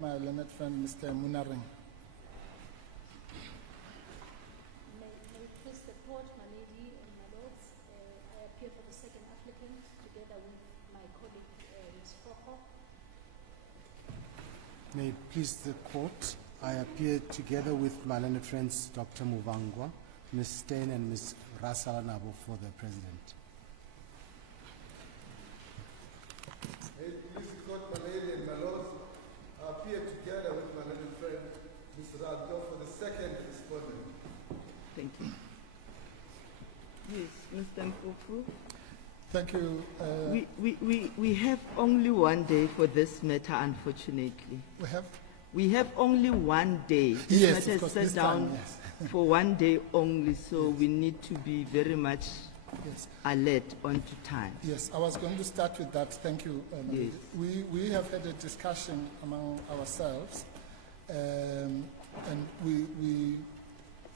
My learned friend, Mr. Munaring. May please the court, my lady and my lords, I appear for the second applicant together with my colleague, Ms. Foko. May it please the court, I appear together with my learned friends, Dr. Muvangwa, Ms. Stein and Ms. Rasalanabo for the president. May it please the court, my lady and my lords, I appear together with my learned friend, Mr. Rado, for the second respondent. Thank you. Yes, Mr. Mpofu. Thank you. We have only one day for this matter, unfortunately. We have only one day. This Yes, matter of course, is set this down time, yes. for one day only, so we need to be very much Yes. alert on to time. Yes, I was going to start with that. Thank you. Yes. We have had a discussion among ourselves, and we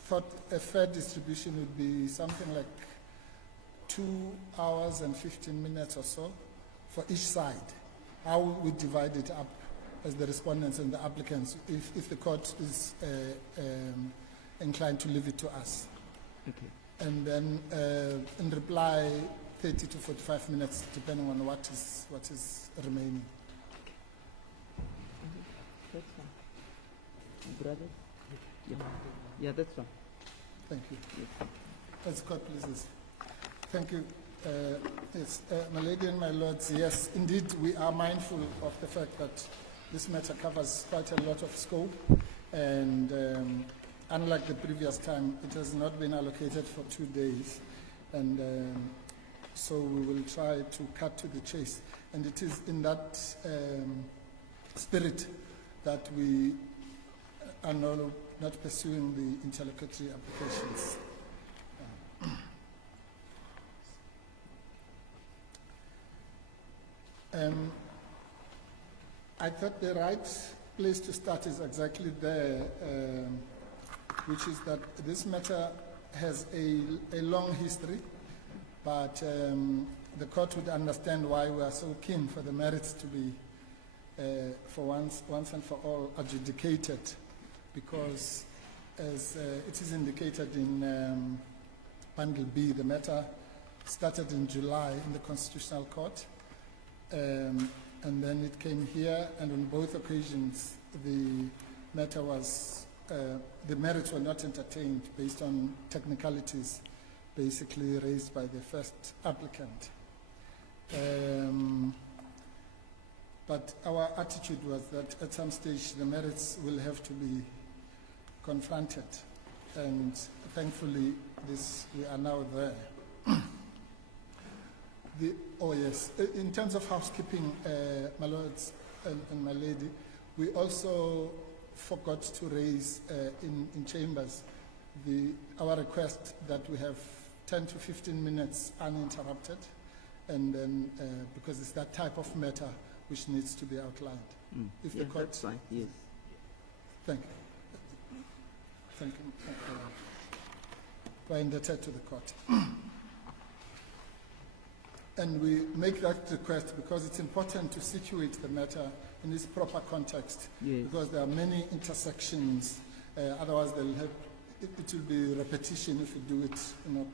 thought a fair distribution would be something like 2 hours and 15 minutes or so for each side. How we divide it up as the respondents and the applicants, if the court is inclined to leave it to us. Okay. And then in reply, 30 to 45 minutes, depending on what is remaining. That's fine. Brother? Yeah, that's fine. Thank you. Yes. As the court pleases. Thank you. Yes, my lady and my lords, yes, indeed, we are mindful of the fact that this matter covers quite a lot of scope, and unlike the previous time, it has not been allocated for 2 days, and so we will try to cut to the chase. And it is in that spirit that we are not pursuing the interlocutory applications. I thought the right place to start is exactly there, which is that this matter has a long history, but the court would understand why we are so keen for the merits to be, for once and for all, adjudicated, because as it is indicated in Bundle B, the matter started in July in the Constitutional Court, and then it came here, and on both occasions the matter was the merits were not entertained based on technicalities basically raised by the first applicant. But our attitude was that at some stage the merits will have to be confronted, and thankfully we are now there. Oh yes, in terms of housekeeping, my lords and my lady, we also forgot to raise in chambers our request that we have 10 to 15 minutes uninterrupted, and then because it's that type of matter which needs to be outlined. If the court, that's fine. Yes. Thank you. Thank you. We're indebted to the court. And we make that request because it's important to situate the matter in its proper context. Yes. Because there are many intersections. Otherwise, it will be repetition if we do it,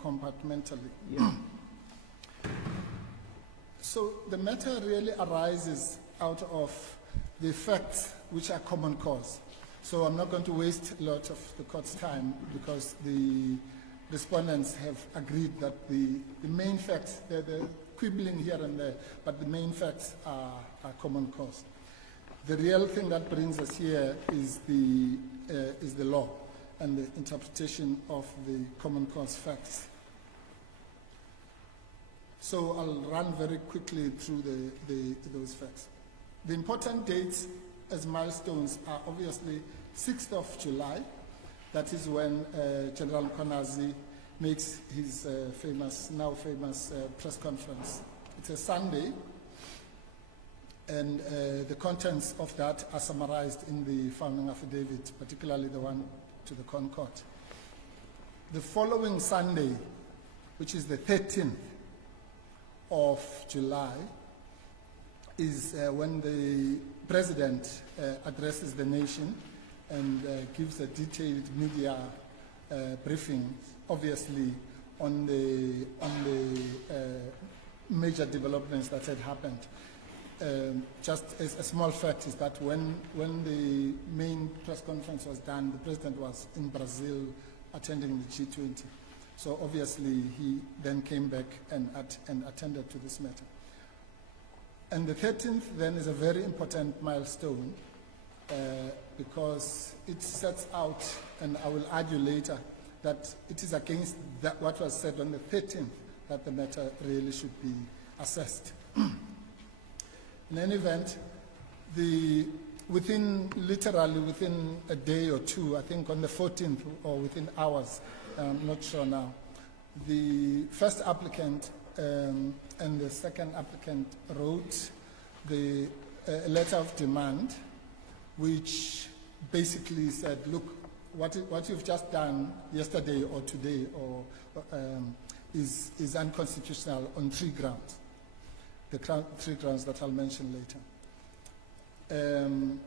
compartmentally. Yeah. So the matter really arises out of the facts which are common cause. So I'm not going to waste a lot of the court's time because the respondents have agreed that the main facts, they're quibbling here and there, but the main facts are common cause. The real thing that brings us here is the law and the interpretation of the common cause facts. So I'll run very quickly through those facts. The important dates as milestones are obviously 6th of July. That is when General Konazi makes his now famous press conference. It's a Sunday, and the contents of that are summarized in the founding affidavit, particularly the one to the Concord. The following Sunday, which is the 13th of July, is when the President addresses the nation and gives a detailed media briefing, obviously, on the major developments that had happened. Just as a small fact is that when the main press conference was done, the President was in Brazil attending the G20. So obviously he then came back and attended to this matter. And the 13th then is a very important milestone because it sets out, and I will argue later, that it is against what was said on the 13th that the matter really should be assessed. In any event, literally within a day or two, I think on the 14th or within hours, I'm not sure now, the first applicant and the second applicant wrote a letter of demand, which basically said, look, what you've just done yesterday or today is unconstitutional on 3 grounds. The 3 grounds that I'll mention later.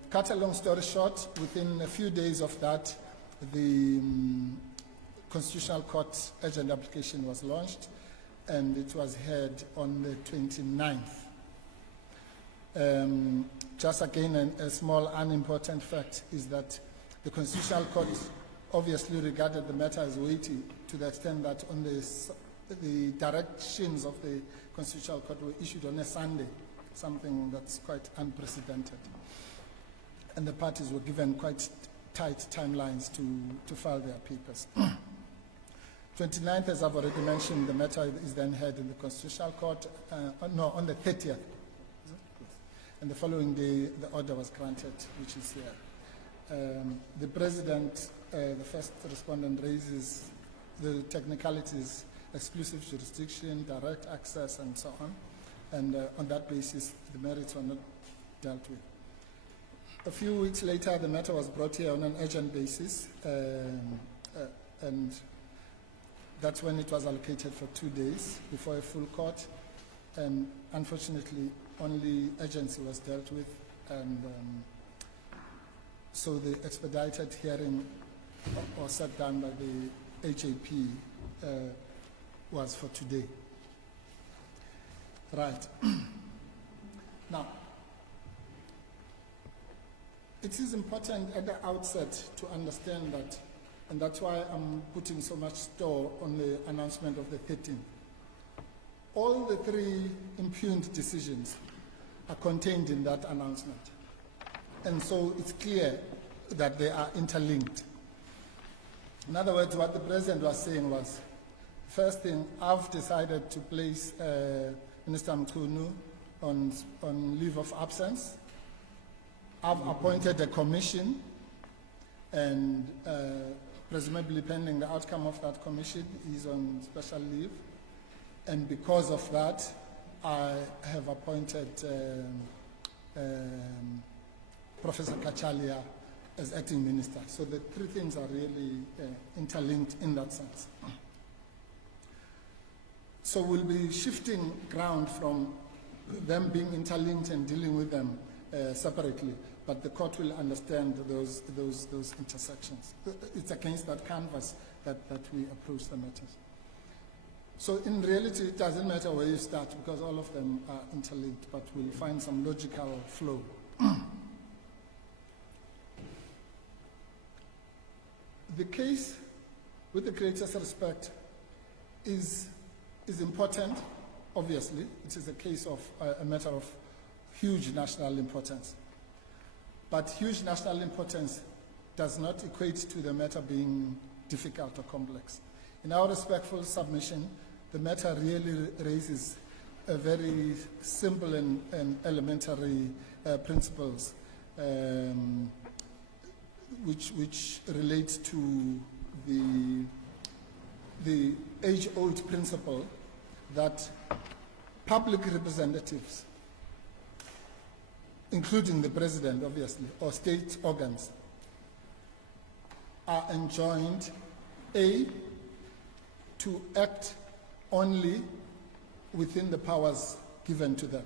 Cut a long story short, within a few days of that, the Constitutional Court urgent application was launched, and it was heard on the 29th. Just again, a small unimportant fact is that the Constitutional Court obviously regarded the matter as weighty to the extent that on the directions of the Constitutional Court were issued on a Sunday, something that's quite unprecedented. And the parties were given quite tight timelines to file their papers. 29th, as I've already mentioned, the matter is then heard in the Constitutional Court, on the 30th. And the following day, the order was granted, which is here. The President, the first respondent, raises the technicalities, exclusive jurisdiction, direct access, and so on. And on that basis, the merits were not dealt with. A few weeks later, the matter was brought here on an urgent basis, and that's when it was allocated for 2 days before a full court. And unfortunately, only urgency was dealt with, and so the expedited hearing or set down by the HAP was for today. Right. Now, it is important at the outset to understand that, and that's why I'm putting so much store on the announcement of the 13th. All the 3 impugned decisions are contained in that announcement. And so it's clear that they are interlinked. In other words, what the President was saying was, first thing, I've decided to place Minister Mchunu on leave of absence. I've appointed a commission, and presumably pending the outcome of that commission, he's on special leave. And because of that, I have appointed Professor Kachalia as acting minister. So the 3 things are really interlinked in that sense. So we'll be shifting ground from them being interlinked and dealing with them separately, but the court will understand those intersections. It's against that canvas that we approach the matters. So in reality, it doesn't matter where you start because all of them are interlinked, but we'll find some logical flow. The case, with the greatest respect, is important, obviously. It is a case of a matter of huge national importance. But huge national importance does not equate to the matter being difficult or complex. In our respectful submission, the matter really raises a very simple and elementary principles which relate to the age-old principle that public representatives, including the President, obviously, or state organs, are enjoined, A, to act only within the powers given to them.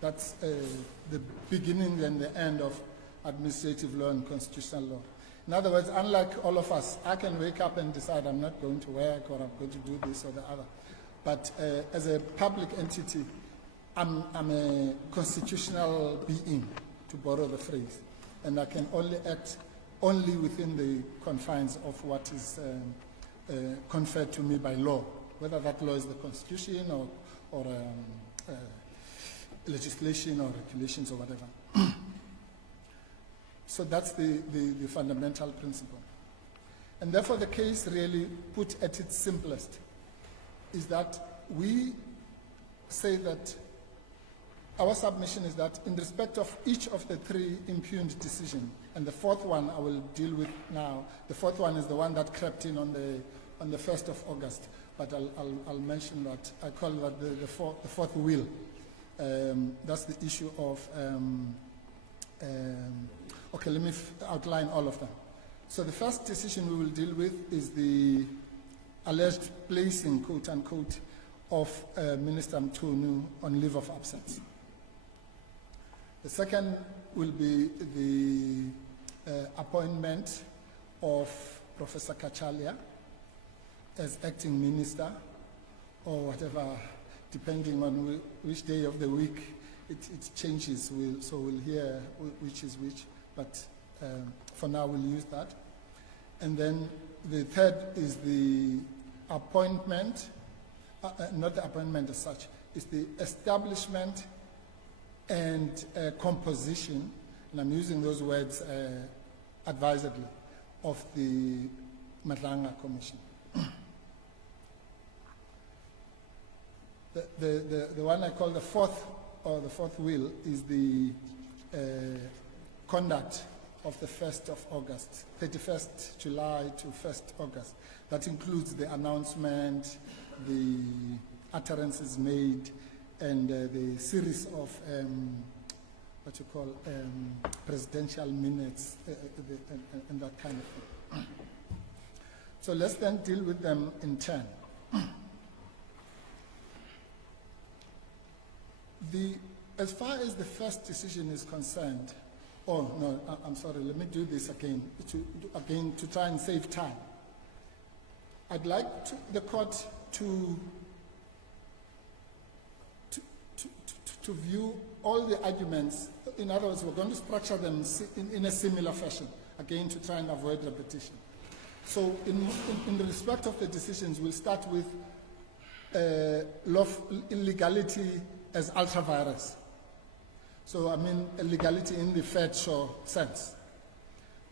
That's the beginning and the end of administrative law and constitutional law. In other words, unlike all of us, I can wake up and decide I'm not going to work or I'm going to do this or the other. But as a public entity, I'm a constitutional being, to borrow the phrase, and I can only act only within the confines of what is conferred to me by law, whether that law is the Constitution or legislation or regulations or whatever. So that's the fundamental principle. And therefore the case really, put at its simplest, is that we say that our submission is that in respect of each of the three impugned decisions, and the fourth one I will deal with now. The fourth one is the one that crept in on the 1st of August, but I'll mention that. I call that the fourth will. That's the issue of, okay, let me outline all of them. So the first decision we will deal with is the alleged placing, quote unquote, of Minister Mchunu on leave of absence. The second will be the appointment of Professor Kachalia as acting minister, or whatever, depending on which day of the week it changes, so we'll hear which is which, but for now we'll use that. And then the third is the appointment, not the appointment as such, is the establishment and composition, and I'm using those words advisedly, of the Madlanga Commission. The one I call the fourth will is the conduct of the 1st of August, 31st July to 1st August. That includes the announcement, the utterances made, and the series of what you call presidential minutes and that kind of thing. So let's then deal with them in turn. As far as the first decision is concerned, oh no, I'm sorry, let me do this again to try and save time. I'd like the court to view all the arguments. In other words, we're going to structure them in a similar fashion, again to try and avoid repetition. So in respect of the decisions, we'll start with illegality as ultra-virus. So I mean illegality in the Fed-Shaw sense.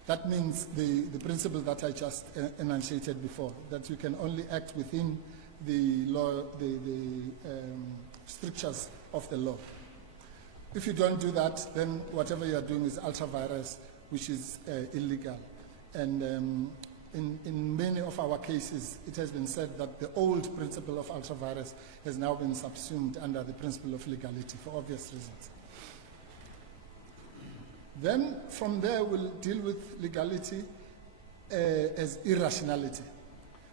That means the principle that I just enunciated before, that you can only act within the law, the strictures of the law. If you don't do that, then whatever you are doing is ultra-virus, which is illegal. And in many of our cases, it has been said that the old principle of ultra-virus has now been subsumed under the principle of legality for obvious reasons. Then from there, we'll deal with legality as irrationality.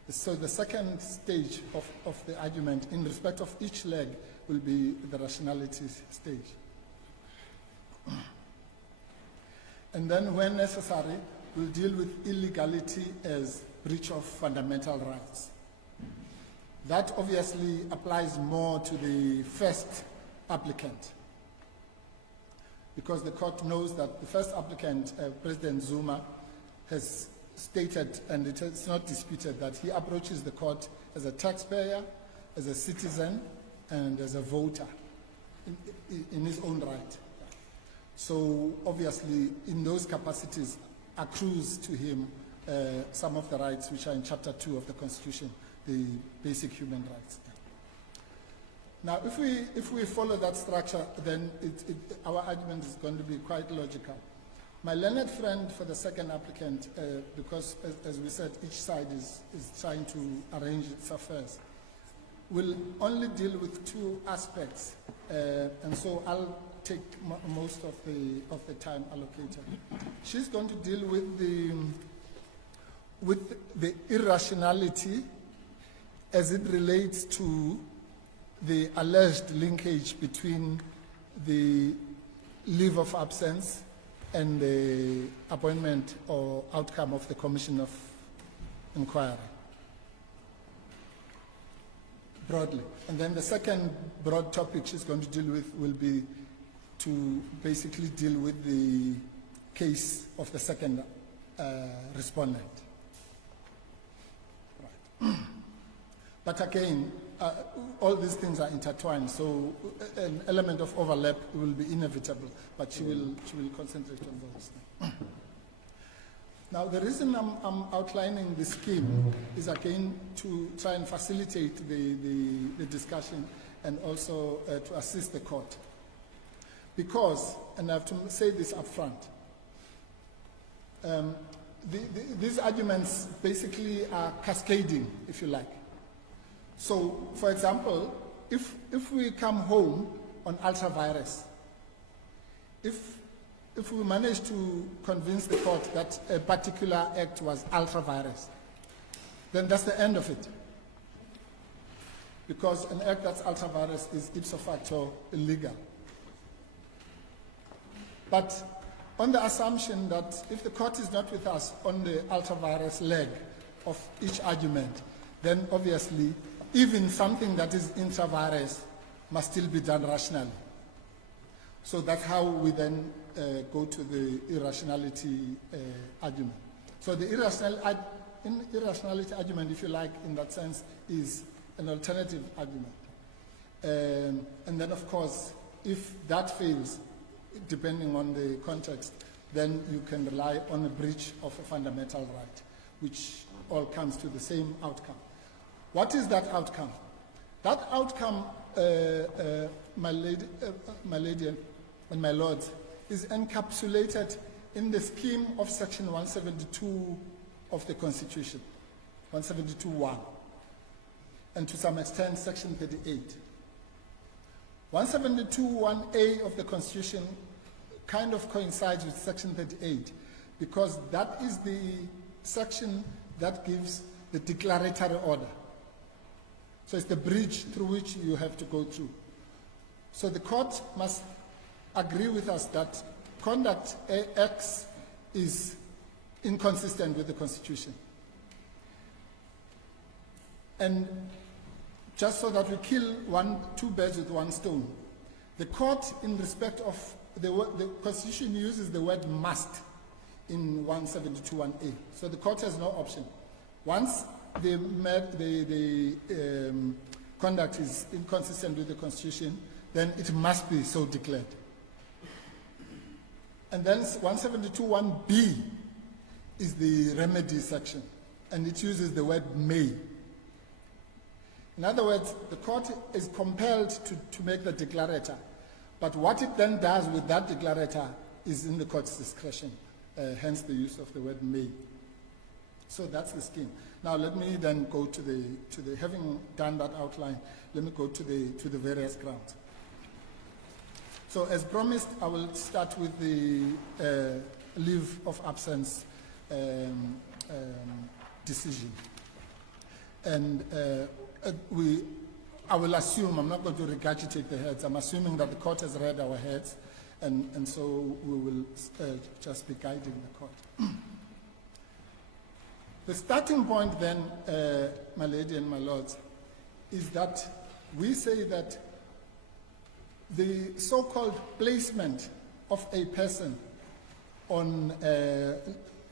So the second stage of the argument in respect of each leg will be the rationality stage. And then when necessary, we'll deal with illegality as breach of fundamental rights. That obviously applies more to the first applicant, because the court knows that the first applicant, President Zuma, has stated, and it is not disputed, that he approaches the court as a taxpayer, as a citizen, and as a voter in his own right. So obviously, in those capacities, accrues to him some of the rights which are in Chapter 2 of the Constitution, the basic human rights. Now, if we follow that structure, then our argument is going to be quite logical. My learned friend for the second applicant, because as we said, each side is trying to arrange its affairs, will only deal with two aspects, and so I'll take most of the time allocated. She's going to deal with the irrationality as it relates to the alleged linkage between the leave of absence and the appointment or outcome of the Commission of Inquiry, broadly. And then the second broad topic she's going to deal with will be to basically deal with the case of the second respondent. Right. But again, all these things are intertwined, so an element of overlap will be inevitable, but she will concentrate on those things. Now, the reason I'm outlining the scheme is again to try and facilitate the discussion and also to assist the court. Because, and I have to say this up front, these arguments basically are cascading, if you like. So, for example, if we come home on ultra-virus, if we manage to convince the court that a particular act was ultra-virus, then that's the end of it. Because an act that's ultra-virus is ipso facto illegal. But on the assumption that if the court is not with us on the ultra-virus leg of each argument, then obviously even something that is intra-virus must still be done rationally. So that's how we then go to the irrationality argument. So the irrationality argument, if you like, in that sense, is an alternative argument. And then, of course, if that fails, depending on the context, then you can rely on a breach of a fundamental right, which all comes to the same outcome. What is that outcome? That outcome, my lady and my lords, is encapsulated in the scheme of Section 172 of the Constitution, 172(1), and to some extent Section 38. 172(1)(a) of the Constitution kind of coincides with Section 38 because that is the section that gives the declaratory order. So it's the bridge through which you have to go through. So the court must agree with us that conduct X is inconsistent with the Constitution. And just so that we kill two birds with one stone, the court, in respect of the Constitution, uses the word must in 172(1)(a). So the court has no option. Once the conduct is inconsistent with the Constitution, then it must be so declared. And then 172(1)(b) is the remedy section, and it uses the word may. In other words, the court is compelled to make the declarator, but what it then does with that declarator is in the court's discretion, hence the use of the word may. So that's the scheme. Now let me then go to the having done that outline, let me go to the various grounds. So as promised, I will start with the leave of absence decision. And I will assume, I'm not going to regurgitate the heads, I'm assuming that the court has read our heads, and so we will just be guiding the court. The starting point then, my lady and my lords, is that we say that the so-called placement of a person on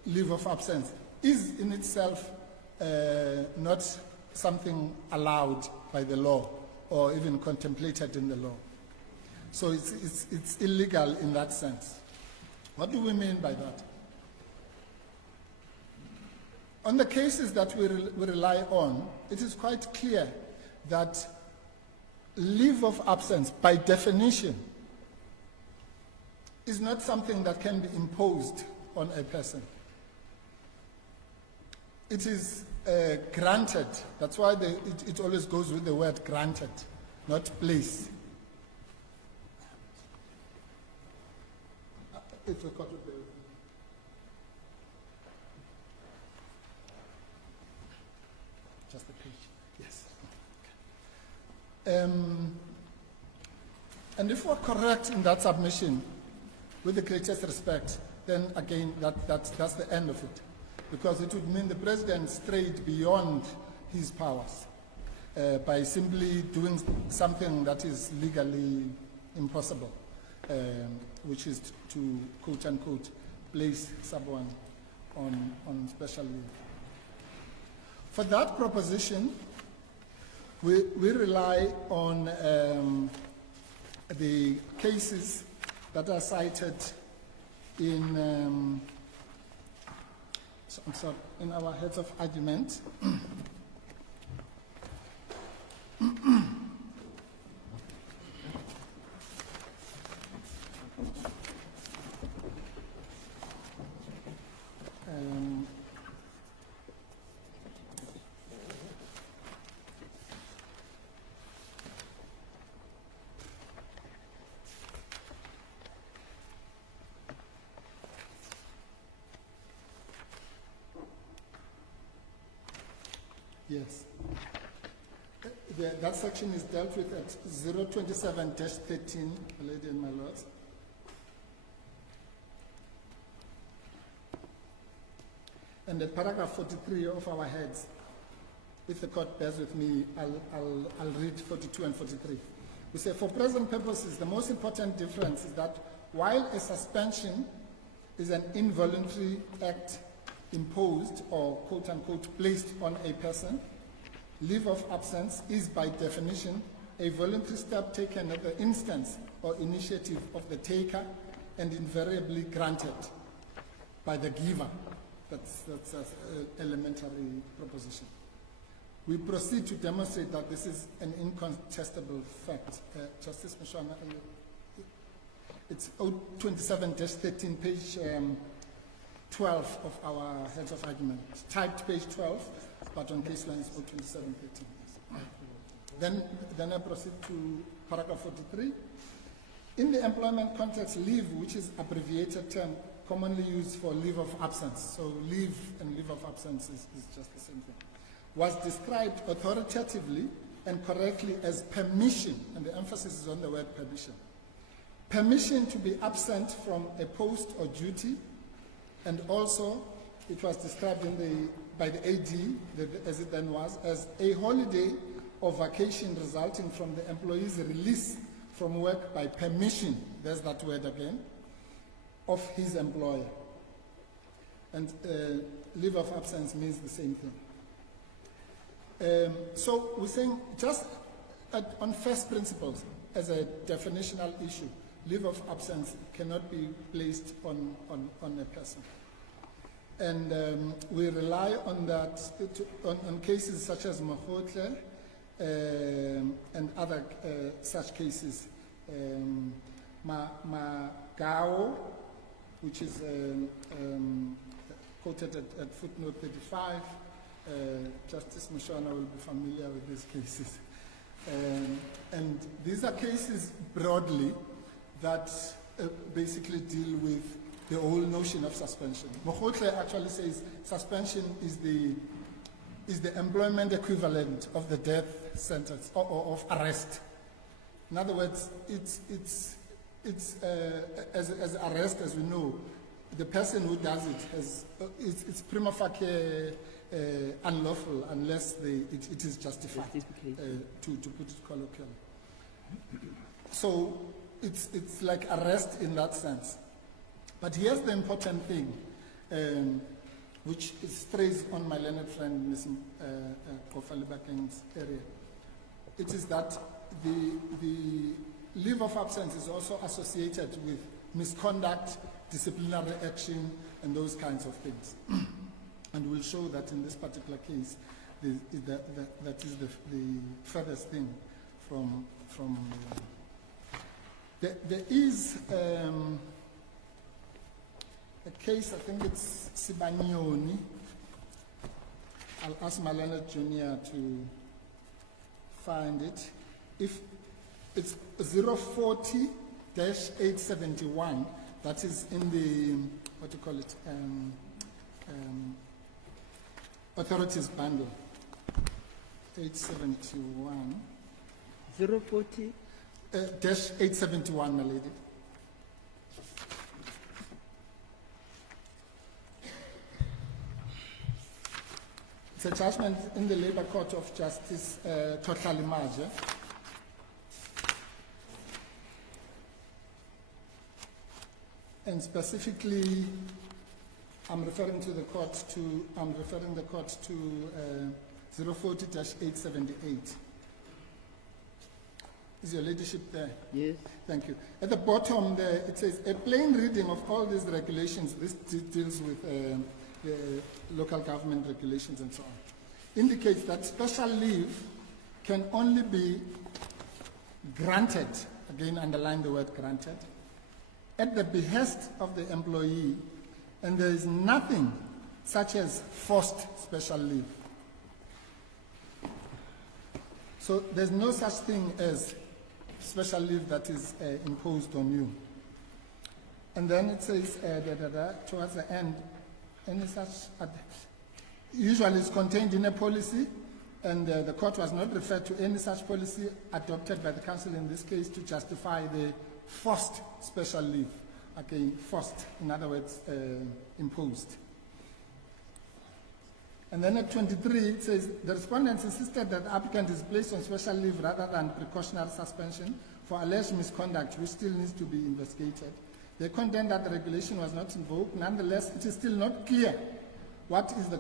leave of absence is in itself not something allowed by the law or even contemplated in the law. So it's illegal in that sense. What do we mean by that? On the cases that we rely on, it is quite clear that leave of absence, by definition, is not something that can be imposed on a person. It is granted. That's why it always goes with the word granted, not place. It's recorded there. Just a page. Yes. And if we're correct in that submission, with the greatest respect, then again, that's the end of it. Because it would mean the president strayed beyond his powers by simply doing something that is legally impossible, which is to, quote unquote, place someone on special leave. For that proposition, we rely on the cases that are cited in in our heads of argument. Yes. That section is dealt with at 027-13, my lady and my lords. And at paragraph 43 of our heads, if the court bears with me, I'll read 42 and 43. We say, for present purposes, the most important difference is that while a suspension is an involuntary act imposed or quote-unquote placed on a person, leave of absence is by definition a voluntary step taken at the instance or initiative of the taker and invariably granted by the giver. That's an elementary proposition. We proceed to demonstrate that this is an incontestable fact. Justice Mchunu, it's 027-13, page 12 of our heads of argument. It's typed page 12, but on case lines 027-13. Then I proceed to paragraph 43. In the employment context, leave, which is abbreviated term commonly used for leave of absence, so leave and leave of absence is just the same thing, was described authoritatively and correctly as permission, and the emphasis is on the word permission. Permission to be absent from a post or duty, and also it was described by the AD, as it then was, as a holiday or vacation resulting from the employee's release from work by permission, there's that word again, of his employer. And leave of absence means the same thing. So we're saying just on first principles, as a definitional issue, leave of absence cannot be placed on a person. And we rely on that, on cases such as uMkhonto and other such cases. Magao, which is quoted at footnote 35. Justice Mchunu will be familiar with these cases. And these are cases broadly that basically deal with the whole notion of suspension. uMkhonto actually says suspension is the employment equivalent of the death sentence or of arrest. In other words, it's as arrest, as we know, the person who does it has it's prima facie unlawful unless it is justified. To put it colloquially. So it's like arrest in that sense. But here's the important thing, which strays on my learned friend Ms. Kofa-Lebakeng's area. It is that the leave of absence is also associated with misconduct, disciplinary action, and those kinds of things. And we'll show that in this particular case, that is the furthest thing from there is a case, I think it's Sibanyoni. I'll ask my learned junior to find it. If it's 040-871, that is in the, what do you call it, authorities bundle. 871. 040? dash 871, my lady. It's a judgment in the Labour Court of Justice, Totally Maje. And specifically, I'm referring the court to 040-878. Is your ladyship there? Yes. Thank you. At the bottom there, it says, a plain reading of all these regulations, this deals with the local government regulations and so on, indicates that special leave can only be granted, again underline the word granted, at the behest of the employee, and there is nothing such as forced special leave. So there's no such thing as special leave that is imposed on you. And then it says, towards the end, any such, usually it's contained in a policy, and the court was not referred to any such policy adopted by the council in this case to justify the forced special leave. Again, forced, in other words, imposed. And then at 23, it says, the respondents insisted that the applicant is placed on special leave rather than precautionary suspension for alleged misconduct, which still needs to be investigated. They contend that the regulation was not invoked. Nonetheless, it is still not clear what is the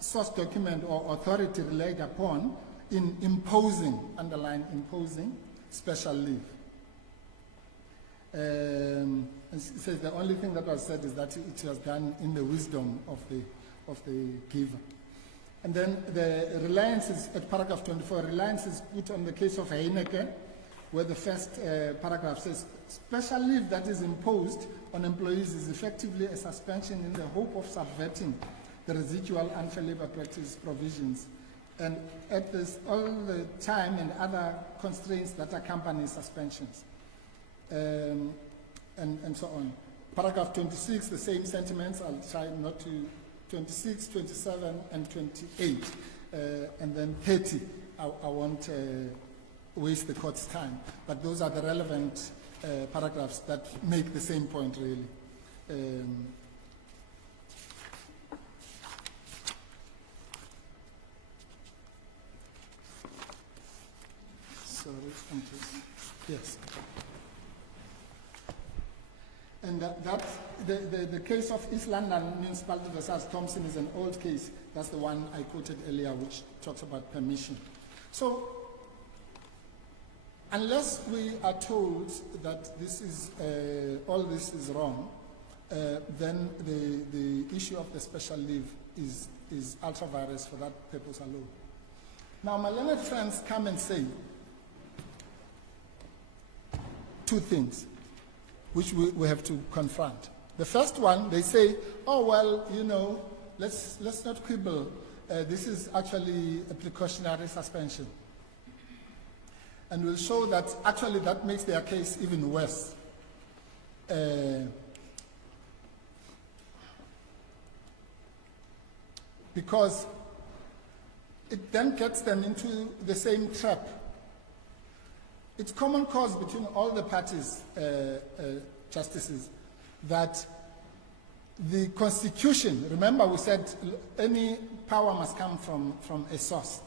source document or authority relied upon in imposing, underline imposing, special leave. And it says the only thing that was said is that it was done in the wisdom of the giver. And then the reliance is, at paragraph 24, reliance is put on the case of Heineke, where the first paragraph says, special leave that is imposed on employees is effectively a suspension in the hope of subverting the residual unfair labor practice provisions, and at this, all the time and other constraints that accompany suspensions, and so on. Paragraph 26, the same sentiments. I'll try not to. 26, 27, and 28, and then 30. I won't waste the court's time, but those are the relevant paragraphs that make the same point, really. Sorry, yes. And the case of East London Municipality versus Thompson is an old case. That's the one I quoted earlier, which talks about permission. So, unless we are told that this is all this is wrong, then the issue of the special leave is ultra vires for that purpose alone. Now, my learned friends come and say two things which we have to confront. The first one, they say, oh, well, you know, let's not quibble. This is actually a precautionary suspension. And we'll show that actually that makes their case even worse. Because it then gets them into the same trap. It's common cause between all the parties, justices, that the Constitution, remember we said any power must come from a source.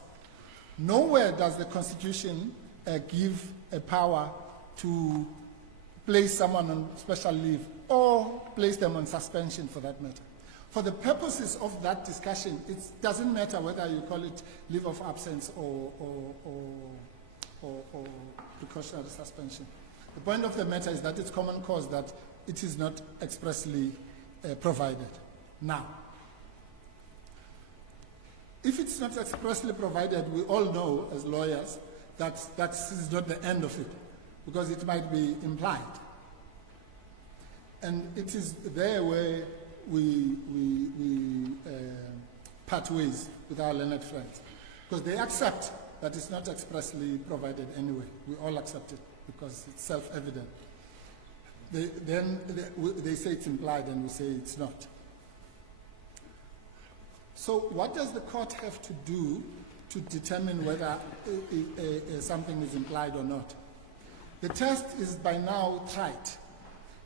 Nowhere does the Constitution give a power to place someone on special leave or place them on suspension for that matter. For the purposes of that discussion, it doesn't matter whether you call it leave of absence or precautionary suspension. The point of the matter is that it's common cause that it is not expressly provided. Now, if it's not expressly provided, we all know as lawyers that that is not the end of it, because it might be implied. And it is there where we part ways with our learned friends, because they accept that it's not expressly provided anyway. We all accept it because it's self-evident. They say it's implied and we say it's not. So what does the court have to do to determine whether something is implied or not? The test is by now tried.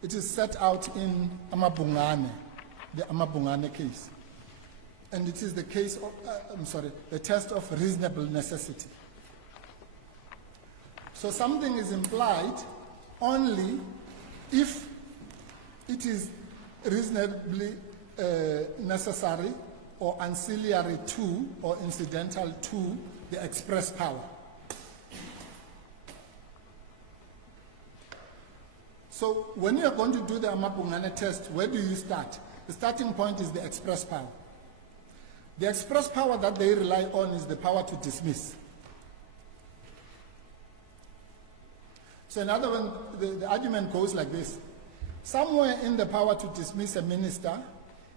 It is set out in Amabungane, the Amabungane case. And it is the case of, the test of reasonable necessity. So something is implied only if it is reasonably necessary or ancillary to or incidental to the express power. So when you are going to do the Amabungane test, where do you start? The starting point is the express power. The express power that they rely on is the power to dismiss. So in other words, the argument goes like this. Somewhere in the power to dismiss a minister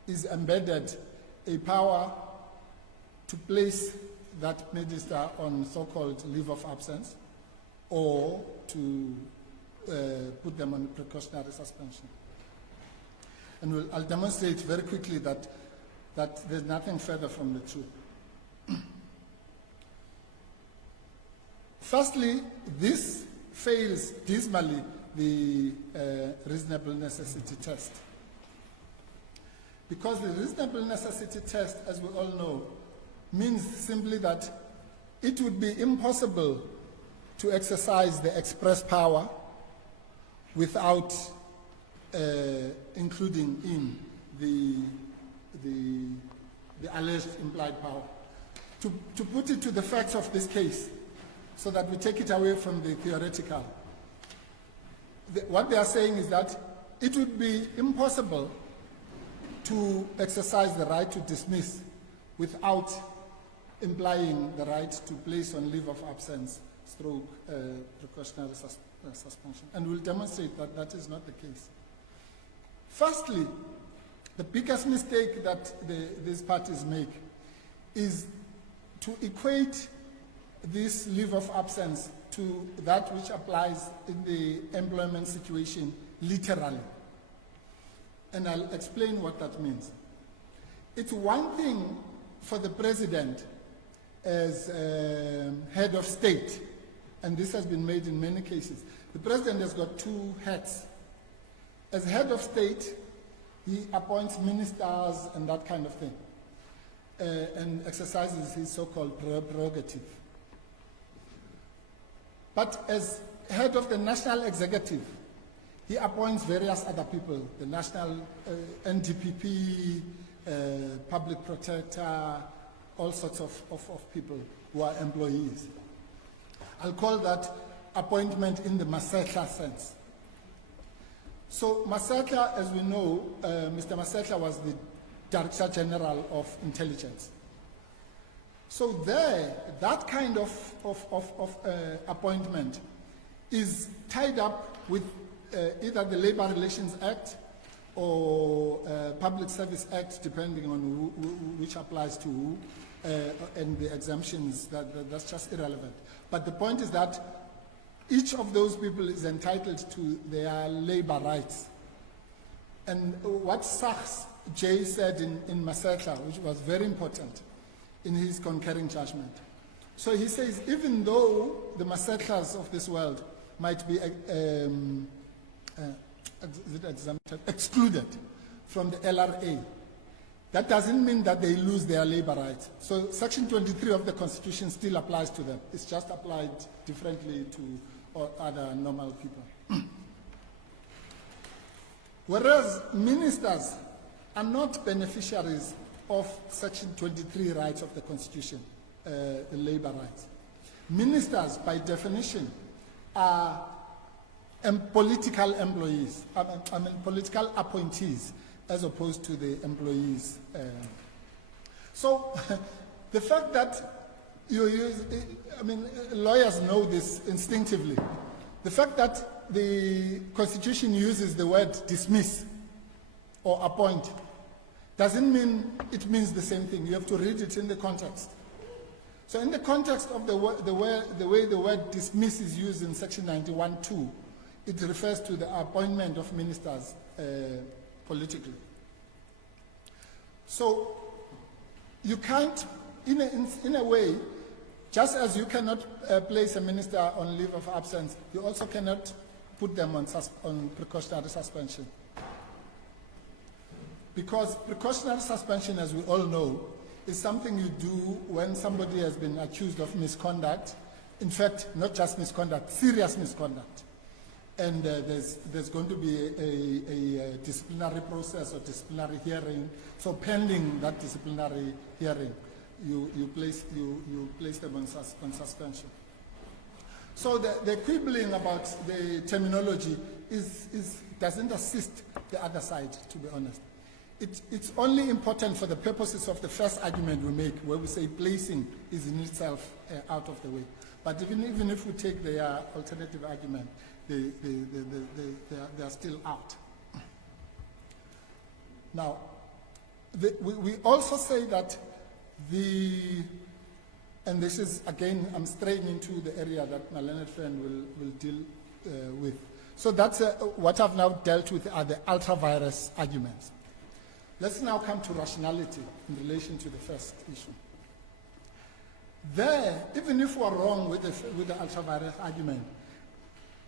is embedded a power to place that minister on so-called leave of absence or to put them on precautionary suspension. And I'll demonstrate very quickly that there's nothing further from the truth. Firstly, this fails dismally the reasonable necessity test. Because the reasonable necessity test, as we all know, means simply that it would be impossible to exercise the express power without including in the alleged implied power. To put it to the facts of this case, so that we take it away from the theoretical, what they are saying is that it would be impossible to exercise the right to dismiss without implying the right to place on leave of absence stroke precautionary suspension. And we'll demonstrate that that is not the case. Firstly, the biggest mistake that these parties make is to equate this leave of absence to that which applies in the employment situation literally. And I'll explain what that means. It's one thing for the president as head of state, and this has been made in many cases. The president has got two hats. As head of state, he appoints ministers and that kind of thing, and exercises his so-called prerogative. But as head of the national executive, he appoints various other people, the national NDPP, public protector, all sorts of people who are employees. I'll call that appointment in the Masetla sense. So Masetla, as we know, Mr. Masetla was the Director General of Intelligence. So there, that kind of appointment is tied up with either the Labor Relations Act or Public Service Act, depending on which applies to who, and the exemptions, that's just irrelevant. But the point is that each of those people is entitled to their labor rights. And what Sachs J said in Masetla, which was very important in his concurring judgment. So he says, even though the Masetlas of this world might be excluded from the LRA, that doesn't mean that they lose their labor rights. So Section 23 of the Constitution still applies to them. It's just applied differently to other normal people. Whereas ministers are not beneficiaries of Section 23 rights of the Constitution, the labor rights. Ministers, by definition, are political employees, political appointees, as opposed to the employees. So the fact that you use, lawyers know this instinctively. The fact that the Constitution uses the word dismiss or appoint doesn't mean it means the same thing. You have to read it in the context. So in the context of the way the word dismiss is used in Section 91(2), it refers to the appointment of ministers politically. So you can't, in a way, Just as you cannot place a minister on leave of absence, you also cannot put them on precautionary suspension. Because precautionary suspension, as we all know, is something you do when somebody has been accused of misconduct. In fact, not just misconduct, serious misconduct. And there's going to be a disciplinary process or disciplinary hearing. So pending that disciplinary hearing, you place them on suspension. So the quibbling about the terminology doesn't assist the other side, to be honest. It's only important for the purposes of the first argument we make, where we say placing is in itself out of the way. But even if we take their alternative argument, they are still out. Now, we also say that and this is, again, I'm straying into the area that my learned friend will deal with. So that's what I've now dealt with are the ultra-virus arguments. Let's now come to rationality in relation to the first issue. There, even if we're wrong with the ultra-virus argument,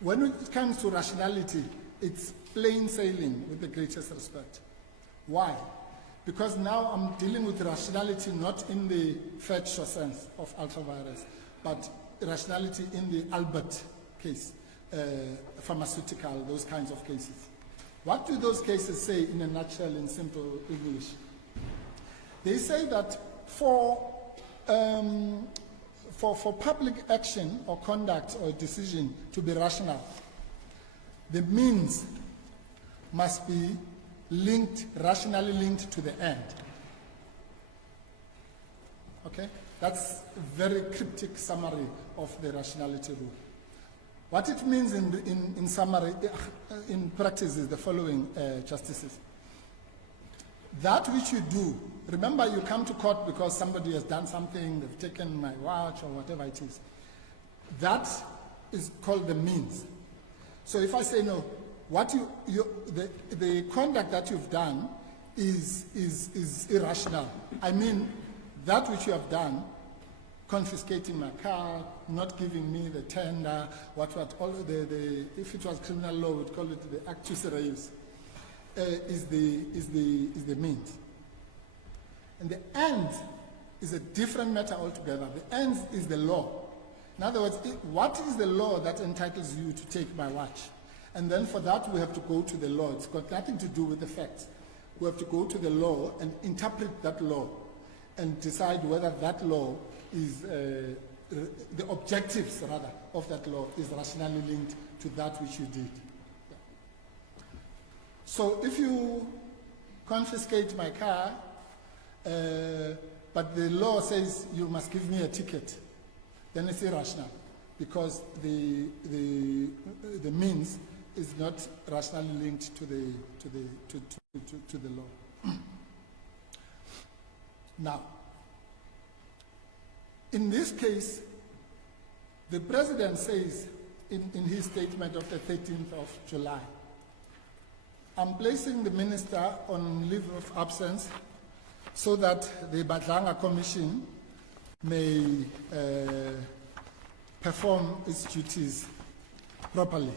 when it comes to rationality, it's plain sailing with the greatest respect. Why? Because now I'm dealing with rationality not in the factual sense of ultra-virus, but rationality in the Albert case, pharmaceutical, those kinds of cases. What do those cases say in a nutshell, in simple English? They say that for public action or conduct or decision to be rational, the means must be rationally linked to the end. Okay? That's a very cryptic summary of the rationality rule. What it means in summary, in practice, is the following, Justices. That which you do, remember you come to court because somebody has done something, they've taken my watch or whatever it is. That is called the means. So if I say no, the conduct that you've done is irrational. I mean, that which you have done, confiscating my car, not giving me the tender, if it was criminal law, we'd call it the actus reus, is the means. And the end is a different matter altogether. The end is the law. In other words, what is the law that entitles you to take my watch? And then for that, we have to go to the law. It's got nothing to do with the facts. We have to go to the law and interpret that law and decide whether that law is, the objectives, rather, of that law is rationally linked to that which you did. Yeah. So if you confiscate my car, but the law says you must give me a ticket, then it's irrational, because the means is not rationally linked to the law. Now, in this case, the President says in his statement of the 13th of July, I'm placing the Minister on leave of absence so that the Badlanga Commission may perform its duties properly.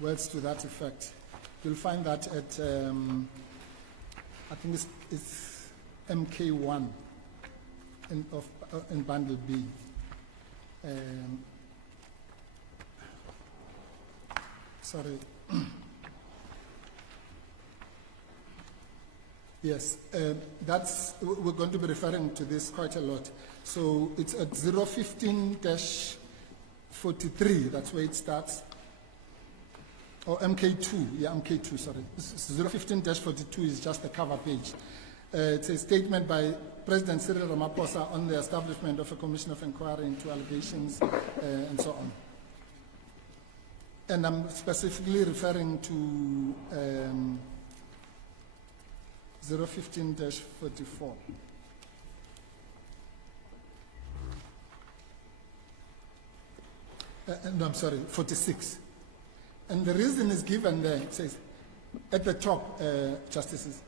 Words to that effect. You'll find that at, I think it's MK1 in Bundle B. Sorry. Yes, we're going to be referring to this quite a lot. So it's at 015-43, that's where it starts. Or MK2, yeah, MK2, sorry. 015-42 is just the cover page. It's a statement by President Cyril Ramaphosa on the establishment of a commission of inquiry into allegations and so on. And I'm specifically referring to 015-44. No, I'm sorry, 46. And the reason is given there. It says at the top, Justices,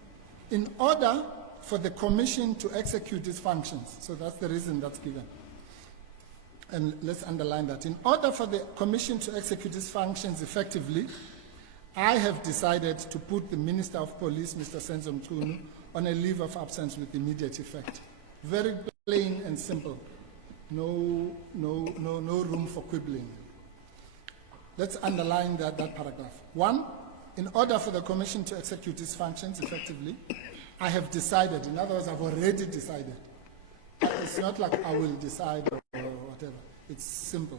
in order for the commission to execute its functions, so that's the reason that's given. And let's underline that. In order for the commission to execute its functions effectively, I have decided to put the Minister of Police, Mr. Senzo Mchunu, on a leave of absence with immediate effect. Very plain and simple. No room for quibbling. Let's underline that paragraph. 1, in order for the commission to execute its functions effectively, I have decided, in other words, I've already decided. It's not like I will decide or whatever. It's simple.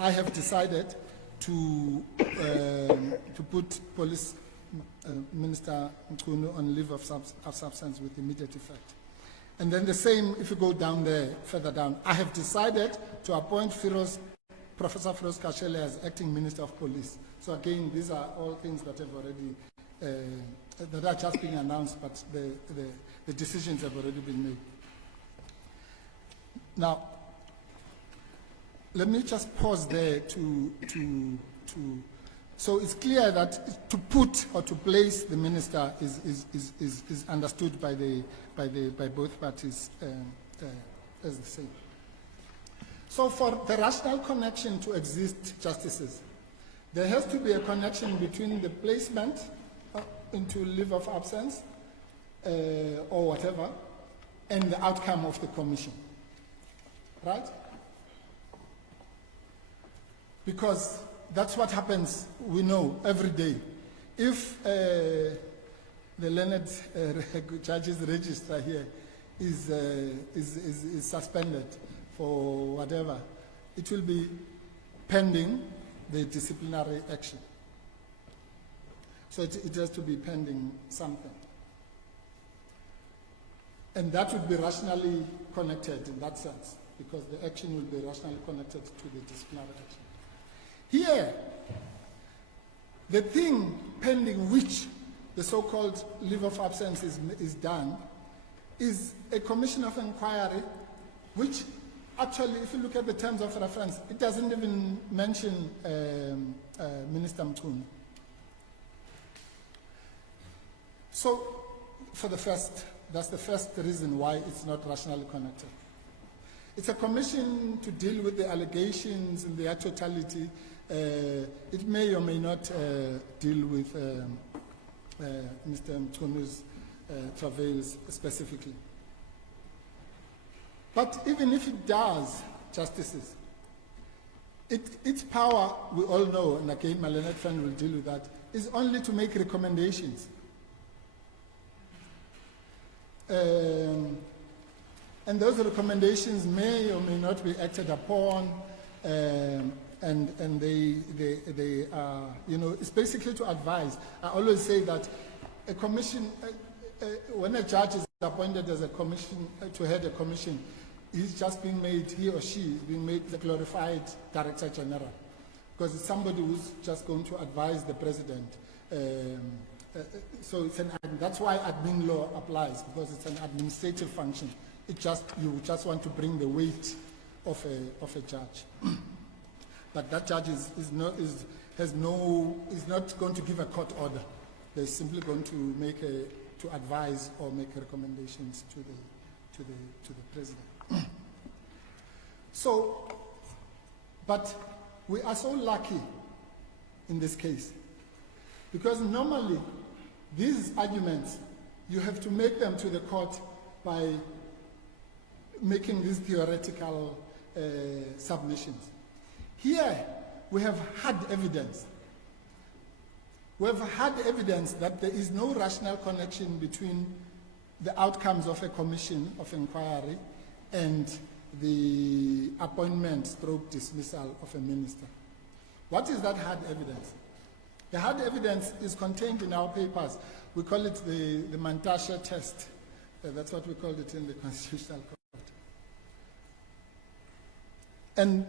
I have decided to put Police Minister Mchunu on leave of absence with immediate effect. And then the same, if you go down there, further down, I have decided to appoint Professor Firoz Kashele as acting Minister of Police. So again, these are all things that have already, that are just being announced, but the decisions have already been made. Now, let me just pause there so it's clear that to put or to place the minister is understood by both parties as the same. So for the rational connection to exist, justices, there has to be a connection between the placement into leave of absence or whatever and the outcome of the commission, right? Because that's what happens, we know, every day. If the learned judges register here is suspended for whatever, it will be pending the disciplinary action. So it has to be pending something. And that would be rationally connected in that sense, because the action will be rationally connected to the disciplinary action. Here, the thing pending which the so-called leave of absence is done is a commission of inquiry, which actually, if you look at the terms of reference, it doesn't even mention Minister Mchunu. So, that's the first reason why it's not rationally connected. It's a commission to deal with the allegations in their totality. It may or may not deal with Mr. Mchunu's travails specifically. But even if it does, justices, its power, we all know, and again my learned friend will deal with that, is only to make recommendations. And those recommendations may or may not be acted upon, and they are, it's basically to advise. I always say that a commission, when a judge is appointed as a commission, to head a commission, he's just being made, he or she is being made the glorified Director General, because it's somebody who's just going to advise the President. So that's why admin law applies, because it's an administrative function. You just want to bring the weight of a judge. But that judge is not going to give a court order. They're simply going to to advise or make recommendations to the President. So, but we are so lucky in this case, because normally these arguments, you have to make them to the court by making these theoretical submissions. Here, we have had evidence. We have had evidence that there is no rational connection between the outcomes of a commission of inquiry and the appointment/dismissal of a minister. What is that hard evidence? The hard evidence is contained in our papers. We call it the Mantashe test. That's what we called it in the Constitutional Court. And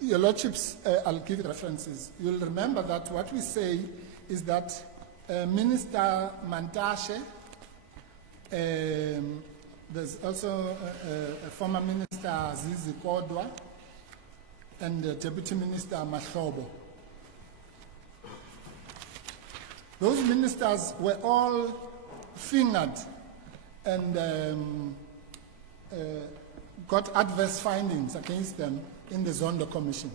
your Lordships, I'll give you references. You'll remember that what we say is that Minister Mantashe, there's also a former Minister Zizi Kodwa, and Deputy Minister Mahlobo. Those ministers were all fingered and got adverse findings against them in the Zondo Commission.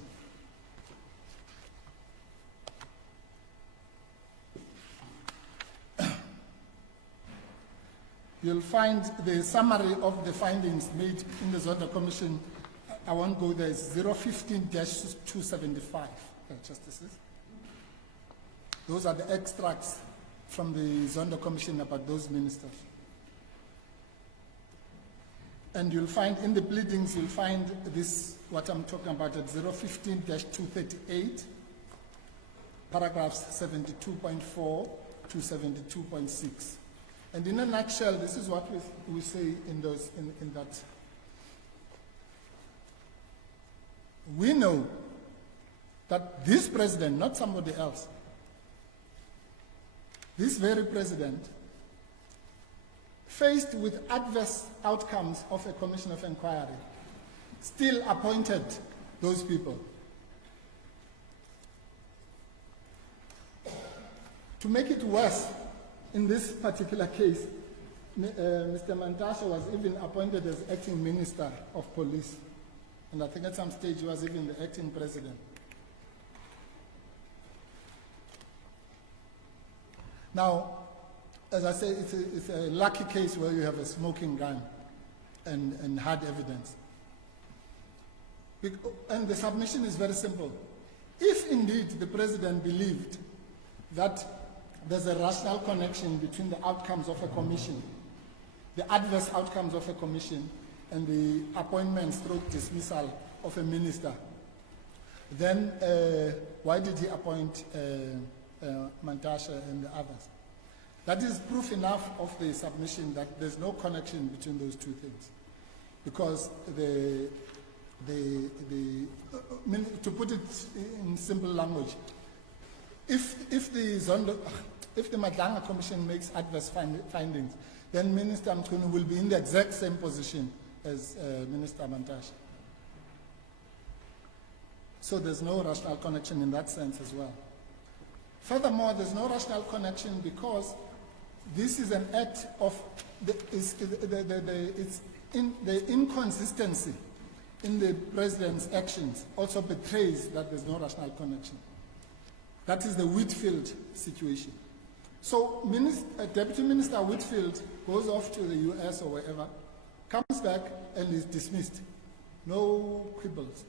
You'll find the summary of the findings made in the Zondo Commission. I won't go there. It's 015-275, Justices. Those are the extracts from the Zondo Commission about those ministers. And you'll find in the pleadings, you'll find this, what I'm talking about at 015-238, paragraphs 72.4 to 72.6. And in a nutshell, this is what we say in that. We know that this president, not somebody else, this very president, faced with adverse outcomes of a commission of inquiry, still appointed those people. To make it worse, in this particular case, Mr. Mantashe was even appointed as acting minister of police. And I think at some stage he was even the acting president. Now, as I say, it's a lucky case where you have a smoking gun and hard evidence. And the submission is very simple. If indeed the president believed that there's a rational connection between the outcomes of a commission, the adverse outcomes of a commission, and the appointment/dismissal of a minister, then why did he appoint Mantashe and the others? That is proof enough of the submission that there's no connection between those two things. Because to put it in simple language, if the Madlanga Commission makes adverse findings, then Minister Mchunu will be in the exact same position as Minister Mantashe. So there's no rational connection in that sense as well. Furthermore, there's no rational connection because this is an act of the inconsistency in the president's actions also betrays that there's no rational connection. That is the Whitfield situation. So Deputy Minister Whitfield goes off to the US or wherever, comes back and is dismissed. No quibbles.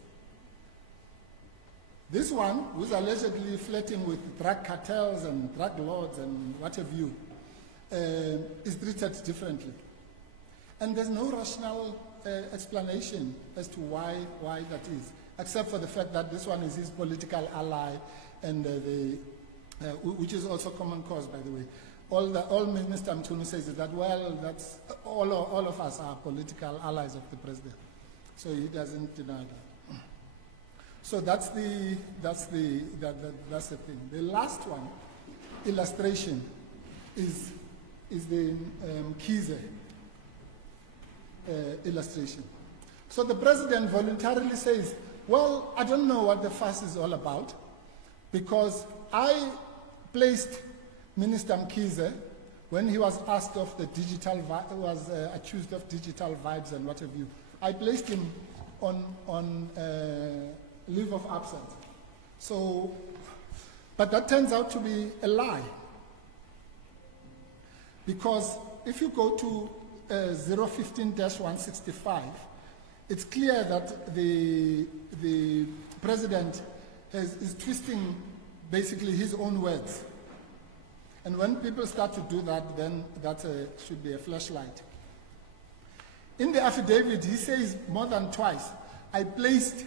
This one, who's allegedly flirting with drug cartels and drug lords and what have you, is treated differently. And there's no rational explanation as to why that is, except for the fact that this one is his political ally, and which is also common cause, by the way. All Minister Mchunu says is that, well, that's all of us are political allies of the president, so he doesn't deny that. So that's the thing. The last one, illustration, is the Mkhize illustration. So the president voluntarily says, well, I don't know what the fuss is all about, because I placed Minister Mkhize, when he was asked of the was accused of digital vibes and what have you, I placed him on leave of absence. So, but that turns out to be a lie. Because if you go to 015-165, it's clear that the president is twisting basically his own words. And when people start to do that, then that should be a flashlight. In the affidavit, he says more than twice, I placed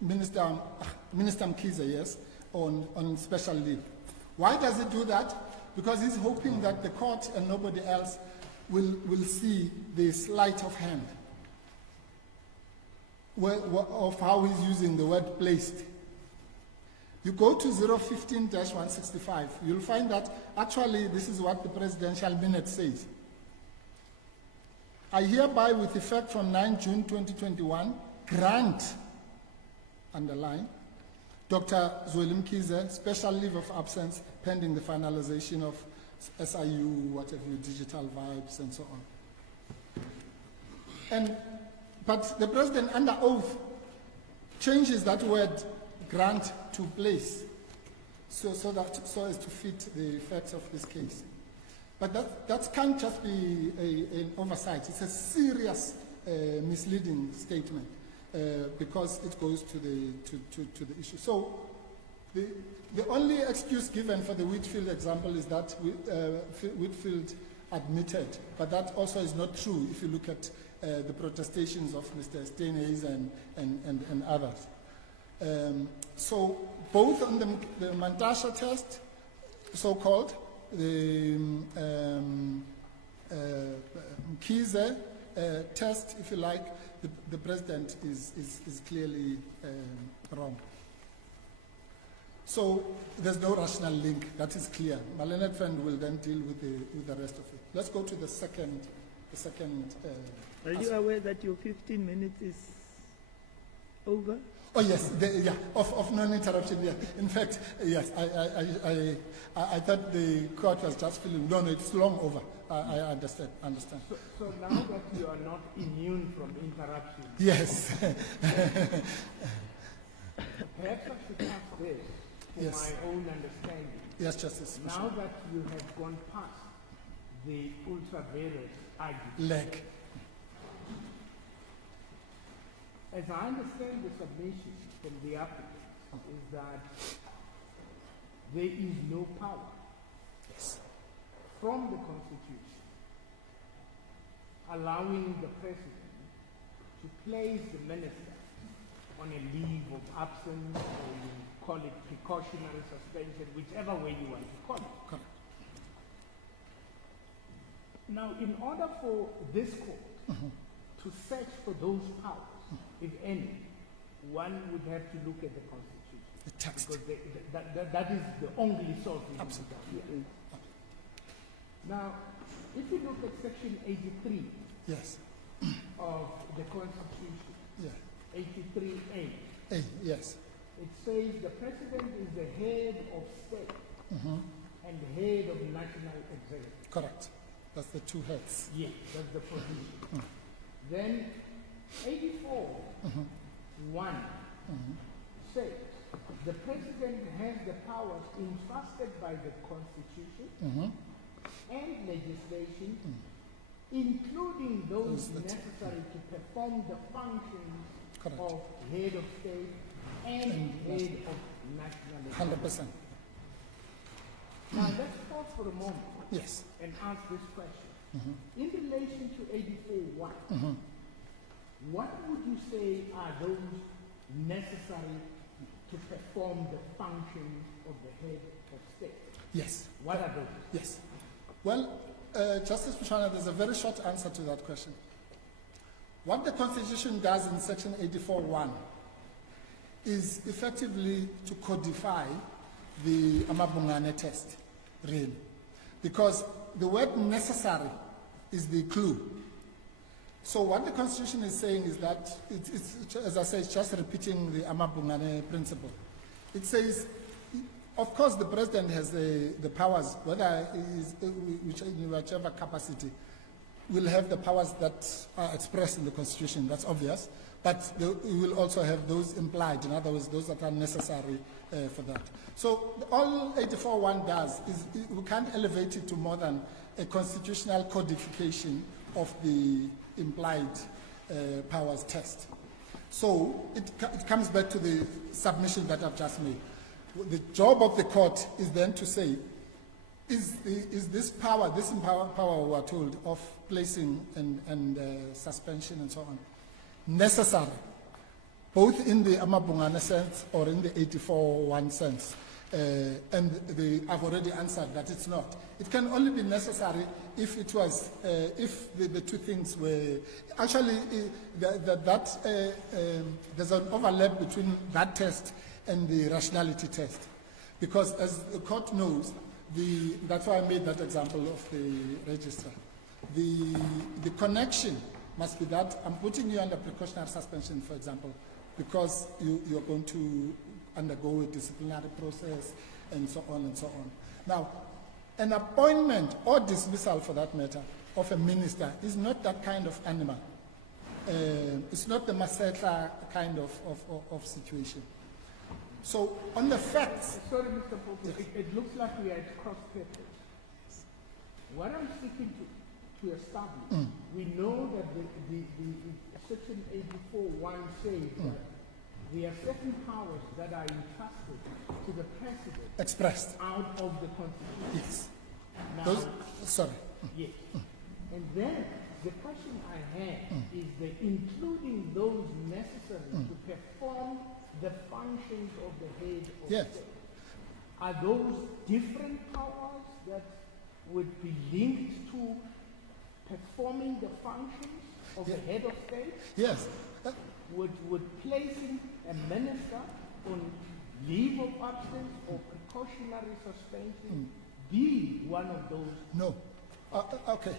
Minister Mkhize, yes, on special leave. Why does he do that? Because he's hoping that the court and nobody else will see the sleight of hand of how he's using the word placed. You go to 015-165, you'll find that actually this is what the presidential minute says. I hereby, with effect from 9 June 2021, grant, underline, Dr. Zweli Mkhize special leave of absence pending the finalization of SIU, what have you, digital vibes, and so on. But the president, under oath, changes that word grant to place, so as to fit the facts of this case. But that can't just be an oversight. It's a serious misleading statement because it goes to the issue. So the only excuse given for the Whitfield example is that Whitfield admitted, but that also is not true if you look at the protestations of Mr. Steenhuis and others. So both on the Mantashe test, so-called, the Mkhize test, if you like, the president is clearly wrong. So there's no rational link, that is clear. My learned friend will then deal with the rest of it. Let's go to the second. Are you aware that your 15 minutes is over? Oh yes, of non-interruption. Yeah. In fact, yes, I thought the court was just feeling. No, it's long over. I understand. So now that you are not immune from interruption. Yes. Perhaps I should ask this for Yes. my own understanding. Yes, Justice. Now that you have gone past the ultra-various argument, Leg. as I understand the submission from the applicant, is that there is no power from the Constitution allowing the President to place the Minister on a leave of absence, or you call it precautionary suspension, whichever way you want to call it. Correct. Now, in order for this court to search for those powers, if any, one would have to look at the Constitution. The text. Because that is the only source. Absolutely. Now, if you look at Section 83 Yes. of the Constitution, Yeah. 83A, Yes. it says the President is the head of state and the head of national executive. Correct. That's the two heads. Yes, that's the position. Then 84(1) says the President has the powers entrusted by the Constitution and legislation, including those necessary to perform the functions Correct. of head of state and head of national executive. 100%. Now let's pause for a moment Yes. and ask this question. In relation to 84(1), what would you say are those necessary to perform the functions of the head of state? Yes. What are those? Yes. Well, Justice Mchunu, there's a very short answer to that question. What the Constitution does in Section 84(1) is effectively to codify the Amabungane test, really. Because the word necessary is the clue. So what the Constitution is saying is that, it's as I say, it's just repeating the Amabungane principle. It says, of course, the President has the powers, whether in whichever capacity, will have the powers that are expressed in the Constitution, that's obvious, but we will also have those implied, in other words, those that are necessary for that. So all 84(1) does is we can't elevate it to more than a constitutional codification of the implied powers test. So it comes back to the submission that I've just made. The job of the court is then to say, is this power, we are told, of placing and suspension and so on, necessary, both in the Amabungane sense or in the 84(1) sense? And I've already answered that it's not. It can only be necessary if it was, if the two things were, actually, there's an overlap between that test and the rationality test. Because as the court knows, that's why I made that example of the register. The connection must be that I'm putting you under precautionary suspension, for example, because you're going to undergo a disciplinary process and so on and so on. Now, An appointment or dismissal, for that matter, of a minister is not that kind of animal. It's not the Masetla kind of situation. So, on the facts... Sorry, Mr. Pope, it looks like we are at cross purpose. What I'm seeking to establish, we know that the Section 84.1 says that there are certain powers that are entrusted to the President Expressed. out of the Constitution. Yes. Now, Sorry. yes. And then the question I have is that including those necessary to perform the functions of the head of Yes. state. Are those different powers that would be linked to performing the functions of the head of state? Yes. Would placing a minister on leave of absence or precautionary suspension be one of those? No. Okay.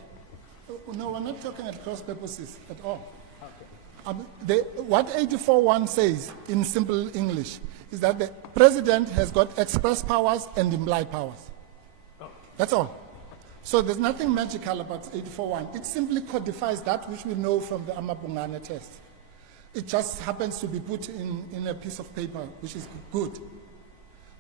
No, we're not talking at cross purposes at all. Okay. What 84.1 says in simple English is that the president has got express powers and implied powers. Oh. That's all. So there's nothing magical about 84.1. It simply codifies that which we know from the Amabungane test. It just happens to be put in a piece of paper, which is good.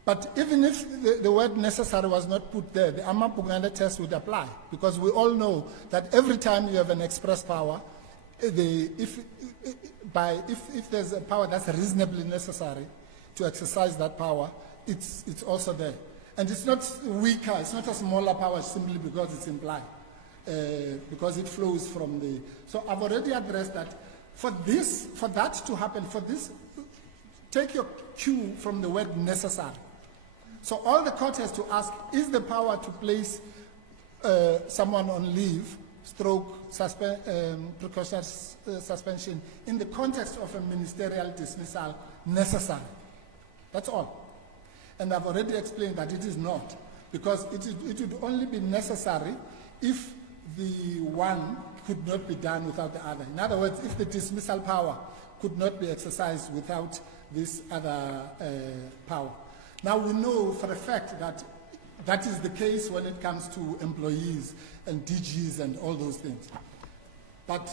But even if the word necessary was not put there, the Amabungane test would apply, because we all know that every time you have an express power, if there's a power that's reasonably necessary to exercise that power, it's also there. And it's not weaker, it's not a smaller power simply because it's implied, because it flows from the... So I've already addressed that. For that to happen, take your cue from the word necessary. So all the court has to ask, is the power to place someone on leave, precautionary suspension, in the context of a ministerial dismissal necessary? That's all. And I've already explained that it is not, because it would only be necessary if the one could not be done without the other. In other words, if the dismissal power could not be exercised without this other power. Now we know for a fact that that is the case when it comes to employees and DGs and all those things. But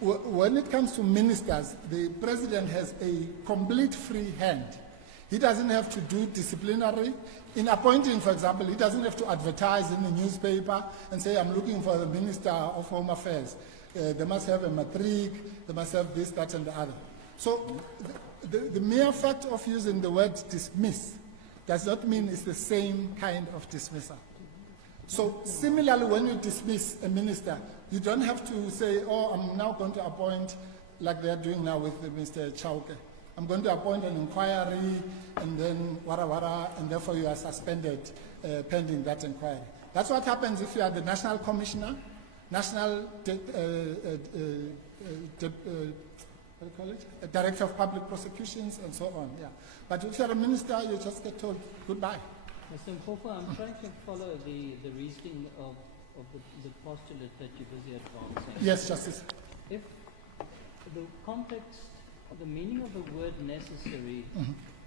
when it comes to ministers, the president has a complete free hand. He doesn't have to do disciplinary. In appointing, for example, he doesn't have to advertise in the newspaper and say, I'm looking for the Minister of Home Affairs. They must have a matric, they must have this, that, and the other. So the mere fact of using the word dismiss does not mean it's the same kind of dismissal. So similarly, when you dismiss a minister, you don't have to say, oh, I'm now going to appoint, like they're doing now with Mr. Chauke. I'm going to appoint an inquiry, and then wara, and therefore you are suspended pending that inquiry. That's what happens if you are the national commissioner, national director of public prosecutions, and so on. Yeah. But if you're a minister, you just get told goodbye. Mr. Mpofu, I'm trying to follow the reasoning of the postulate that you're busy advancing. Yes, Justice. If the context, the meaning of the word necessary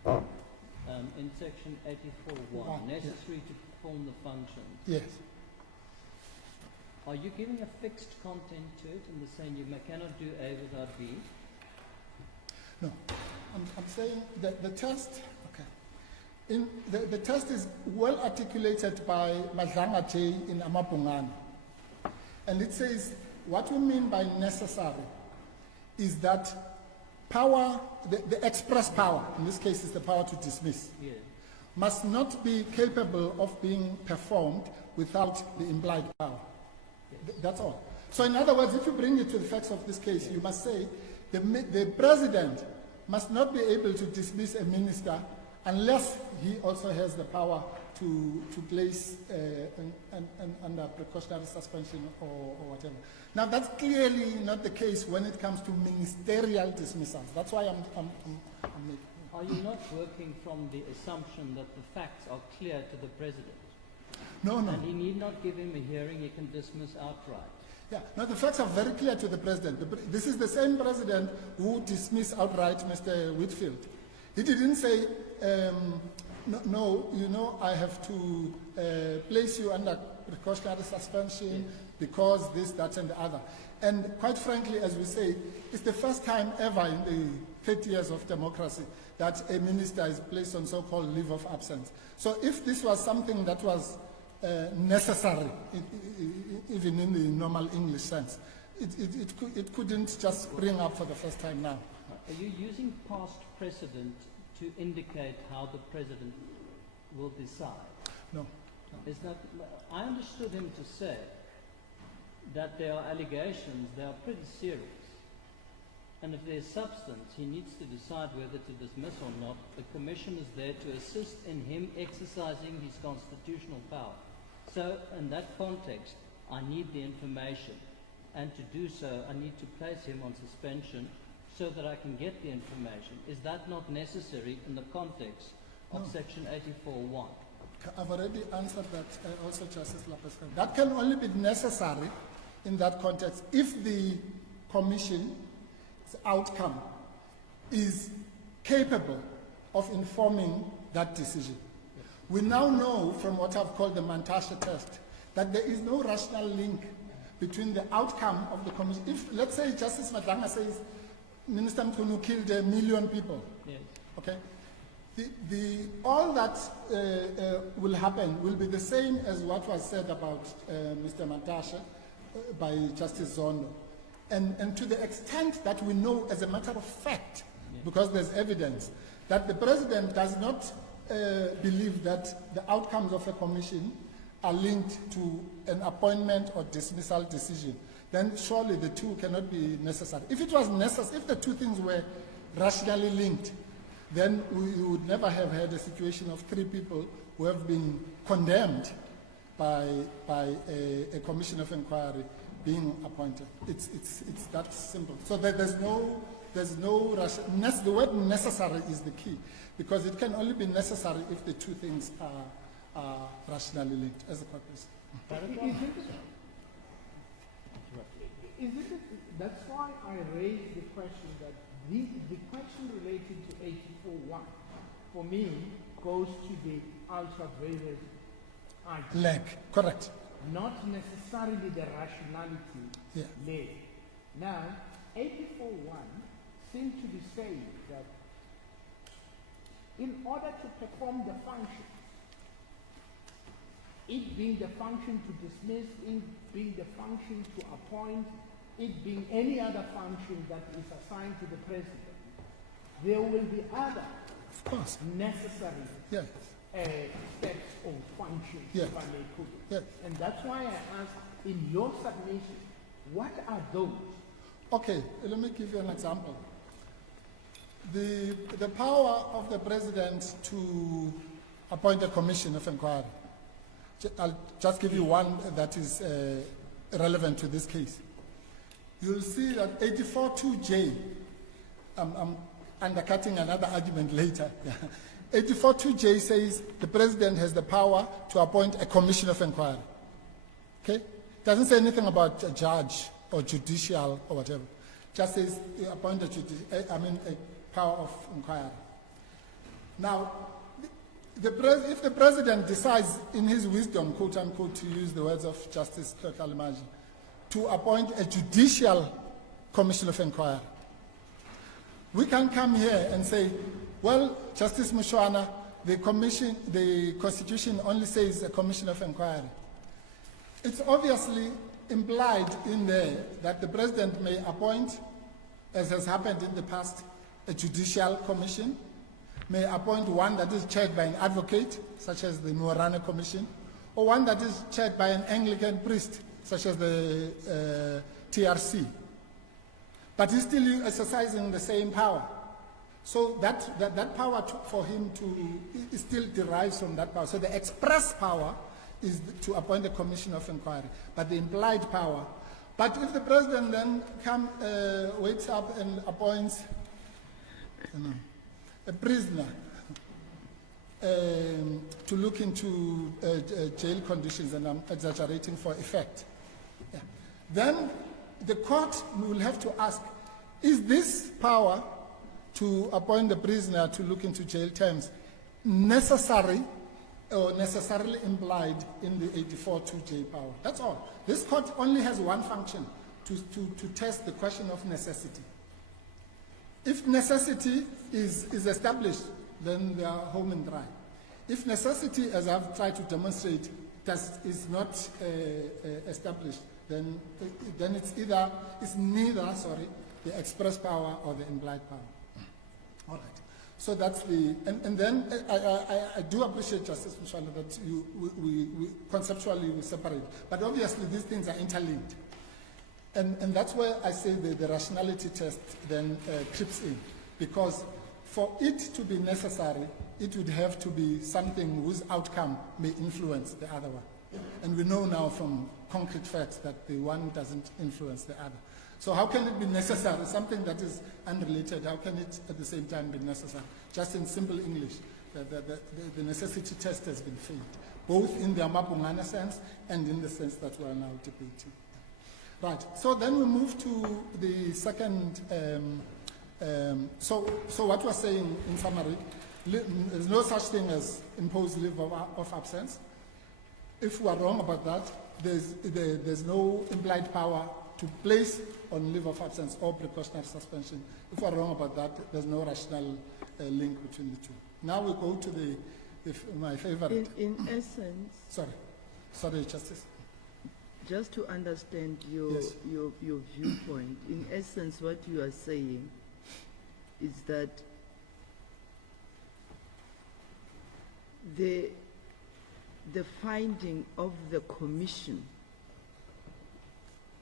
in section 84.1, necessary to perform the function. Yes. Are you giving a fixed content to it in the saying you cannot do A without B? No. I'm saying that the test, okay. The test is well articulated by Madlanga J in Amabungane. And it says, what we mean by necessary is that power, the express power, in this case is the power to dismiss, yes, must not be capable of being performed without the implied power. Yes. That's all. So in other words, if you bring it to the facts of this case, you must say the president must not be able to dismiss a minister unless he also has the power to place under precautionary suspension or whatever. Now that's clearly not the case when it comes to ministerial dismissals. That's why I'm making. Are you not working from the assumption that the facts are clear to the president? No, no. And he need not give him a hearing, he can dismiss outright. Yeah, no, the facts are very clear to the president. This is the same president who dismissed outright Mr. Whitfield. He didn't say, No, you know, I have to place you under precautionary suspension because this, that, and the other. And quite frankly, as we say, it's the first time ever in the 30 years of democracy that a minister is placed on so-called leave of absence. So if this was something that was necessary, even in the normal English sense, it couldn't just spring up for the first time now. Are you using past precedent to indicate how the president will decide? No. Is that, I understood him to say that there are allegations, they are pretty serious. And if there's substance, he needs to decide whether to dismiss or not. The commission is there to assist in him exercising his constitutional power. So in that context, I need the information. And to do so, I need to place him on suspension so that I can get the information. Is that not necessary in the context of Section 84(1)? I've already answered that also, Justice Lapescan. That can only be necessary in that context if the commission's outcome is capable of informing that decision. We now know from what I've called the Mantashe test that there is no rational link between the outcome of the commission. If, let's say, Justice Madlanga says Minister Mchunu killed 1 million people, Yes. okay? All that will happen will be the same as what was said about Mr. Mantashe by Justice Zondo. And to the extent that we know as a matter of fact, because there's evidence, that the president does not believe that the outcomes of a commission are linked to an appointment or dismissal decision, then surely the two cannot be necessary. If it was necessary, if the two things were rationally linked, then we would never have had a situation of 3 people who have been condemned by a commission of inquiry being appointed. It's that simple. So there's no the word necessary is the key, because it can only be necessary if the two things are rationally linked, as the court is. That's why I raised the question that the question related to 84(1) for me goes to the ultra-various item. Leg, correct. Not necessarily the rationality leg. Now, 84(1) seems to be saying that in order to perform the function, it being the function to dismiss, it being the function to appoint, it being any other function that is assigned to the president, there will be other necessary steps or functions, if I may put it. And that's why I asked, in your submission, what are those? Okay, let me give you an example. The power of the president to appoint a commission of inquiry. I'll just give you one that is relevant to this case. You'll see that 84(2)J, I'm undercutting another argument later. 84(2)J says the president has the power to appoint a commission of inquiry. Okay? It doesn't say anything about a judge or judicial or whatever. Just says you appoint a power of inquiry. Now, if the president decides in his wisdom, quote unquote, to use the words of Justice Kalimaji, to appoint a judicial commission of inquiry, we can come here and say, well, Justice Mushwana, the Constitution only says a commission of inquiry. It's obviously implied in there that the president may appoint, as has happened in the past, a judicial commission, may appoint one that is chaired by an advocate, such as the Muarane Commission, or one that is chaired by an Anglican priest, such as the TRC. But he's still exercising the same power. So that power for him it still derives from that power. So the express power is to appoint a commission of inquiry, but the implied power. But if the president then wakes up and appoints a prisoner to look into jail conditions, and I'm exaggerating for effect, then the court will have to ask, is this power to appoint the prisoner to look into jail terms necessary or necessarily implied in the 84(2)J power. That's all. This court only has one function, to test the question of necessity. If necessity is established, then they are home and dry. If necessity, as I've tried to demonstrate, is not established, then it's neither the express power or the implied power. All right. So that's the, and then I do appreciate, Justice Mchunu, that we conceptually we separate. But obviously these things are interlinked. And that's where I say the rationality test then trips in. Because for it to be necessary, it would have to be something whose outcome may influence the other one. And we know now from concrete facts that the one doesn't influence the other. So how can it be necessary? Something that is unrelated, how can it at the same time be necessary? Just in simple English, the necessity test has been failed, both in the Amapungana sense and in the sense that we are now debating. Right, so then we move to the second, so what we're saying in summary, there's no such thing as imposed leave of absence. If we are wrong about that, there's no implied power to place on leave of absence or precautionary suspension. If we're wrong about that, there's no rational link between the two. Now we go to my favorite. In essence... Sorry, Justice. Just to understand your viewpoint, in essence what you are saying is that the finding of the commission,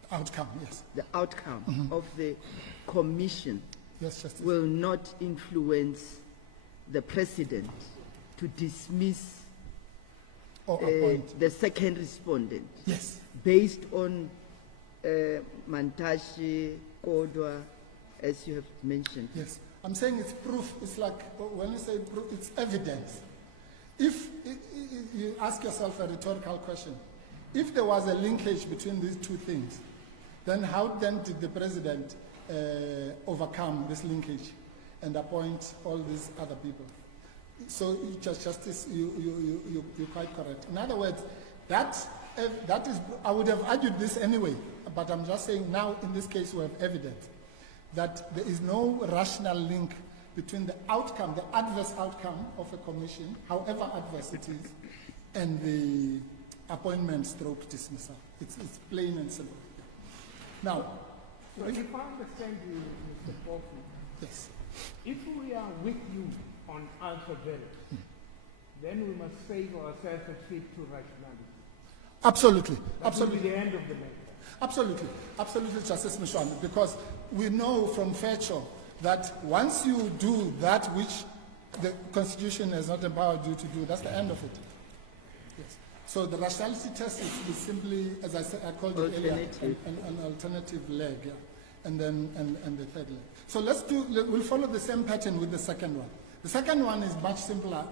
outcome, yes. The outcome of the commission, yes, Justice, will not influence the president to dismiss or appoint the second respondent. Yes. Based on Mantashe, Kodwa, as you have mentioned. Yes. I'm saying it's proof. It's like when you say proof, it's evidence. If you ask yourself a rhetorical question, if there was a linkage between these two things, then how then did the president overcome this linkage and appoint all these other people? So, Justice, you're quite correct. In other words, that is, I would have argued this anyway, but I'm just saying now in this case we have evidence that there is no rational link between the outcome, the adverse outcome of a commission, however adverse it is, and the appointment stroke dismissal. It's plain and simple. Now, so if I understand you, Mr. Pofu, yes. If we are with you on ultra-vires, then we must save ourselves a trip to rationality. Absolutely. That Absolutely. will be the end of the matter. Absolutely. Absolutely, Justice Mchunu, because we know from Fetcho that once you do that which the Constitution has not empowered you to do, that's the end of it. Yes. So the rationality test is simply, as I said, I called it earlier, an alternative leg, yeah. And then and the third leg. So we'll follow the same pattern with the second one. The second one is much simpler.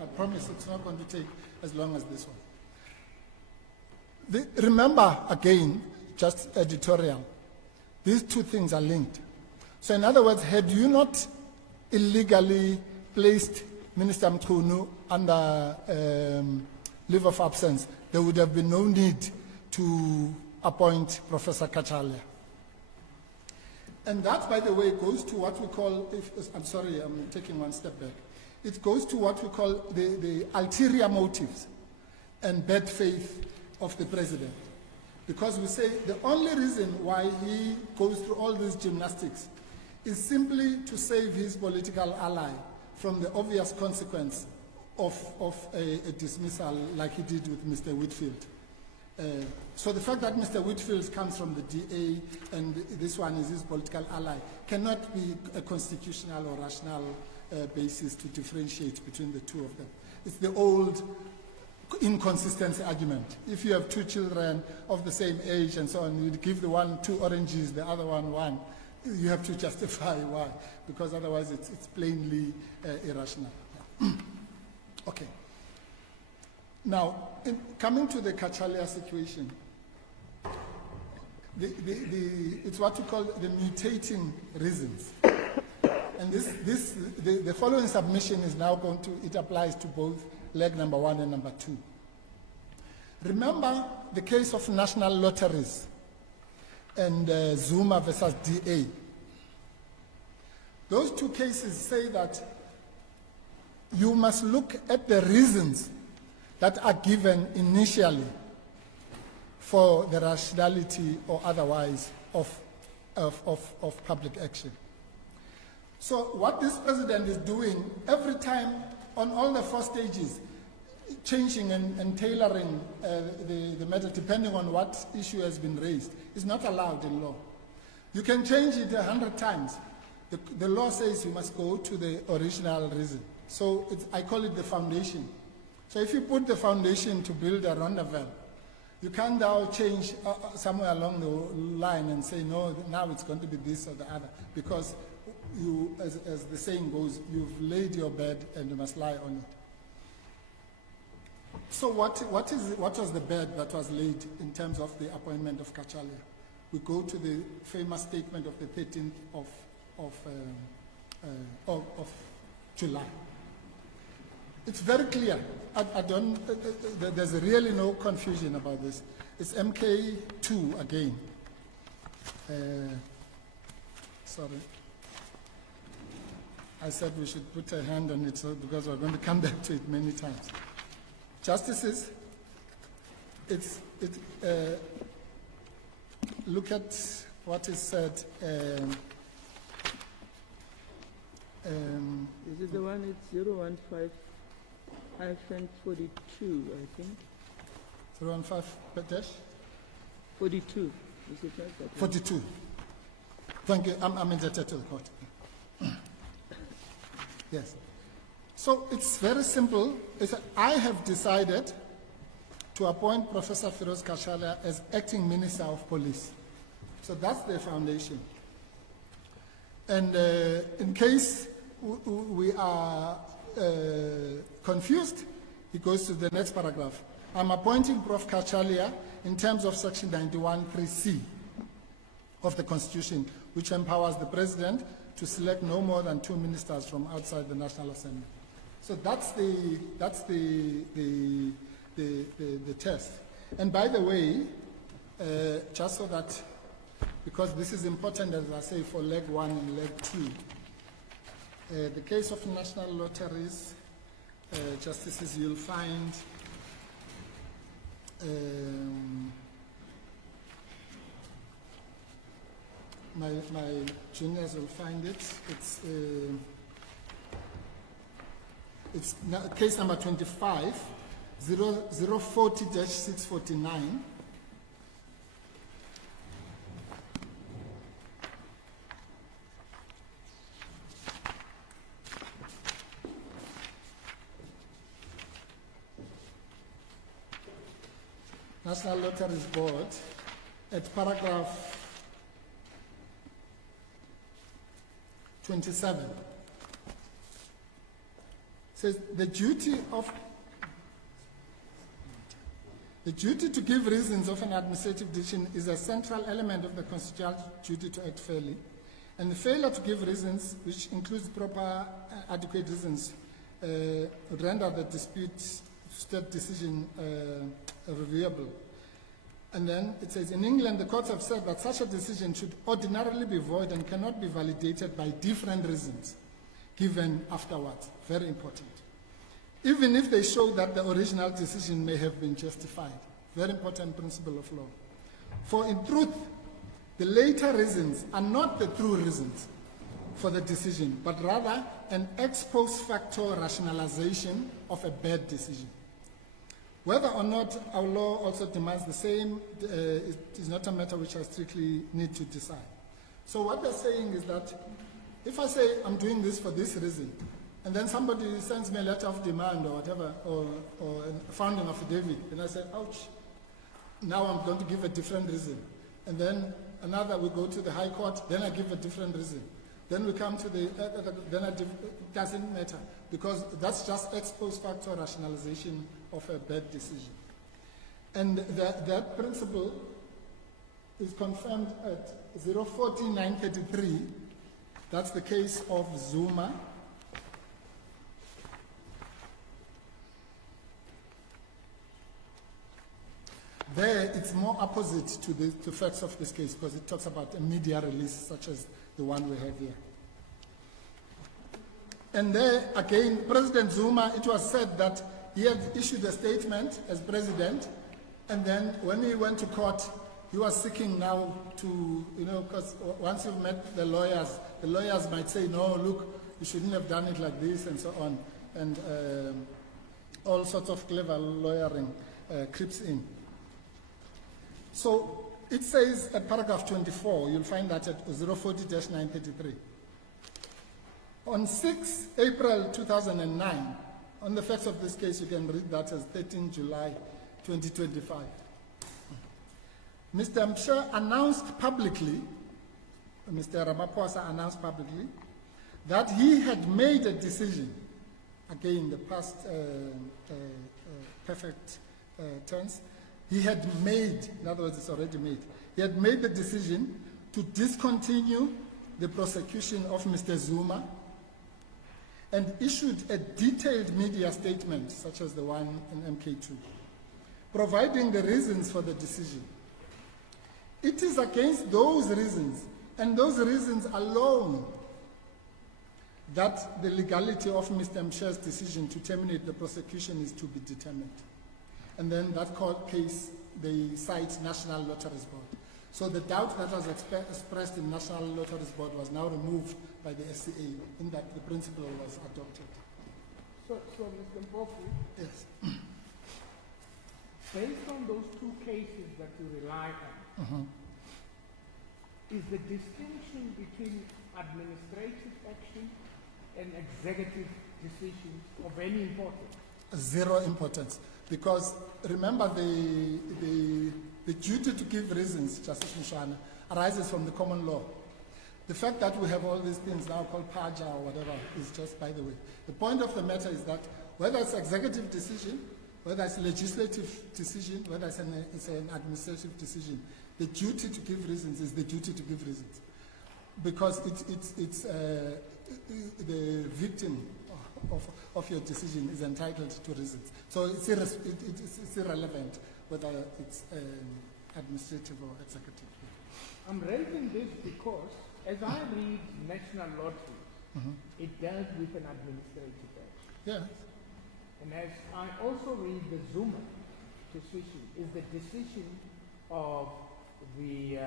I promise it's not going to take as long as this one. Remember, again, just editorial, these two things are linked. So in other words, had you not illegally placed Minister Mchunu under leave of absence, there would have been no need to appoint Professor Kachalia. And that, by the way, goes to what we call, I'm sorry, I'm taking one step back. It goes to what we call the ulterior motives and bad faith of the president. Because we say the only reason why he goes through all these gymnastics is simply to save his political ally from the obvious consequence of a dismissal like he did with Mr. Whitfield. So the fact that Mr. Whitfield comes from the DA and this one is his political ally cannot be a constitutional or rational basis to differentiate between the two of them. It's the old inconsistency argument. If you have two children of the same age and so on, you give the one 2 oranges, the other one, you have to justify why, because otherwise it's plainly irrational. Okay. Now, coming to the Kachalia situation, it's what we call the mutating reasons. And the following submission is now going to, it applies to both leg number 1 and number 2. Remember the case of national lotteries and Zuma versus DA. Those two cases say that you must look at the reasons that are given initially for the rationality or otherwise of public action. So what this president is doing every time on all the 4 stages, changing and tailoring the matter depending on what issue has been raised, is not allowed in law. You can change it 100 times. The law says you must go to the original reason. So I call it the foundation. So if you put the foundation to build a roundabout, you can't now change somewhere along the line and say, no, now it's going to be this or the other, because you, as the saying goes, you've laid your bed and you must lie on it. So what was the bed that was laid in terms of the appointment of Kachalia? We go to the famous statement of the 13th of July. It's very clear. There's really no confusion about this. It's MK2 again. Sorry. I said we should put a hand on it because we're going to come back to it many times. Justices, look at what is said. Is it the one, it's 015-42, I think? 015 42. Is it not that 42. Thank you. I'm indebted to the court. Yes. So it's very simple. I have decided to appoint Professor Firoz Kachalia as acting Minister of Police. So that's the foundation. And in case we are confused, it goes to the next paragraph. I'm appointing Prof. Kachalia in terms of Section 91(3)(c) of the Constitution, which empowers the President to select no more than 2 ministers from outside the National Assembly. So that's the test. And by the way, just so that, because this is important, as I say, for leg 1 and leg 2, the case of national lotteries, justices, you'll find my juniors will find it. It's case number 25, 040-649. National Lotteries Board, at paragraph 27, says the duty to give reasons of an administrative decision is a central element of the constitutional duty to act fairly, and the failure to give reasons, which includes proper adequate reasons, would render the state decision reviewable. And then it says, in England, the courts have said that such a decision should ordinarily be void and cannot be validated by different reasons given afterwards. Very important. Even if they show that the original decision may have been justified. Very important principle of law. For in truth, the later reasons are not the true reasons for the decision, but rather an ex post facto rationalization of a bad decision. Whether or not our law also demands the same is not a matter which I strictly need to decide. So what they're saying is that if I say I'm doing this for this reason, and then somebody sends me a letter of demand or whatever, or a founding affidavit, and I say, ouch, now I'm going to give a different reason. And then another, we go to the High Court, then I give a different reason. Then we come to the, it doesn't matter, because that's just ex post facto rationalization of a bad decision. And that principle is confirmed at 040-933 That's the case of Zuma. There, it's more opposite to the facts of this case because it talks about a media release such as the one we have here. And there, again, President Zuma, it was said that he had issued a statement as president, and then when he went to court, he was seeking now to, because once you've met the lawyers might say, no, look, you shouldn't have done it like this, and so on. And all sorts of clever lawyering creeps in. So it says at paragraph 24, you'll find that at 040-933. On 6 April 2009, on the facts of this case, you can read that as 13 July 2025. Mr. Mchunu announced publicly, Mr. Ramaphosa announced publicly, that he had made a decision, again, the past perfect tense, he had made, in other words, it's already made, he had made the decision to discontinue the prosecution of Mr. Zuma and issued a detailed media statement, such as the one in MK2, providing the reasons for the decision. It is against those reasons, and those reasons alone, that the legality of Mr. Mchenu's decision to terminate the prosecution is to be determined. And then that court case, they cite National Lotteries Board. So the doubt that was expressed in National Lotteries Board was now removed by the SCA in that the principle was adopted. So Mr. Mpofu, Yes. based on those two cases that you rely on, is the distinction between administrative action and executive decisions of any importance? Zero importance. Because remember, the duty to give reasons, Justice Mchunu, arises from the common law. The fact that we have all these things now called PAJA or whatever is just by the way. The point of the matter is that whether it's executive decision, whether it's legislative decision, whether it's an administrative decision, the duty to give reasons is the duty to give reasons. Because it's the victim of your decision is entitled to reasons. So it's irrelevant whether it's administrative or executive. I'm raising this because as I read National Lottery, it dealt with an administrative action. Yes. And as I also read the Zuma decision, is the decision of the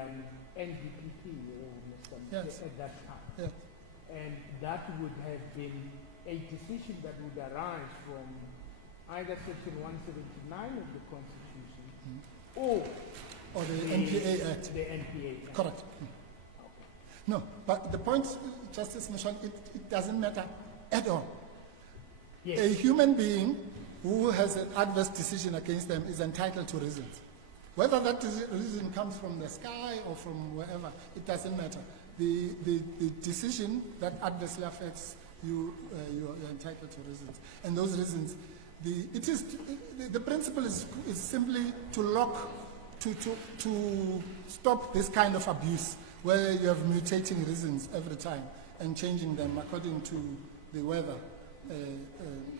NDPP or Mr. Yes. at that time. Yes. And that would have been a decision that would arise from either section 179 of the Constitution or the NPA Act. The NPA Act. Correct. No, but the point, Justice Mchunu, it doesn't matter at all. Yes. A human being who has an adverse decision against them is entitled to reasons. Whether that reason comes from the sky or from wherever, it doesn't matter. The decision that adversely affects you, you're entitled to reasons. And those reasons, the principle is simply to lock, to stop this kind of abuse, where you have mutating reasons every time and changing them according to the weather,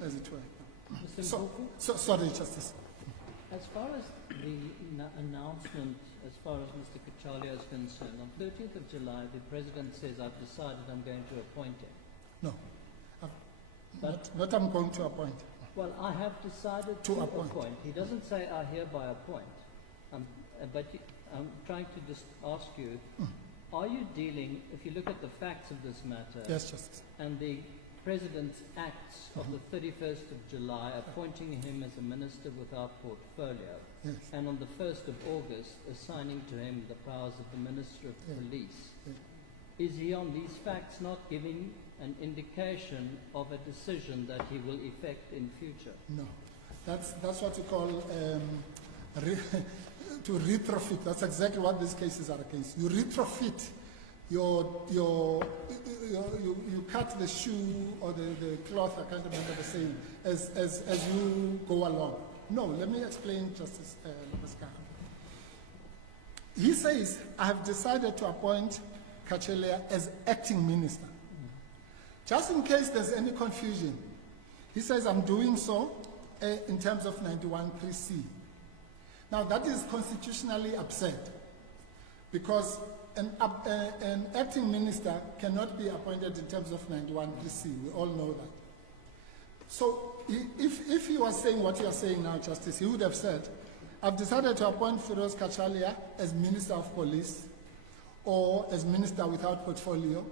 as it were. So, sorry, Justice. As far as the announcement, as far as Mr. Kachalia is concerned, on 30th of July, the President says, I've decided I'm going to appoint him. No. Not I'm going to appoint. Well, I have decided to appoint. He doesn't say, I hereby appoint. But I'm trying to just ask you, are you dealing, if you look at the facts of this matter, Yes, Justice. and the President's acts of the 31st of July, appointing him as a minister without portfolio, Yes. and on the 1st of August, assigning to him the powers of the Minister of Police, is he on these facts not giving an indication of a decision that he will effect in future? No. That's what you call to retrofit. That's exactly what these cases are against. You retrofit you cut the shoe or the cloth, I can't remember the saying, as you go along. No, let me explain, Justice Pascal. He says, I have decided to appoint Kachelia as acting minister. Just in case there's any confusion, he says, I'm doing so in terms of 91(3)(c). Now that is constitutionally absurd, because an acting minister cannot be appointed in terms of 91(3)(c). We all know that. So if he was saying what you are saying now, Justice, he would have said, I've decided to appoint Firoz Kachalia as Minister of Police or as Minister without portfolio,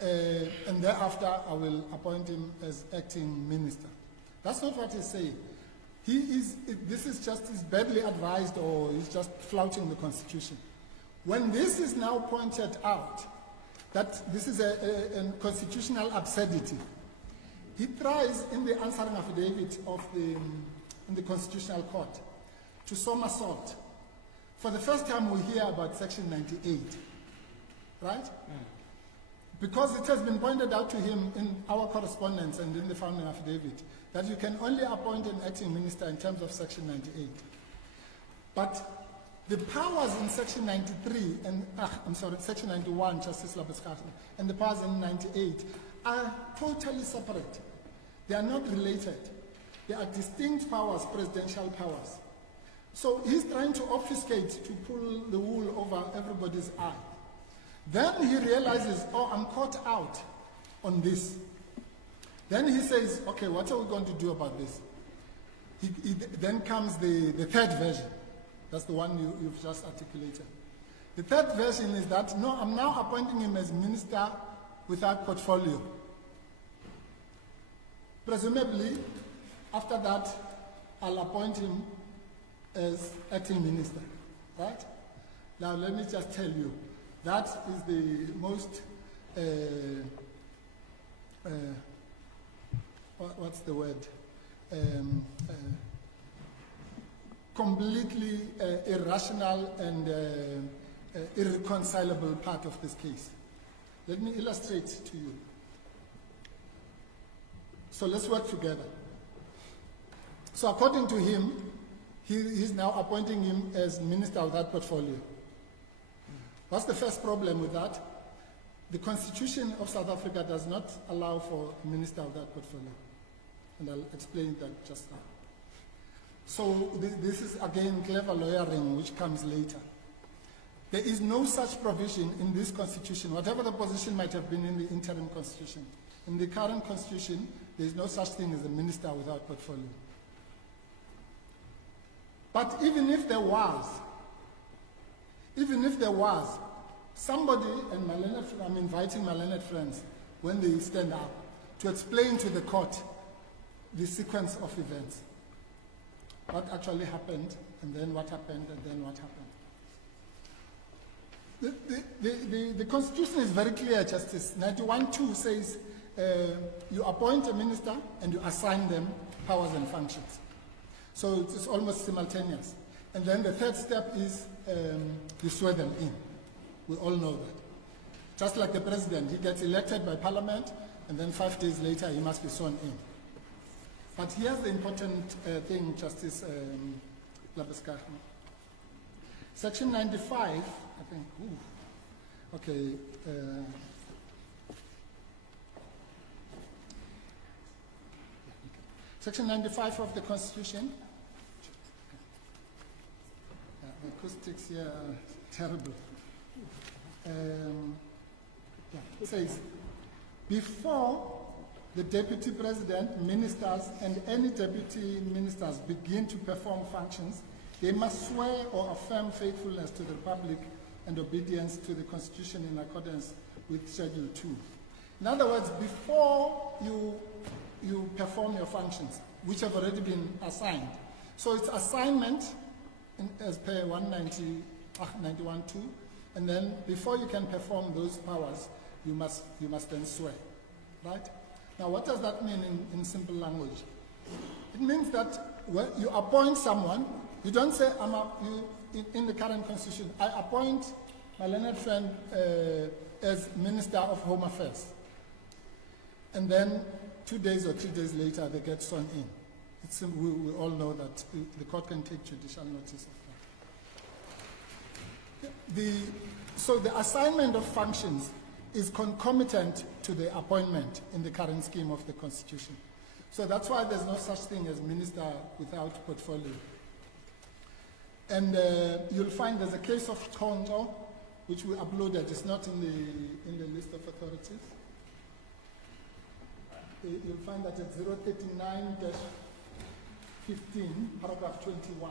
and thereafter I will appoint him as acting minister. That's not what he's saying. This is just, he's badly advised, or he's just flouting the Constitution. When this is now pointed out, that this is a constitutional absurdity, he tries in the answering affidavit of in the Constitutional Court to somersault. For the first time we hear about Section 98, right? Because it has been pointed out to him in our correspondence and in the founding affidavit that you can only appoint an acting minister in terms of Section 98. But the powers in Section 93, and Section 91, Justice Labuskaghni, and the powers in 98 are totally separate. They are not related. They are distinct powers, presidential powers. So he's trying to obfuscate, to pull the wool over everybody's eye. Then he realizes, oh, I'm caught out on this. Then he says, okay, what are we going to do about this? Then comes the third version. That's the one you've just articulated. The third version is that, no, I'm now appointing him as minister without portfolio. Presumably, after that, I'll appoint him as acting minister, right? Now, let me just tell you, that is the most, what's the word? Completely irrational and irreconcilable part of this case. Let me illustrate to you. So let's work together. So according to him, he's now appointing him as minister without portfolio. What's the first problem with that? The Constitution of South Africa does not allow for a minister without portfolio. And I'll explain that just now. So this is again clever lawyering which comes later. There is no such provision in this Constitution, whatever the position might have been in the interim Constitution. In the current Constitution, there is no such thing as a minister without portfolio. But even if there was, somebody, and I'm inviting my learned friends, when they stand up, to explain to the court the sequence of events. What actually happened, and then what happened, and then what happened. The Constitution is very clear, Justice. 91(2) says you appoint a minister and you assign them powers and functions. So it's almost simultaneous. And then the third step is you swear them in. We all know that. Just like the president, he gets elected by parliament, and then 5 days later he must be sworn in. But here's the important thing, Justice Labuskaghni. Section 95, I think, okay. Section 95 of the Constitution. The acoustics here are terrible. It says, before the deputy president, ministers, and any deputy ministers begin to perform functions, they must swear or affirm faithfulness to the Republic and obedience to the Constitution in accordance with Schedule 2. In other words, before you perform your functions, which have already been assigned. So it's assignment as per 91(2), and then before you can perform those powers, you must then swear, right? Now, what does that mean in simple language? It means that when you appoint someone, you don't say, in the current Constitution, I appoint my learned friend as Minister of Home Affairs. And then 2 days or 3 days later, they get sworn in. We all know that the court can take judicial notice of that. So the assignment of functions is concomitant to the appointment in the current scheme of the Constitution. So that's why there's no such thing as minister without portfolio. And you'll find there's a case of uMkhonto, which we uploaded. It's not in the list of authorities. You'll find that at 039-15, paragraph 21.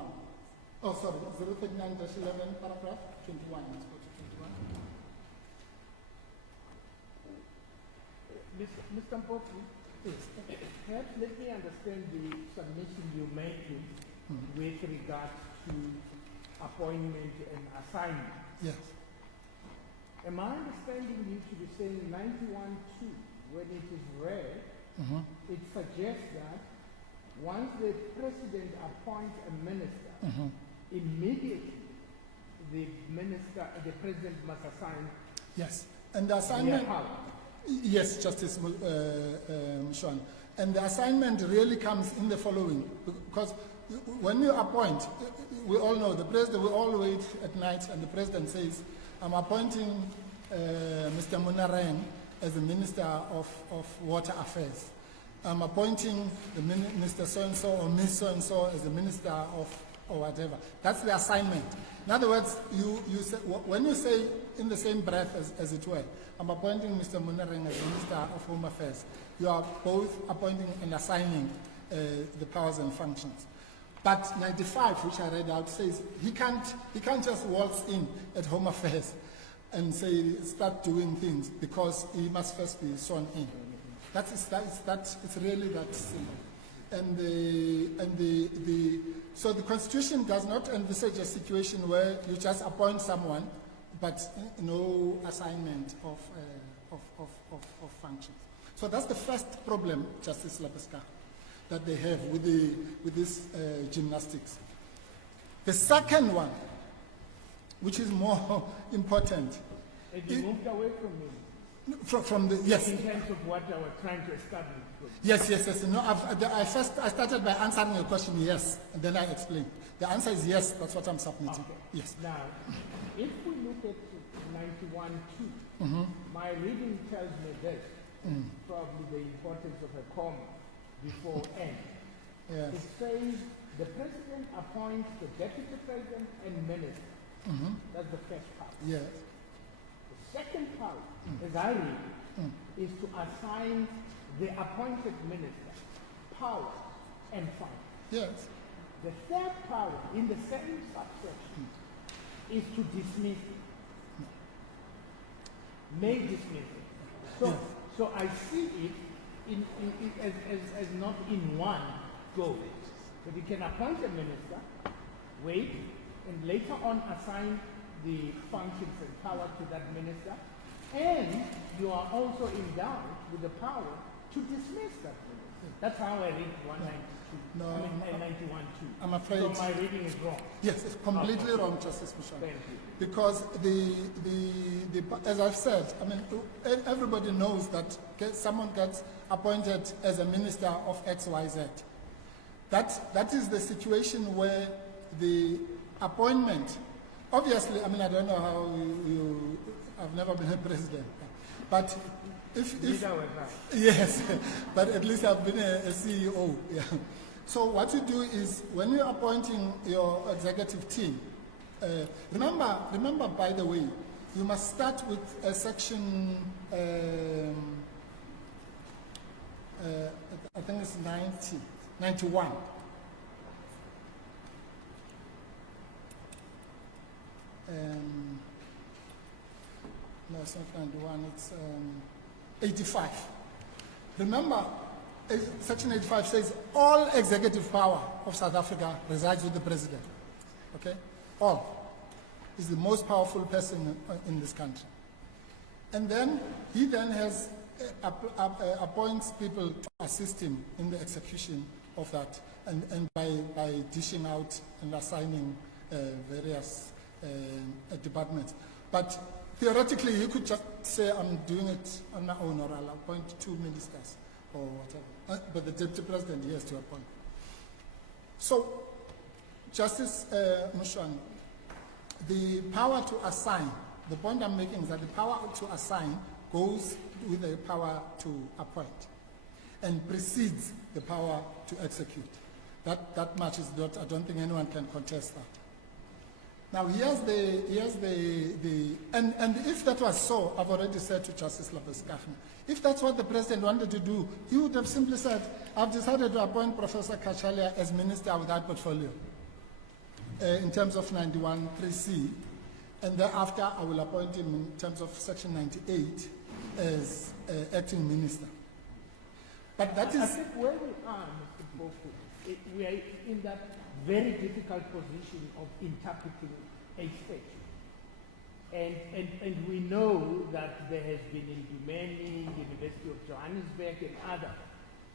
Oh, sorry, 039-11, paragraph 21. Let's go to 21. Mr. Mpofu, perhaps let me understand the submission you're making with regard to appointment and assignment. Yes. Am I understanding you to be saying 91.2, when it is read, it suggests that once the president appoints a minister, immediately the president must assign Yes. And the their assignment... power? Yes, Justice Mchunu. And the assignment really comes in the following, because when you appoint, we all know the president will all wait at night and the president says, I'm appointing Mr. Munareng as the Minister of Water Affairs. I'm appointing the Minister so-and-so or Miss so-and-so as the Minister of or whatever. That's the assignment. In other words, you say, when you say in the same breath as it were, I'm appointing Mr. Munareng as Minister of Home Affairs, you are both appointing and assigning the powers and functions. But 95, which I read out, says he can't just waltz in at Home Affairs and say start doing things because he must first be sworn in. It's really that simple. So the Constitution does not envisage a situation where you just appoint someone, but no assignment of functions. So that's the first problem, Justice Lapeska, that they have with this gymnastics. The second one, which is more important, And you moved away from me. From the yes. In terms of what I was trying to establish. Yes. No, I started by answering your question yes, and then I explained. The answer is yes. That's what I'm submitting. Okay. Yes. Now, if we look at 91.2, my reading tells me this. Probably the importance of a comma before N. Yes. It says the president appoints the deputy president and minister. That's the first part. Yes. The second part, as I read it, is to assign the appointed minister power and functions. Yes. The third power in the same subsection is to dismiss it. May dismiss it. So I see it as not in one go. But you can appoint a minister, wait, and later on assign the functions and power to that minister, and you are also endowed with the power to dismiss that minister. That's how I read 192. No, 91.2. I'm afraid. So my reading is wrong. Yes, it's completely wrong, Justice Mchunu. Thank you. Because as I've said, I mean, everybody knows that someone gets appointed as a minister of XYZ. That is the situation where the appointment, obviously, I mean, I don't know how I've never been a president, but if yes, but at least I've been a CEO. Yeah. So what you do is when you're appointing your executive team, remember, by the way, you must start with a section, I think it's 91. No, it's not 91, it's 85. Remember, Section 85 says all executive power of South Africa resides with the president. Okay? All. He's the most powerful person in this country. And then he then has appoints people to assist him in the execution of that, and by dishing out and assigning various departments. But theoretically, he could just say, I'm doing it on my own, or I'll appoint 2 ministers, or whatever. But the deputy president, he has to appoint. So, Justice Mchunu, the power to assign The point I'm making is that the power to assign goes with the power to appoint and precedes the power to execute. That much is not, I don't think anyone can contest that. Now and if that was so, I've already said to Justice Labuskaghni, if that's what the President wanted to do, he would have simply said, I've decided to appoint Professor Kachalia as Minister without portfolio in terms of 91(3)(c), and thereafter I will appoint him in terms of Section 98 as acting Minister. But that is... I think where we are, Mr. Bofu, we are in that very difficult position of interpreting a statute. And we know that there has been in Dumeni, University of Johannesburg, and other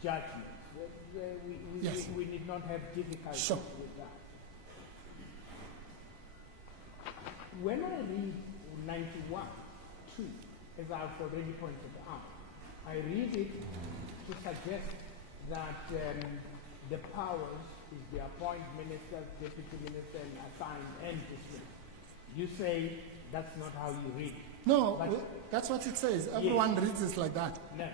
judgments. Yes. We need not have difficulty Sure. with that. When I read 91(2), as I've already pointed out, I read it to suggest that the powers is the appoint ministers, deputy minister, and assign and dismiss. You say that's not how you read it. No, But- that's what it says. Everyone reads it like that. No,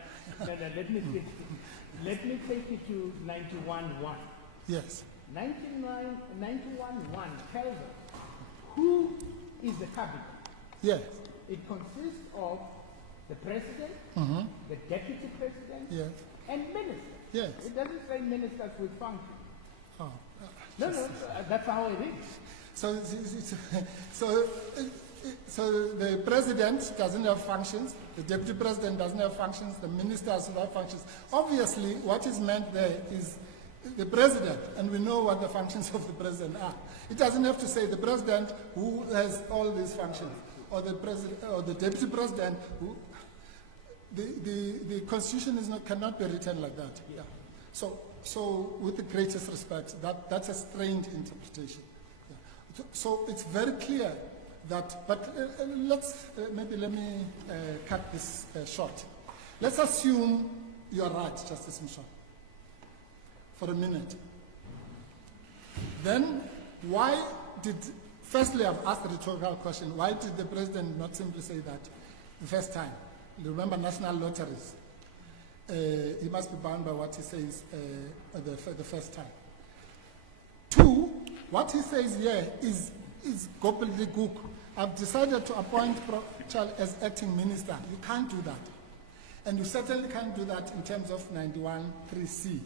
let me take you to 91(1). Yes. 91(1) tells us who is the cabinet. Yes. It consists of the president, the deputy president, Yes. and ministers. Yes. It doesn't say ministers with function. Oh. No, that's how it is. So the president doesn't have functions, the deputy president doesn't have functions, the ministers don't have functions. Obviously, what is meant there is the president, and we know what the functions of the president are. It doesn't have to say the president who has all these functions, or the president, or the deputy president who. The constitution cannot be written like that. Yeah. So with the greatest respect, that's a strained interpretation. Yeah. So it's very clear that, but let me cut this short. Let's assume you're right, Justice Mchunu, for a minute. Then firstly I've asked the rhetorical question, why did the President not simply say that the first time? You remember national lotteries. He must be bound by what he says the first time. Two, what he says here is gobbledygook. I've decided to appoint Charles as acting minister. You can't do that. And you certainly can't do that in terms of 91(3)(c).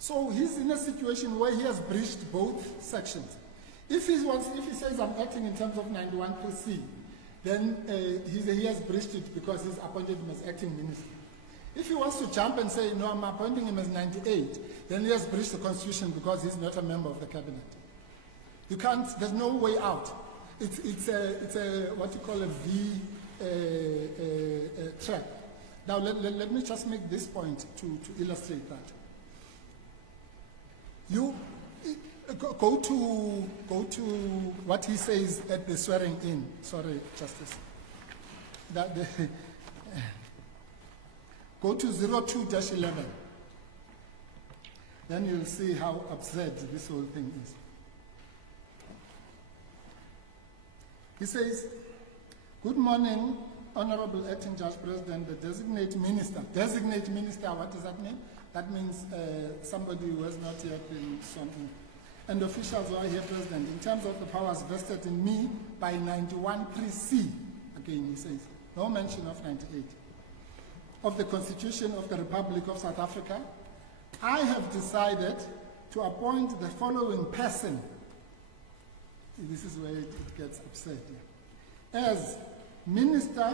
So he's in a situation where he has breached both sections. If he says I'm acting in terms of 91(3)(c), then he has breached it because he's appointed him as acting minister. If he wants to jump and say, no, I'm appointing him as 98, then he has breached the constitution because he's not a member of the cabinet. You can't, there's no way out. It's a what you call a V trap. Now let me just make this point to illustrate that. You go to what he says at the swearing in. Sorry, Justice. Go to 02-11. Then you'll see how absurd this whole thing is. He says, good morning, Honorable Acting Judge President, the designate minister. Designate minister, what does that mean? That means somebody who has not yet been sworn in. And officials who are here present, in terms of the powers vested in me by 91(3)(c), again he says, no mention of 98, of the Constitution of the Republic of South Africa, I have decided to appoint the following person. This is where it gets absurd here. As Minister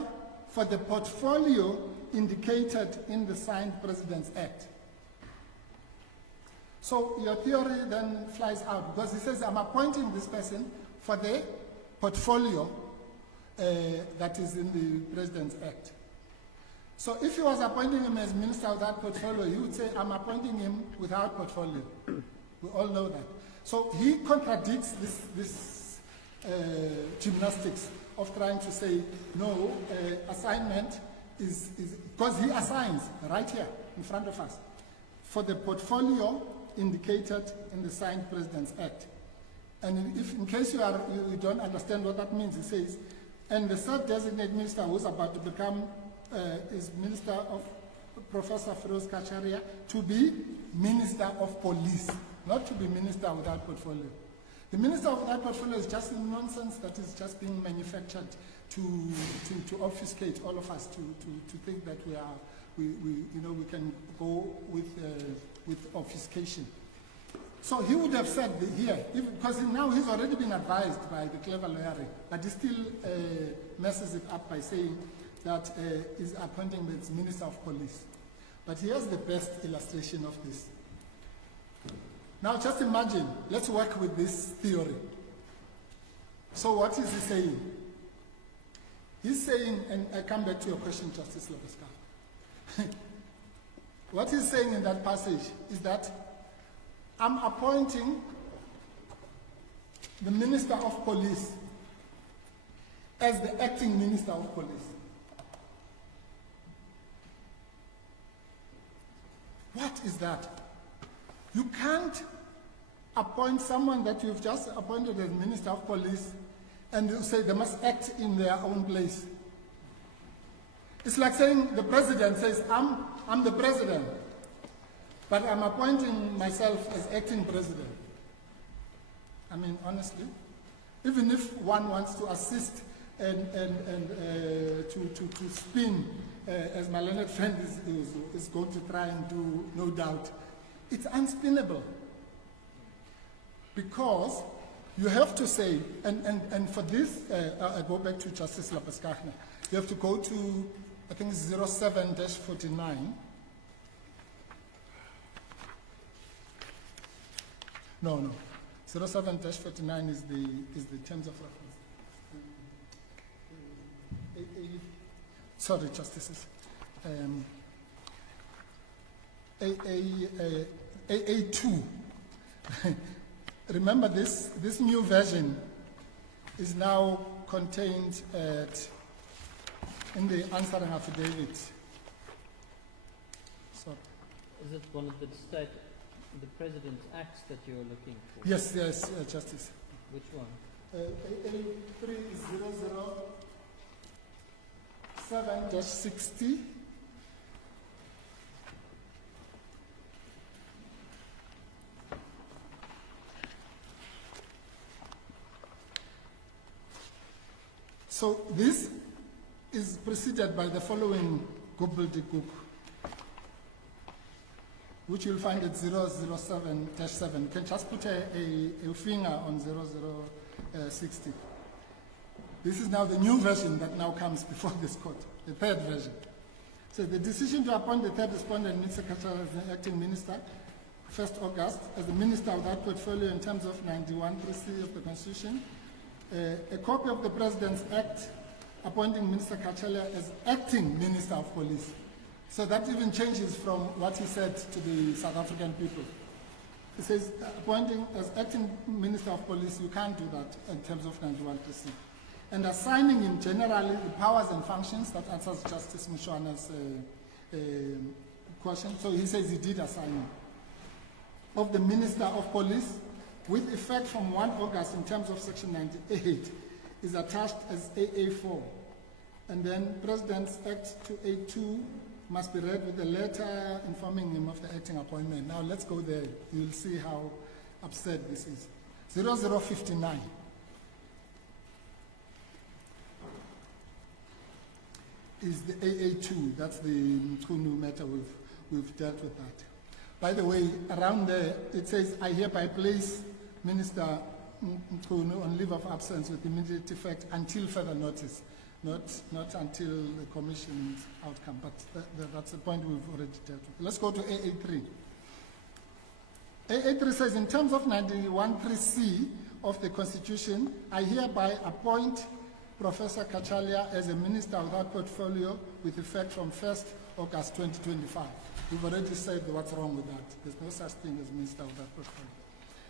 for the portfolio indicated in the signed President's Act. So your theory then flies out because he says, I'm appointing this person for the portfolio that is in the President's Act. So if he was appointing him as minister without portfolio, he would say, I'm appointing him without portfolio. We all know that. So he contradicts this gymnastics of trying to say, no, assignment is, because he assigns right here in front of us for the portfolio indicated in the signed President's Act. And if, in case you don't understand what that means, he says, And the third designate minister who's about to become is Minister of Professor Feroz Kacharia, to be Minister of Police, not to be Minister without portfolio. The Minister without portfolio is just nonsense that is just being manufactured to obfuscate all of us to think that we can go with obfuscation. So he would have said here, because now he's already been advised by the clever lawyering, but he still messes it up by saying that he's appointing the Minister of Police. But here's the best illustration of this. Now just imagine, let's work with this theory. So what is he saying? He's saying, and I come back to your question, Justice Labeska. What he's saying in that passage is that I'm appointing the Minister of Police as the acting Minister of Police. What is that? You can't appoint someone that you've just appointed as Minister of Police and you say they must act in their own place. It's like saying the president says, I'm the president, but I'm appointing myself as acting president. I mean, honestly, even if one wants to assist and to spin, as my learned friend is going to try and do, no doubt, it's unspinnable. Because you have to say, and for this, I go back to Justice Labeska. You have to go to, I think it's 07-49. No. 07-49 is the terms of reference. Sorry, Justices. AA2. Remember this new version is now contained in the answering affidavit. Sorry. Is it one of the President's acts that you're looking for? Yes, Justice. Which one? AA3 is 007-60. So this is preceded by the following gobbledygook, which you'll find at 007-7. You can just put a finger on 0060. This is now the new version that now comes before this court, the third version. So the decision to appoint the third respondent, Mr. Kacharia, as the acting minister, 1st August, as the minister without portfolio in terms of 91(3)(c) of the Constitution. A copy of the President's Act appointing Minister Kacharia as acting Minister of Police. So that even changes from what he said to the South African people. He says, appointing as acting Minister of Police, you can't do that in terms of 91(3)(c). And assigning him generally the powers and functions, that answers Justice Mshuana's question. So he says he did assign him. Of the Minister of Police, with effect from 1 August in terms of Section 98, is attached as AA4. And then President's Act 282 must be read with a letter informing him of the acting appointment. Now let's go there. You'll see how absurd this is. 0059. Is the AA2. That's the Mchunu matter. We've dealt with that. By the way, around there, it says, I hereby place Minister Mchunu on leave of absence with immediate effect until further notice, not until the Commission's outcome, but that's the point we've already dealt with. Let's go to AA3. AA3 says, in terms of 91(3)(c) of the Constitution, I hereby appoint Professor Kacharia as a minister without portfolio with effect from 1st August 2025. We've already said what's wrong with that. There's no such thing as minister without portfolio.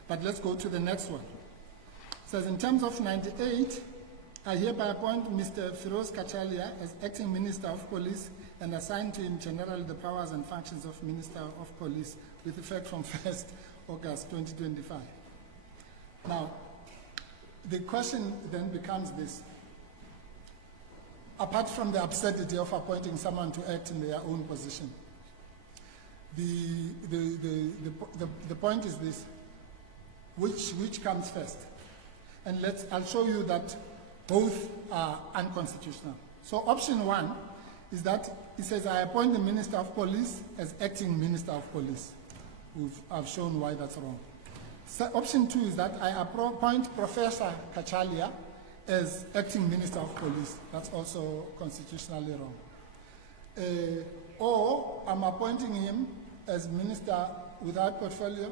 But let's go to the next one. It says, in terms of 98, I hereby appoint Mr. Feroz Kacharia as acting Minister of Police and assign to him generally the powers and functions of Minister of Police with effect from 1st August 2025. Now, the question then becomes this. apart from the absurdity of appointing someone to act in their own position. The point is this: which comes first? And I'll show you that both are unconstitutional. So option one is that it says I appoint the Minister of Police as acting Minister of Police. I've shown why that's wrong. So option two is that I appoint Professor Kachalia as acting Minister of Police. That's also constitutionally wrong. Or I'm appointing him as Minister without portfolio,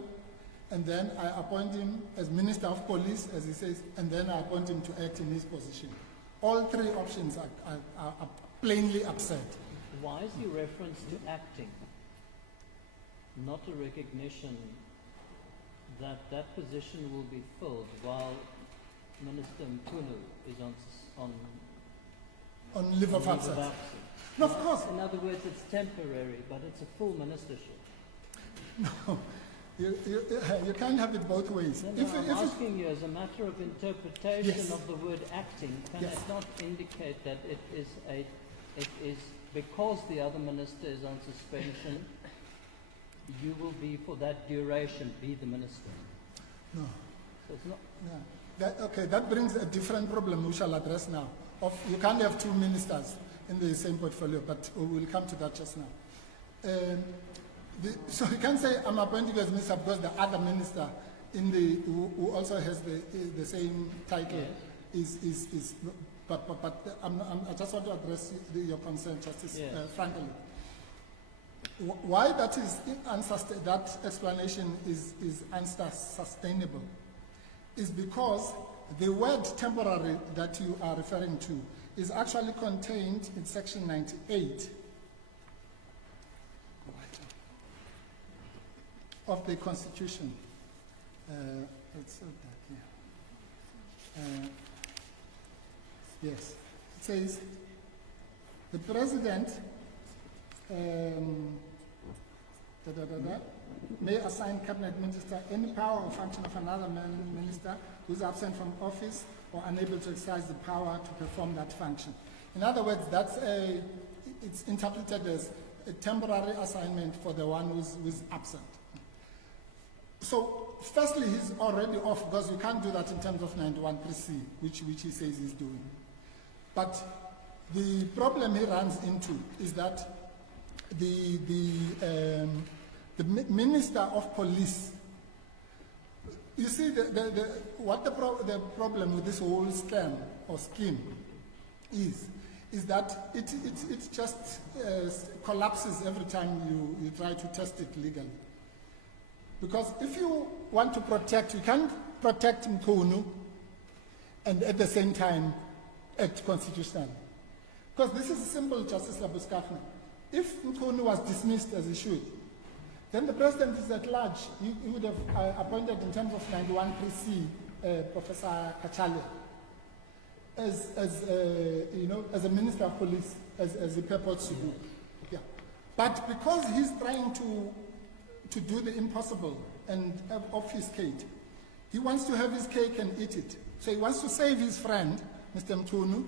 and then I appoint him as Minister of Police, as he says, and then I appoint him to act in his position. All three options are plainly absurd. Why is the reference to acting, not a recognition that that position will be filled while Minister Mchunu is on leave of absence? No, of course. In other words, it's temporary, but it's a full ministership. No, you can't have it both ways. No, I'm asking you, as a matter of interpretation Yes. of the word acting, can Yes. it not indicate that it is because the other minister is on suspension, you will be, for that duration, be the minister? No. So it's not. Okay, that brings a different problem we shall address now. You can't have two ministers in the same portfolio, but we will come to that just now. So you can't say I'm appointing you as minister because the other minister who also has the same title is but I just want to address your concern, Justice, frankly. Why that is that explanation is unsustainable is because the word temporary that you are referring to is actually contained in section 98 of the Constitution. Let's see that here. Yes, it says the President may assign cabinet minister any power or function of another minister who is absent from office or unable to exercise the power to perform that function. In other words, it's interpreted as a temporary assignment for the one who's absent. So, firstly, he's already off because you can't do that in terms of 91(3)(c), which he says he's doing. But the problem he runs into is that the Minister of Police, you see, the problem with this whole scam or scheme is that it just collapses every time you try to test it legally. Because if you want to protect, you can't protect Mchunu and at the same time act constitutionally. Because this is simple, Justice Labuskafna. If Mchunu was dismissed as he should, then the President is at large. He would have appointed in terms of 91(3)(c) Professor Kachalia as a Minister of Police, as he purports to do. Yeah. But because he's trying to do the impossible and obfuscate, he wants to have his cake and eat it. So he wants to save his friend, Mr. Mchunu,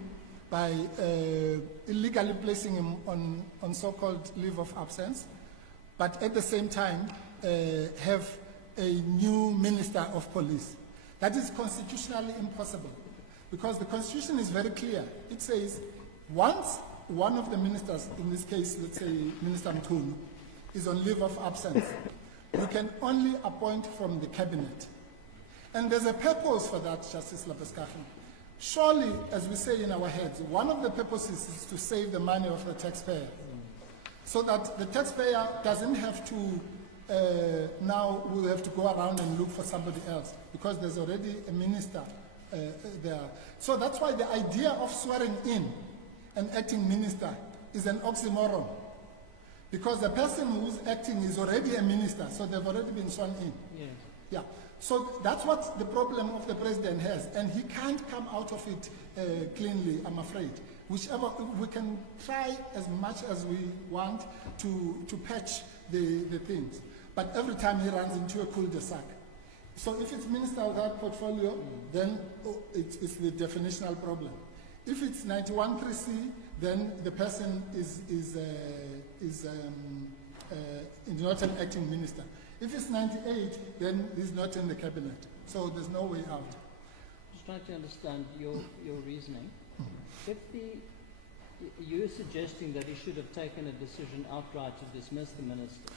by illegally placing him on so-called leave of absence, but at the same time have a new Minister of Police. That is constitutionally impossible, because the Constitution is very clear. It says once one of the ministers, in this case, let's say Minister Mchunu, is on leave of absence, you can only appoint from the cabinet. And there's a purpose for that, Justice Labuskafna. Surely, as we say in our heads, one of the purposes is to save the money of the taxpayer, so that the taxpayer doesn't have to now will have to go around and look for somebody else, because there's already a minister there. So that's why the idea of swearing in an acting minister is an oxymoron, because the person who's acting is already a minister, so they've already been sworn in. Yes. Yeah. So that's what the problem of the President has, and he can't come out of it cleanly, I'm afraid. Whichever, we can try as much as we want to patch the things, but every time he runs into a cul-de-sac. So if it's minister without portfolio, then it's the definitional problem. If it's 91(3)(c), then the person is not an acting minister. If it's 98, then he's not in the cabinet. So there's no way out. Just trying to understand your reasoning. If you're suggesting that he should have taken a decision outright to dismiss the minister.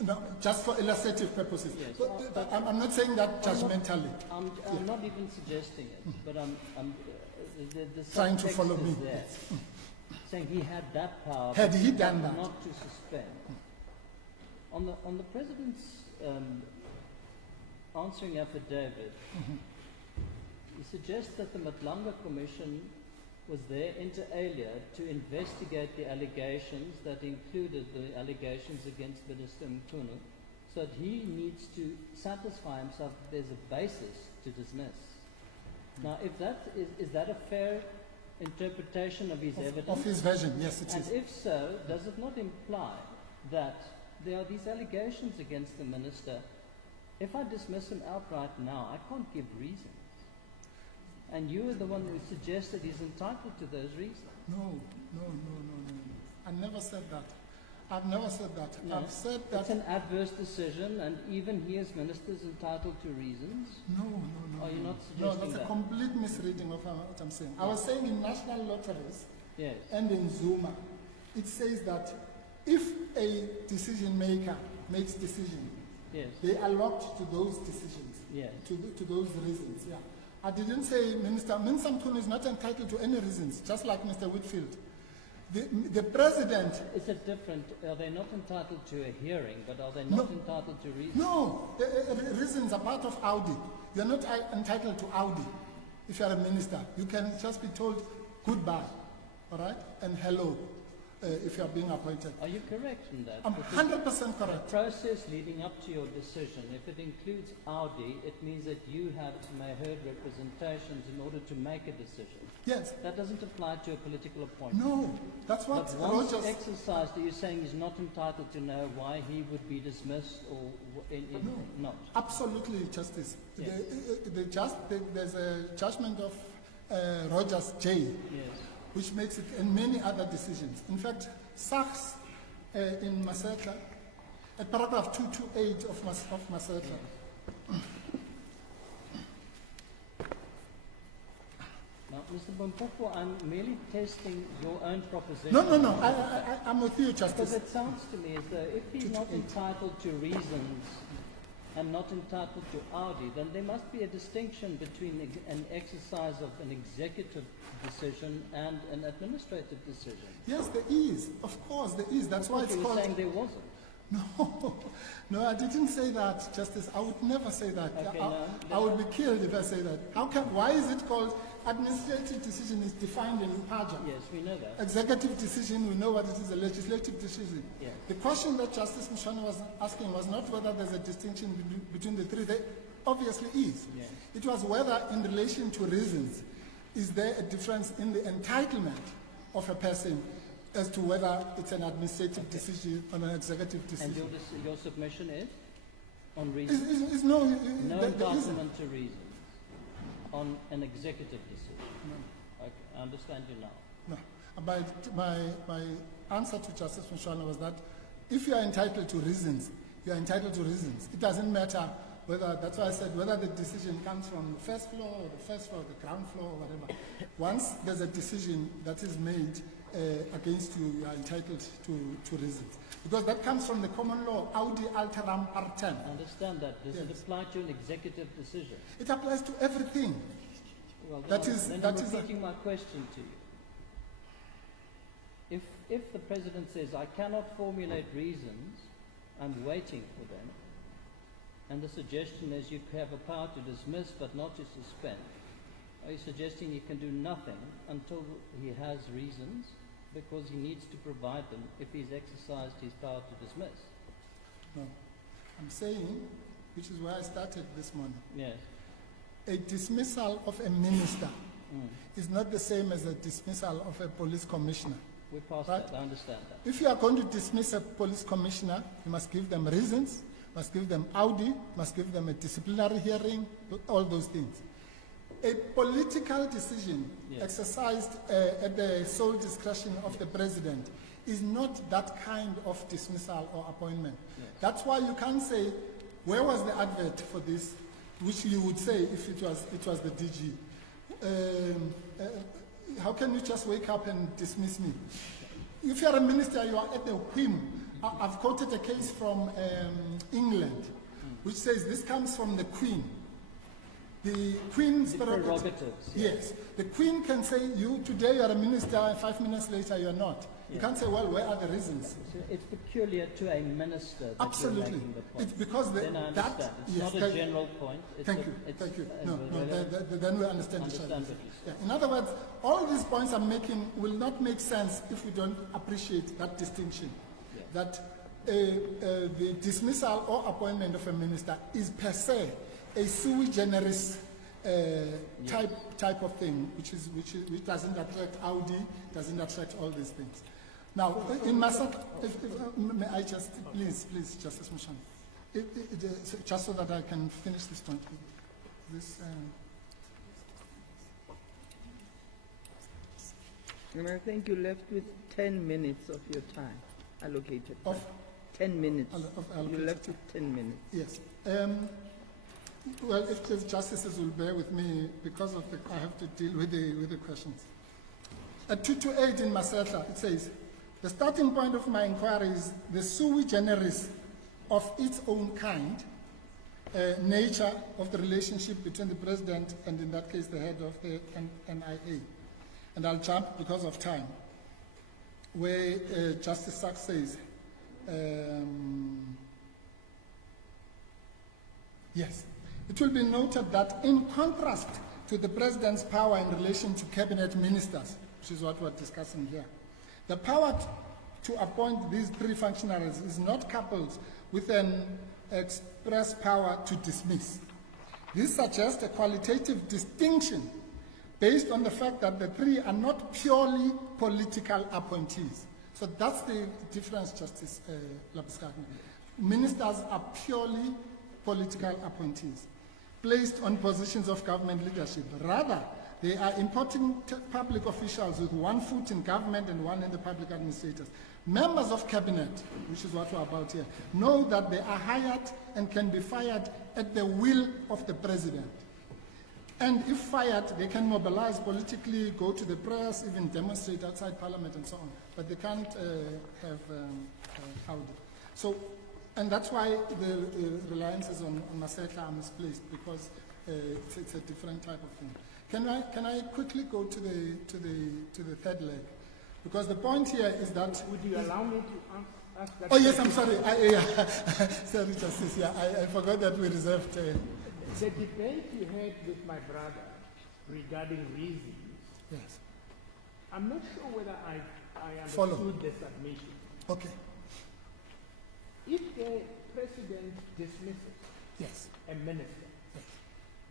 No, just for illustrative purposes. Yes. But I'm not saying that judgmentally. I'm not even suggesting it, but I'm the Trying to subtext follow is me. there, saying he had that power. Had but he done that? Not to suspend. On the president's answering affidavit, he suggests that the Matlanga Commission was there inter alia to investigate the allegations that included the allegations against Minister Mchunu, so that he needs to satisfy himself that there's a basis to dismiss. Now, if that is that a fair interpretation of his evidence? Of his version, yes, it And is. if so, does it not imply that there are these allegations against the minister? If I dismiss him outright now, I can't give reasons. And you are the one who suggested he's entitled to those reasons. No. I never said that. I've never said that. No, I've said that. it's an adverse decision, and even he as minister is entitled to reasons. No. Are you not No, suggesting that's a that? complete misreading of what I'm saying. I was saying in national lotteries Yes. and in Zuma, it says that if a decision maker makes decisions, Yes. they are locked to those decisions, Yes. to those reasons. Yeah, I didn't say Minister Mchunu is not entitled to any reasons, just like Mr. Whitfield. The president. Is it different? Are they not entitled to a hearing, but are they No. not entitled to reasons? No, the reasons are part of Audi. You're not entitled to Audi if you're a minister. You can just be told goodbye, all right, and hello if you're being appointed. Are you correct in that? I'm Because 100% the correct. process leading up to your decision, if it includes Audi, it means that you have heard representations in order to make a decision. Yes. That doesn't apply to a political appointment. No, that's what But once Rogers. exercised, are you saying he's not entitled to know why he would be dismissed or not? Absolutely, Justice. Yes. There's a judgment of Rogers J, Yes. which makes it, and many other decisions. In fact, SARS in Masetla, at paragraph 228 of Masetla, Now, Mr. Bumpopo, I'm merely testing your own proposition. No. I'm with you, Because Justice. it sounds to me as though if he's not entitled to reasons and not entitled to Audi, then there must be a distinction between an exercise of an executive decision and an administrative decision. Yes, there is. Of course, there is. That's why it's You were called. saying there wasn't. No, I didn't say that, Justice. I would never say that. Okay, I would be killed if I say that. Why is it called administrative decision is defined in Paja? Yes, we know that. Executive decision, we know what it is, a legislative decision. Yes. The question that Justice Mchunu was asking was not whether there's a distinction between the three. There obviously is. Yes. It was whether in relation to reasons, is there a difference in the entitlement of a person as to whether it's an administrative decision or an executive And decision. your submission is on reasons? Is no, No there isn't. entitlement to reasons on an executive decision? Okay, I understand you now. No. My answer to Justice Mchunu was that if you are entitled to reasons, you are entitled to reasons. It doesn't matter whether, that's why I said, whether the decision comes from the first floor or the ground floor or whatever. Once there's a decision that is made against you, you are entitled to reasons. Because that comes from the common law, audi alteram partem. I understand that. Does it Yes. apply to an executive decision? It applies to everything. Well, That then is- then that I'm is a- repeating my question to you. If the president says, I cannot formulate reasons, I'm waiting for them, and the suggestion is you have a power to dismiss but not to suspend, are you suggesting he can do nothing until he has reasons because he needs to provide them if he's exercised his power to dismiss? No. I'm saying, which is where I started this morning, Yes. a dismissal of a minister Mm. is not the same as a dismissal of a police commissioner. We're past Right. that. I understand that. If you are going to dismiss a police commissioner, you must give them reasons, must give them audi, must give them a disciplinary hearing, all those things. A political decision Yes. exercised at the sole discretion of the president is not that kind of dismissal or appointment. Yes. That's why you can't say, where was the advert for this, which you would say if it was the DG. How can you just wake up and dismiss me? If you're a minister, you are at the whim. I've quoted a case from England, which says this comes from the Queen. The Queen's The prerogatives. Yes. The Queen can say, you today you're a minister, and 5 minutes later you're not. You Yeah. can't say, well, where are the reasons? So it's peculiar to a minister that Absolutely. you're making the point. It's because Then I understand. It's yes, not a general point. It's Thank a, you, it's thank you. a No, relevant- then we understand each other. understand what you're Yeah. In other words, all these points I'm making will not make sense if we don't appreciate that distinction. Yeah. That the dismissal or appointment of a minister is per se a sui generis type of thing, which doesn't attract Audi, doesn't attract all these things. Now, in Masaka, may I just, please, Justice Mchunu, just so that I can finish this point. And I think you left with 10 minutes of your time allocated. Of 10 minutes. of You allocated left with 10 minutes. Yes. Well, if the justices will bear with me, because of I have to deal with the questions. At 228 in Masetla, it says, the starting point of my inquiry is the sui generis of its own kind, nature of the relationship between the president and, in that case, the head of the NIA. And I'll jump because of time, where Justice Sachs says, yes, it will be noted that in contrast to the president's power in relation to cabinet ministers, which is what we're discussing here, the power to appoint these three functionaries is not coupled with an express power to dismiss. This suggests a qualitative distinction based on the fact that the three are not purely political appointees. So that's the difference, Justice Lapiskaki. Ministers are purely political appointees, placed on positions of government leadership. Rather, they are important public officials with one foot in government and one in the public administrators. Members of cabinet, which is what we're about here, know that they are hired and can be fired at the will of the president. And if fired, they can mobilize politically, go to the press, even demonstrate outside parliament and so on. But they can't have Audi. So, and that's why the reliances on Masetla are misplaced, because it's a different type of thing. Can I quickly go to the third leg? Because the point here is that... Would you allow me to ask that? Oh yes, I'm sorry. Sorry, Justice. Yeah, I forgot that we reserved... The debate you had with my brother regarding reasons, yes. I'm not sure whether I Follow. understood the submission. Okay. If the president dismisses Yes. a minister,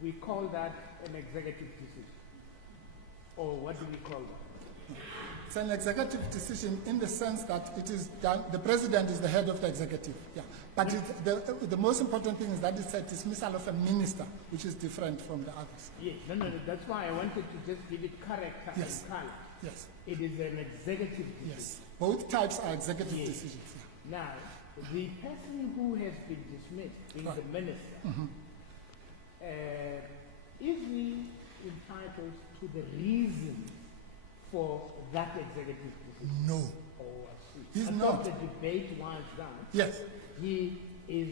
we call that an executive decision. Or what do we call that? It's an executive decision in the sense that it is done, the president is the head of the executive. Yeah. But the most important thing is that it's a dismissal of a minister, which is different from the others. Yes, no, that's why I wanted to just give it character Yes. and color. Yes. It is an executive decision. Yes. Both types are executive Yes. decisions. Yeah. Now, the person who has been dismissed, being the minister, is he entitled to the reason for that executive decision? No. Oh, I see. He's I not. thought the debate was that Yes. he is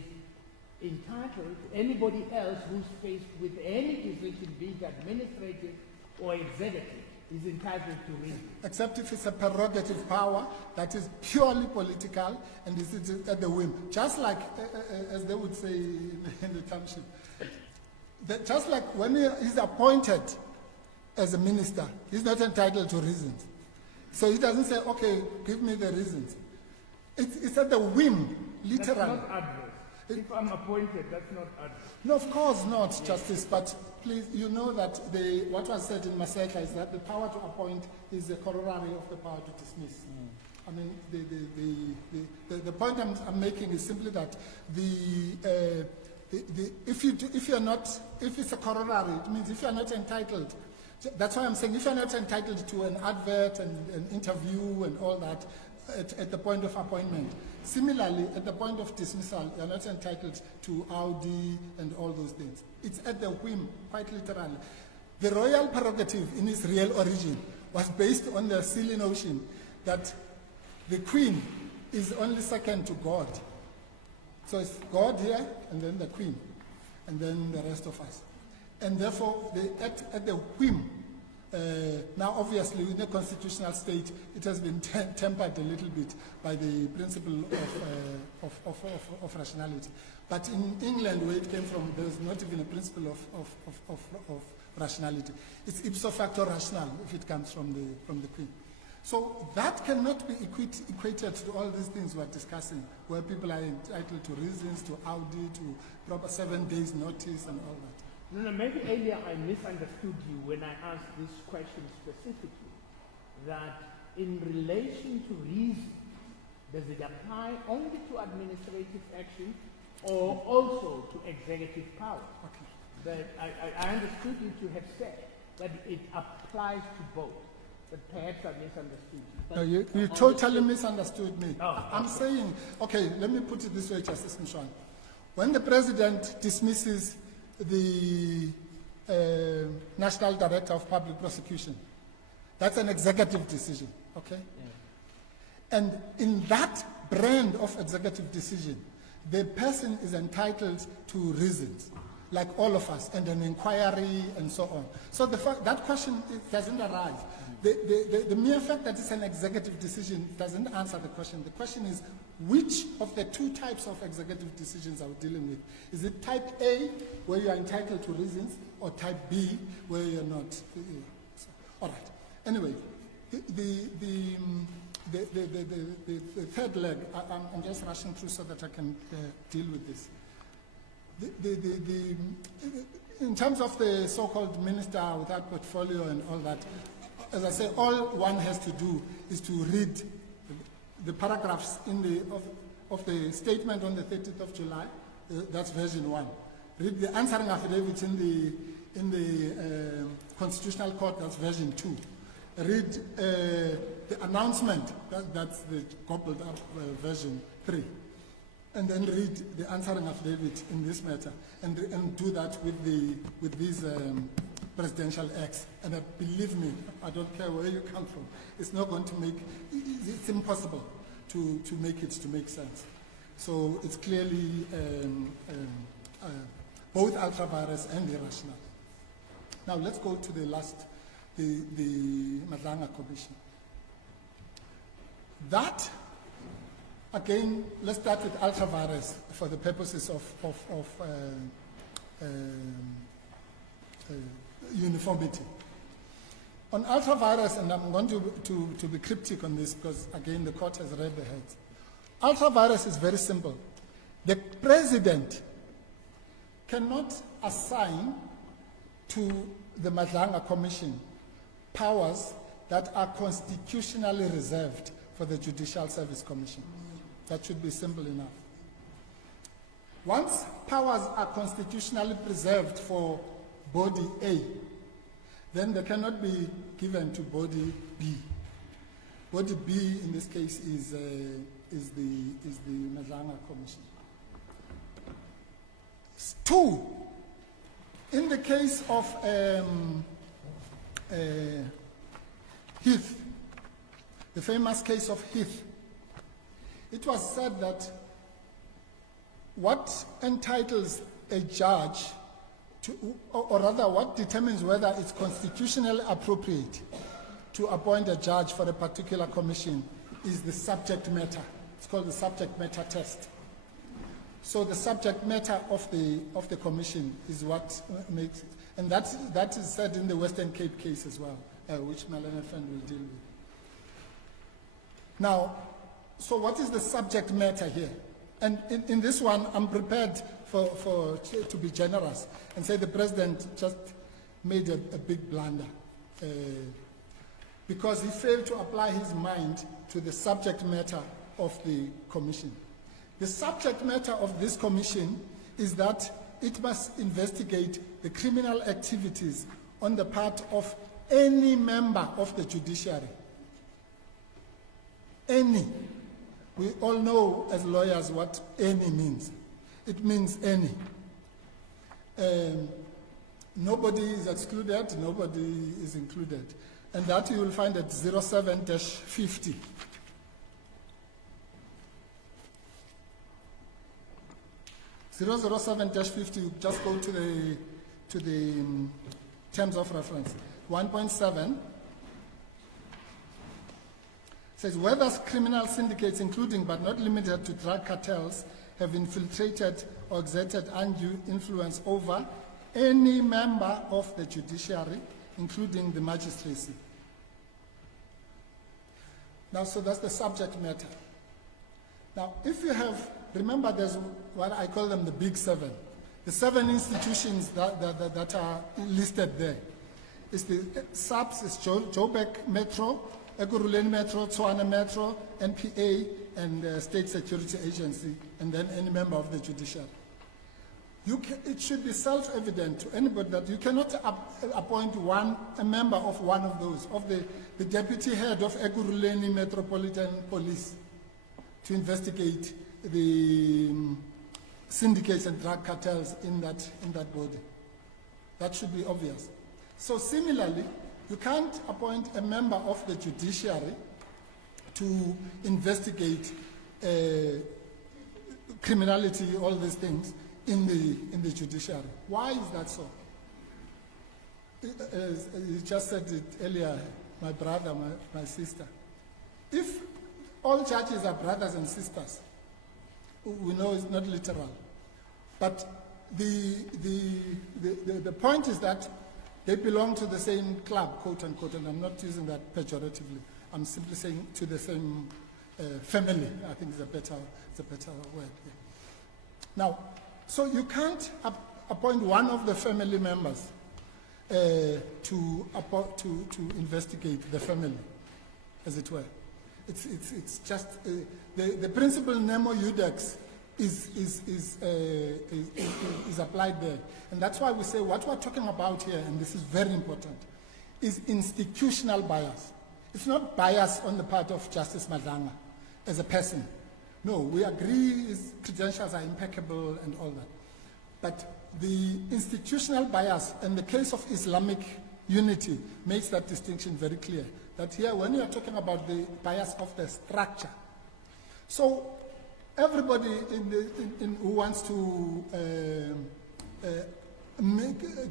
entitled, anybody else who's faced with any decision, be it administrative or executive, is entitled to reason. Except if it's a prerogative power that is purely political and is at the whim. Just like, as they would say in the township, just like when he's appointed as a minister, he's not entitled to reasons. So he doesn't say, okay, give me the reasons. It's at the whim, literally. That's not adverse. If I'm appointed, that's not adverse. No, of course not, Justice, but please, you know that what was said in Maseka is that the power to appoint is a corollary of the power to dismiss. I mean, the point I'm making is simply that if it's a corollary, it means if you're not entitled, that's why I'm saying if you're not entitled to an advert and an interview and all that at the point of appointment, similarly, at the point of dismissal, you're not entitled to Audi and all those things. It's at the whim, quite literally. The royal prerogative in its real origin was based on the silly notion that the Queen is only second to God. So it's God here, and then the Queen, and then the rest of us. And therefore, at the whim, now obviously in a constitutional state, it has been tempered a little bit by the principle of rationality. But in England, where it came from, there was not even a principle of rationality. It's ipso facto rational if it comes from the Queen. So that cannot be equated to all these things we're discussing, where people are entitled to reasons, to Audi, to proper 7 days notice and all that. No, maybe earlier I misunderstood you when I asked this question specifically, that in relation to reason, does it apply only to administrative action or also to executive power? Okay. But I understood you to have said that it applies to both, but perhaps I misunderstood you. No, you totally misunderstood me. Oh, I'm saying, okay, let me put it this way, Justice Mchunu. When the President dismisses the National Director of Public Prosecution, that's an executive decision, okay? Yeah. And in that brand of executive decision, the person is entitled to reasons, like all of us, and an inquiry and so on. So that question doesn't arise. The mere fact that it's an executive decision doesn't answer the question. The question is, which of the two types of executive decisions are we dealing with? Is it type A, where you are entitled to reasons, or type B, where you're not? All right. Anyway, the third leg, I'm just rushing through so that I can deal with this. In terms of the so-called minister without portfolio and all that, as I say, all one has to do is to read the paragraphs of the statement on the 30th of July, that's version 1. Read the answering affidavit in the Constitutional Court, that's version 2. Read the announcement, that's the gobbled up version 3. And then read the answering affidavit in this matter, and do that with these presidential acts. And believe me, I don't care where you come from, it's not going to make, it's impossible to make sense. So it's clearly both ultra-virus and irrational. Now let's go to the last, the Madlanga Commission. That, again, let's start with ultra-virus for the purposes of uniformity. On ultra-virus, and I'm going to be cryptic on this because, again, the court has read the heads. Ultra-virus is very simple. The president cannot assign to the Madlanga Commission powers that are constitutionally reserved for the Judicial Service Commission. That should be simple enough. Once powers are constitutionally preserved for body A, then they cannot be given to body B. Body B in this case is the Madlanga Commission. 2, in the case of Heath, the famous case of Heath, it was said that what entitles a judge to, or rather what determines whether it's constitutionally appropriate to appoint a judge for a particular commission is the subject matter. It's called the subject matter test. So the subject matter of the commission is what makes, and that is said in the Western Cape case as well, which Melanie Friend will deal with. Now, so what is the subject matter here? And in this one, I'm prepared to be generous and say the president just made a big blunder because he failed to apply his mind to the subject matter of the commission. The subject matter of this commission is that it must investigate the criminal activities on the part of any member of the judiciary. Any. We all know as lawyers what any means. It means any. Nobody is excluded, nobody is included. And that you will find at 07-50. 007-50, you just go to the terms of reference. 1.7 says whether criminal syndicates, including but not limited to drug cartels, have infiltrated or exerted undue influence over any member of the judiciary, including the magistracy. Now, so that's the subject matter. Now, if you have, remember there's what I call them the big seven. The 7 institutions that are listed there. It's the SAPS, it's Joburg Metro, Ekurhuleni Metro, Tshwane Metro, NPA, and State Security Agency, and then any member of the judiciary. It should be self-evident to anybody that you cannot appoint a member of one of those, of the deputy head of Ekurhuleni Metropolitan Police, to investigate the syndicates and drug cartels in that body. That should be obvious. So similarly, you can't appoint a member of the judiciary to investigate criminality, all these things, in the judiciary. Why is that so? You just said it earlier, my brother, my sister. If all judges are brothers and sisters, we know it's not literal. But the point is that they belong to the same club, quote unquote, and I'm not using that pejoratively. I'm simply saying to the same family. I think it's a better word. Yeah. Now, so you can't appoint one of the family members to investigate the family, as it were. It's just the principle nemo iudex is applied there, and that's why we say what we're talking about here, and this is very important, is institutional bias. It's not bias on the part of Justice Madlanga as a person. No, we agree his credentials are impeccable and all that, but the institutional bias in the case of Islamic unity makes that distinction very clear. That here, when you are talking about the bias of the structure, so everybody who wants to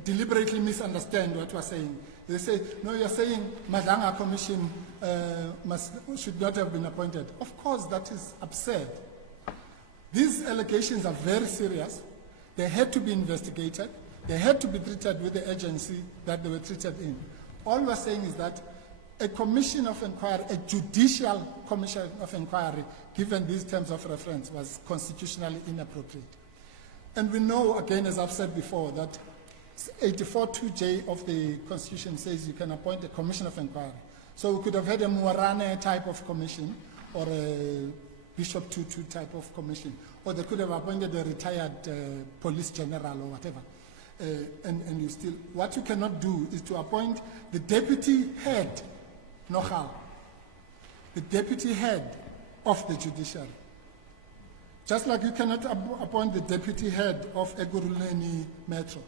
deliberately misunderstand what we are saying, they say, no, you're saying Madlanga Commission should not have been appointed. Of course, that is absurd. These allegations are very serious. They had to be investigated. They had to be treated with the agency that they were treated in. All we're saying is that a commission of inquiry, a judicial commission of inquiry, given these terms of reference, was constitutionally inappropriate. And we know, again, as I've said before, that 84(2)J of the Constitution says you can appoint a commission of inquiry. So we could have had a Muarane type of commission or a Bishop Tutu type of commission, or they could have appointed a retired police general or whatever. And you still, what you cannot do is to appoint the deputy head, Nochal, the deputy head of the judiciary. Just like you cannot appoint the deputy head of Ekurhuleni Metro,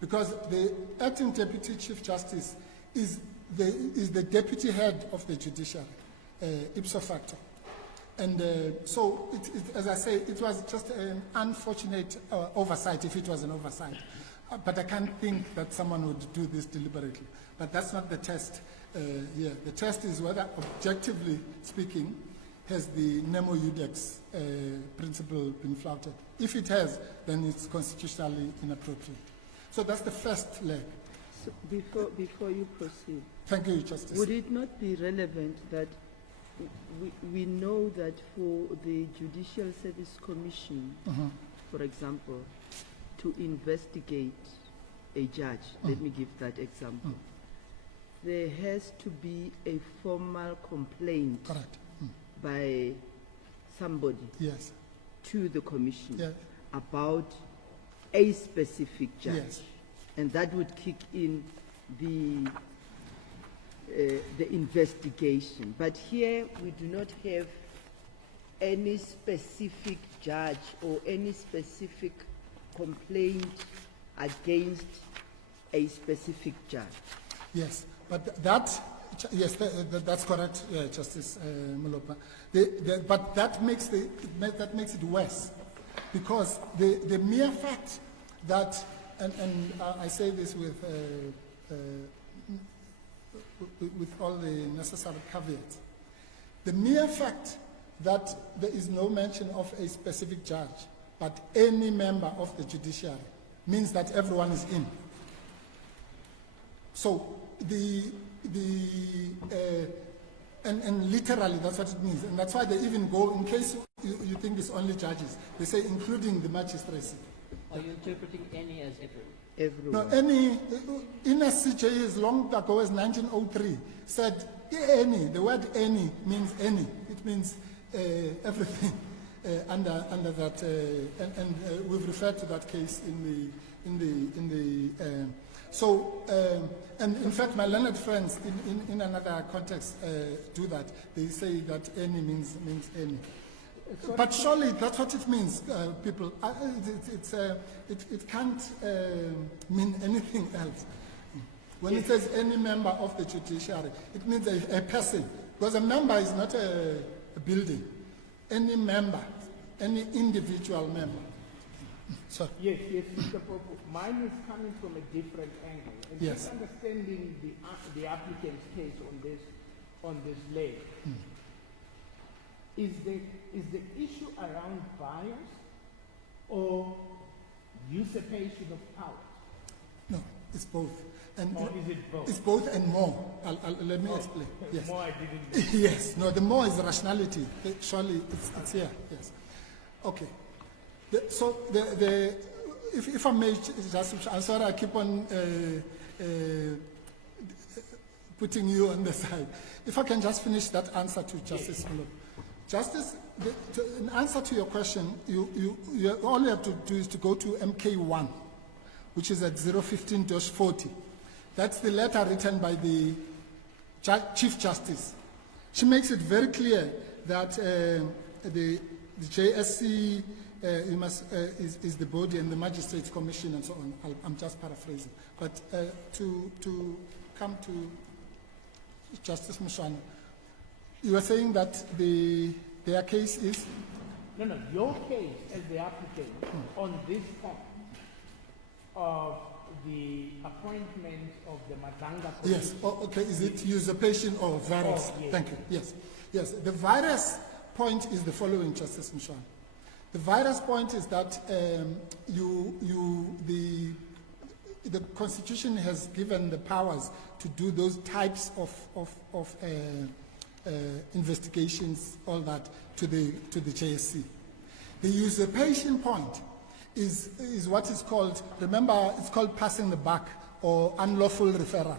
because the acting deputy chief justice is the deputy head of the judiciary, ipso facto. And so, as I say, it was just an unfortunate oversight, if it was an oversight. But I can't think that someone would do this deliberately. But that's not the test here. The test is whether, objectively speaking, has the nemo iudex principle been flouted. If it has, then it's constitutionally inappropriate. So that's the first leg. So before you proceed, thank you, Justice. Would it not be relevant that we know that for the Judicial Service Commission, for example, to investigate a judge, let me give that example, there has to be a formal complaint by somebody Yes. to the commission Yeah. about a specific judge. Yes. And that would kick in the investigation. But here we do not have any specific judge or any specific complaint against a specific judge. Yes, but that, yes, that's correct, Justice Molopa. But that makes it worse, because the mere fact that, and I say this with all the necessary caveats, the mere fact that there is no mention of a specific judge, but any member of the judiciary, means that everyone is in. So and literally that's what it means, and that's why they even go, in case you think it's only judges, they say including the magistracy. Are you interpreting any as everyone? Everyone. No, any, in a CJ as long ago as 1903, said any, the word any means any. It means everything under that, and we've referred to that case so, and in fact, my learned friends in another context do that. They say that any means any. But surely that's what it means, people. It can't mean anything else. When it says any member of the judiciary, it means a person, because a member is not a building. Any member, any individual member. Sorry. Yes, Mr. Popo. Mine is coming from a different angle. And Yes. just understanding the applicant's case on this leg. Is the issue around bias or usurpation of power? No, it's both. And Or is it both? it's both and more. Let me explain. Yes. More I didn't know. Yes. No, the more is rationality. Surely it's here. Yes. Okay. If I may just, I'm sorry I keep on putting you on the side. If I can just finish that answer to Justice Molopa. Justice, in answer to your question, all you have to do is to go to MK1, which is at 015-40. That's the letter written by the Chief Justice. She makes it very clear that the JSC is the body, and the Magistrates Commission and so on. I'm just paraphrasing. But to come to Justice Mchunu, you were saying that their case is? No, your case as the applicant on this point of the appointment of the Madanga Commission. Yes. Oh, okay. Is it usurpation or virus? Oh, yes. Thank you. Yes. Yes. The virus point is the following, Justice Mchunu. The virus point is that the Constitution has given the powers to do those types of investigations, all that, to the JSC. The usurpation point is what is called, remember, it's called passing the buck or unlawful referral.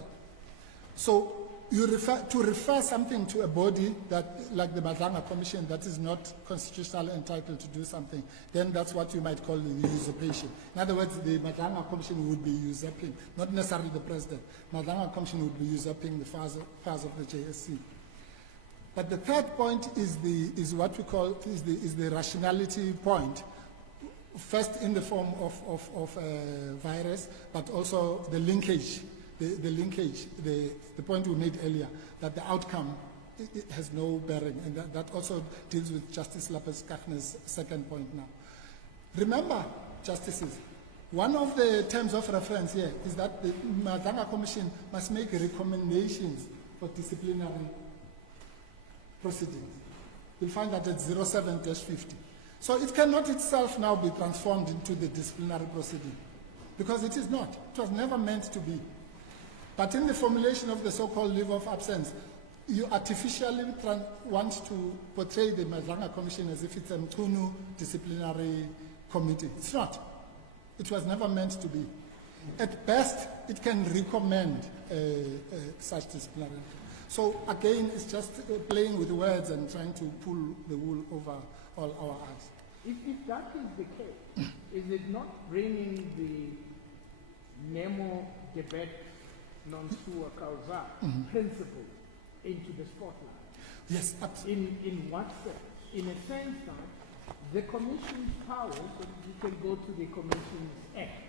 So you refer something to a body that, like the Madanga Commission, that is not constitutionally entitled to do something, then that's what you might call the usurpation. In other words, the Madanga Commission would be usurping, not necessarily the president. Madanga Commission would be usurping the powers of the JSC. But the third point is what we call is the rationality point. First in the form of virus, but also the linkage. The point we made earlier, that the outcome it has no bearing, and that also deals with Justice Lapes-Kachner's second point now. Remember, Justices, one of the terms of reference here is that the Madanga Commission must make recommendations for disciplinary proceedings. You'll find that at 07-50. So it cannot itself now be transformed into the disciplinary proceeding, because it is not. It was never meant to be. But in the formulation of the so-called leave of absence, you artificially want to portray the Madanga Commission as if it's a Mchunu disciplinary committee. It's not. It was never meant to be. At best, it can recommend such disciplinary. So again, it's just playing with words and trying to pull the wool over all our eyes. If that is the case, is it not bringing the Nemo debate non sua causa principle into the spotlight? Yes, absolutely. In what sense? In a sense that the Commission's powers, and you can go to the Commission's Act,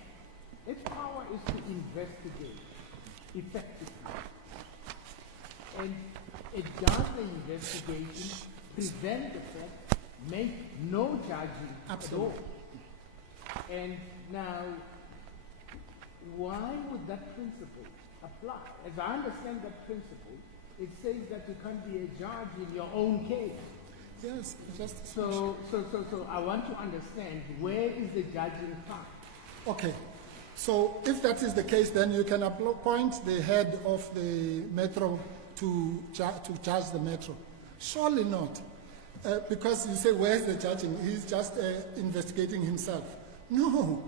its power is to investigate effectively. And it does the investigation, prevent the fact, make no judging at all. And now, why would that principle apply? As I understand that principle, it says that you can't be a judge in your own case. Yes, just So I want to understand, where is the judging part? okay. So if that is the case, then you can appoint the head of the metro to judge the metro. Surely not. Because you say, where's the judging? He's just investigating himself. No.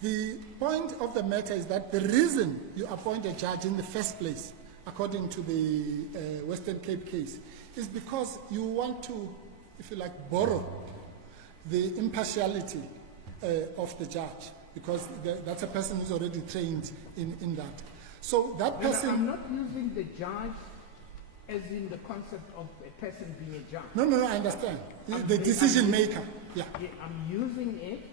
The point of the matter is that the reason you appoint a judge in the first place, according to the Western Cape case, is because you want to, if you like, borrow the impartiality of the judge, because that's a person who's already trained in that. So that person... I'm not using the judge as in the concept of a person being a judge. No, I understand. The decision maker. Yeah. I'm using it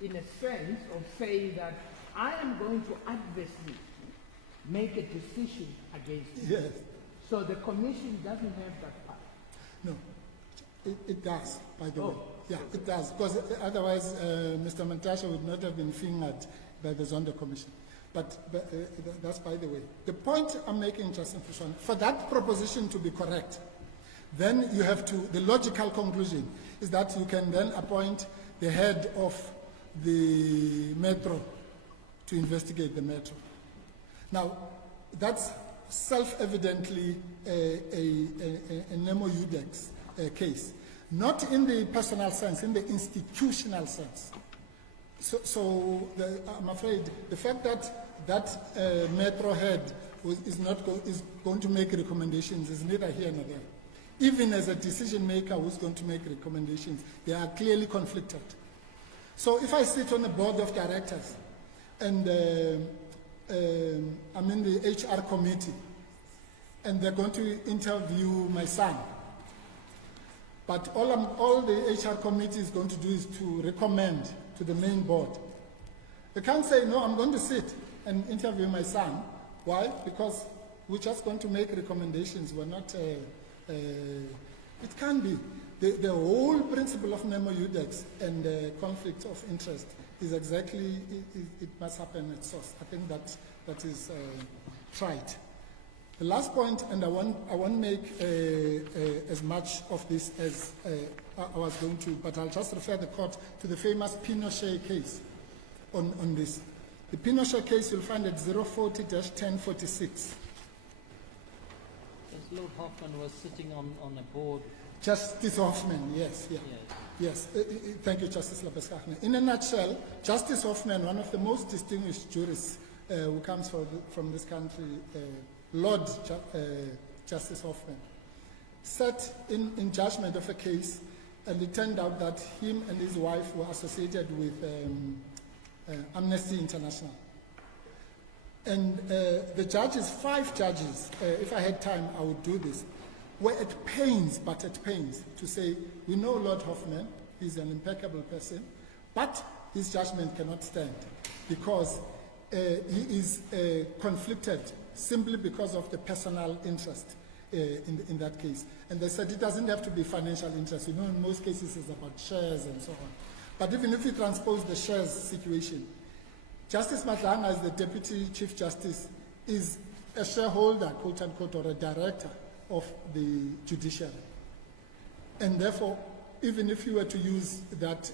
in a sense of saying that I am going to adversely make a decision against you. Yes. So the Commission doesn't have that power. No, it does, by the way. Yeah, it does, because otherwise Mr. Mantashe would not have been fingered by the Zondo Commission. But that's by the way. The point I'm making, Justin Fushwan, for that proposition to be correct, then you have to, the logical conclusion is that you can then appoint the head of the metro to investigate the metro. Now, that's self-evidently a Nemo Udex case, not in the personal sense, in the institutional sense. So I'm afraid the fact that metro head is going to make recommendations is neither here nor there. Even as a decision maker who's going to make recommendations, they are clearly conflicted. So if I sit on the board of directors and I'm in the HR committee and they're going to interview my son, but all the HR committee is going to do is to recommend to the main board. They can't say, no, I'm going to sit and interview my son. Why? Because we're just going to make recommendations. We're not, it can't be. The whole principle of Nemo Udex and conflict of interest is exactly, it must happen at source. I think that is trite. The last point, and I won't make as much of this as I was going to, but I'll just refer the court to the famous Pinochet case on this. The Pinochet case you'll find at 040-1046. Lord Hoffman was sitting on a board. Justice Hoffman, yes. Thank you, Justice Lapeskachne. In a nutshell, Justice Hoffman, one of the most distinguished jurists who comes from this country, Lord Justice Hoffman, sat in judgment of a case, and it turned out that him and his wife were associated with Amnesty International. And the judges, 5 judges, if I had time, I would do this, were at pains to say, we know Lord Hoffman, he's an impeccable person, but his judgment cannot stand because he is conflicted simply because of the personal interest in that case. And they said it doesn't have to be financial interest. You know, in most cases it's about shares and so on. But even if you transpose the shares situation, Justice Madlanga, as the Deputy Chief Justice, is a shareholder, quote unquote, or a director of the judiciary. And therefore, even if you were to use that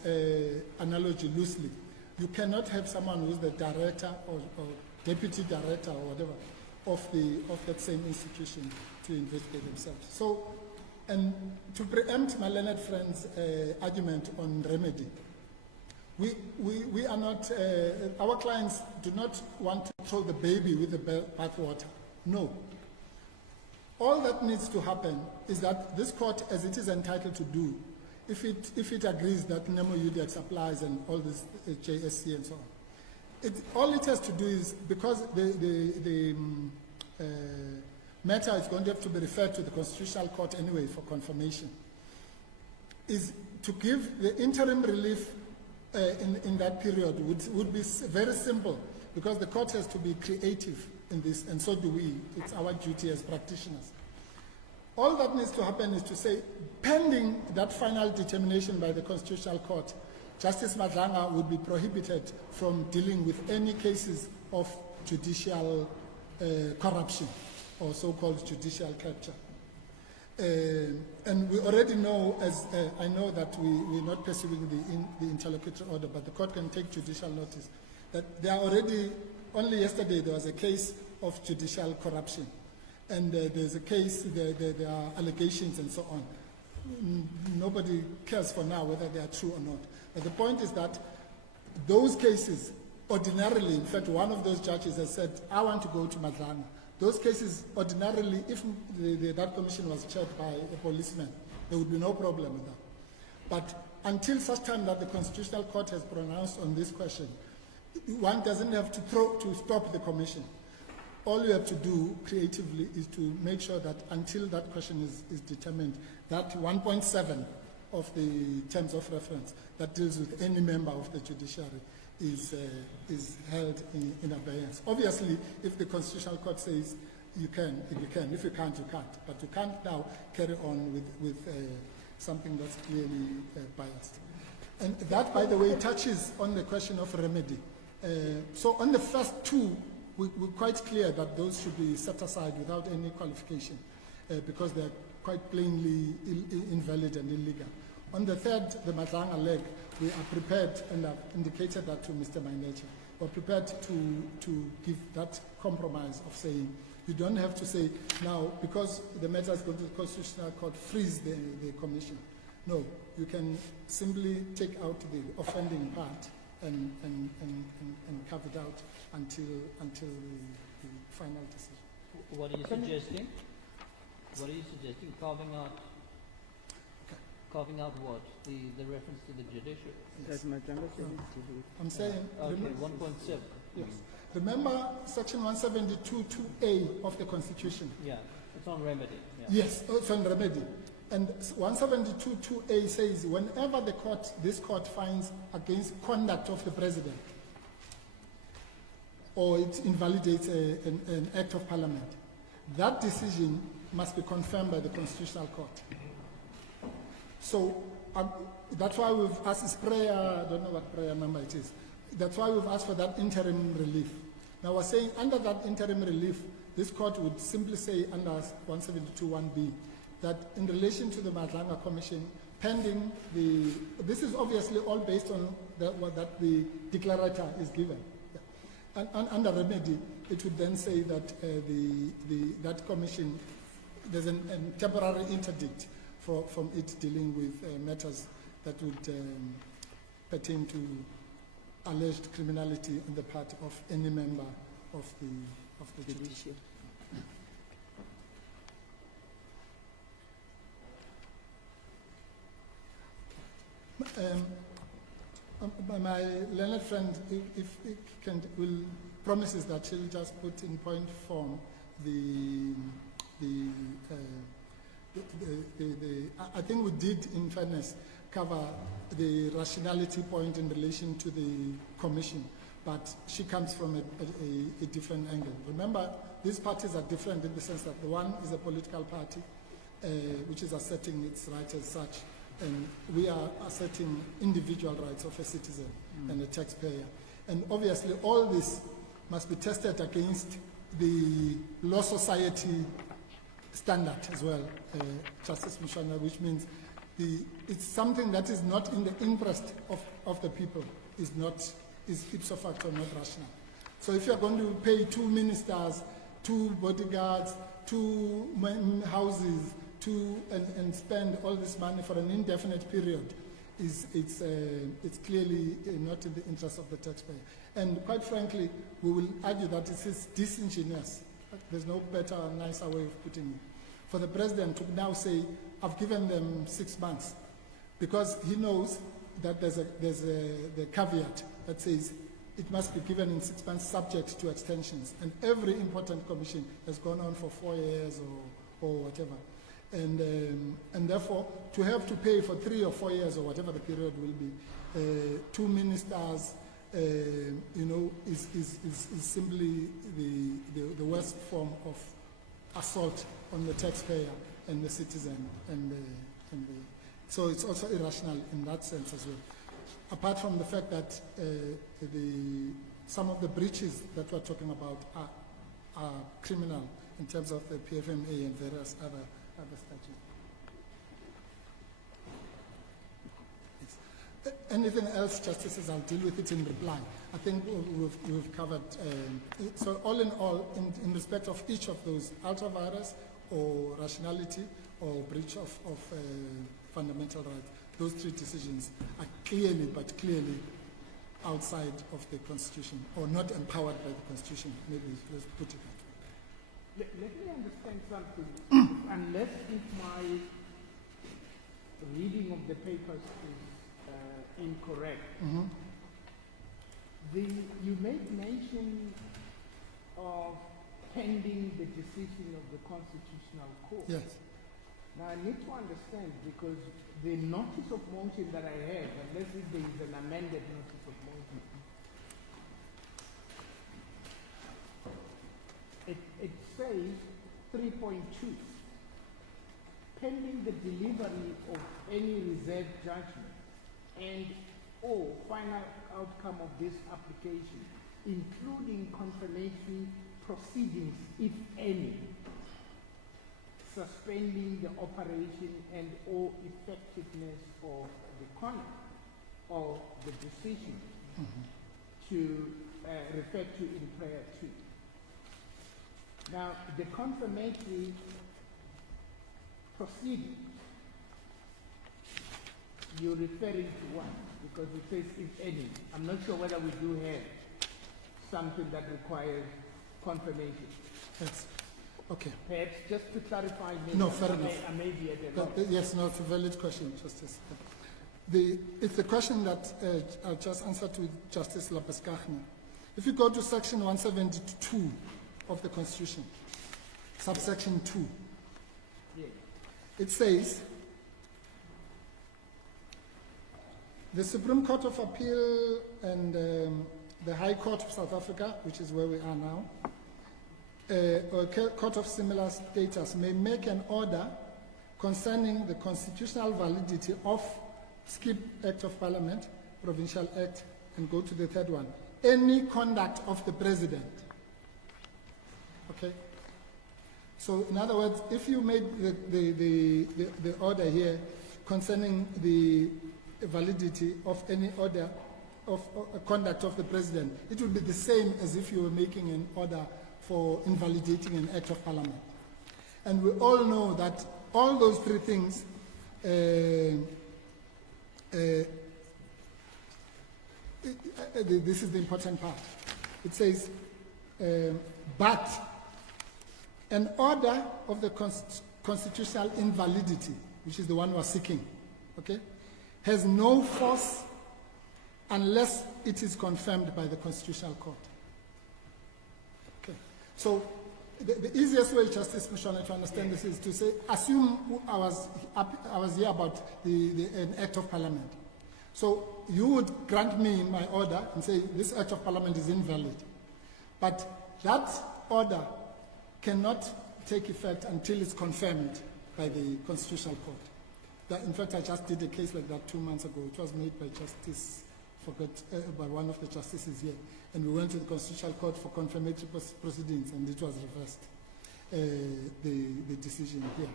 analogy loosely, you cannot have someone who's the director or deputy director or whatever of that same institution to investigate themselves. So, and to preempt my learned friend's argument on remedy, we are not, our clients do not want to throw the baby with the bathwater. No. All that needs to happen is that this court, as it is entitled to do, if it agrees that NEMO UDEX applies and all this JSC and so on. All it has to do is, because the matter is going to have to be referred to the Constitutional Court anyway for confirmation, is to give the interim relief in that period would be very simple, because the court has to be creative in this, and so do we. It's our duty as practitioners. All that needs to happen is to say, pending that final determination by the Constitutional Court, Justice Madlanga would be prohibited from dealing with any cases of judicial corruption or so-called judicial capture. And we already know, as I know that we're not pursuing the interlocutory order, but the court can take judicial notice, that there are already, only yesterday there was a case of judicial corruption. And there's a case, there are allegations and so on. Nobody cares for now whether they are true or not. But the point is that those cases, ordinarily, in fact, one of those judges has said, I want to go to Madlanga. Those cases, ordinarily, if that commission was chaired by a policeman, there would be no problem with that. But until such time that the Constitutional Court has pronounced on this question, one doesn't have to stop the commission. All you have to do creatively is to make sure that until that question is determined, that 1.7 of the terms of reference that deals with any member of the judiciary is held in abeyance. Obviously, if the Constitutional Court says you can, if you can. If you can't, you can't. But you can't now carry on with something that's clearly biased. And that, by the way, touches on the question of remedy. So on the first two, we're quite clear that those should be set aside without any qualification because they're quite plainly invalid and illegal. On the third, the Madlanga leg, we are prepared, and I've indicated that to Mr. Mainecha, we're prepared to give that compromise of saying, you don't have to say now, because the matter is going to the Constitutional Court, freeze the commission. No, you can simply take out the offending part and carve it out until the final decision. What are you suggesting? What are you suggesting? Carving out what? The reference to the judiciary? Yes. I'm saying... Okay, 1.7. Yes. Remember Section 172(2)A of the Constitution? Yeah, it's on remedy. Yeah. Yes, it's on remedy. And 172(2)A says whenever this court finds against conduct of the president or it invalidates an act of parliament, that decision must be confirmed by the Constitutional Court. So that's why we've asked this prayer, I don't know what prayer number it is. That's why we've asked for that interim relief. Now we're saying under that interim relief, this court would simply say under 172(1)B that in relation to the Madlanga Commission, pending this is obviously all based on what the declarator is given. Yeah. And under remedy, it would then say that that commission, there's a temporary interdict from it dealing with matters that would pertain to alleged criminality on the part of any member of the judiciary. My learned friend, will promises that she'll just put in point form I think we did, in fairness, cover the rationality point in relation to the commission, but she comes from a different angle. Remember, these parties are different in the sense that the one is a political party, which is asserting its rights as such, and we are asserting individual rights of a citizen and a taxpayer. And obviously, all this must be tested against the law society standard as well, Justice Mchunu, which means it's something that is not in the interest of the people, is ipso facto not rational. So if you're going to pay 2 ministers, 2 bodyguards, 2 houses, and spend all this money for an indefinite period, it's clearly not in the interest of the taxpayer. And quite frankly, we will argue that it is disingenuous. There's no better or nicer way of putting it. For the president to now say, I've given them 6 months, because he knows that there's the caveat that says it must be given in 6 months subject to extensions. And every important commission has gone on for 4 years or whatever. And therefore, to have to pay for 3 or 4 years or whatever the period will be, 2 ministers, is simply the worst form of assault on the taxpayer and the citizen. So it's also irrational in that sense as well. Apart from the fact that some of the breaches that we're talking about are criminal in terms of the PFMA and various other statutes. Yes. Anything else, Justices, I'll deal with it in reply. I think we've covered. So all in all, in respect of each of those, ultra-virus or rationality or breach of fundamental rights, those 3 decisions are clearly outside of the Constitution or not empowered by the Constitution. Maybe let's put it that way. Let me understand something. Unless if my reading of the papers is incorrect, you made mention of pending the decision of the Constitutional Court. Yes. Now I need to understand, because the notice of motion that I have, unless if there is an amended notice of motion, it says 3.2, pending the delivery of any reserved judgment and or final outcome of this application, including confirmation proceedings, if any, suspending the operation and or effectiveness of the conduct of the decision to refer to in prayer 2. Now, the confirmatory proceedings, you're referring to what? Because it says if any. I'm not sure whether we do have something that requires confirmation. Yes. Okay. Perhaps just to clarify, No, fair enough. I may be at the wrong. Yes, no, it's a valid question, Justice. It's the question that I'll just answer to Justice Lapeskachner. If you go to section 172 of the Constitution, subsection 2, Yes. it says, the Supreme Court of Appeal and the High Court of South Africa, which is where we are now, or a court of similar status may make an order concerning the constitutional validity of skip Act of Parliament, Provincial Act, and go to the third one, any conduct of the President. Okay? So in other words, if you made the order here concerning the validity of any order of conduct of the President, it would be the same as if you were making an order for invalidating an Act of Parliament. And we all know that all those 3 things, this is the important part. It says, but an order of the constitutional invalidity, which is the one we're seeking, okay, has no force unless it is confirmed by the Constitutional Court. Okay. So the easiest way, Justice Mchunu, to understand this is to say, assume I was here about an Act of Parliament. So you would grant me my order and say this Act of Parliament is invalid. But that order cannot take effect until it's confirmed by the Constitutional Court. In fact, I just did a case like that 2 months ago. It was made by by one of the justices here. And we went to the Constitutional Court for confirmatory proceedings, and it was reversed, the decision here,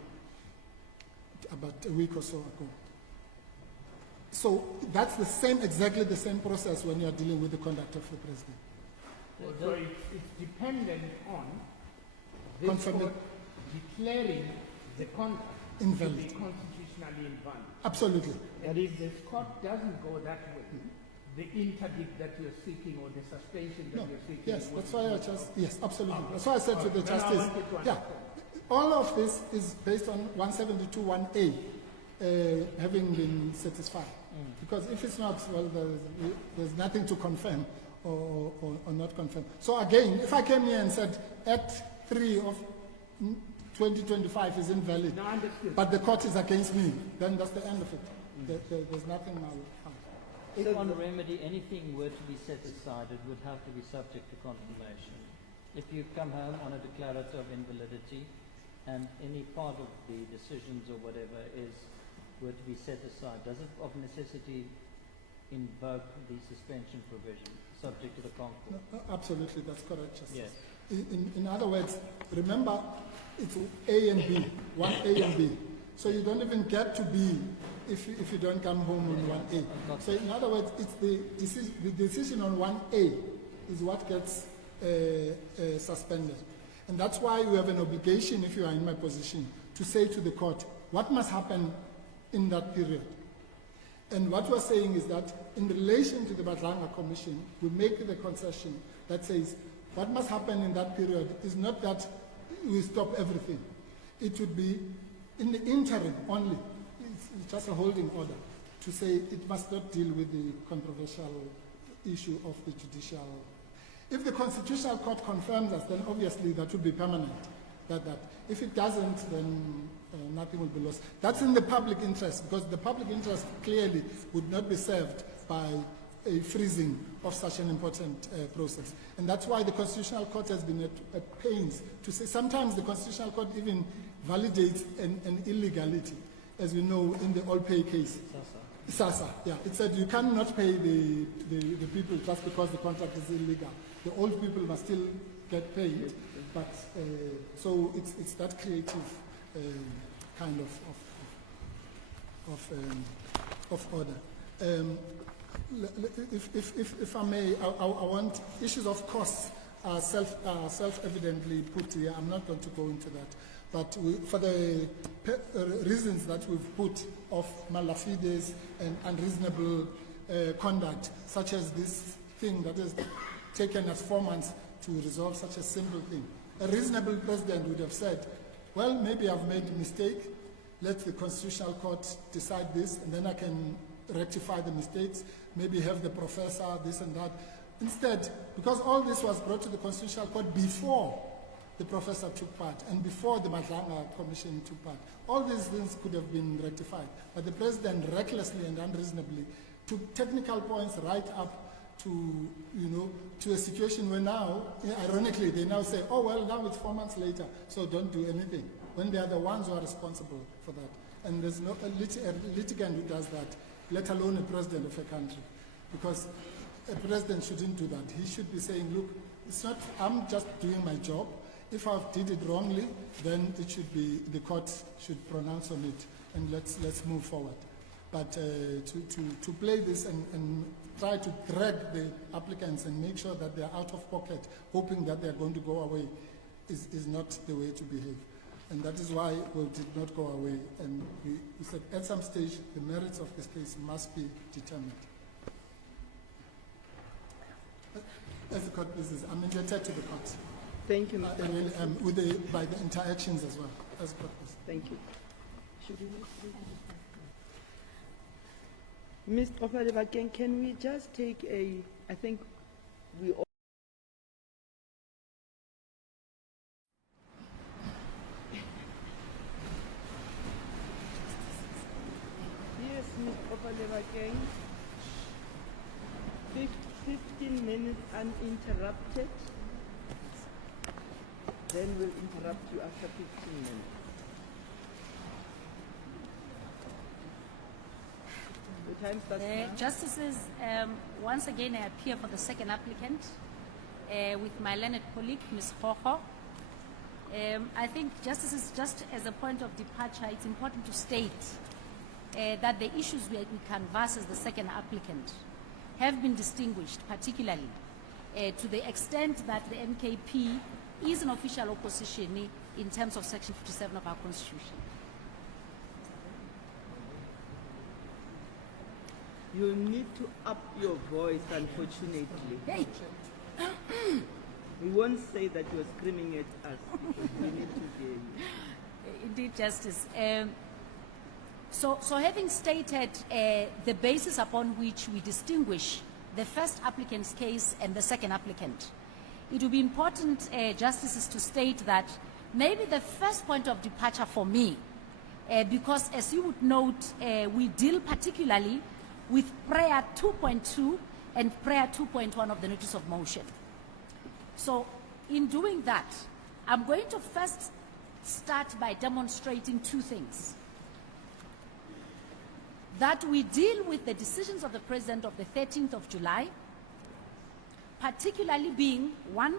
about a week or so ago. So that's exactly the same process when you are dealing with the conduct of the President. So it's dependent on this court declaring the conduct invalid, to be constitutionally invalid. Absolutely. And if the court doesn't go that way, the interdict that you're seeking or the suspension that you're seeking. Yes, that's why yes, absolutely. That's why I said to the justice, all of this is based on 172(1)A, having been satisfied. Because if it's not, well, there's nothing to confirm or not confirm. So again, if I came here and said Act 3 of 2025 is invalid, No, understood. but the court is against me, then that's the end of it. There's nothing now. If on remedy anything were to be set aside, it would have to be subject to confirmation. If you come home on a declarative of invalidity and any part of the decisions or whatever were to be set aside, does it of necessity invoke the suspension provision subject to the concord? No, absolutely, that's correct, Justice. Yes. In other words, remember, it's A and B, 1A and B. So you don't even get to B if you don't come home on 1A. So in other words, it's the decision on 1A is what gets suspended. And that's why you have an obligation, if you are in my position, to say to the court, what must happen in that period? And what we're saying is that in relation to the Badlanga Commission, we make the concession that says what must happen in that period is not that we stop everything. It would be in the interim only. It's just a holding order to say it must not deal with the controversial issue of the judicial. If the Constitutional Court confirms us, then obviously that would be permanent. That. If it doesn't, then nothing will be lost. That's in the public interest, because the public interest clearly would not be served by a freezing of such an important process. And that's why the Constitutional Court has been at pains to say, sometimes the Constitutional Court even validates an illegality, as we know in the all pay case. SASA, yeah. It said you cannot pay the people just because the contract is illegal. The old people must still get paid, but so it's that creative kind of order. If I may, I want issues of costs are self-evidently put here. I'm not going to go into that, but for the reasons that we've put of malafides and unreasonable conduct, such as this thing that has taken us 4 months to resolve such a simple thing. A reasonable president would have said, well, maybe I've made a mistake, let the Constitutional Court decide this, and then I can rectify the mistakes, maybe have the professor, this and that. Instead, because all this was brought to the Constitutional Court before the professor took part and before the Badlanga Commission took part, all these things could have been rectified. But the president recklessly and unreasonably took technical points right up to, to a situation where now, ironically, they now say, oh, well, now it's 4 months later, so don't do anything, when they are the ones who are responsible for that. And there's no a litigant who does that, let alone a president of a country. Because a president shouldn't do that. He should be saying, look, it's not, I'm just doing my job. If I did it wrongly, then it should be, the court should pronounce on it, and let's move forward. But to play this and try to drag the applicants and make sure that they're out of pocket, hoping that they're going to go away, is not the way to behave. And that is why we did not go away. And we said at some stage, the merits of this case must be determined. As the court pleases, I'm indebted to the court. Thank you, Mr. By the interactions as well, as the court pleases. Thank you. Should we Mr. Gauteng, can we just take I think we all Yes, Mr. Gauteng. 15 minutes uninterrupted. Then we'll interrupt you after 15 minutes. The time starts now. Justices, once again I appear for the second applicant with my learned colleague, Ms. Khokho. I think, Justices, just as a point of departure, it's important to state that the issues we canvass as the second applicant have been distinguished, particularly to the extent that the MKP is an official opposition in terms of Section 57 of our Constitution. You need to up your voice, unfortunately. Hey. We won't say that you're screaming at us, because we need to hear you. Indeed, Justice. So having stated the basis upon which we distinguish the first applicant's case and the second applicant, it will be important, Justices, to state that maybe the first point of departure for me, because as you would note, we deal particularly with prayer 2.2 and prayer 2.1 of the notice of motion. So in doing that, I'm going to first start by demonstrating two things. That we deal with the decisions of the President of the 13th of July, particularly being, one,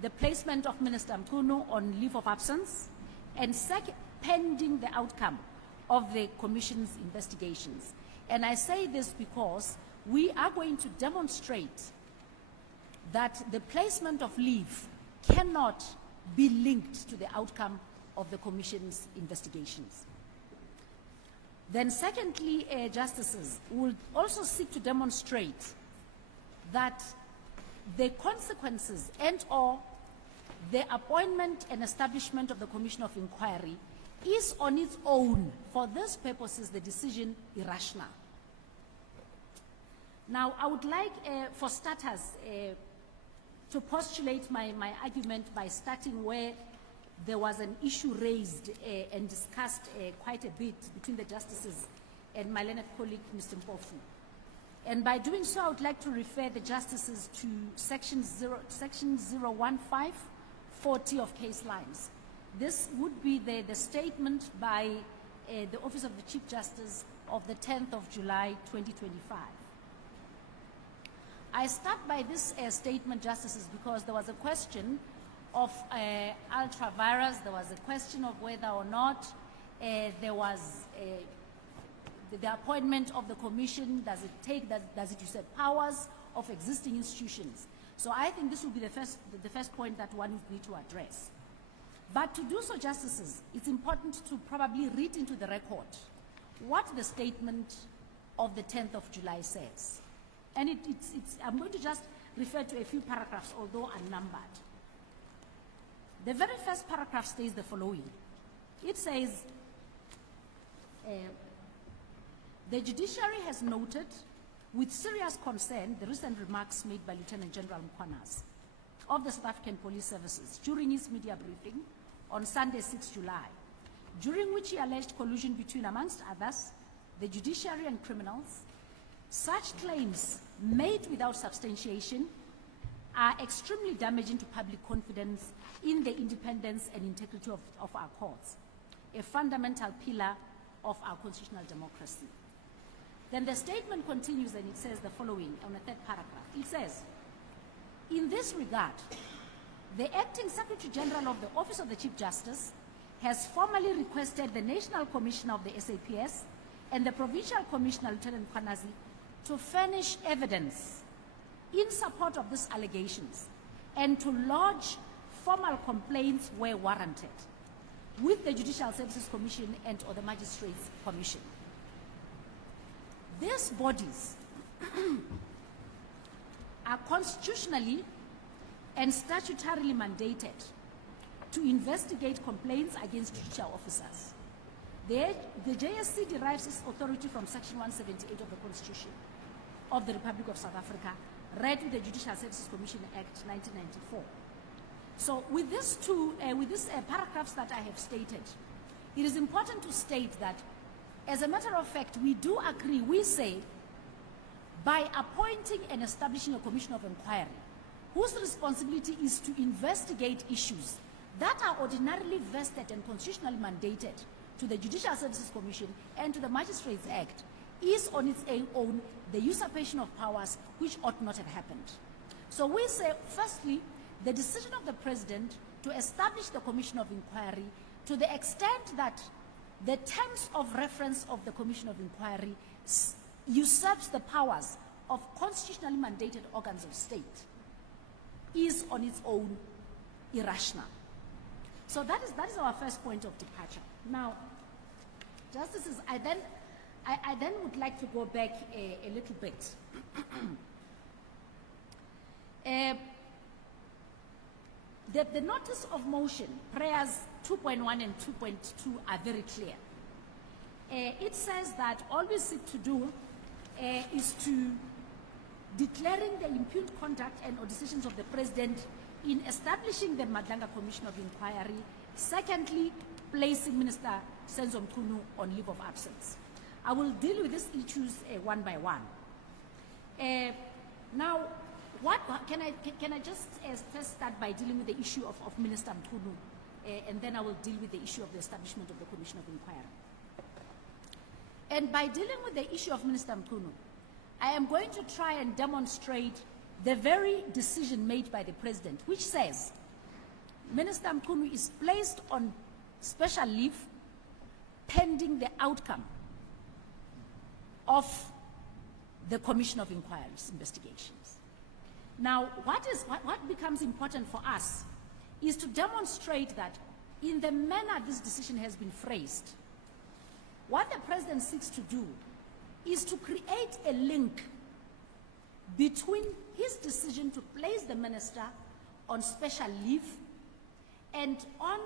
the placement of Minister Mchunu on leave of absence, and second, pending the outcome of the Commission's investigations. And I say this because we are going to demonstrate that the placement of leave cannot be linked to the outcome of the Commission's investigations. Then secondly, Justices, will also seek to demonstrate that the consequences and/or the appointment and establishment of the Commission of Inquiry is on its own, for these purposes, the decision irrational. Now, I would like, for starters, to postulate my argument by starting where there was an issue raised and discussed quite a bit between the Justices and my learned colleague, Mr. Mpofu. And by doing so, I would like to refer the Justices to section 01540 of case lines. This would be the statement by the Office of the Chief Justice of the 10th of July, 2025. I start by this statement, Justices, because there was a question of ultra-virus. There was a question of whether or not there was the appointment of the Commission. Does it usurp powers of existing institutions? So I think this will be the first point that one would need to address. But to do so, Justices, it's important to probably read into the record what the statement of the 10th of July says. And I'm going to just refer to a few paragraphs, although unnumbered. The very first paragraph states the following. It says, the judiciary has noted with serious concern the recent remarks made by Lieutenant General Mkhwana of the South African Police Services during his media briefing on Sunday, 6 July, during which he alleged collusion between, amongst others, the judiciary and criminals. Such claims made without substantiation are extremely damaging to public confidence in the independence and integrity of our courts, a fundamental pillar of our constitutional democracy. Then the statement continues and it says the following on the third paragraph. It says, in this regard, the Acting Secretary General of the Office of the Chief Justice has formally requested the National Commissioner of the SAPS and the Provincial Commissioner, Lieutenant Mkhwana, to furnish evidence in support of these allegations and to lodge formal complaints where warranted with the Judicial Services Commission and or the Magistrates Commission. These bodies are constitutionally and statutorily mandated to investigate complaints against judicial officers. The JSC derives its authority from Section 178 of the Constitution of the Republic of South Africa, read with the Judicial Services Commission Act 1994. So with these paragraphs that I have stated, it is important to state that, as a matter of fact, we do agree, we say, by appointing and establishing a Commission of Inquiry, whose responsibility is to investigate issues that are ordinarily vested and constitutionally mandated to the Judicial Services Commission and to the Magistrates Act, is on its own the usurpation of powers which ought not have happened. So we say, firstly, the decision of the President to establish the Commission of Inquiry, to the extent that the terms of reference of the Commission of Inquiry usurps the powers of constitutionally mandated organs of state, is on its own irrational. So that is our first point of departure. Now, Justices, I then would like to go back a little bit. The notice of motion, prayers 2.1 and 2.2 are very clear. it says that all we seek to do is to declaring the impugned conduct and or decisions of the President in establishing the Madlanga Commission of Inquiry. Secondly, placing Minister Senzo Mchunu on leave of absence. I will deal with these issues one by one. Now, can I just first start by dealing with the issue of Minister Mchunu, and then I will deal with the issue of the establishment of the Commission of Inquiry. And by dealing with the issue of Minister Mchunu, I am going to try and demonstrate the very decision made by the President, which says Minister Mchunu is placed on special leave pending the outcome of the Commission of Inquiry's investigations. Now, what becomes important for us is to demonstrate that in the manner this decision has been phrased, what the President seeks to do is to create a link between his decision to place the minister on special leave and on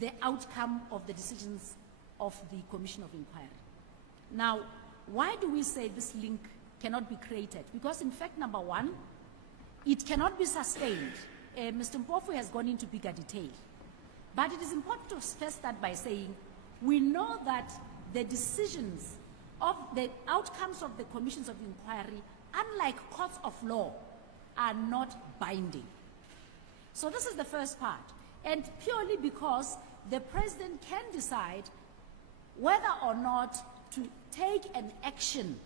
the outcome of the decisions of the Commission of Inquiry. Now, why do we say this link cannot be created? Because in fact, number one, it cannot be sustained. Mr. Mpofu has gone into bigger detail. But it is important to first start by saying we know that the decisions of the outcomes of the commissions of inquiry, unlike courts of law, are not binding. So this is the first part. And purely because the President can decide whether or not to take an action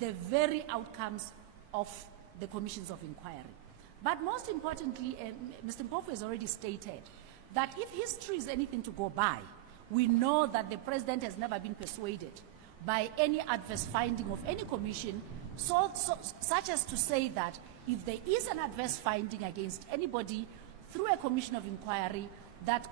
the very outcomes of the commissions of inquiry. But most importantly, Mr. Mpofu has already stated that if history is anything to go by, we know that the President has never been persuaded by any adverse finding of any commission, such as to say that if there is an adverse finding against anybody through a commission of inquiry, that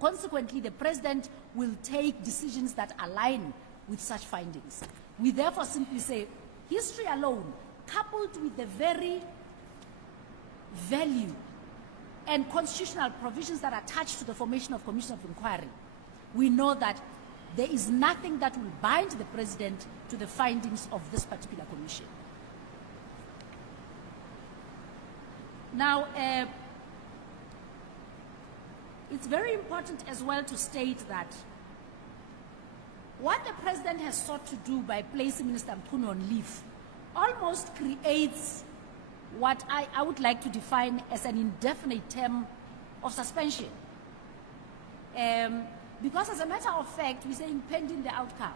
consequently the President will take decisions that align with such findings. We therefore simply say history alone, coupled with the very value and constitutional provisions that are attached to the formation of commission of inquiry, we know that there is nothing that will bind the President to the findings of this particular commission. Now, it's very important as well to state that what the President has sought to do by placing Minister Mchunu on leave almost creates what I would like to define as an indefinite term of suspension. Because as a matter of fact, we're saying pending the outcome.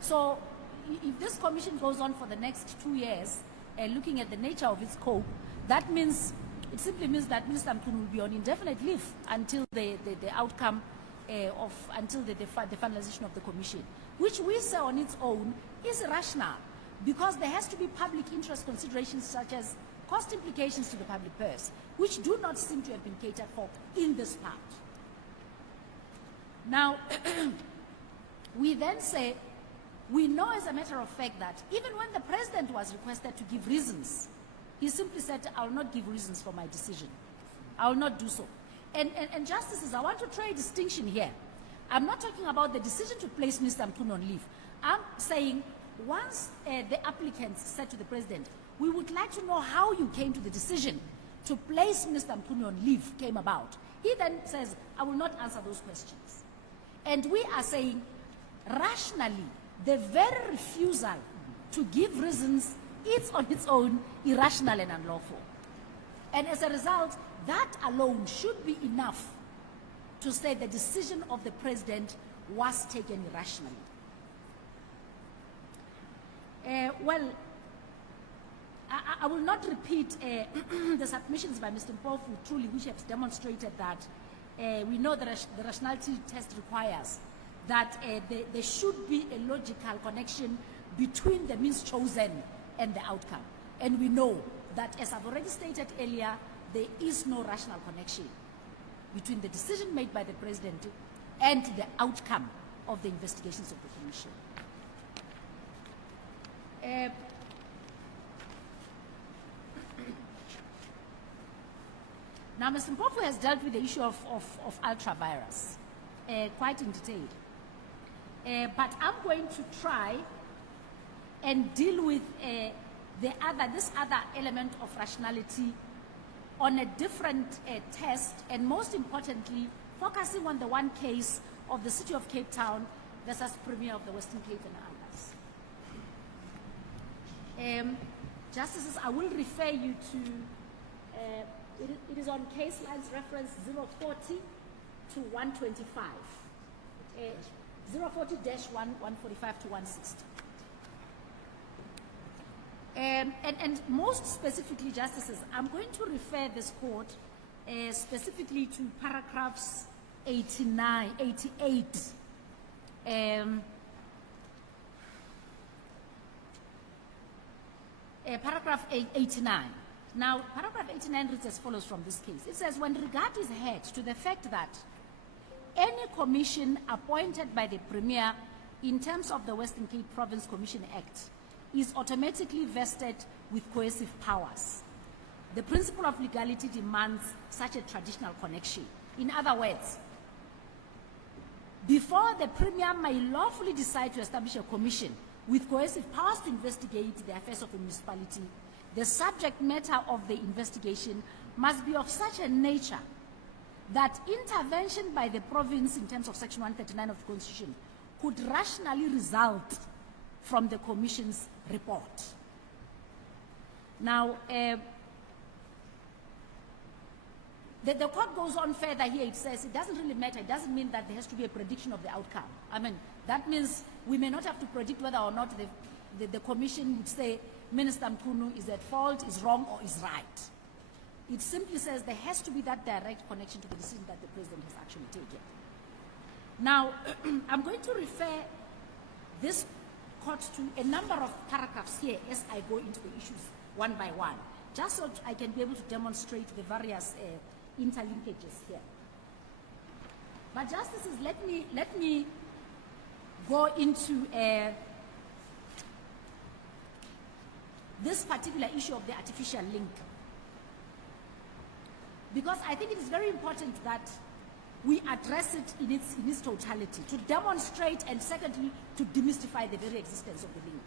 So if this commission goes on for the next 2 years, looking at the nature of its scope, that means, it simply means that Minister Mchunu will be on indefinite leave until the outcome until the finalization of the commission, which we say on its own is rational, because there has to be public interest considerations such as cost implications to the public purse, which do not seem to have been catered for in this part. Now, we then say, we know as a matter of fact that even when the President was requested to give reasons, he simply said, I will not give reasons for my decision. I will not do so. And justices, I want to try a distinction here. I'm not talking about the decision to place Minister Mchunu on leave. I'm saying once the applicants said to the President, we would like to know how you came to the decision to place Minister Mchunu on leave came about. He then says, I will not answer those questions. And we are saying, rationally, the very refusal to give reasons is on its own irrational and unlawful. And as a result, that alone should be enough to say the decision of the President was taken irrationally. Well, I will not repeat the submissions by Mr. Mpofu, truly, which have demonstrated that we know that the rationality test requires that there should be a logical connection between the means chosen and the outcome. And we know that, as I've already stated earlier, there is no rational connection between the decision made by the President and the outcome of the investigations of the Commission. Now, Mr. Mpofu has dealt with the issue of ultra-virus quite in detail. But I'm going to try and deal with this other element of rationality on a different test, and most importantly, focusing on the one case of the City of Cape Town versus Premier of the Western Cape and others. Justices, I will refer you to, it is on case lines reference 040 to 125. 040-1, 145 to 160. And most specifically, Justices, I'm going to refer this court specifically to paragraphs 89, 88, paragraph 89. Now, paragraph 89 reads as follows from this case. It says, when regard is had to the fact that any commission appointed by the Premier in terms of the Western Cape Province Commission Act is automatically vested with coercive powers, the principle of legality demands such a traditional connection. In other words, before the Premier may lawfully decide to establish a commission with coercive powers to investigate the affairs of a municipality, the subject matter of the investigation must be of such a nature that intervention by the province in terms of Section 139 of the Constitution could rationally result from the Commission's report. Now, the court goes on further here. It says it doesn't really matter. It doesn't mean that there has to be a prediction of the outcome. I mean, that means we may not have to predict whether or not the Commission would say Minister Mchunu is at fault, is wrong, or is right. It simply says there has to be that direct connection to the decision that the President has actually taken. Now, I'm going to refer this court to a number of paragraphs here as I go into the issues one by one, just so I can be able to demonstrate the various interlinkages here. But Justices, let me go into this particular issue of the artificial link, because I think it is very important that we address it in its totality, to demonstrate and secondly, to demystify the very existence of the link.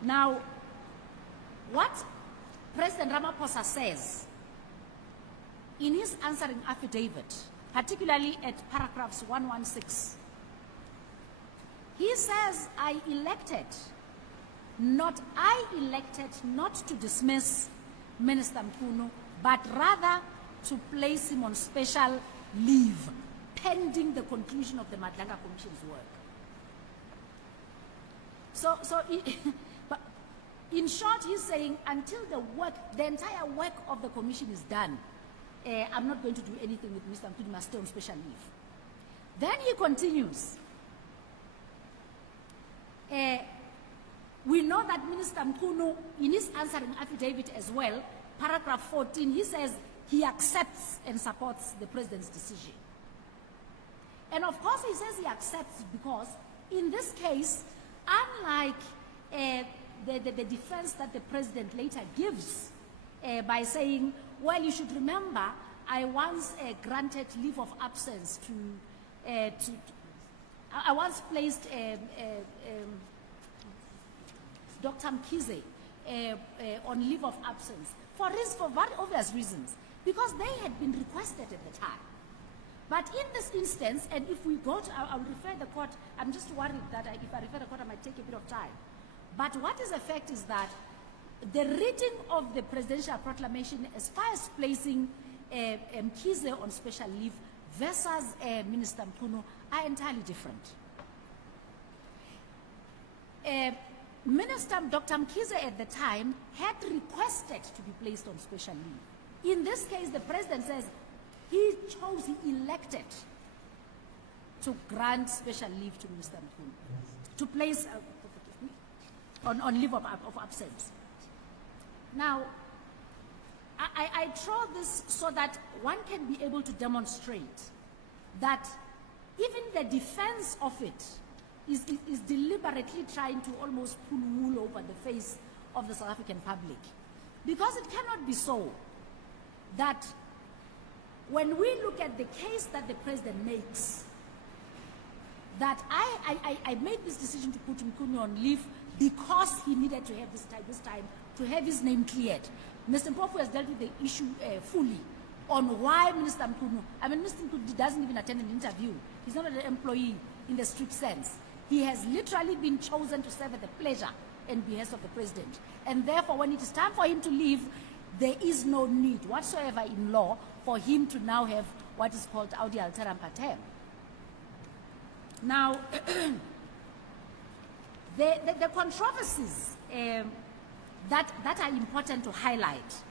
Now, what President Ramaphosa says in his answering affidavit, particularly at paragraphs 116, he says, I elected not to dismiss Minister Mchunu, but rather to place him on special leave pending the conclusion of the Madlanga Commission's work. But in short, he's saying until the entire work of the Commission is done, I'm not going to do anything with Mr. Mchunu, must stay on special leave. Then he continues. We know that Minister Mchunu, in his answering affidavit as well, paragraph 14, he says he accepts and supports the President's decision. And of course he says he accepts because in this case, unlike the defense that the President later gives by saying, well, you should remember, I once granted leave of absence I once placed Dr. Mkhize on leave of absence for very obvious reasons, because they had been requested at the time. But in this instance, and if we go to, I'll refer the court, I'm just worried that if I refer the court, I might take a bit of time. But what is the fact is that the reading of the presidential proclamation as far as placing Mkhize on special leave versus Minister Mchunu are entirely different. Minister Dr. Mkhize at the time had requested to be placed on special leave. In this case, the President says he elected to grant special leave to Minister Mchunu, to place on leave of absence. Now, I draw this so that one can be able to demonstrate that even the defense of it is deliberately trying to almost pull wool over the face of the South African public. Because it cannot be so that when we look at the case that the President makes, that I made this decision to put Mchunu on leave because he needed to have this time to have his name cleared. Mr. Mpofu has dealt with the issue fully on why Minister Mchunu, Minister Mchunu doesn't even attend an interview. He's not an employee in the strict sense. He has literally been chosen to serve at the pleasure and behest of the president. And therefore, when it is time for him to leave, there is no need whatsoever in law for him to now have what is called audi alteram partem. Now, the controversies that are important to highlight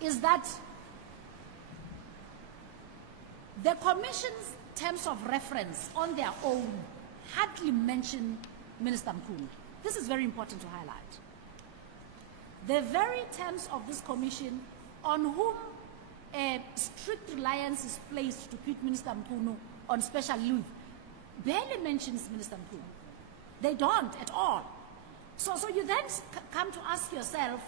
is that the Commission's terms of reference on their own hardly mention Minister Mchunu. This is very important to highlight. The very terms of this Commission on whom a strict reliance is placed to put Minister Mchunu on special leave barely mentions Minister Mchunu. They don't at all. So you then come to ask yourself,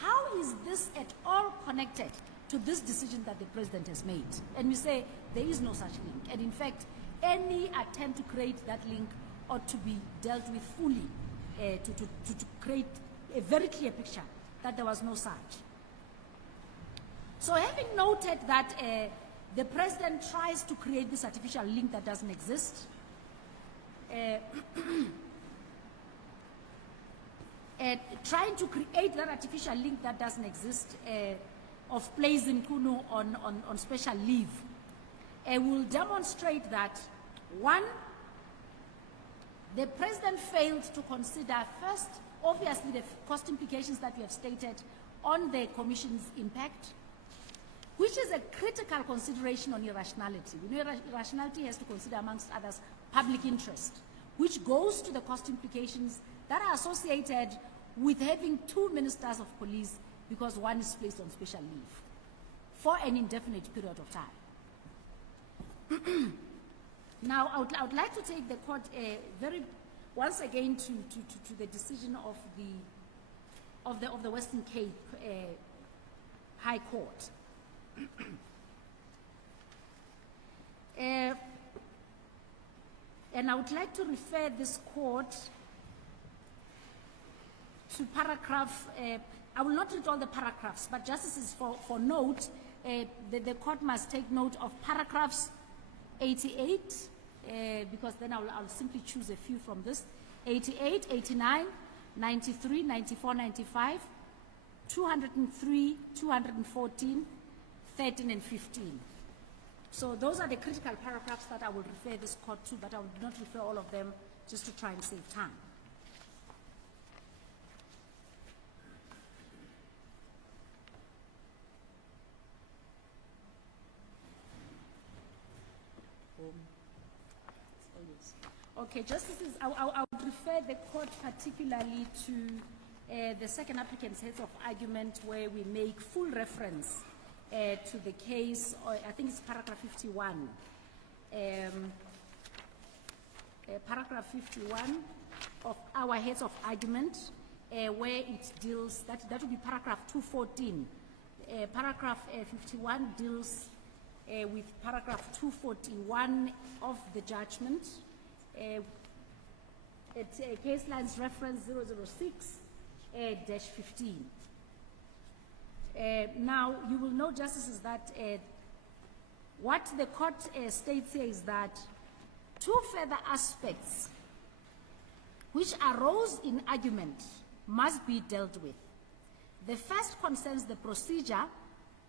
how is this at all connected to this decision that the president has made? And we say there is no such link. And in fact, any attempt to create that link ought to be dealt with fully to create a very clear picture that there was no such. So having noted that the president tries to create this artificial link that doesn't exist, trying to create that artificial link that doesn't exist of placing Mchunu on special leave will demonstrate that, one, the president failed to consider first, obviously, the cost implications that we have stated on the Commission's impact, which is a critical consideration on irrationality. We know irrationality has to consider, amongst others, public interest, which goes to the cost implications that are associated with having 2 ministers of police because one is placed on special leave for an indefinite period of time. Now, I would like to take the court once again to the decision of the Western Cape High Court. And I would like to refer this court to paragraph, I will not read all the paragraphs, but justices for note, the court must take note of paragraphs 88, because then I'll simply choose a few from this, 88, 89, 93, 94, 95, 203, 214, 13 and 15. So those are the critical paragraphs that I will refer this court to, but I will not refer all of them just to try and save time. Okay, Justices, I would refer the court particularly to the second applicant's heads of argument, where we make full reference to the case, or I think it's paragraph 51. Paragraph 51 of our heads of argument, where it deals, that would be paragraph 214. Paragraph 51 deals with paragraph 241 of the judgment. Case lines reference 006-15. Now, you will know, Justices, that what the court states here is that 2 further aspects which arose in argument must be dealt with. The first concerns the procedure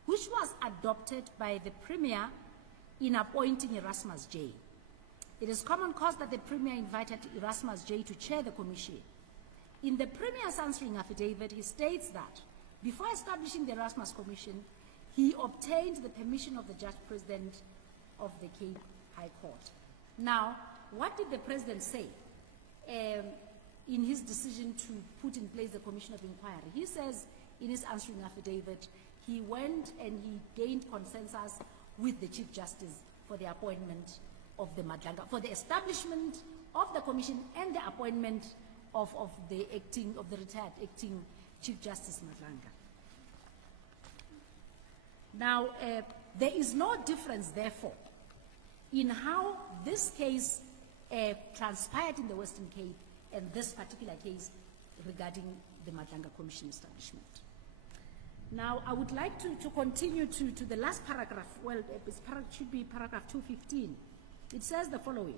which was adopted by the Premier in appointing Erasmus J. It is common cause that the Premier invited Erasmus J to chair the commission. In the Premier's answering affidavit, he states that before establishing the Erasmus Commission, he obtained the permission of the Judge President of the Cape High Court. Now, what did the President say in his decision to put in place the Commission of Inquiry? He says in his answering affidavit, he went and he gained consensus with the Chief Justice for the appointment of the Madlanga, for the establishment of the Commission and the appointment of the retired acting Chief Justice Madlanga. Now, there is no difference, therefore, in how this case transpired in the Western Cape and this particular case regarding the Madanga Commission establishment. Now, I would like to continue to the last paragraph. Well, it should be paragraph 215. It says the following.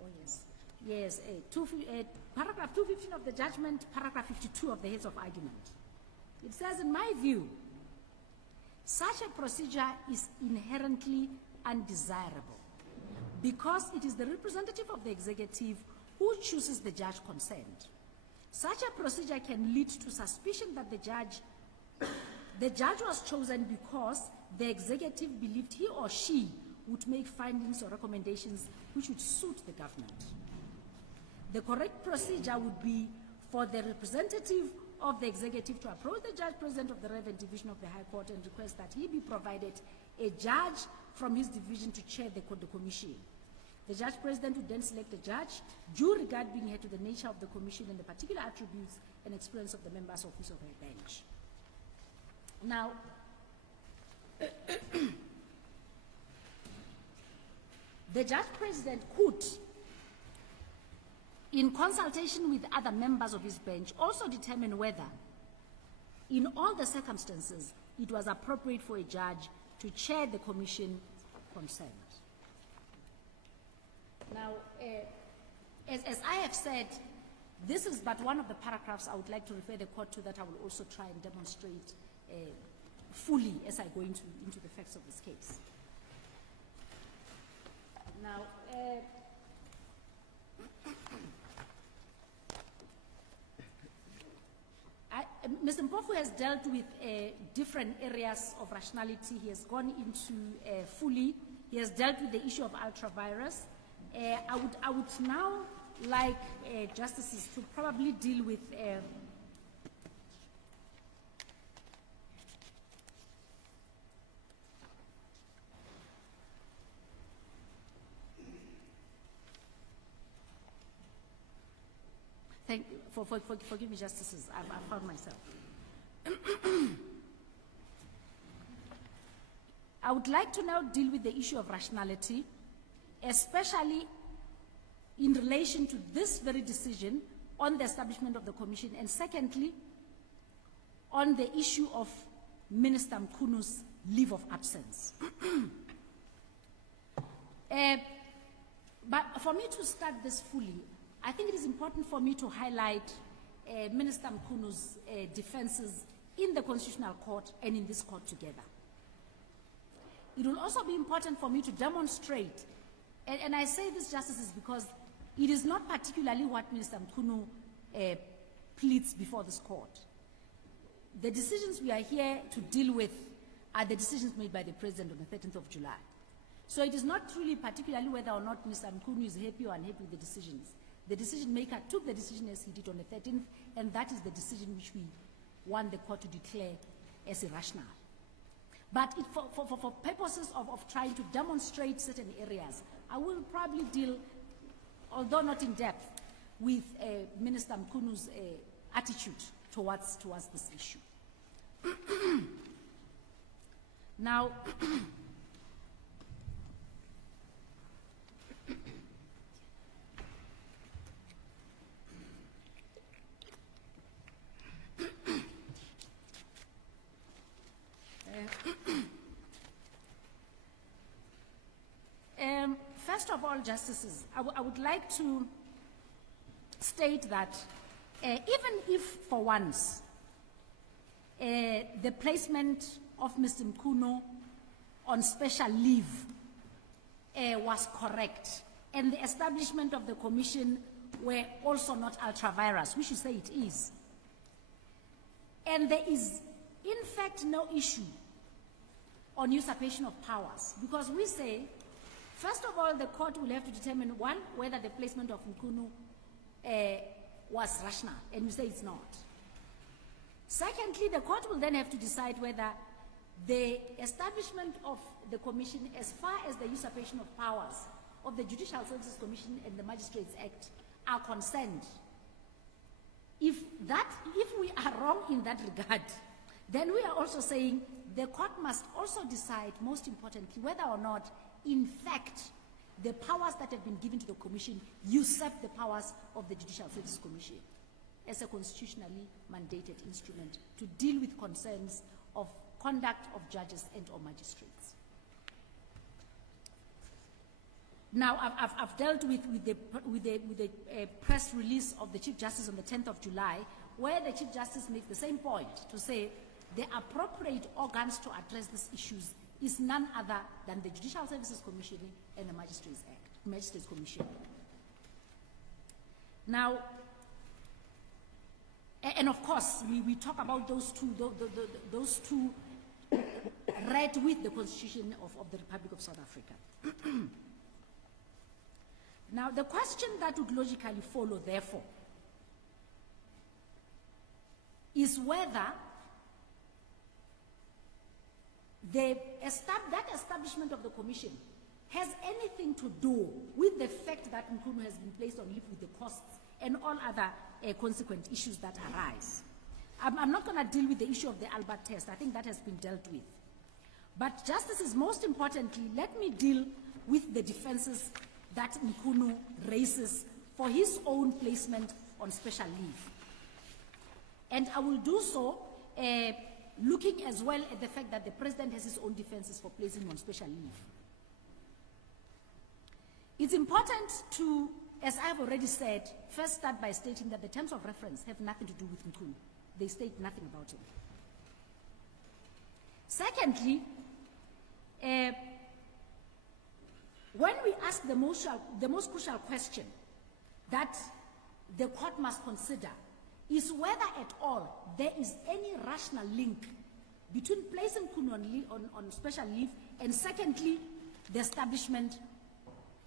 Oh, yes. Yes, paragraph 215 of the judgment, paragraph 52 of the heads of argument. It says, in my view, such a procedure is inherently undesirable because it is the representative of the executive who chooses the judge concerned. Such a procedure can lead to suspicion that the judge was chosen because the executive believed he or she would make findings or recommendations which would suit the government. The correct procedure would be for the representative of the executive to approach the judge president of the relevant division of the High Court and request that he be provided a judge from his division to chair the commission. The judge president would then select a judge, due regard being held to the nature of the commission and the particular attributes and experience of the members of his or her bench. Now, the judge president could, in consultation with other members of his bench, also determine whether, in all the circumstances, it was appropriate for a judge to chair the commission concerned. Now, as I have said, this is but one of the paragraphs I would like to refer the court to that I will also try and demonstrate fully as I go into the facts of this case. Now, Mr. Mpofu has dealt with different areas of rationality. He has gone into fully. He has dealt with the issue of ultra-virus. I would now like justices to probably deal with forgive me, justices, I found myself. I would like to now deal with the issue of rationality, especially in relation to this very decision on the establishment of the commission, and secondly, on the issue of Minister Mchunu's leave of absence. But for me to start this fully, I think it is important for me to highlight Minister Mchunu's defenses in the Constitutional Court and in this court together. It will also be important for me to demonstrate, and I say this, justices, because it is not particularly what Minister Mchunu pleads before this court. The decisions we are here to deal with are the decisions made by the President on the 13th of July. So it is not really particularly whether or not Mr. Mchunu is happy or unhappy with the decisions. The decision maker took the decision as he did on the 13th, and that is the decision which we want the court to declare as irrational. But for purposes of trying to demonstrate certain areas, I will probably deal, although not in depth, with Minister Mchunu's attitude towards this issue. Now, first of all, justices, I would like to state that even if for once the placement of Mr. Mchunu on special leave was correct and the establishment of the commission were also not ultra-virus, we should say it is, and there is in fact no issue on usurpation of powers, because we say, first of all, the court will have to determine, one, whether the placement of Mchunu was rational, and we say it's not. Secondly, the court will then have to decide whether the establishment of the commission, as far as the usurpation of powers of the Judicial Services Commission and the Magistrates Act are concerned. If we are wrong in that regard, then we are also saying the court must also decide, most importantly, whether or not, in fact, the powers that have been given to the Commission usurp the powers of the Judicial Service Commission as a constitutionally mandated instrument to deal with concerns of conduct of judges and or magistrates. Now, I've dealt with the press release of the Chief Justice on the 10th of July, where the Chief Justice makes the same point to say the appropriate organs to address these issues is none other than the Judicial Services Commission and the Magistrates Commission. Now, and of course, we talk about those two read with the Constitution of the Republic of South Africa. Now, the question that would logically follow, therefore, is whether that establishment of the Commission has anything to do with the fact that Mchunu has been placed on leave with the costs and all other consequent issues that arise. I'm not going to deal with the issue of the Albert test. I think that has been dealt with. But Justices, most importantly, let me deal with the defenses that Mchunu raises for his own placement on special leave. And I will do so looking as well at the fact that the President has his own defenses for placing on special leave. It's important to, as I've already said, first start by stating that the terms of reference have nothing to do with Mchunu. They state nothing about him. Secondly, when we ask the most crucial question that the court must consider is whether at all there is any rational link between placing Mchunu on special leave and secondly, the establishment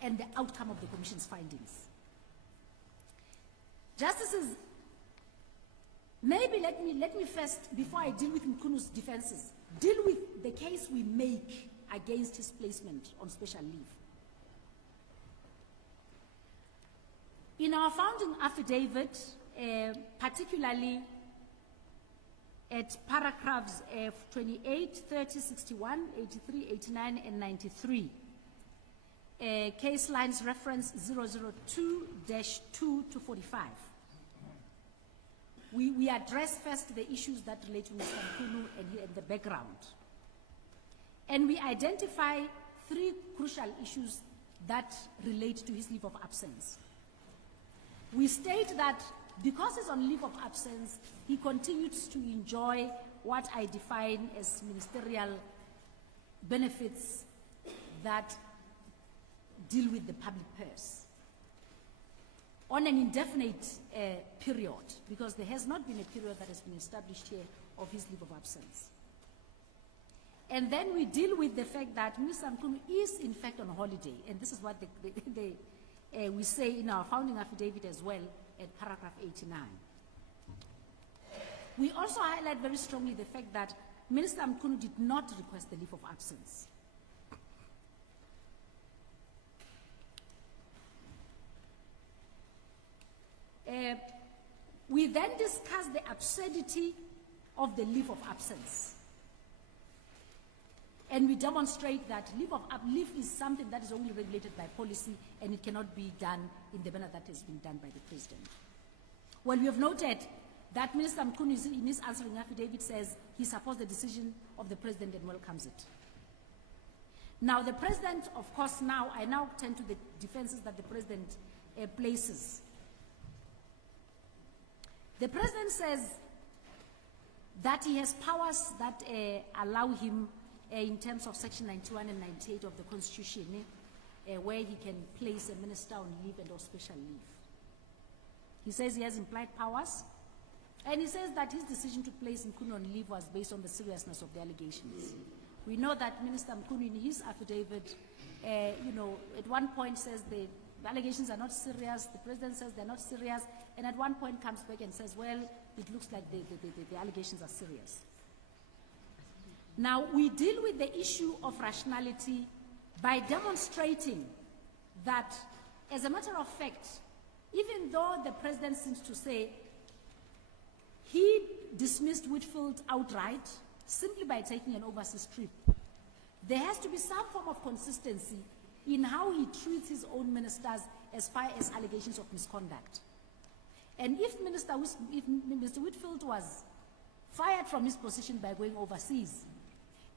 and the outcome of the Commission's findings. Justices, maybe let me first, before I deal with Mchunu's defenses, deal with the case we make against his placement on special leave. In our founding affidavit, particularly at paragraphs 28, 30, 61, 83, 89, and 93, case lines reference 002-2 to 45. We address first the issues that relate to Mr. Mchunu and the background. And we identify 3 crucial issues that relate to his leave of absence. We state that because he's on leave of absence, he continues to enjoy what I define as ministerial benefits that deal with the public purse on an indefinite period, because there has not been a period that has been established here of his leave of absence. And then we deal with the fact that Mr. Mchunu is in fact on holiday, and this is what we say in our founding affidavit as well at paragraph 89. We also highlight very strongly the fact that Minister Mchunu did not request the leave of absence. We then discuss the absurdity of the leave of absence. And we demonstrate that leave is something that is only regulated by policy and it cannot be done in the manner that has been done by the President. Well, we have noted that Minister Mchunu in his answering affidavit says he supports the decision of the President and welcomes it. Now, the President, of course, I now turn to the defenses that the President places. The President says that he has powers that allow him in terms of Section 91 and 98 of the Constitution, where he can place a minister on leave and or special leave. He says he has implied powers, and he says that his decision to place Mchunu on leave was based on the seriousness of the allegations. We know that Minister Mchunu in his affidavit, at one point says the allegations are not serious, the President says they're not serious, and at one point comes back and says, well, it looks like the allegations are serious. Now, we deal with the issue of rationality by demonstrating that, as a matter of fact, even though the President seems to say he dismissed Whitfield outright, simply by taking an overseas trip. There has to be some form of consistency in how he treats his own ministers as far as allegations of misconduct. And if Mr. Whitfield was fired from his position by going overseas,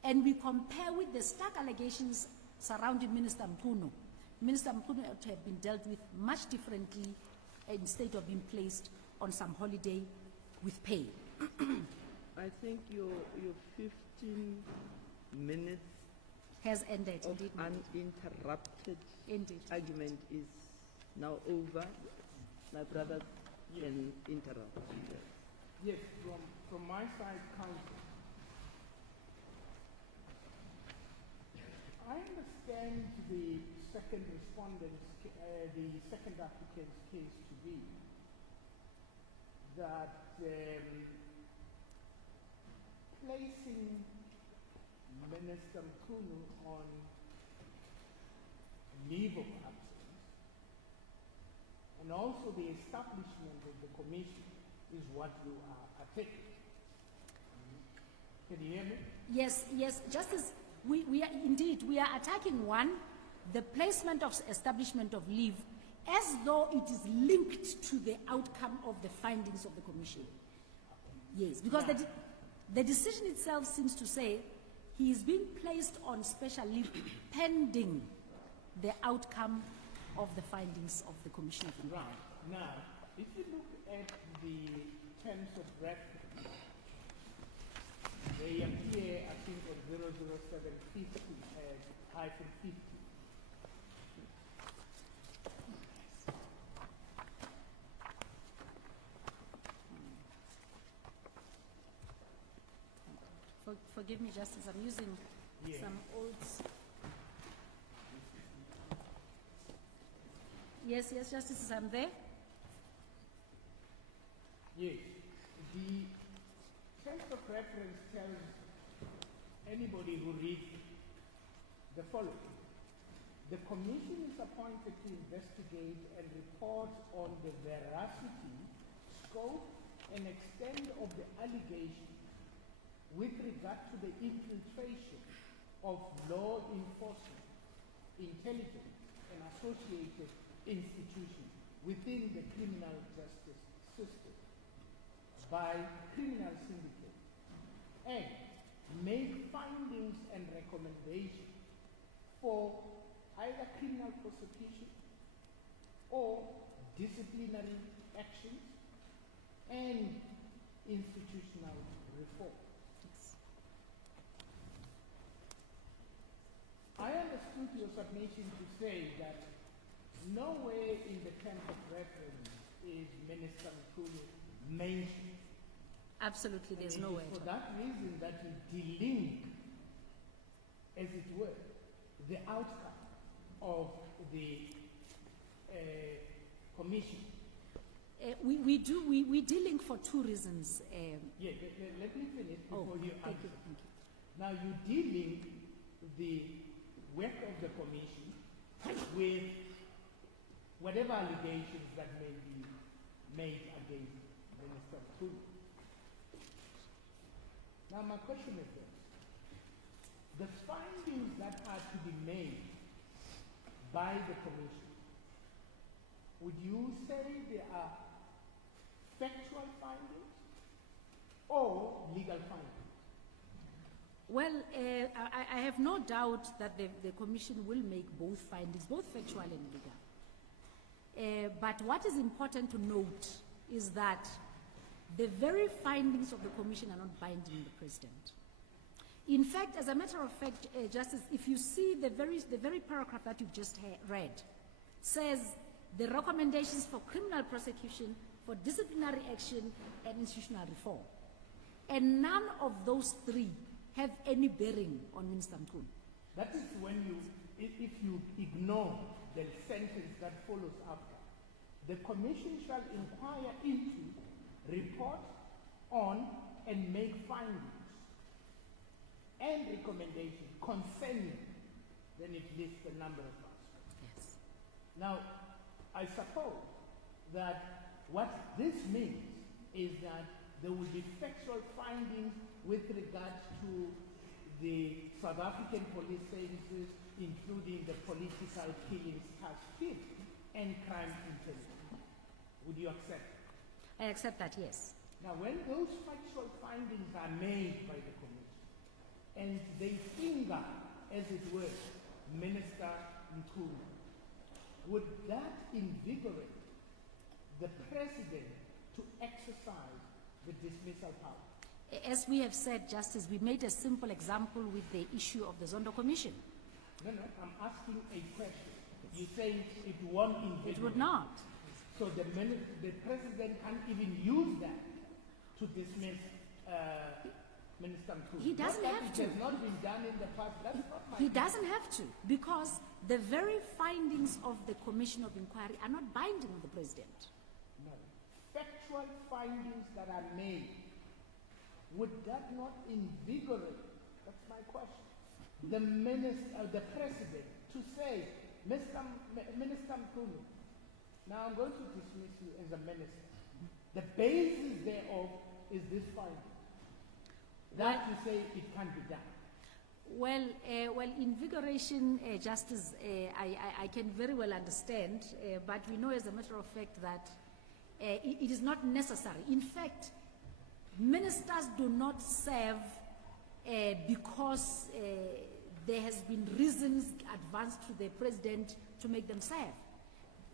and we compare with the stark allegations surrounding Minister Mchunu ought to have been dealt with much differently instead of being placed on some holiday with pay. I think your 15 minutes Has ended, of indeed. uninterrupted Indeed. argument is now over. My brother can interrupt. Yes, from my side, counsel. I understand the second respondent's, the second applicant's case to be that placing Minister Mchunu on leave of absence and also the establishment of the commission is what you are attacking. Can you hear me? Yes, Justice, we are attacking one, the placement of establishment of leave, as though it is linked to the outcome of the findings of the commission. Yes, because the decision itself seems to say he is being placed on special leave pending the outcome of the findings of the commission of inquiry. Right. Now, if you look at the terms of reference, they appear, I think, on 00750 as -50. Forgive me, Justice, I'm using Yeah. some old... Yes, Justice, I'm there. Yes. The terms of reference tells anybody who reads the following. The commission is appointed to investigate and report on the veracity, scope, and extent of the allegations with regard to the infiltration of law enforcement, intelligence, and associated institutions within the criminal justice system by criminal syndicates, and make findings and recommendations for either criminal prosecution or disciplinary actions and institutional reform. I understood your submission to say that nowhere in the terms of reference is Minister Mchunu mentioned. Absolutely, there's And it no is way. for that reason that you delink, as it were, the outcome of the commission. We delink for two reasons. Yeah, let me finish before you thank answer. you. Now you delink the work of the commission with whatever allegations that may be made against Minister Mchunu. Now my question is this. The findings that are to be made by the commission, would you say they are factual findings or legal findings? Well, I have no doubt that the commission will make both findings, both factual and legal. But what is important to note is that the very findings of the commission are not binding on the president. In fact, as a matter of fact, Justice, if you see the very paragraph that you've just read, says the recommendations for criminal prosecution, for disciplinary action, and institutional reform. And none of those three have any bearing on Minister Mchunu. That is when you, if you ignore the sentence that follows after. The commission shall inquire into, report on, and make findings and recommendations concerning, then it lists the number of us. Yes. Now, I suppose that what this means is that there will be factual findings with regards to the South African police services, including the political killings task force and crime intelligence. Would you accept? I accept that, yes. Now, when those factual findings are made by the committee, and they finger, as it were, Minister Mchunu, would that invigorate the president to exercise the dismissal power? As we have said, Justice, we made a simple example with the issue of the Zondo Commission. No, I'm asking a question. You say it won't invigorate. It would not. So the president can't even use that to dismiss Minister Mchunu. He doesn't Not that have it to. has not been done in the past. That's not my He doesn't have to, because the very findings of the Commission of Inquiry are not binding on the president. No. Factual findings that are made, would that not invigorate, that's my question, the president to say, Minister Mchunu, now I'm going to dismiss you as a minister. The basis thereof is this finding. That you say it can be done. Well, invigoration, Justice, I can very well understand, but we know as a matter of fact that it is not necessary. In fact, ministers do not serve because there has been reasons advanced to the president to make them serve.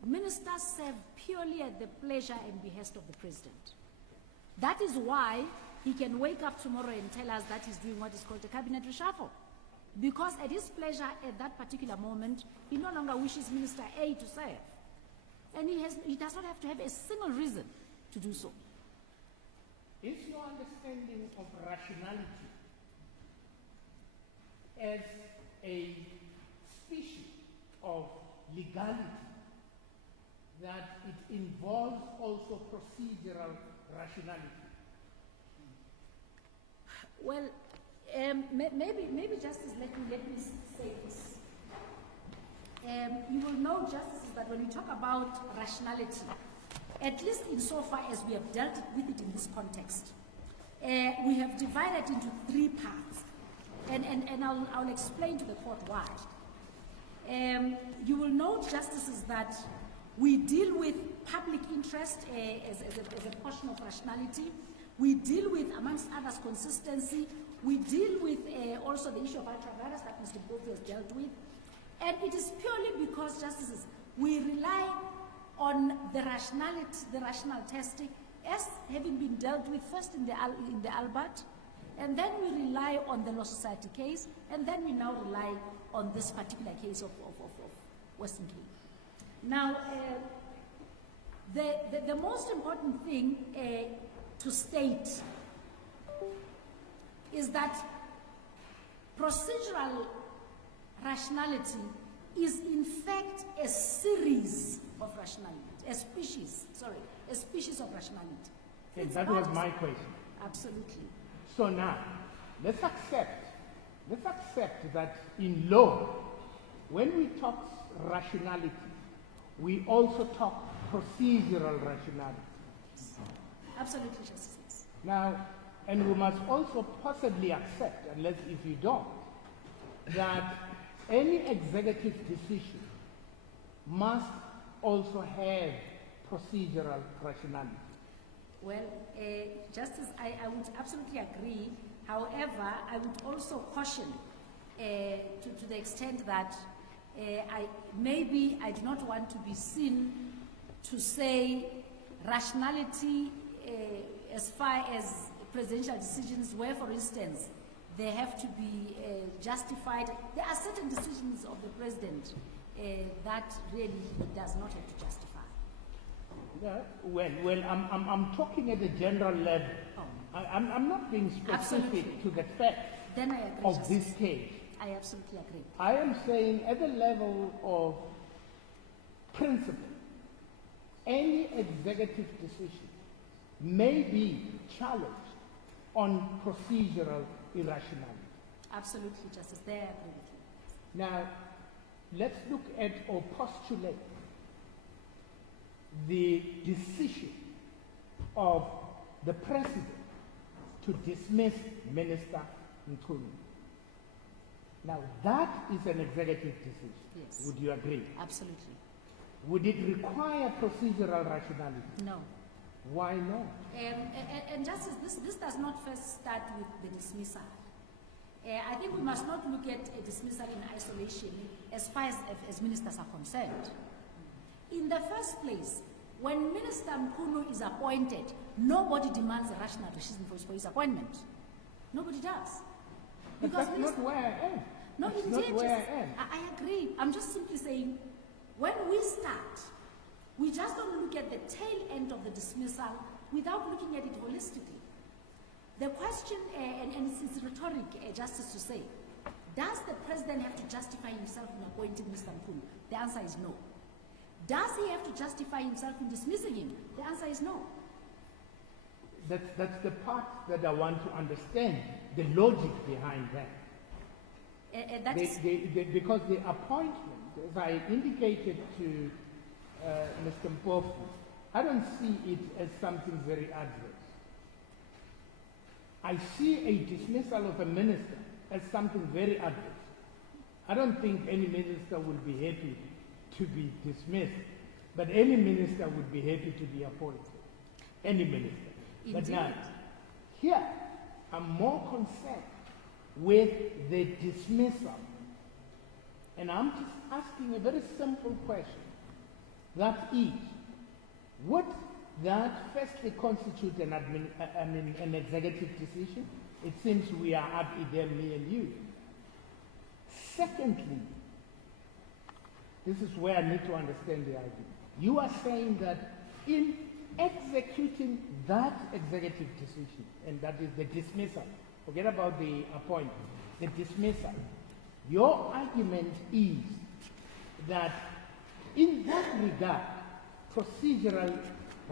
Ministers serve purely at the pleasure and behest of the president. That is why he can wake up tomorrow and tell us that he's doing what is called a cabinet reshuffle. Because at his pleasure at that particular moment, he no longer wishes Minister A to serve. And he does not have to have a single reason to do so. Is your understanding of rationality as a species of legality that it involves also procedural rationality? Well, maybe Justice, let me say this. You will know, Justice, that when we talk about rationality, at least insofar as we have dealt with it in this context, we have divided into three parts, and I'll explain to the court why. You will note, Justices, that we deal with public interest as a portion of rationality. We deal with, amongst others, consistency. We deal with also the issue of ultra-virus that Mr. Mbofu has dealt with. And it is purely because, Justices, we rely on the rationality, the rational testing, as having been dealt with first in the Albert, and then we rely on the Law Society case, and then we now rely on this particular case of Western Cape. Now, the most important thing to state is that procedural rationality is in fact a series of rationality, a species of rationality. Okay, that was my question. Absolutely. So now, let's accept that in law, when we talk rationality, we also talk procedural rationality. Absolutely, Justice. Now, and we must also possibly accept, unless if you don't, that any executive decision must also have procedural rationality. Well, Justice, I would absolutely agree. However, I would also caution to the extent that I do not want to be seen to say rationality as far as presidential decisions where, for instance, they have to be justified. There are certain decisions of the president that really does not have to justify. Yeah, well, I'm talking at a general level. Oh. I'm not being specific Absolutely. to the facts Then I agree, of Justice. this case. I absolutely agree. I am saying at the level of principle, any executive decision may be challenged on procedural irrationality. Absolutely, Justice. There I agree with you. Now, let's look at or postulate the decision of the President to dismiss Minister Mchunu. Now, that is an executive decision. Yes. Would you agree? Absolutely. Would it require procedural rationality? No. Why not? And Justice, this does not first start with the dismissal. I think we must not look at a dismissal in isolation as far as ministers are concerned. In the first place, when Minister Mchunu is appointed, nobody demands a rational reason for his appointment. Nobody does. But that's not where I am. No, that's indeed. not where I am. I agree. I'm just simply saying, when we start, we just don't look at the tail end of the dismissal without looking at it holistically. The question, and it's rhetoric, Justice, to say, does the President have to justify himself in appointing Mr. Mchunu? The answer is no. Does he have to justify himself in dismissing him? The answer is no. That's the part that I want to understand, the logic behind that. Because the appointment, as I indicated to Mr. Mpofu, I don't see it as something very adverse. I see a dismissal of a minister as something very adverse. I don't think any minister would be happy to be dismissed, but any minister would be happy to be appointed. Any minister. Indeed. But now, here, I'm more concerned with the dismissal. And I'm just asking a very simple question. That is, would that firstly constitute an executive decision? It seems we are up there, me and you. Secondly, this is where I need to understand the argument. You are saying that in executing that executive decision, and that is the dismissal, forget about the appointment, the dismissal, your argument is that in that regard, procedural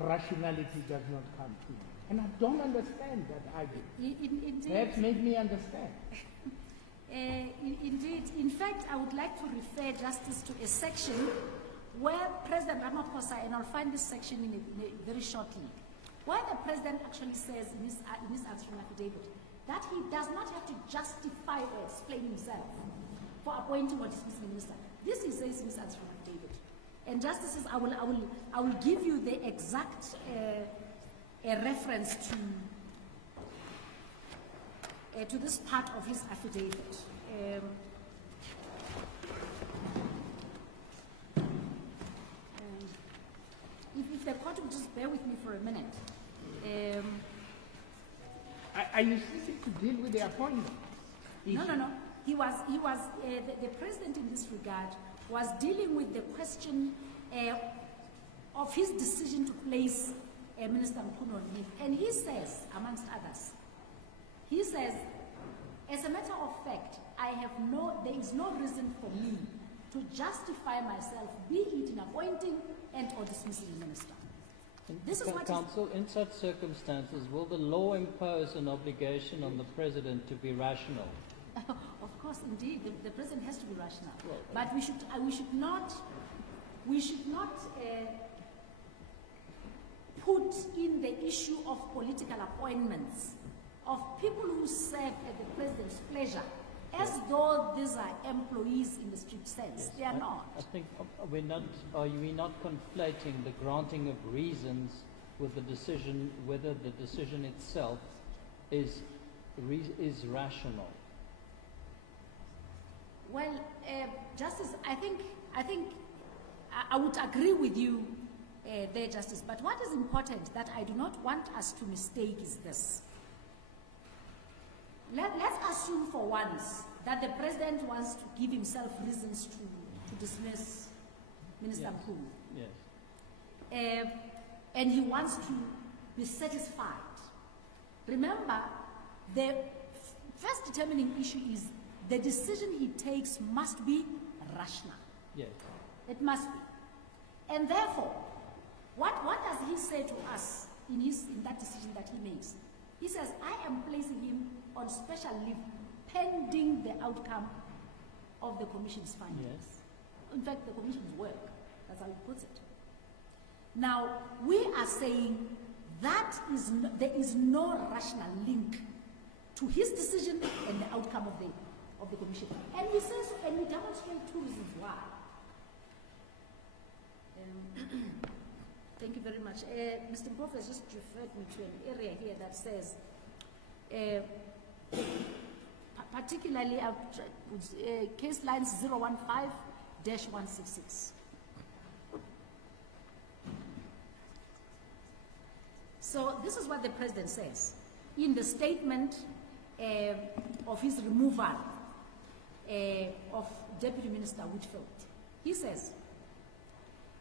rationality does not come in. And I don't understand that argument. Indeed. Perhaps make me understand. Indeed. In fact, I would like to refer, Justice, to a section where President Ramaphosa, and I'll find this section very shortly, where the President actually says in his answering affidavit that he does not have to justify or explain himself for appointing or dismissing a minister. This he says in his answering affidavit. And Justices, I will give you the exact reference to this part of his affidavit. If the court will just bear with me for a minute. Are you seeking to deal with the appointment issue? No. The President in this regard was dealing with the question of his decision to place Minister Mchunu on leave. And he says, amongst others, he says, as a matter of fact, there is no reason for me to justify myself, be it in appointing and or dismissing the minister. This is what Counsel, in such circumstances, will the law impose an obligation on the President to be rational? Of course, indeed, the President has to be rational. But we should not put in the issue of political appointments of people who serve at the President's pleasure as though these are employees in the strict sense. Yes, they are not. I think are we not conflating the granting of reasons with the decision, whether the decision itself is rational? Well, Justice, I think I would agree with you there, Justice. But what is important that I do not want us to mistake is this. Let's assume for once that the President wants to give himself reasons to dismiss Minister Mchunu. Yes. And he wants to be satisfied. Remember, the first determining issue is the decision he takes must be rational. Yes. It must be. And therefore, what does he say to us in that decision that he makes? He says, I am placing him on special leave pending the outcome of the Commission's findings. Yes. In fact, the Commission's work. That's how he puts it. Now, we are saying there is no rational link to his decision and the outcome of the commission. And we say so, and we demonstrate two reasons why. Thank you very much. Mr. Mpofu has just referred me to an area here that says, particularly case lines 015-166. So this is what the President says in the statement of his removal of Deputy Minister Whitfield. He says,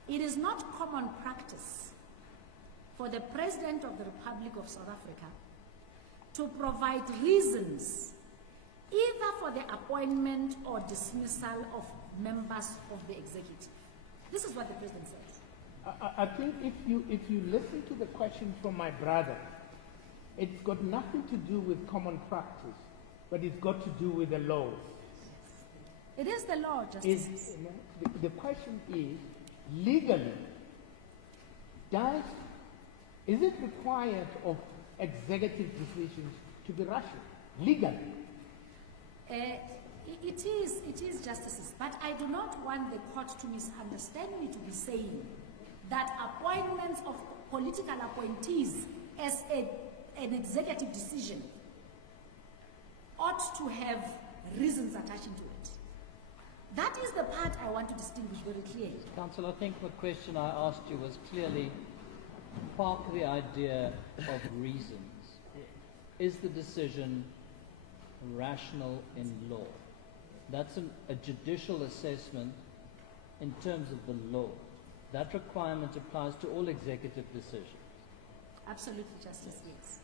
"It is not common practice for the President of the Republic of South Africa to provide reasons either for the appointment or dismissal of members of the executive." This is what the President says. I think if you listen to the question from my brother, it's got nothing to do with common practice, but it's got to do with the laws. It is the law, Justice. The question is, legally, is it required of executive decisions to be rational, legally? It is, Justices, but I do not want the court to misunderstand me to be saying that appointments of political appointees as an executive decision ought to have reasons attaching to it. That is the part I want to distinguish very clearly. Council, I think the question I asked you was clearly park the idea of reasons. Is the decision rational in law? That's a judicial assessment in terms of the law. That requirement applies to all executive decisions. Absolutely, Justice, yes.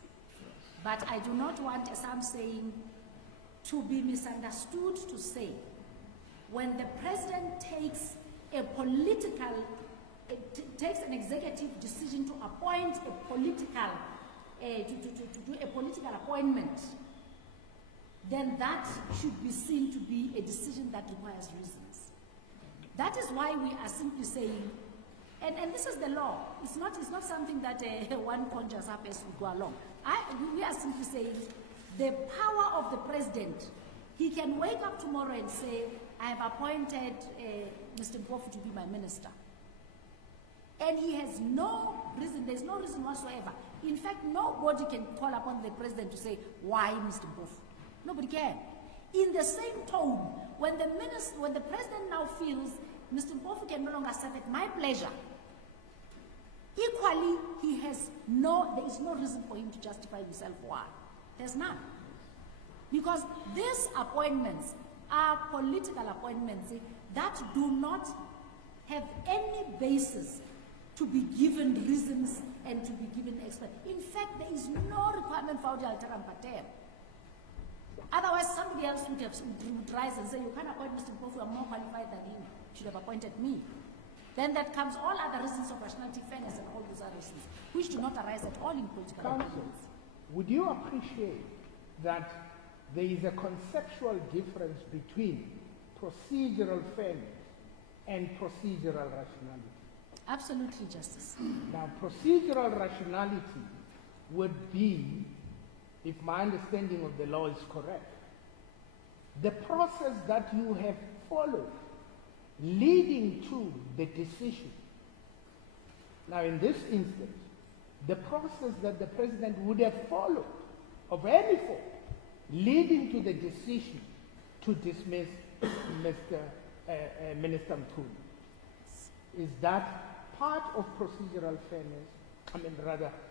But I do not want, as I'm saying, to be misunderstood to say when the President takes an executive decision to appoint a political, to do a political appointment, then that should be seen to be a decision that requires reasons. That is why we are simply saying, and this is the law. It's not something that one conjures up as we go along. We are simply saying the power of the President. He can wake up tomorrow and say, "I have appointed Mr. Mpofu to be my minister," and he has no reason. There's no reason whatsoever. In fact, nobody can call upon the President to say, "Why, Mr. Mpofu?" Nobody can. In the same tone, when the President now feels Mr. Mpofu can no longer serve at my pleasure, equally, there is no reason for him to justify himself. Why? There's none. Because these appointments are political appointments that do not have any basis to be given reasons and to be given expert. In fact, there is no requirement for the alteram pater. Otherwise, somebody else would rise and say, "You can't appoint Mr. Mpofu, you are more qualified than him. You should have appointed me." Then that comes all other reasons of rationality, fairness, and all those other reasons, which do not arise at all in political appointments. Would you appreciate that there is a conceptual difference between procedural fairness and procedural rationality? Absolutely, Justice. Now, procedural rationality would be, if my understanding of the law is correct, the process that you have followed leading to the decision. Now, in this instance, the process that the President would have followed of any form leading to the decision to dismiss Minister Mchunu, is that part of procedural fairness,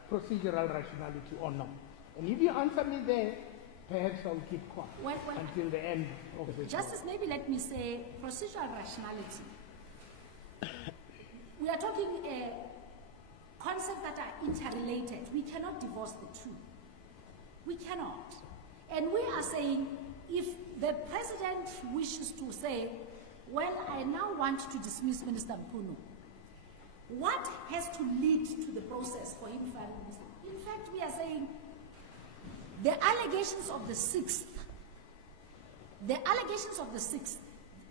procedural rationality or not? And if you answer me there, perhaps I'll keep quiet until the end of the Justice, maybe let me say procedural rationality. We are talking concepts that are interrelated. We cannot divorce the two. We cannot. And we are saying, if the President wishes to say, "Well, I now want to dismiss Minister Mchunu," what has to lead to the process for him filing this? In fact, we are saying the allegations of the sixth,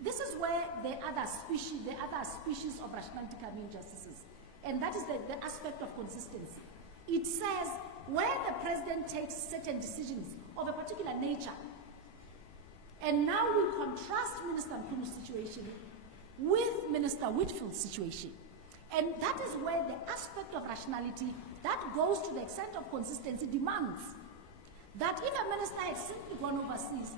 this is where the other species of rationality come in, Justices. And that is the aspect of consistency. It it says where the president takes certain decisions of a particular nature, and now we contrast Minister Mchunu's situation with Minister Whitfield's situation. And that is where the aspect of rationality that goes to the extent of consistency demands that if a minister had simply gone overseas,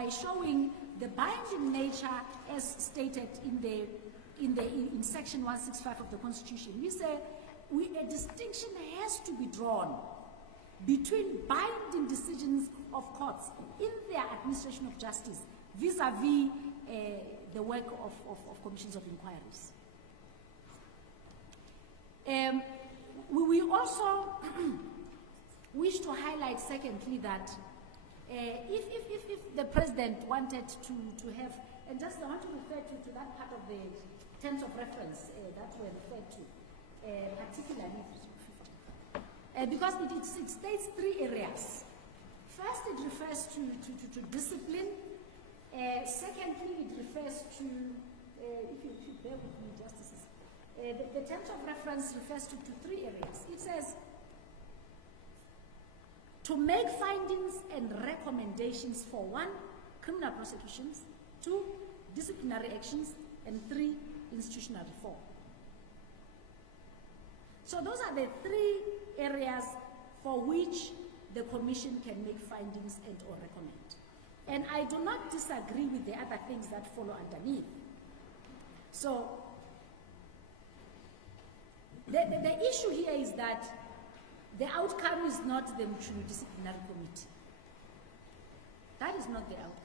by showing the binding nature as stated in section 165 of the Constitution. We say a distinction has to be drawn between binding decisions of courts in their administration of justice vis-a-vis the work of commissions of inquiries. We also wish to highlight, secondly, that if the president wanted to have, and just I want to refer to that part of the terms of reference that were referred to, particularly, because it states 3 areas. First, it refers to discipline. Secondly, it refers to, if you bear with me, Justices, the terms of reference refers to 3 areas. It says, to make findings and recommendations for 1, criminal prosecutions, 2, disciplinary actions, and 3, institutional reform. So those are the 3 areas for which the Commission can make findings and or recommend. And I do not disagree with the other things that follow underneath. So the issue here is that the outcome is not the Mchunu Disciplinary Committee. That is not the outcome.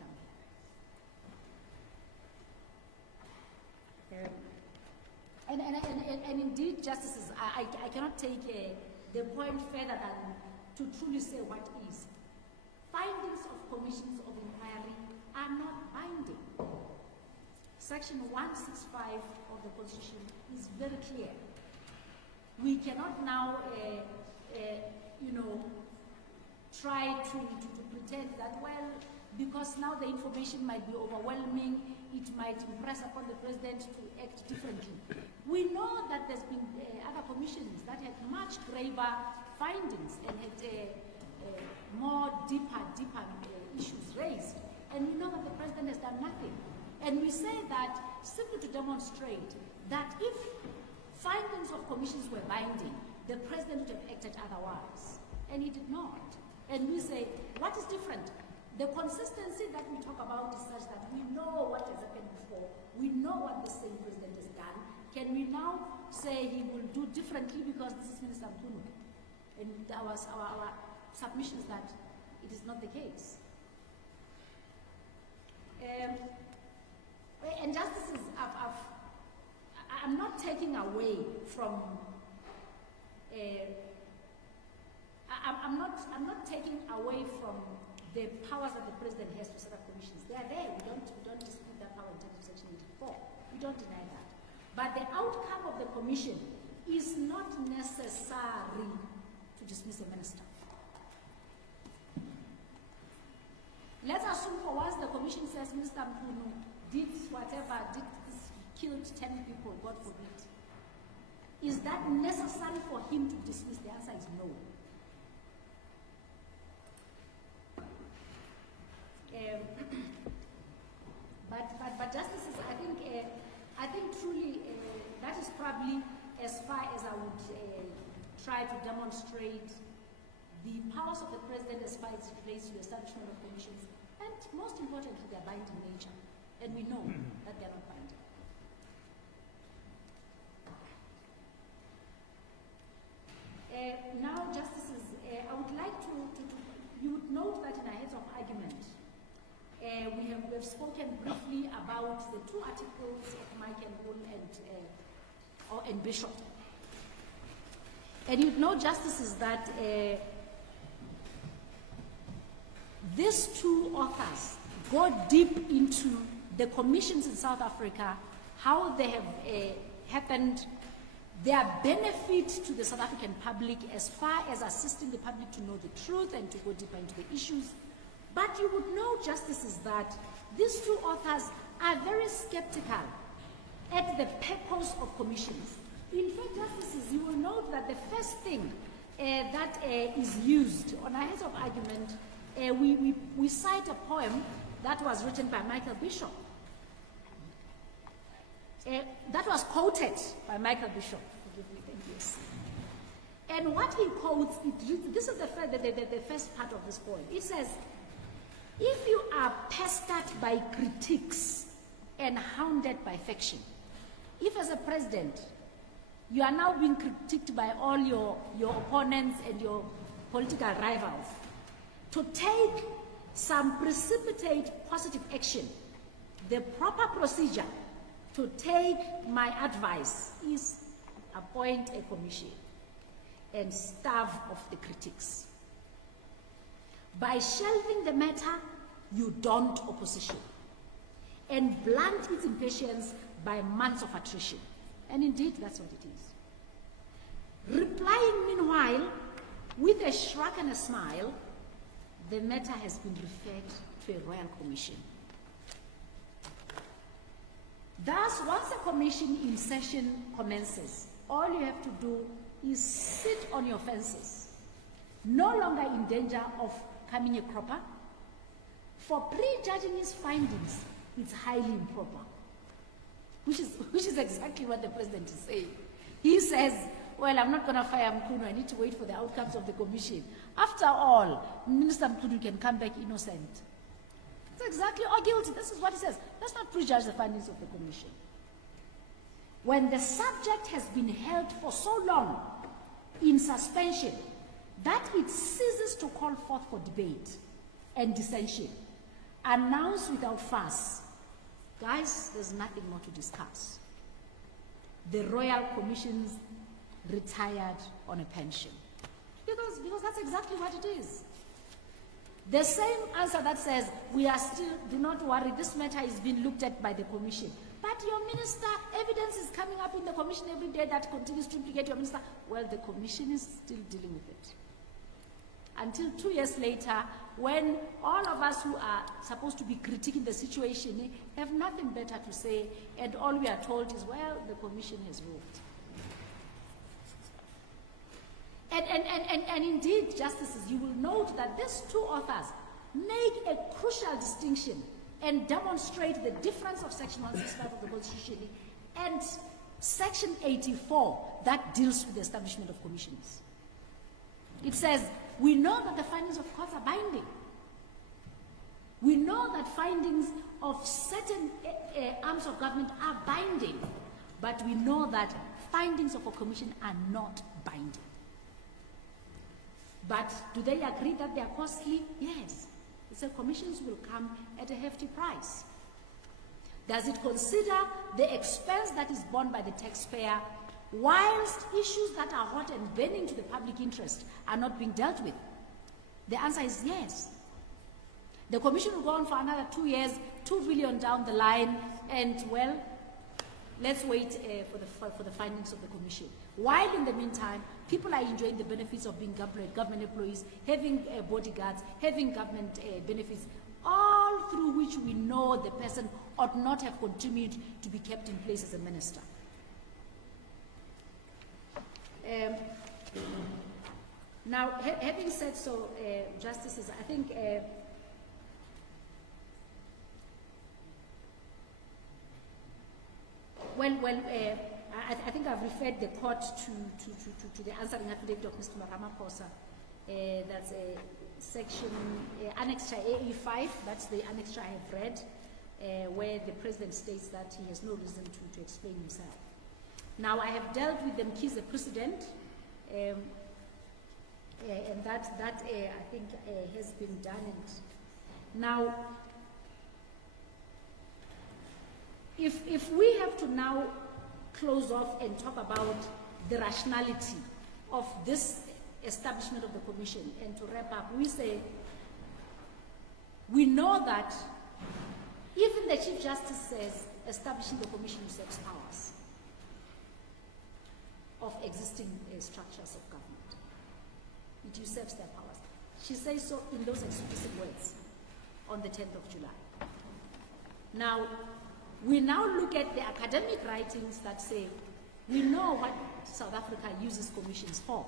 And indeed, Justices, I cannot take the point further than to truly say what is. Findings of commissions of inquiry are not binding. Section 165 of the Constitution is very clear. We cannot now, try to pretend that, well, because now the information might be overwhelming, it might impress upon the president to act differently. We know that there's been other commissions that had much graver findings and had more deeper issues raised. And we know that the president has done nothing. And we say that simply to demonstrate that if findings of commissions were binding, the president would have acted otherwise. And he did not. And we say, what is different? The consistency that we talk about is such that we know what has happened before. We know what the same president has done. Can we now say he will do differently because this is Minister Mchunu? And our submission is that it is not the case. And Justices, I'm not taking away from. I'm not taking away from the powers that the president has to set up commissions. They are there. We don't dispute that power in terms of Section 84. We don't deny that. But the outcome of the commission is not necessary to dismiss a minister. Let's assume for once the commission says Minister Mchunu did whatever, killed 10 people, God forbid. Is that necessary for him to dismiss? The answer is no. But Justices, I think truly that is probably as far as I would try to demonstrate the powers of the president as far as it relates to the establishment of commissions, and most importantly, their binding nature. And we know that they're not binding. Now, Justices, I would like to you would note that in our heads of argument, we have spoken briefly about the 2 articles of Michael Bull and Bishop. And you'd know, Justices, that these 2 authors go deep into the commissions in South Africa, how they have happened, their benefit to the South African public as far as assisting the public to know the truth and to go deeper into the issues. But you would know, Justices, that these 2 authors are very skeptical at the purpose of commissions. In fact, Justices, you will note that the first thing that is used on our heads of argument, we cite a poem that was written by Michael Bishop. That was quoted by Michael Bishop. Forgive me, thank you. And what he quotes, this is the first part of this poem. It says, if you are pestered by critiques and hounded by faction, if as a president, you are now being critiqued by all your opponents and your political rivals, to take some precipitate positive action the proper procedure to take my advice is appoint a commission and starve off the critics. By shelving the matter, you daunt opposition and blunt its impatience by months of attrition. And indeed, that's what it is. Replying, meanwhile, with a shrug and a smile, the matter has been referred to a royal commission. Thus, once a commission in session commences, all you have to do is sit on your fences, no longer in danger of coming a cropper. For prejudging his findings, it's highly improper, which is exactly what the president is saying. He says, well, I'm not going to fire Mchunu, I need to wait for the outcomes of the commission. After all, Minister Mchunu can come back innocent. It's exactly, or guilty, this is what he says. Let's not prejudge the findings of the commission. When the subject has been held for so long in suspension that it ceases to call forth for debate and dissension, announce without fuss, guys, there's nothing more to discuss. The Royal Commission's retired on a pension. Because that's exactly what it is. The same answer that says, we are still, do not worry, this matter is being looked at by the commission. But your minister, evidence is coming up in the commission every day that continues to implicate your minister. Well, the commission is still dealing with it. Until 2 years later, when all of us who are supposed to be critiquing the situation have nothing better to say, and all we are told is, well, the commission has ruled. And indeed, justices, you will note that these two authors make a crucial distinction and demonstrate the difference of Section 165 of the Constitution and Section 84 that deals with the establishment of commissions. It says, we know that the findings of courts are binding. We know that findings of certain arms of government are binding, but we know that findings of a commission are not binding. But do they agree that they are costly? Yes. It says commissions will come at a hefty price. Does it consider the expense that is borne by the taxpayer whilst issues that are hot and burning to the public interest are not being dealt with? The answer is yes. The commission will go on for another 2 years, 2 billion down the line, and well, let's wait for the findings of the commission. While in the meantime, people are enjoying the benefits of being government employees, having bodyguards, having government benefits, all through which we know the person ought not have continued to be kept in place as a minister. Now, having said so, justices, I think I think I've referred the court to the answering affidavit of Mr. Ramaphosa. That's a section, Annexure AE5, that's the annexure I have read, where the president states that he has no reason to explain himself. Now, I have dealt with them keys a precedent, and that I think has been done. And now, if we have to now close off and talk about the rationality of this establishment of the commission, and to wrap up, we say, we know that even the Chief Justice says establishing the commission usurps powers of existing structures of government. It usurps their powers. She says so in those explicit words on the 10th of July. Now, we now look at the academic writings that say, we know what South Africa uses commissions for.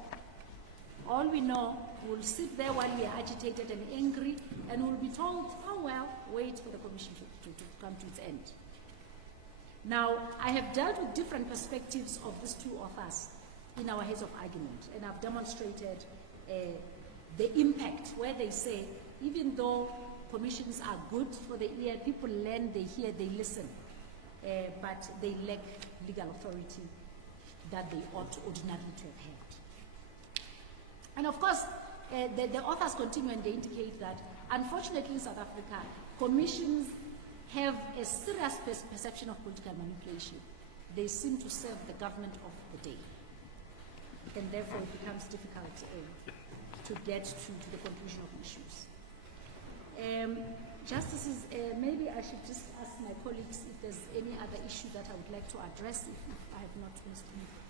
All we know, we'll sit there while we are agitated and angry, and we'll be told, oh well, wait for the commission to come to its end. Now, I have dealt with different perspectives of these two authors in our heads of argument, and I've demonstrated the impact where they say, even though commissions are good for the ear, people learn, they hear, they listen, but they lack legal authority that they ought ordinarily to have had. And of course, the authors continue and they indicate that, unfortunately in South Africa, commissions have a serious perception of political manipulation, they seem to serve the government of the day. And therefore it becomes difficult to get to the conclusion of issues. Justices, maybe I should just ask my colleagues if there's any other issue that I would like to address if I have not missed anything.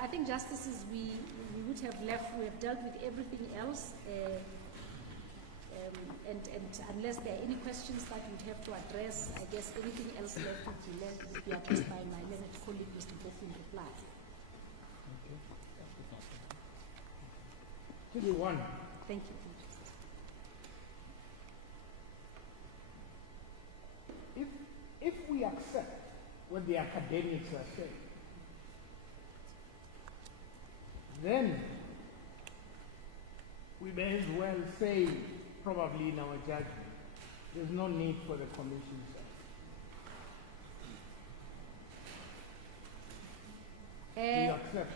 I think, Justices, we would have left, we have dealt with everything else, and unless there are any questions that we'd have to address, I guess anything else left would be addressed by my learned colleague, Mr. Mbofu, in reply. To the one. Thank you. If we accept what the academics are saying, then we may as well say, probably in our judgment, there's no need for the commission. Do you accept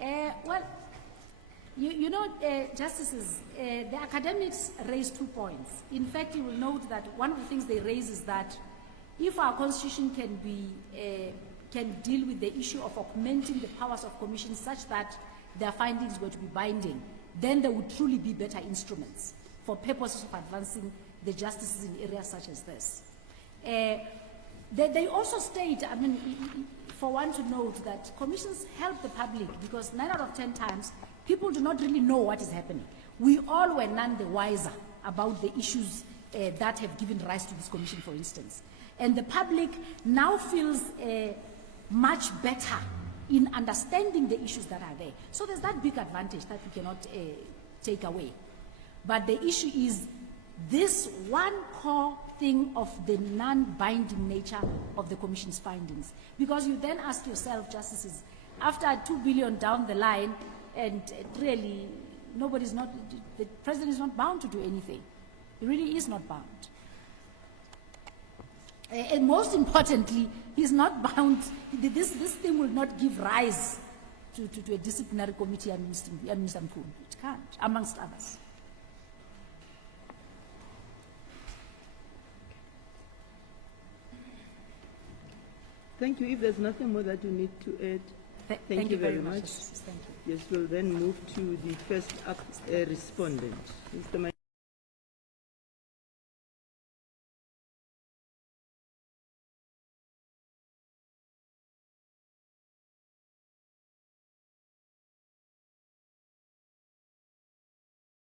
that? Well, you know, Justices, the academics raise 2 points. In fact, you will note that one of the things they raise is that if our constitution can deal with the issue of augmenting the powers of commissions such that their findings were to be binding, then there would truly be better instruments for purposes of advancing the justices in areas such as this. They also state, I mean, for one to note that commissions help the public because 9 out of 10 times, people do not really know what is happening. We all were none the wiser about the issues that have given rise to this commission, for instance. And the public now feels much better in understanding the issues that are there. So there's that big advantage that we cannot take away. But the issue is this one core thing of the non-binding nature of the Commission's findings. Because you then ask yourself, Justices, after 2 billion down the line, and really the President is not bound to do anything. He really is not bound. And most importantly, he's not bound, this thing will not give rise to a disciplinary committee and Mr. Mchunu. It can't, amongst others. Thank you. If there's nothing more that you need to add, thank you very much. Thank you. Yes, we'll then move to the first respondent. Mr.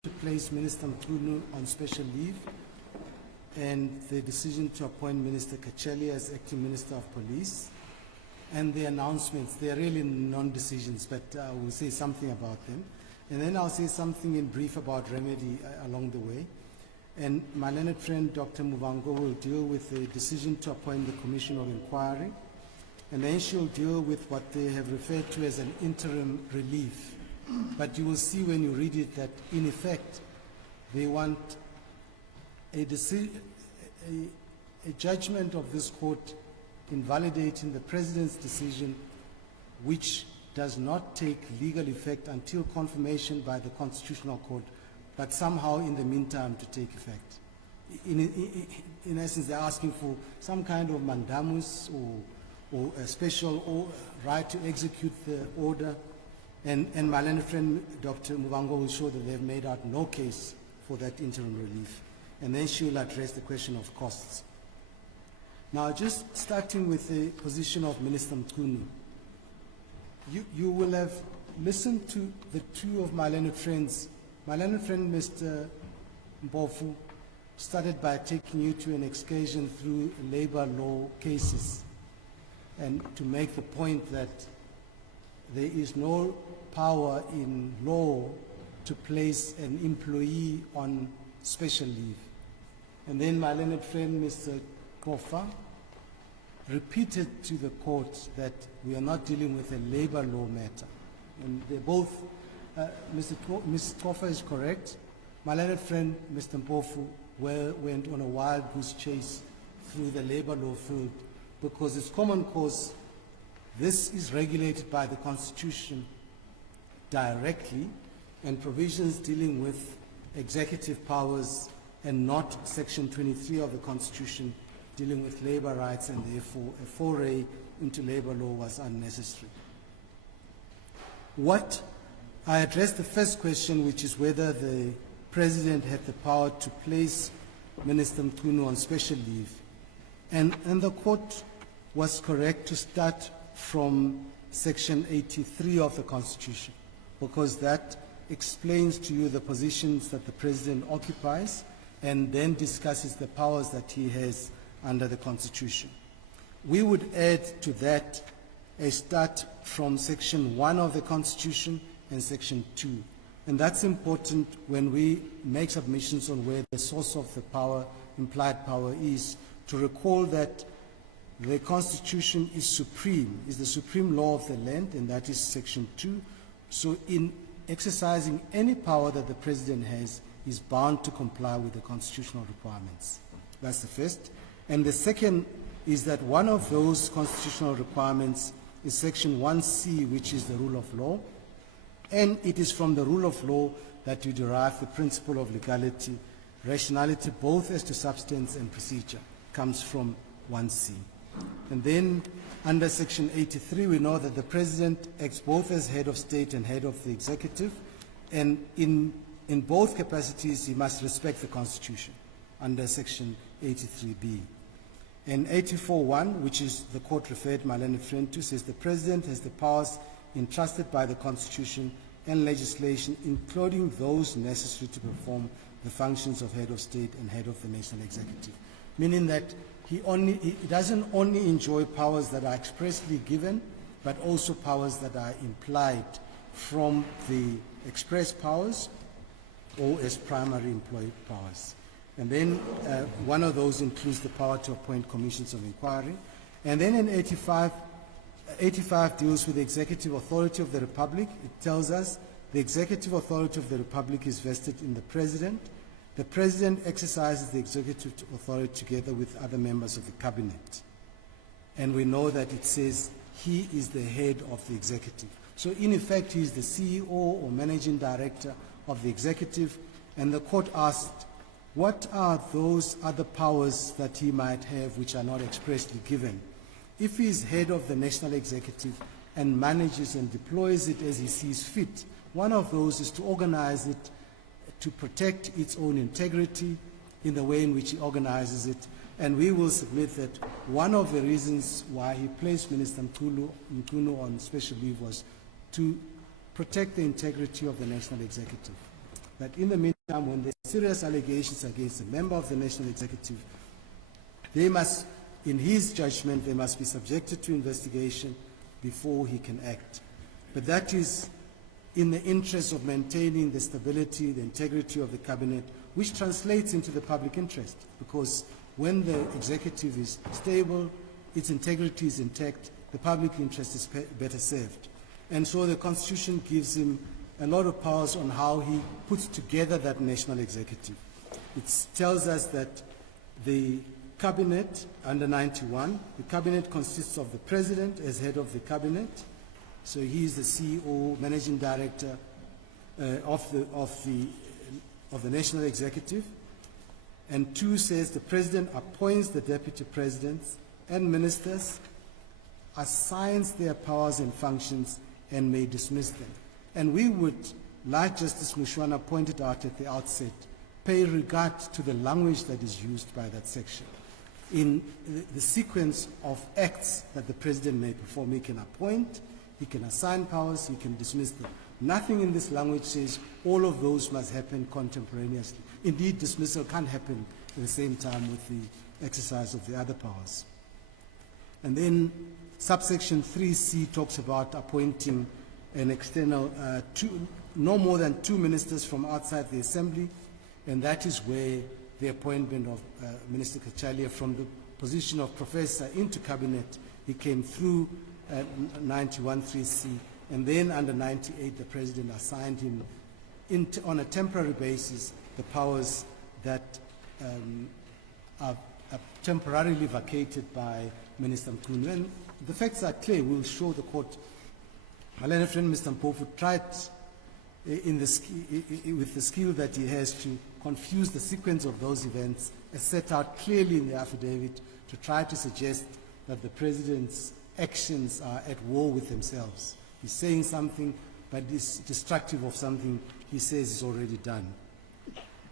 To place Minister Mchunu on special leave and the decision to appoint Minister Kacheli as acting Minister of Police and the announcements. They are really non-decisions, but I will say something about them. And then I'll say something in brief about remedy along the way. And my learned friend, Dr. Muvhango, will deal with the decision to appoint the Commission of Inquiry. And then she'll deal with what they have referred to as an interim relief. But you will see when you read it that, in effect, they want a judgment of this court invalidating the President's decision, which does not take legal effect until confirmation by the Constitutional Court, but somehow in the meantime to take effect. In essence, they're asking for some kind of mandamus or a special right to execute the order. And my learned friend, Dr. Muvhango, will show that they've made out no case for that interim relief. And then she will address the question of costs. Now, just starting with the position of Minister Mchunu, you will have listened to the two of my learned friends. My learned friend, Mr. Mbofu, started by taking you to an excursion through labor law cases and to make the point that there is no power in law to place an employee on special leave. And then my learned friend, Mr. Kofa, repeated to the court that we are not dealing with a labor law matter. And they both, Mr. Kofa is correct. My learned friend, Mr. Mbofu, went on a wild goose chase through the labor law field because it's common cause This is regulated by the Constitution directly, and provisions dealing with executive powers, and not Section 23 of the Constitution dealing with labor rights, and therefore a foray into labor law was unnecessary. I addressed the first question, which is whether the President had the power to place Minister Mchunu on special leave. And the court was correct to start from Section 83 of the Constitution, because that explains to you the positions that the President occupies and then discusses the powers that he has under the Constitution. We would add to that a start from Section 1 of the Constitution and Section 2. And that's important when we make submissions on where the source of the power, implied power, is, to recall that the Constitution is supreme, is the supreme law of the land, and that is Section 2. So in exercising any power that the President has, is bound to comply with the constitutional requirements. That's the first. And the second is that one of those constitutional requirements is Section 1C, which is the rule of law. And it is from the rule of law that you derive the principle of legality. Rationality, both as to substance and procedure, comes from 1C. And then under Section 83, we know that the President acts both as head of state and head of the executive, and in both capacities he must respect the Constitution under Section 83B. And 84.1, which is the court referred my learned friend to, says the President has the powers entrusted by the Constitution and legislation, including those necessary to perform the functions of head of state and head of the national executive. Meaning that he doesn't only enjoy powers that are expressly given, but also powers that are implied from the express powers or as primary employed powers. And then one of those includes the power to appoint commissions of inquiry. And then in 85 deals with the executive authority of the Republic. It tells us the executive authority of the Republic is vested in the President. The President exercises the executive authority together with other members of the Cabinet. And we know that it says he is the head of the executive. So in effect, he is the CEO or managing director of the executive. And the court asked, what are those other powers that he might have which are not expressly given? If he is head of the national executive and manages and deploys it as he sees fit, one of those is to organize it to protect its own integrity in the way in which he organizes it. And we will submit that one of the reasons why he placed Minister Mchunu on special leave was to protect the integrity of the national executive. That in the meantime, when there are serious allegations against a member of the national executive, they must, in his judgment, they must be subjected to investigation before he can act. But that is in the interest of maintaining the stability, the integrity of the cabinet, which translates into the public interest, because when the executive is stable, its integrity is intact, the public interest is better served. And so the Constitution gives him a lot of powers on how he puts together that national executive. It tells us that the cabinet, under 91, the cabinet consists of the President as head of the cabinet, so he is the CEO, managing director of the national executive. And 2 says the President appoints the deputy presidents and ministers, assigns their powers and functions, and may dismiss them. And we would, like Justice Mushwana pointed out at the outset, pay regard to the language that is used by that section. In the sequence of acts that the President may perform, he can appoint, he can assign powers, he can dismiss them. Nothing in this language says all of those must happen contemporaneously. Indeed, dismissal can happen at the same time with the exercise of the other powers. And then subsection 3C talks about appointing an external, no more than 2 ministers from outside the Assembly, and that is where the appointment of Minister Kachalia from the position of professor into cabinet, he came through 91 3C, and then under 98 the President assigned him on a temporary basis the powers that are temporarily vacated by Minister Mchunu. And the facts are clear. We'll show the court. My learned friend, Mr. Mpofu, tried with the skill that he has to confuse the sequence of those events as set out clearly in the affidavit to try to suggest that the President's actions are at war with themselves. He's saying something, but is destructive of something he says is already done.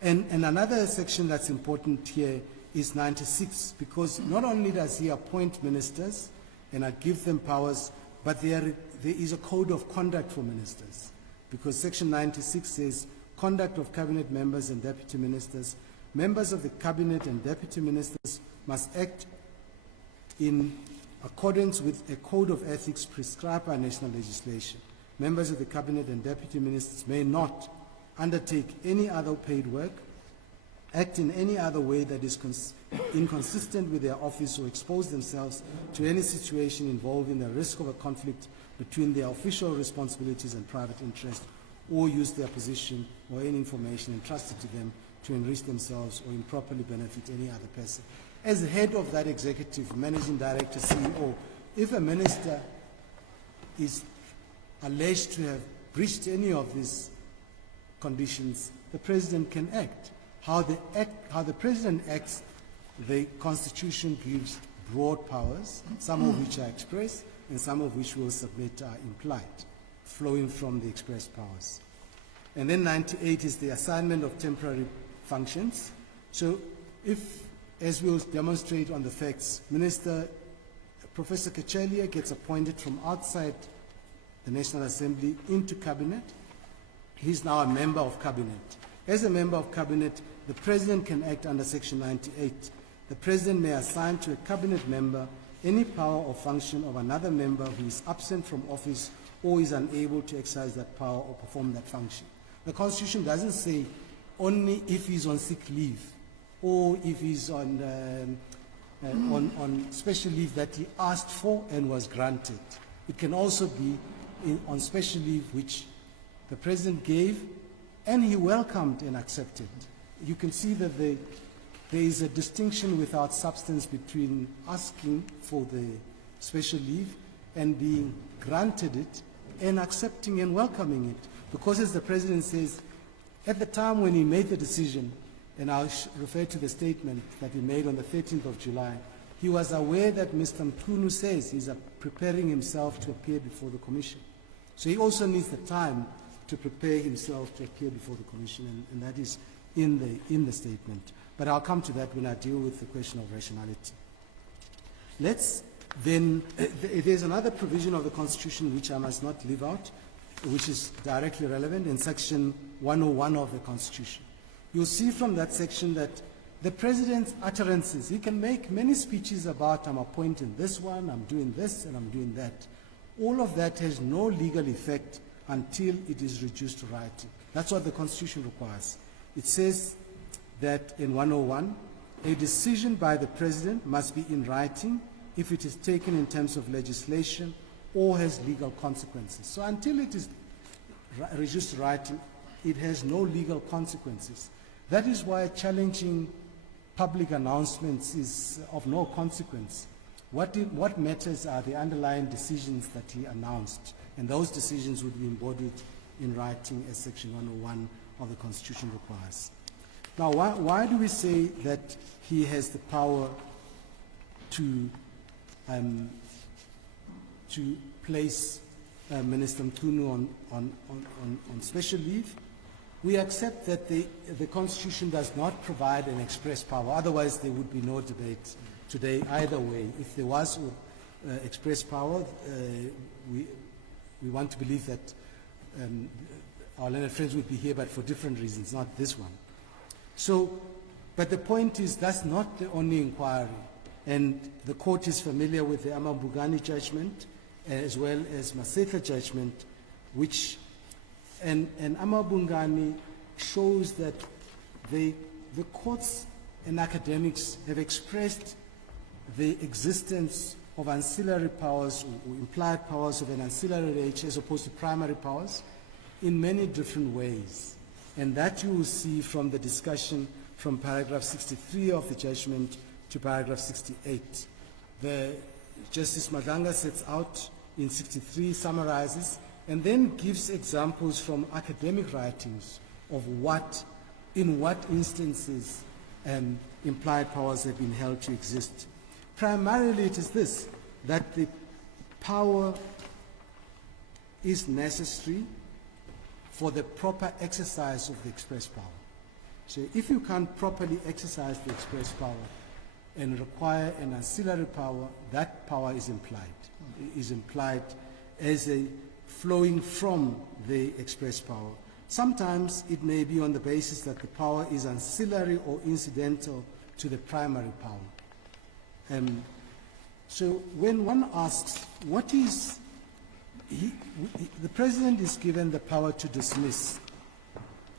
And another section that's important here is 96, because not only does he appoint ministers and give them powers, but there is a code of conduct for ministers. Because section 96 says, conduct of cabinet members and deputy ministers. Members of the cabinet and deputy ministers must act in accordance with a code of ethics prescribed by national legislation. Members of the cabinet and deputy ministers may not undertake any other paid work, act in any other way that is inconsistent with their office, or expose themselves to any situation involving the risk of a conflict between their official responsibilities and private interest, or use their position or any information entrusted to them to enrich themselves or improperly benefit any other person. As head of that executive, managing director, CEO, if a minister is alleged to have breached any of these conditions, the President can act. How the President acts, the Constitution gives broad powers, some of which are express and some of which we'll submit are implied, flowing from the express powers. And then 98 is the assignment of temporary functions. So if, as we'll demonstrate on the facts, Professor Kachelia gets appointed from outside the National Assembly into Cabinet, he's now a member of Cabinet. As a member of Cabinet, the President can act under Section 98. The President may assign to a Cabinet member any power or function of another member who is absent from office or is unable to exercise that power or perform that function. The Constitution doesn't say only if he's on sick leave or if he's on special leave that he asked for and was granted. It can also be on special leave which the President gave and he welcomed and accepted. You can see that there is a distinction without substance between asking for the special leave and being granted it and accepting and welcoming it. Because as the President says, at the time when he made the decision, and I'll refer to the statement that he made on the 13th of July, he was aware that Mr. Mchunu says he's preparing himself to appear before the Commission. So he also needs the time to prepare himself to appear before the Commission, and that is in the statement. But I'll come to that when I deal with the question of rationality. Let's then, there's another provision of the Constitution which I must not leave out, which is directly relevant in Section 101 of the Constitution. You'll see from that section that the President's utterances, he can make many speeches about I'm appointing this one, I'm doing this, and I'm doing that. All of that has no legal effect until it is reduced to writing. That's what the Constitution requires. It says that in 101, a decision by the President must be in writing if it is taken in terms of legislation or has legal consequences. So until it is reduced to writing, it has no legal consequences. That is why challenging public announcements is of no consequence. What matters are the underlying decisions that he announced, and those decisions would be embodied in writing as Section 101 of the Constitution requires. Now, why do we say that he has the power to place Minister Mchunu on special leave? We accept that the Constitution does not provide an express power. Otherwise, there would be no debate today either way. If there was express power, we want to believe that our learned friends would be here, but for different reasons, not this one. So, but the point is that's not the only inquiry. And the court is familiar with the Amabungani judgment as well as Masetla judgment, which, and Amabungani shows that the courts and academics have expressed the existence of ancillary powers or implied powers of an ancillary nature as opposed to primary powers in many different ways. And that you will see from the discussion from paragraph 63 of the judgment to paragraph 68. The Justice Madanga sets out in 63, summarizes, and then gives examples from academic writings of in what instances implied powers have been held to exist. Primarily it is this, that the power is necessary for the proper exercise of the express power. So if you can't properly exercise the express power and require an ancillary power, that power is implied as a flowing from the express power. Sometimes it may be on the basis that the power is ancillary or incidental to the primary power. So when one asks, what is, the President is given the power to dismiss,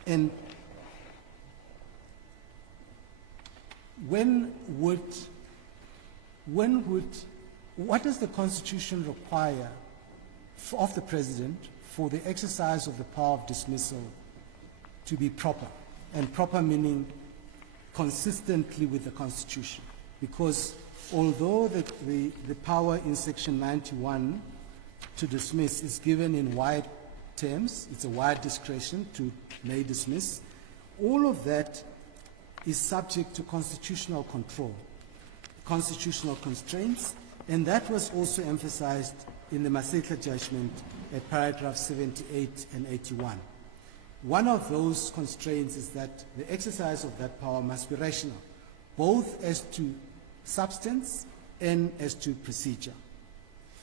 and what does the Constitution require of the President for the exercise of the power of dismissal to be proper? And proper meaning consistently with the Constitution. Because although the power in Section 91 to dismiss is given in wide terms, it's a wide discretion to may dismiss, all of that is subject to constitutional control, constitutional constraints, and that was also emphasized in the Masetla judgment at paragraphs 78 and 81. One of those constraints is that the exercise of that power must be rational, both as to substance and as to procedure.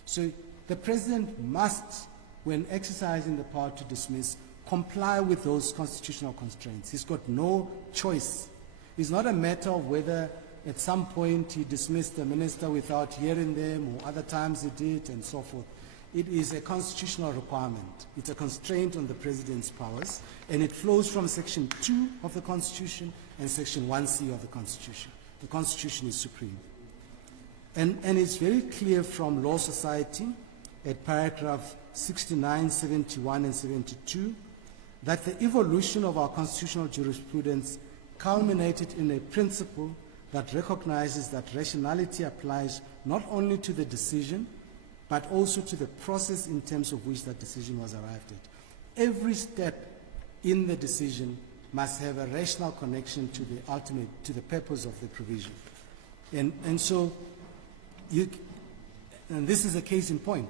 So the President must, when exercising the power to dismiss, comply with those constitutional constraints. He's got no choice. It's not a matter of whether at some point he dismissed the minister without hearing them, or other times he did, and so forth. It is a constitutional requirement. It's a constraint on the President's powers, and it flows from Section 2 of the Constitution and Section 1C of the Constitution. The Constitution is supreme. And it's very clear from Law Society at paragraph 69, 71, and 72 that the evolution of our constitutional jurisprudence culminated in a principle that recognizes that rationality applies not only to the decision, but also to the process in terms of which that decision was arrived at. Every step in the decision must have a rational connection to the ultimate, to the purpose of the provision. And so, and this is a case in point,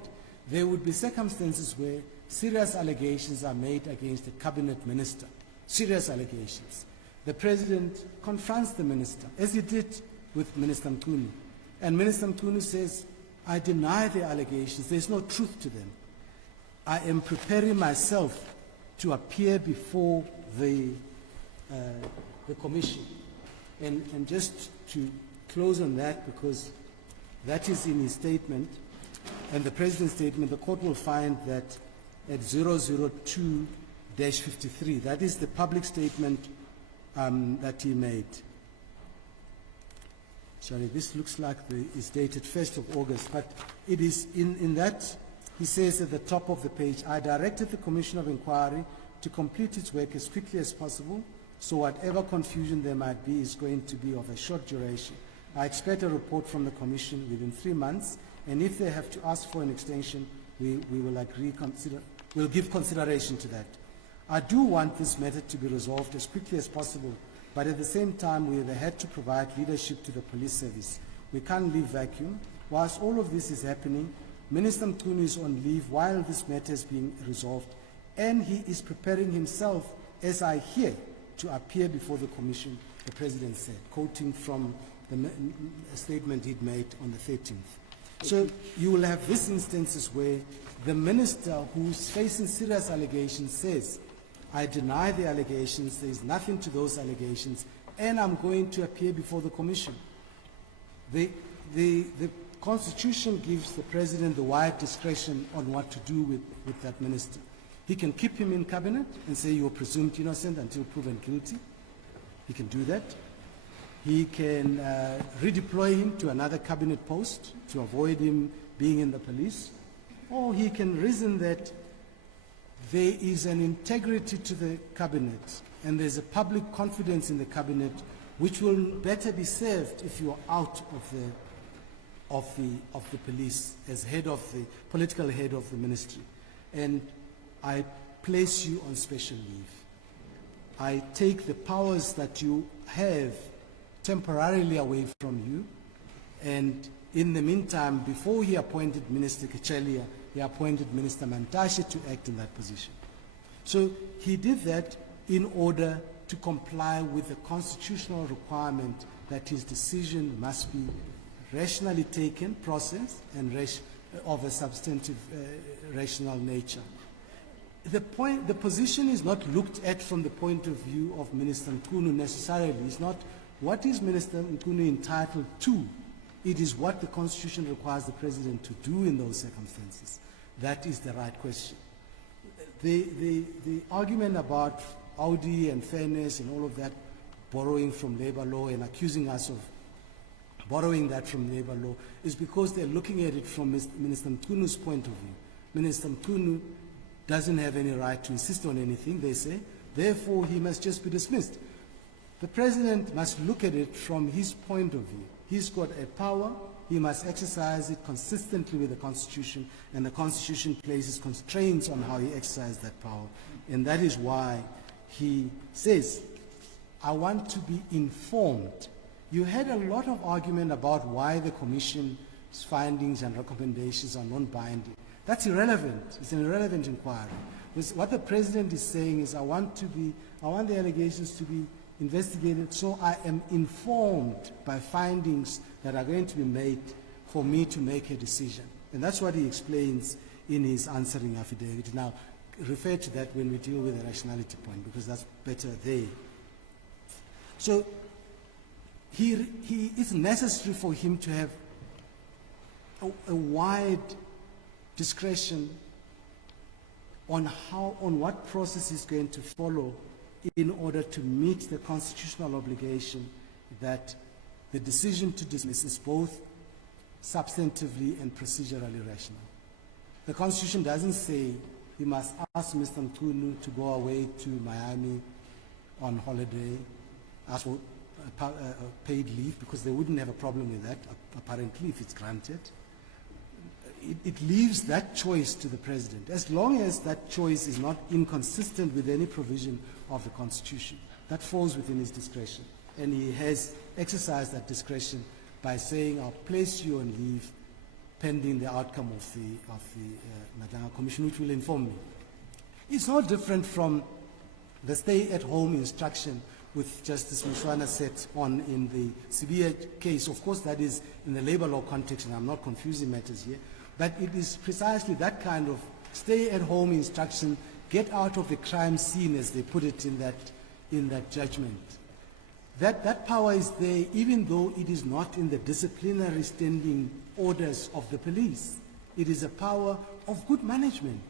there would be circumstances where serious allegations are made against a cabinet minister, serious allegations. The President confronts the minister, as he did with Minister Mchunu. And Minister Mchunu says, I deny the allegations, there's no truth to them. I am preparing myself to appear before the commission. And just to close on that, because that is in his statement, and the President's statement, the court will find that at 002-53, that is the public statement that he made. Sorry, this looks like it's dated 1st of August, but it is in that, he says at the top of the page, I directed the Commission of Inquiry to complete its work as quickly as possible, so whatever confusion there might be is going to be of a short duration. I expect a report from the Commission within 3 months, and if they have to ask for an extension, we will we'll give consideration to that. I do want this matter to be resolved as quickly as possible, but at the same time we have had to provide leadership to the police service. We can't leave vacuum. Whilst all of this is happening, Minister Mchunu is on leave while this matter is being resolved, and he is preparing himself, as I hear, to appear before the Commission, the President said, quoting from the statement he'd made on the 13th. So you will have these instances where the minister who's facing serious allegations says, I deny the allegations, there is nothing to those allegations, and I'm going to appear before the Commission. The Constitution gives the President the wide discretion on what to do with that minister. He can keep him in cabinet and say you are presumed innocent until proven guilty. He can do that. He can redeploy him to another cabinet post to avoid him being in the police. Or he can reason that there is an integrity to the cabinet and there's a public confidence in the cabinet which will better be served if you are out of the police as head of the political head of the ministry, and I place you on special leave. I take the powers that you have temporarily away from you, and in the meantime, before he appointed Minister Kechelia, he appointed Minister Mantashe to act in that position. So he did that in order to comply with the constitutional requirement that his decision must be rationally taken, processed, and of a substantive rational nature. The position is not looked at from the point of view of Minister Mchunu necessarily. It's not what is Minister Mchunu entitled to. It is what the Constitution requires the President to do in those circumstances. That is the right question. The argument about Audi and fairness and all of that, borrowing from labor law and accusing us of borrowing that from labor law, is because they're looking at it from Minister Mchunu's point of view. Minister Mchunu doesn't have any right to insist on anything, they say, therefore he must just be dismissed. The President must look at it from his point of view. He's got a power, he must exercise it consistently with the Constitution, and the Constitution places constraints on how he exercises that power. And that is why he says, I want to be informed. You had a lot of argument about why the Commission's findings and recommendations are non-binding. That's irrelevant. It's an irrelevant inquiry. What the President is saying is, I want the allegations to be investigated so I am informed by findings that are going to be made for me to make a decision. And that's what he explains in his answering affidavit. Now, refer to that when we deal with the rationality point, because that's better there. So, it's necessary for him to have a wide discretion on what process he's going to follow in order to meet the constitutional obligation that the decision to dismiss is both substantively and procedurally rational. The Constitution doesn't say he must ask Mr. Mchunu to go away to Miami on holiday, ask for paid leave, because they wouldn't have a problem with that, apparently, if it's granted. It leaves that choice to the President, as long as that choice is not inconsistent with any provision of the Constitution. That falls within his discretion, and he has exercised that discretion by saying, I'll place you on leave pending the outcome of the Madanga Commission, which will inform me. It's no different from the stay-at-home instruction which Justice Mshwana set on in the Sibiya case. Of course, that is in the labor law context, and I'm not confusing matters here, but it is precisely that kind of stay-at-home instruction, get out of the crime scene, as they put it in that judgment. That power is there even though it is not in the disciplinary standing orders of the police. It is a power of good management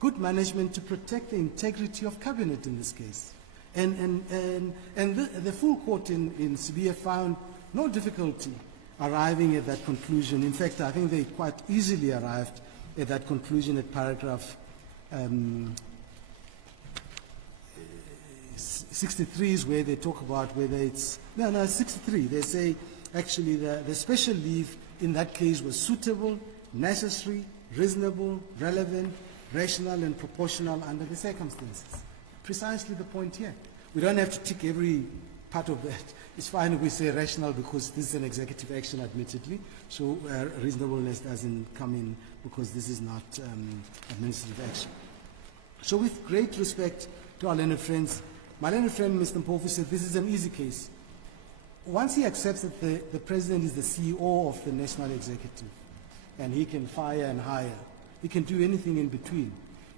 to protect the integrity of cabinet in this case. And the full court in Sibiya found no difficulty arriving at that conclusion. In fact, I think they quite easily arrived at that conclusion at paragraph 63 is where they talk about whether it's, no, 63. They say actually the special leave in that case was suitable, necessary, reasonable, relevant, rational and proportional under the circumstances. Precisely the point here. We don't have to tick every part of that. It's fine if we say rational because this is an executive action, admittedly, so reasonableness doesn't come in because this is not administrative action. So with great respect to our learned friends, my learned friend Mr. Mpofu said this is an easy case. Once he accepts that the President is the CEO of the National Executive and he can fire and hire, he can do anything in between.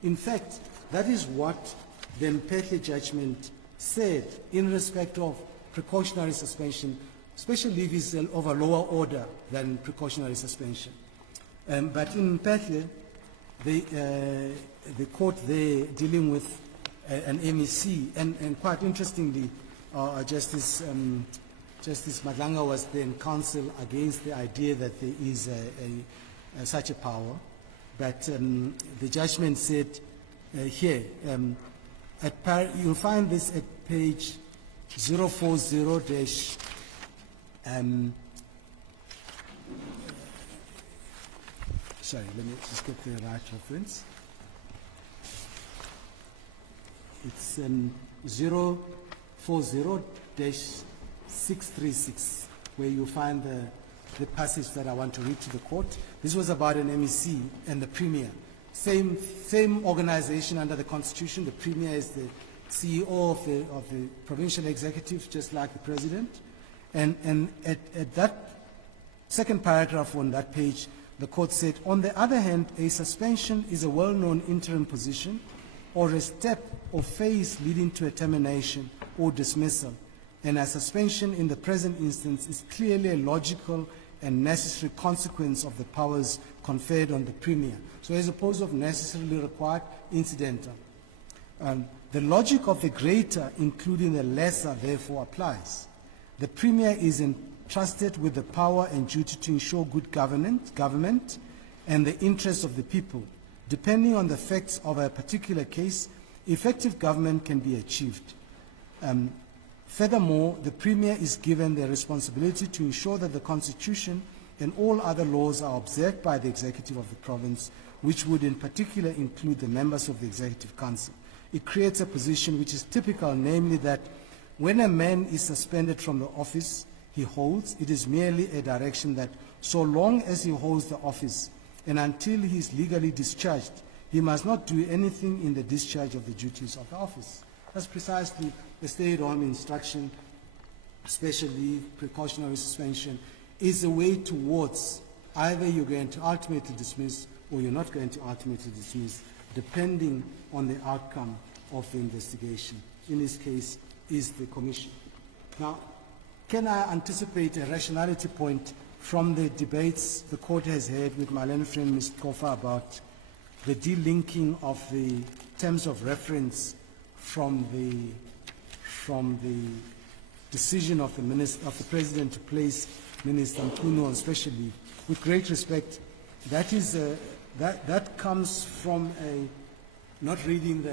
In fact, that is what the Mphethe judgment said in respect of precautionary suspension. Special leave is of a lower order than precautionary suspension. But in Mphethe, the court there dealing with an MEC, and quite interestingly, Justice Madlanga was then counsel against the idea that there is such a power. But the judgment said here, you'll find this at page 040 sorry, let me just get the right reference. It's 040-636, where you find the passage that I want to read to the court. This was about an MEC and the Premier. Same organization under the Constitution. The Premier is the CEO of the provincial executive, just like the President. And at that second paragraph on that page, the court said, on the other hand, a suspension is a well-known interim position or a step or phase leading to a termination or dismissal, and a suspension in the present instance is clearly a logical and necessary consequence of the powers conferred on the Premier. So as opposed to necessarily required, incidental. The logic of the greater, including the lesser, therefore applies. The Premier is entrusted with the power and duty to ensure good government and the interests of the people. Depending on the facts of a particular case, effective government can be achieved. Furthermore, the Premier is given the responsibility to ensure that the Constitution and all other laws are observed by the executive of the province, which would in particular include the members of the Executive Council. It creates a position which is typical, namely that when a man is suspended from the office he holds, it is merely a direction that so long as he holds the office and until he is legally discharged, he must not do anything in the discharge of the duties of the office. That's precisely the stay-at-home instruction, special leave, precautionary suspension, is a way towards either you're going to ultimately dismiss or you're not going to ultimately dismiss, depending on the outcome of the investigation. In this case, is the Commission. Now, can I anticipate a rationality point from the debates the court has had with my learned friend Ms. Kofa about the delinking of the terms of reference from the decision of the President to place Minister Mchunu on special leave? With great respect, that comes from not reading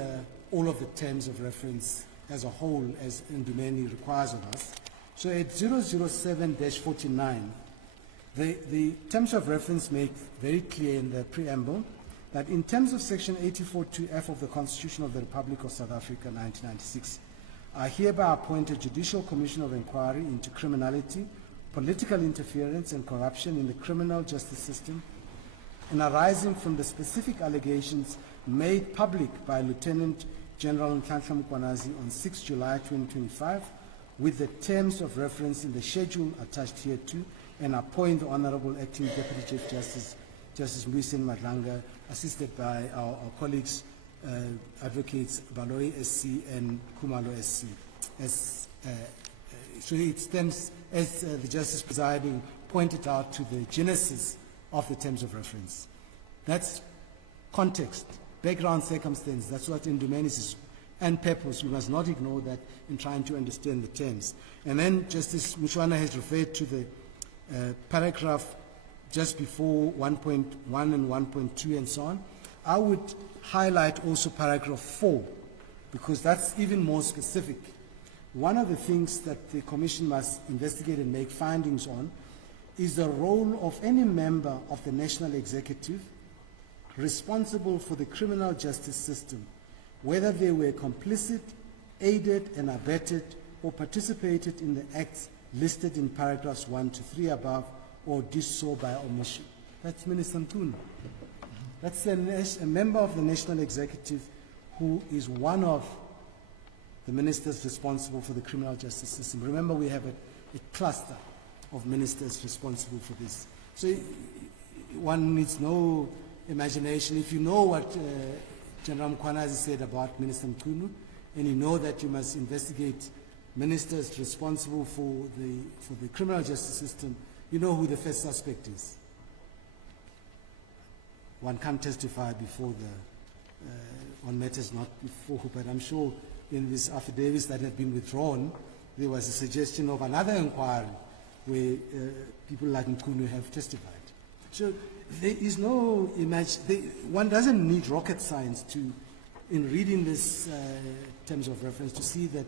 all of the terms of reference as a whole, as Ndumeni requires of us. So at 007-49, the terms of reference make very clear in the preamble that in terms of Section 84(2)(f) of the Constitution of the Republic of South Africa, 1996, I hereby appoint a Judicial Commission of Inquiry into criminality, political interference and corruption in the criminal justice system, and arising from the specific allegations made public by Lieutenant General Nhlanhla Mkhwanazi on 6 July 2025, with the terms of reference in the schedule attached hereto, and appoint the Honorable Acting Deputy Chief Justice, Justice Mbuyiseni Madlanga, assisted by our colleagues, Advocates Baloyi SC and Kumalo SC. So it stems, as the Justice presiding pointed out, to the genesis of the terms of reference. That's context, background circumstance. That's what Ndumeni is, and purpose. We must not ignore that in trying to understand the terms. And then Justice Mchunu has referred to the paragraph just before 1.1 and 1.2 and so on. I would highlight also paragraph 4, because that's even more specific. One of the things that the Commission must investigate and make findings on is the role of any member of the National Executive responsible for the criminal justice system, whether they were complicit, aided and abetted, or participated in the acts listed in paragraphs 1 to 3 above, or did so by omission. That's Minister Mchunu. That's a member of the National Executive who is one of the ministers responsible for the criminal justice system. Remember, we have a cluster of ministers responsible for this. So one needs no imagination. If you know what General Mkhwanazi said about Minister Mchunu, and you know that you must investigate ministers responsible for the criminal justice system, you know who the first suspect is. One can't testify before on matters not before, but I'm sure in these affidavits that have been withdrawn, there was a suggestion of another inquiry where people like Mchunu have testified. So there is no one doesn't need rocket science in reading this terms of reference to see that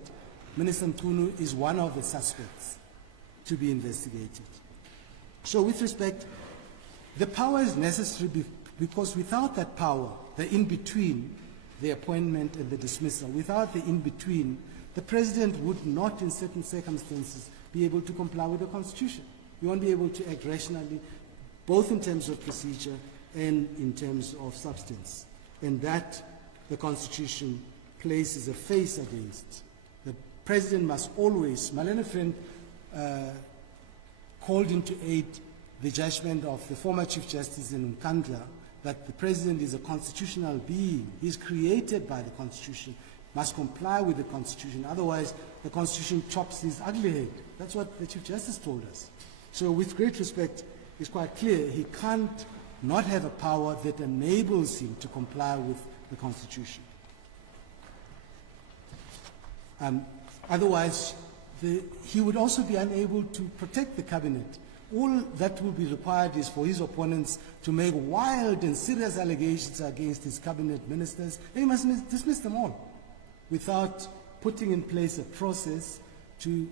Minister Mchunu is one of the suspects to be investigated. So with respect, the power is necessary Because without that power, the in-between, the appointment and the dismissal, without the in-between, the President would not, in certain circumstances, be able to comply with the Constitution. He won't be able to act rationally, both in terms of procedure and in terms of substance. And that the Constitution places a face against. The President must always, my learned friend called into aid the judgment of the former Chief Justice in uMkhonto that the President is a constitutional being. He's created by the Constitution, must comply with the Constitution. Otherwise, the Constitution chops his ugly head. That's what the Chief Justice told us. So with great respect, it's quite clear he can't not have a power that enables him to comply with the Constitution. Otherwise, he would also be unable to protect the cabinet. All that will be required is for his opponents to make wild and serious allegations against his cabinet ministers. They must dismiss them all without putting in place a process to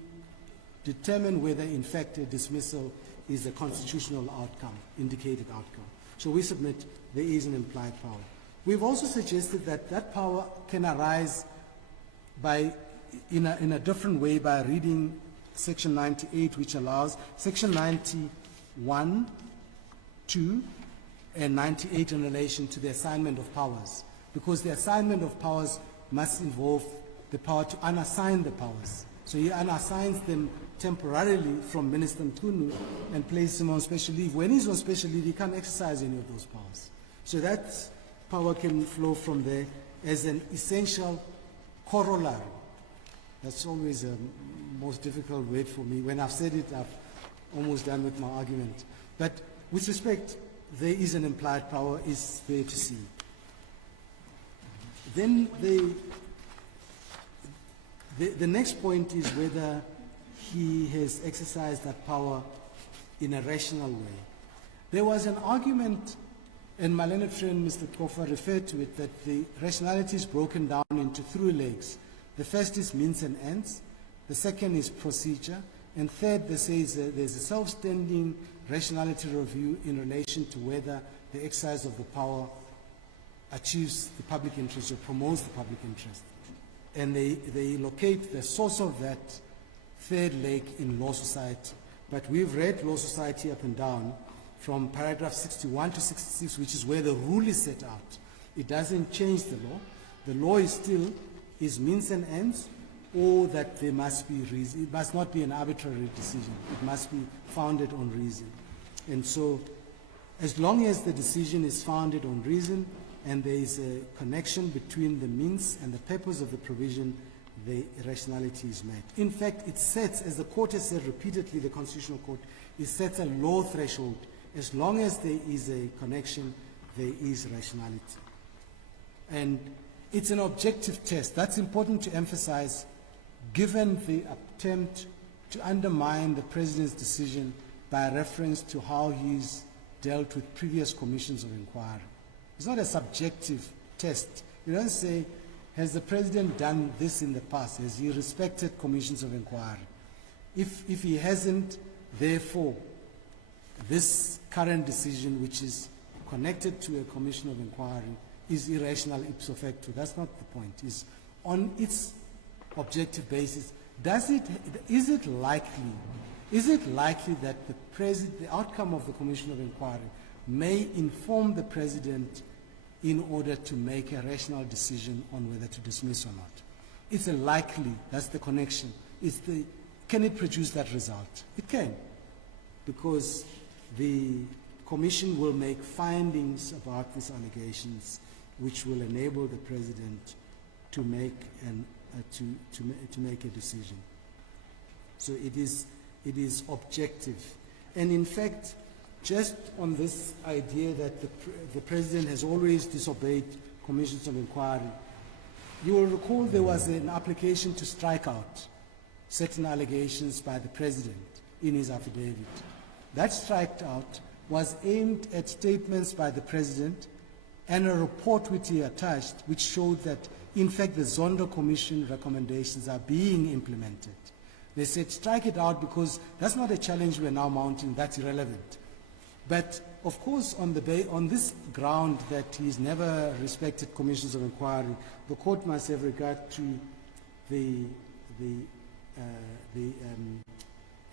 determine whether, in fact, a dismissal is a constitutional outcome, indicated outcome. So we submit there is an implied power. We've also suggested that that power can arise in a different way by reading Section 98, which allows Section 91, 2, and 98 in relation to the assignment of powers, because the assignment of powers must involve the power to unassign the powers. So he unassigns them temporarily from Minister Mchunu and places him on special leave. When he's on special leave, he can't exercise any of those powers. So that power can flow from there as an essential corollary. That's always a most difficult word for me. When I've said it, I've almost done with my argument. But with respect, there is an implied power, is fair to see. Then the next point is whether he has exercised that power in a rational way. There was an argument, and my learned friend Mr. Kofa referred to it, that the rationality is broken down into three legs. The first is means and ends, the second is procedure, and third, they say there's a self-standing rationality review in relation to whether the exercise of the power achieves the public interest or promotes the public interest. And they locate the source of that third leg in Law Society. But we've read Law Society up and down from paragraph 61 to 66, which is where the rule is set out. It doesn't change the law. The law is still means and ends, or that there must be reason. It must not be an arbitrary decision. It must be founded on reason. And so, as long as the decision is founded on reason and there is a connection between the means and the purpose of the provision, the rationality is met. In fact, it sets, as the court has said repeatedly, the Constitutional Court, it sets a low threshold. As long as there is a connection, there is rationality. And it's an objective test. That's important to emphasize, given the attempt to undermine the President's decision by reference to how he's dealt with previous commissions of inquiry. It's not a subjective test. You don't say, has the President done this in the past? Has he respected commissions of inquiry? If he hasn't, therefore, this current decision, which is connected to a commission of inquiry, is irrational ipso facto. That's not the point. It's on its objective basis. Is it likely that the outcome of the commission of inquiry may inform the President in order to make a rational decision on whether to dismiss or not? It's a likely, that's the connection. Can it produce that result? It can, because the Commission will make findings about these allegations which will enable the President to make to make a decision. So it is objective. And in fact, just on this idea that the President has always disobeyed commissions of inquiry, you will recall there was an application to strike out certain allegations by the President in his affidavit. That striked out was aimed at statements by the President and a report which he attached, which showed that, in fact, the Zondo Commission recommendations are being implemented. They said, strike it out because that's not a challenge we're now mounting, that's irrelevant. But of course, on this ground that he's never respected commissions of inquiry, the court must have regard to the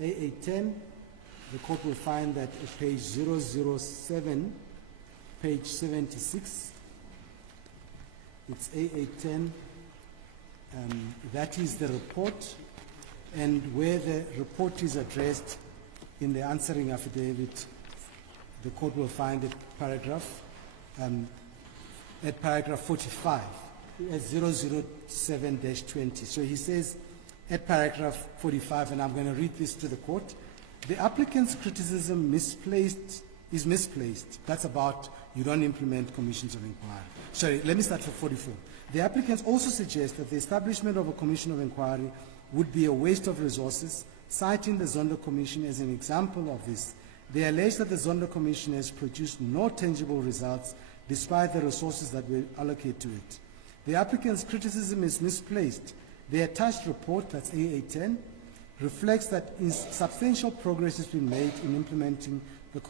AA10. The court will find that at page 007, page 76, it's AA10. That is the report, and where the report is addressed in the answering affidavit, the court will find it at paragraph 45, at 007-20. So he says at paragraph 45, and I'm going to read this to the court, the applicant's criticism is misplaced. That's about you don't implement commissions of inquiry. Sorry, let me start from 44. The applicants also suggest that the establishment of a commission of inquiry would be a waste of resources, citing the Zondo Commission as an example of this. They allege that the Zondo Commission has produced no tangible results despite the resources that were allocated to it. The applicant's criticism is misplaced. The attached report, that's AA10, reflects that substantial progress has been made in implementing the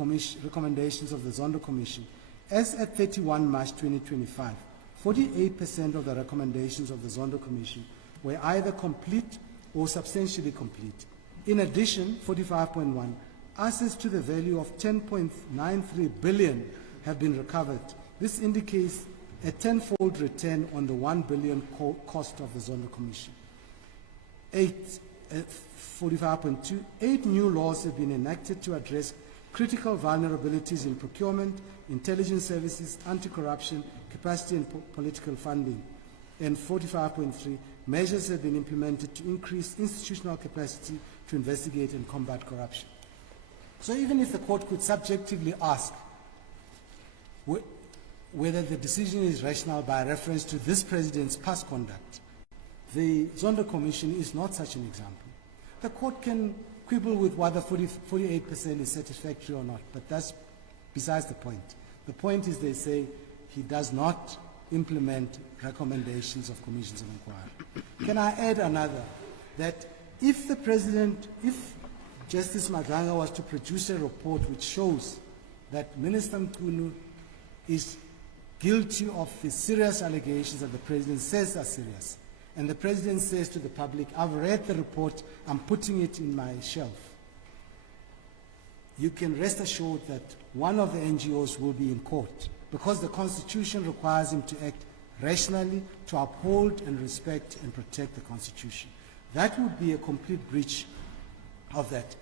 recommendations of the Zondo Commission. As at 31 March 2025, 48% of the recommendations of the Zondo Commission were either complete or substantially complete. In addition, 45.1, assets to the value of 10.93 billion have been recovered. This indicates a tenfold return on the 1 billion cost of the Zondo Commission. 45.2, 8 new laws have been enacted to address critical vulnerabilities in procurement, intelligence services, anti-corruption, capacity and political funding. And 45.3, measures have been implemented to increase institutional capacity to investigate and combat corruption. So even if the court could subjectively ask whether the decision is rational by reference to this president's past conduct, the Zondo Commission is not such an example. The court can quibble with whether 48% is satisfactory or not, but that's besides the point. The point is they say he does not implement recommendations of commissions of inquiry. Can I add another? That if the president, if Justice Maganga was to produce a report which shows that Minister Mchunu is guilty of the serious allegations that the president says are serious, and the president says to the public, I've read the report, I'm putting it in my shelf, you can rest assured that one of the NGOs will be in court, because the Constitution requires him to act rationally, to uphold and respect and protect the Constitution. That would be a complete breach of that.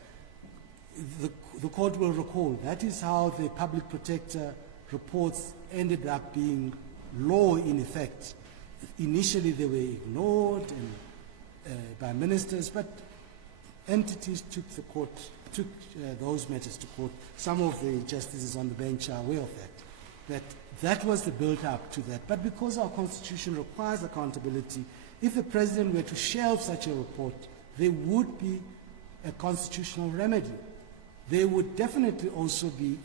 The court will recall that is how the public protector reports ended up being law in effect. Initially they were ignored by ministers, but entities took those matters to court. Some of the justices on the bench are aware of that. That was the build-up to that. But because our Constitution requires accountability, if the President were to shelve such a report, there would be a constitutional remedy. There would definitely also be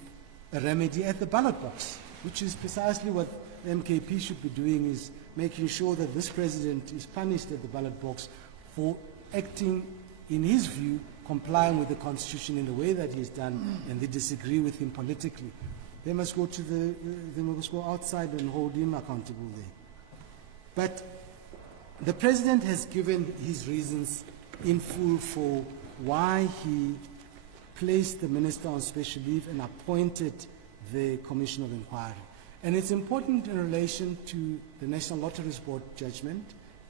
a remedy at the ballot box, which is precisely what the MKP should be doing, is making sure that this President is punished at the ballot box for acting, in his view, complying with the Constitution in the way that he has done, and they disagree with him politically. They must go outside and hold him accountable there. But the President has given his reasons in full for why he placed the minister on special leave and appointed the Commission of Inquiry. And it's important in relation to the National Lotteries Board judgment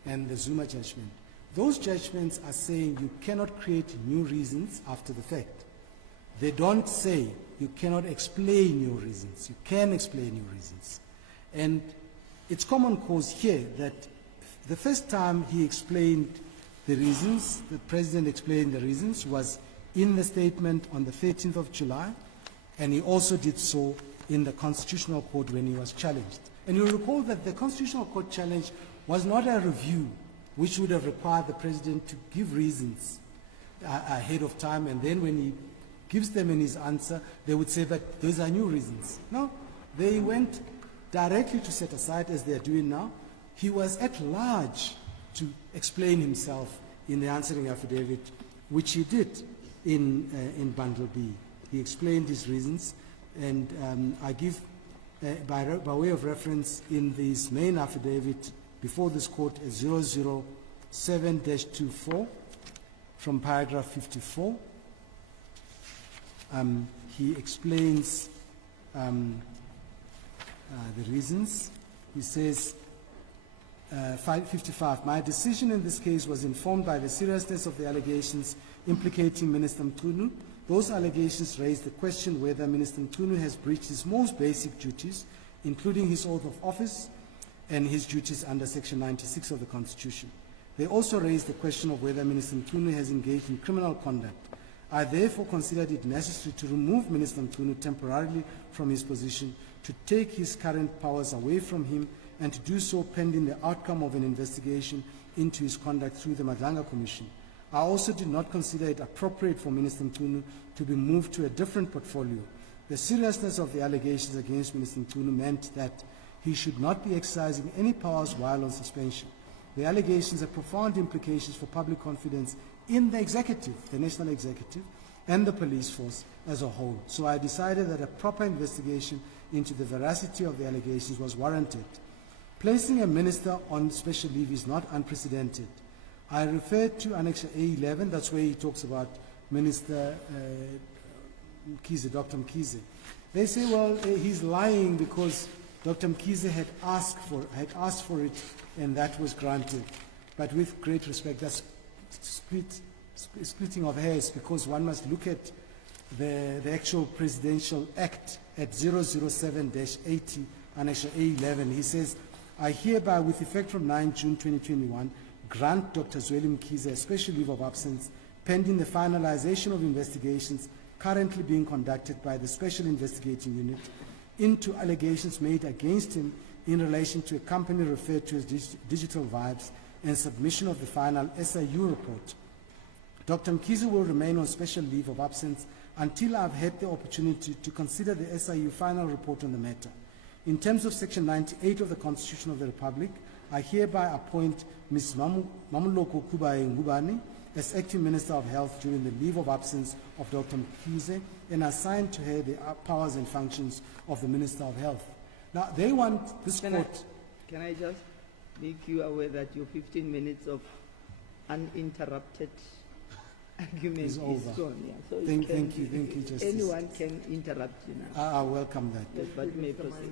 and the Zuma judgment. Those judgments are saying you cannot create new reasons after the fact. They don't say you cannot explain your reasons. You can explain your reasons. And it's common cause here that the first time he explained the reasons, the President explained the reasons, was in the statement on the 13th of July, and he also did so in the Constitutional Court when he was challenged. And you'll recall that the Constitutional Court challenge was not a review which would have required the President to give reasons ahead of time, and then when he gives them in his answer, they would say, but those are new reasons. No, they went directly to set aside, as they are doing now. He was at large to explain himself in the answering affidavit, which he did in Bundle B. He explained his reasons, And I give, by way of reference, in this main affidavit before this court, a 007-24 from paragraph 54. He explains the reasons. He says, 55, my decision in this case was informed by the seriousness of the allegations implicating Minister Mchunu. Those allegations raise the question whether Minister Mchunu has breached his most basic duties, including his oath of office and his duties under Section 96 of the Constitution. They also raise the question of whether Minister Mchunu has engaged in criminal conduct. I therefore considered it necessary to remove Minister Mchunu temporarily from his position, to take his current powers away from him, and to do so pending the outcome of an investigation into his conduct through the Madlanga Commission. I also did not consider it appropriate for Minister Mchunu to be moved to a different portfolio. The seriousness of the allegations against Minister Mchunu meant that he should not be exercising any powers while on suspension. The allegations have profound implications for public confidence in the executive, the national executive, and the police force as a whole. So I decided that a proper investigation into the veracity of the allegations was warranted. Placing a minister on special leave is not unprecedented. I refer to Annex A11, that's where he talks about Minister Mkhize, Dr. Mkhize. They say, well, he's lying because Dr. Mkhize had asked for it, and that was granted. But with great respect, that's splitting of hairs, because one must look at the actual presidential act at 007-80, Annex A11. He says, I hereby, with effect from 9 June 2021, grant Dr. Zweli Mkhize a special leave of absence pending the finalization of investigations currently being conducted by the Special Investigating Unit into allegations made against him in relation to a company referred to as Digital Vibes and submission of the final SIU report. Dr. Mkhize will remain on special leave of absence until I have had the opportunity to consider the SIU final report on the matter. In terms of Section 98 of the Constitution of the Republic, I hereby appoint Ms. Mamuloko Kubaye Ngubane as Acting Minister of Health during the leave of absence of Dr. Mkhize and assign to her the powers and functions of the Minister of Health. Now, they want this court... Can I just make you aware that your 15 minutes of uninterrupted argument is gone? Yeah. So thank you, Justice. Anyone can interrupt you now. I welcome that. Yes, but you may proceed.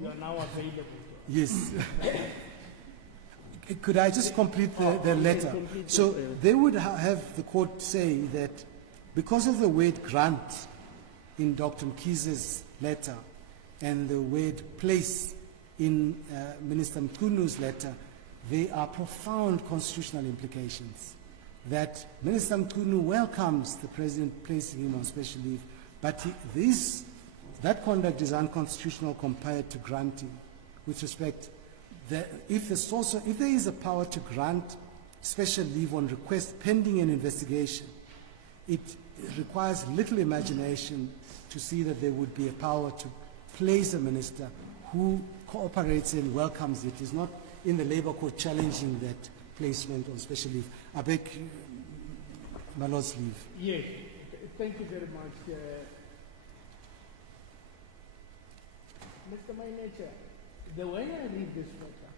You are now available. Yes. Could I just complete the letter? So they would have the court say that because of the word grant in Dr. Mkhize's letter and the word place in Minister Mchunu's letter, there are profound constitutional implications. That Minister Mchunu welcomes the President placing him on special leave, but that conduct is unconstitutional compared to granting. With respect, if there is a power to grant special leave on request pending an investigation, it requires little imagination to see that there would be a power to place a minister who cooperates and welcomes it. Is not in the Labour Court challenging that placement on special leave. I beg my Lord's leave. Yes, thank you very much. Mr. Manager, the way I read this letter,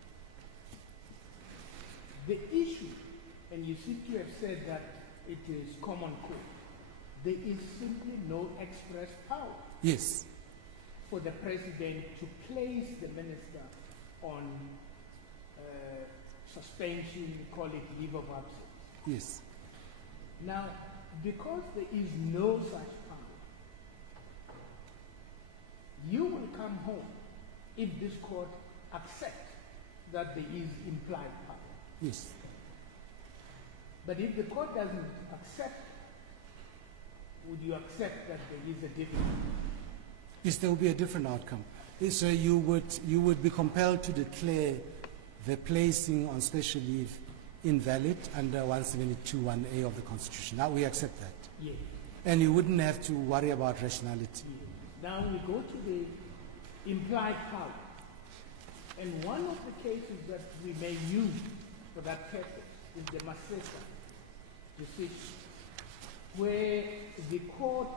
the issue, and you seem to have said that it is common court, there is simply no express power. Yes. For the President to place the minister on suspension, call it leave of absence. Yes. Now, because there is no such power, you will come home if this court accepts that there is implied power. Yes. But if the court doesn't accept, would you accept that there is a difference? Yes, there will be a different outcome. So you would be compelled to declare the placing on special leave invalid under 172(1)(a) of the Constitution. Now we accept that. Yes. And you wouldn't have to worry about rationality. Yes. Now we go to the implied power. And one of the cases that we may use for that purpose is the Maseka decision, where the court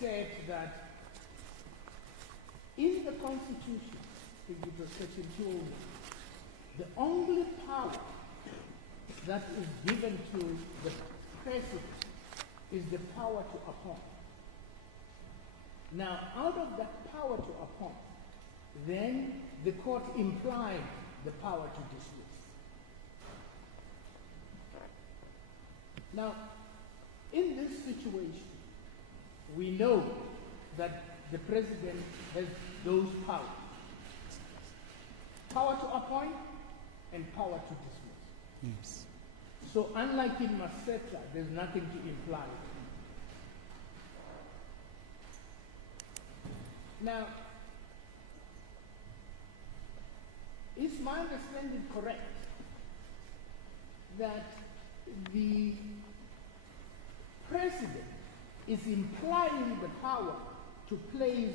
said that In the Constitution, I think it was Section 201, the only power that is given to the President is the power to appoint. Now, out of that power to appoint, then the court implied the power to dismiss. Now, in this situation, we know that the President has those powers. Power to appoint and power to dismiss. Yes. So unlike in Maseta, there's nothing to imply. Now, is my understanding correct that the President is implying the power to place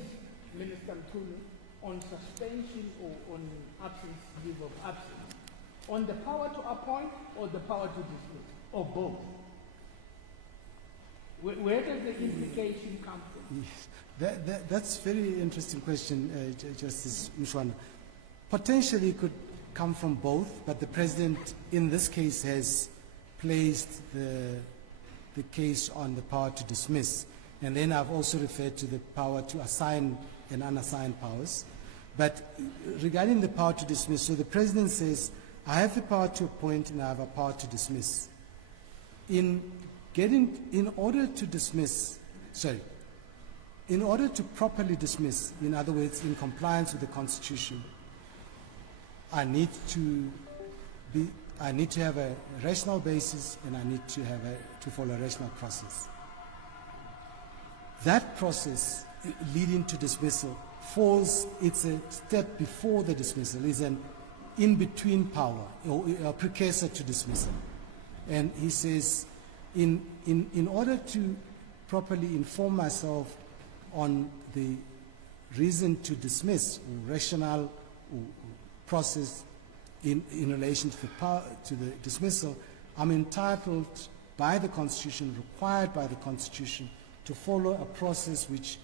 Minister Mchunu on suspension or on absence, leave of absence, on the power to appoint or the power to dismiss, or both? Where does the implication come from? Yes. That's a very interesting question, Justice Mchunu. Potentially it could come from both, but the President in this case has placed the case on the power to dismiss. And then I've also referred to the power to assign and unassigned powers. But regarding the power to dismiss, so the President says, I have the power to appoint and I have a power to dismiss. In order to properly dismiss, in other words, in compliance with the Constitution, I need to have a rational basis and I need to follow a rational process. That process leading to dismissal it's a step before the dismissal, is an in-between power or a precursor to dismissal. And he says, in order to properly inform myself on the reason to dismiss or rational or process in relation to the power, to the dismissal, I'm entitled by the Constitution, required by the Constitution, to follow a process which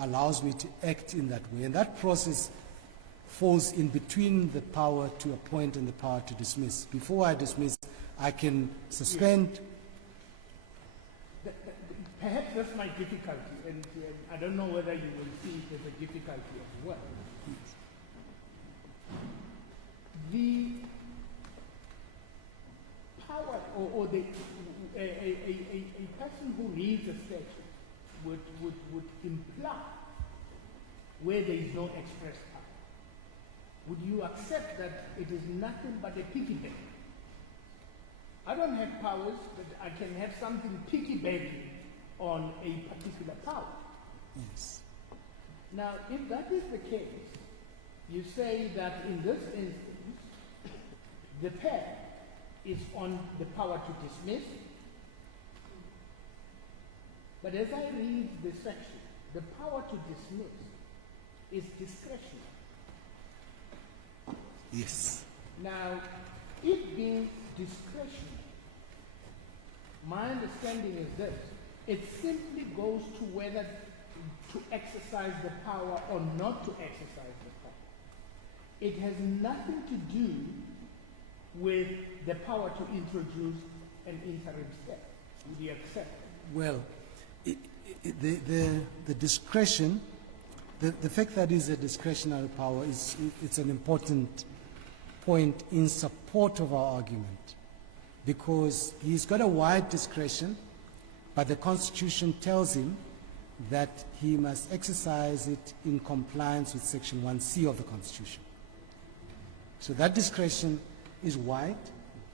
allows me to act in that way. And that process falls in between the power to appoint and the power to dismiss. Before I dismiss, I can suspend. Yes. Perhaps that's my difficulty, and I don't know whether you will see it as a difficulty as well. The power or a person who reads a statute would imply where there is no express power. Would you accept that it is nothing but a piggyback? I don't have powers, but I can have something piggybacking on a particular power. Yes. Now, if that is the case, you say that in this instance, the pair is on the power to dismiss. But as I read the section, the power to dismiss is discretionary. Yes. Now, it being discretionary, my understanding is this: it simply goes to whether to exercise the power or not to exercise the power. It has nothing to do with the power to introduce an interim step. Would you accept it? Well, the discretion, the fact that it's a discretionary power it's an important point in support of our argument, because he's got a wide discretion, but the Constitution tells him that he must exercise it in compliance with Section 1C of the Constitution. So that discretion is wide,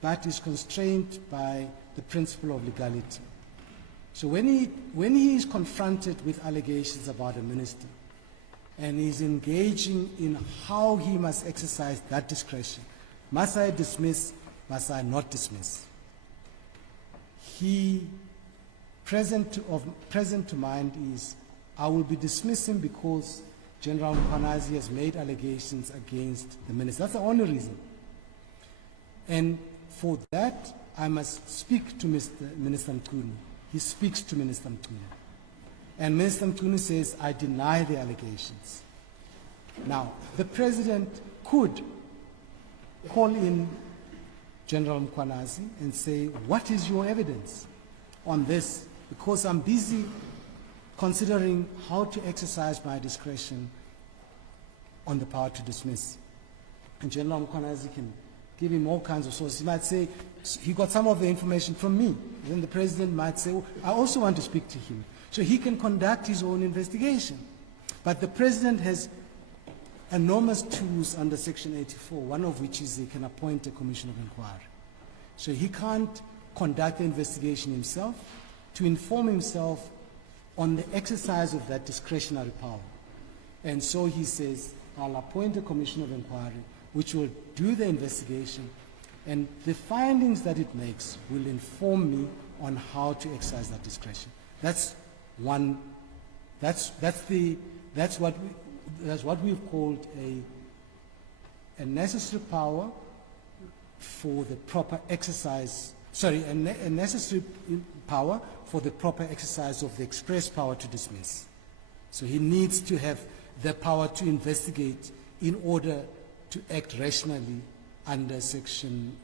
but is constrained by the principle of legality. So when he is confronted with allegations about a minister and is engaging in how he must exercise that discretion, must I dismiss, must I not dismiss? He present to mind is, I will be dismissing because General Mkhwanazi has made allegations against the minister. That's the only reason. And for that, I must speak to Minister Mchunu. He speaks to Minister Mchunu. And Minister Mchunu says, I deny the allegations. Now, the President could call in General Mkhwanazi and say, what is your evidence on this? Because I'm busy considering how to exercise my discretion on the power to dismiss. And General Mkhwanazi can give him all kinds of sources. He might say, he got some of the information from me. Then the President might say, oh, I also want to speak to him. So he can conduct his own investigation. But the President has enormous tools under Section 84, one of which is he can appoint a commission of inquiry. So he can't conduct the investigation himself to inform himself on the exercise of that discretionary power. And so he says, I'll appoint a commission of inquiry which will do the investigation, and the findings that it makes will inform me on how to exercise that discretion. That's one, that's what we've called a necessary power for the proper exercise, a necessary power for the proper exercise of the express power to dismiss. So he needs to have the power to investigate in order to act rationally under the section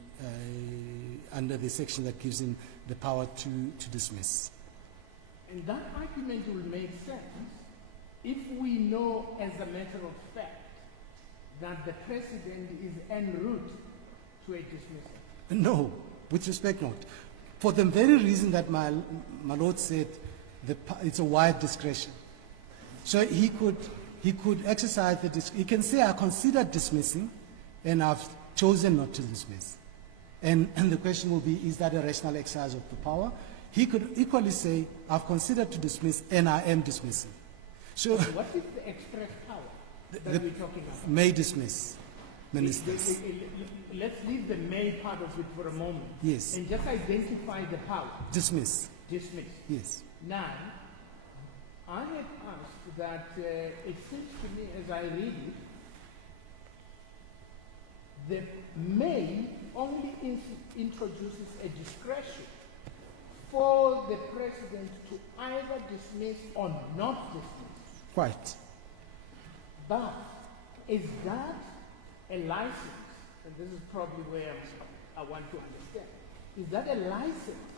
that gives him the power to dismiss. And that argument will make sense if we know as a matter of fact that the President is en route to a dismissal. No, with respect not. For the very reason that my Lord said, it's a wide discretion. So he could exercise he can say, I considered dismissing, and I've chosen not to dismiss. And the question will be, is that a rational exercise of the power? He could equally say, I've considered to dismiss, and I am dismissing. So what is the express power that we're talking about? May dismiss ministers. Let's leave the may part of it for a moment. Yes. And just identify the power. Dismiss. Dismiss. Yes. Now, I had asked that it seems to me as I read it, the may only introduces a discretion for the President to either dismiss or not dismiss. Quite. But is that a license? And this is probably where I want to understand. Is that a license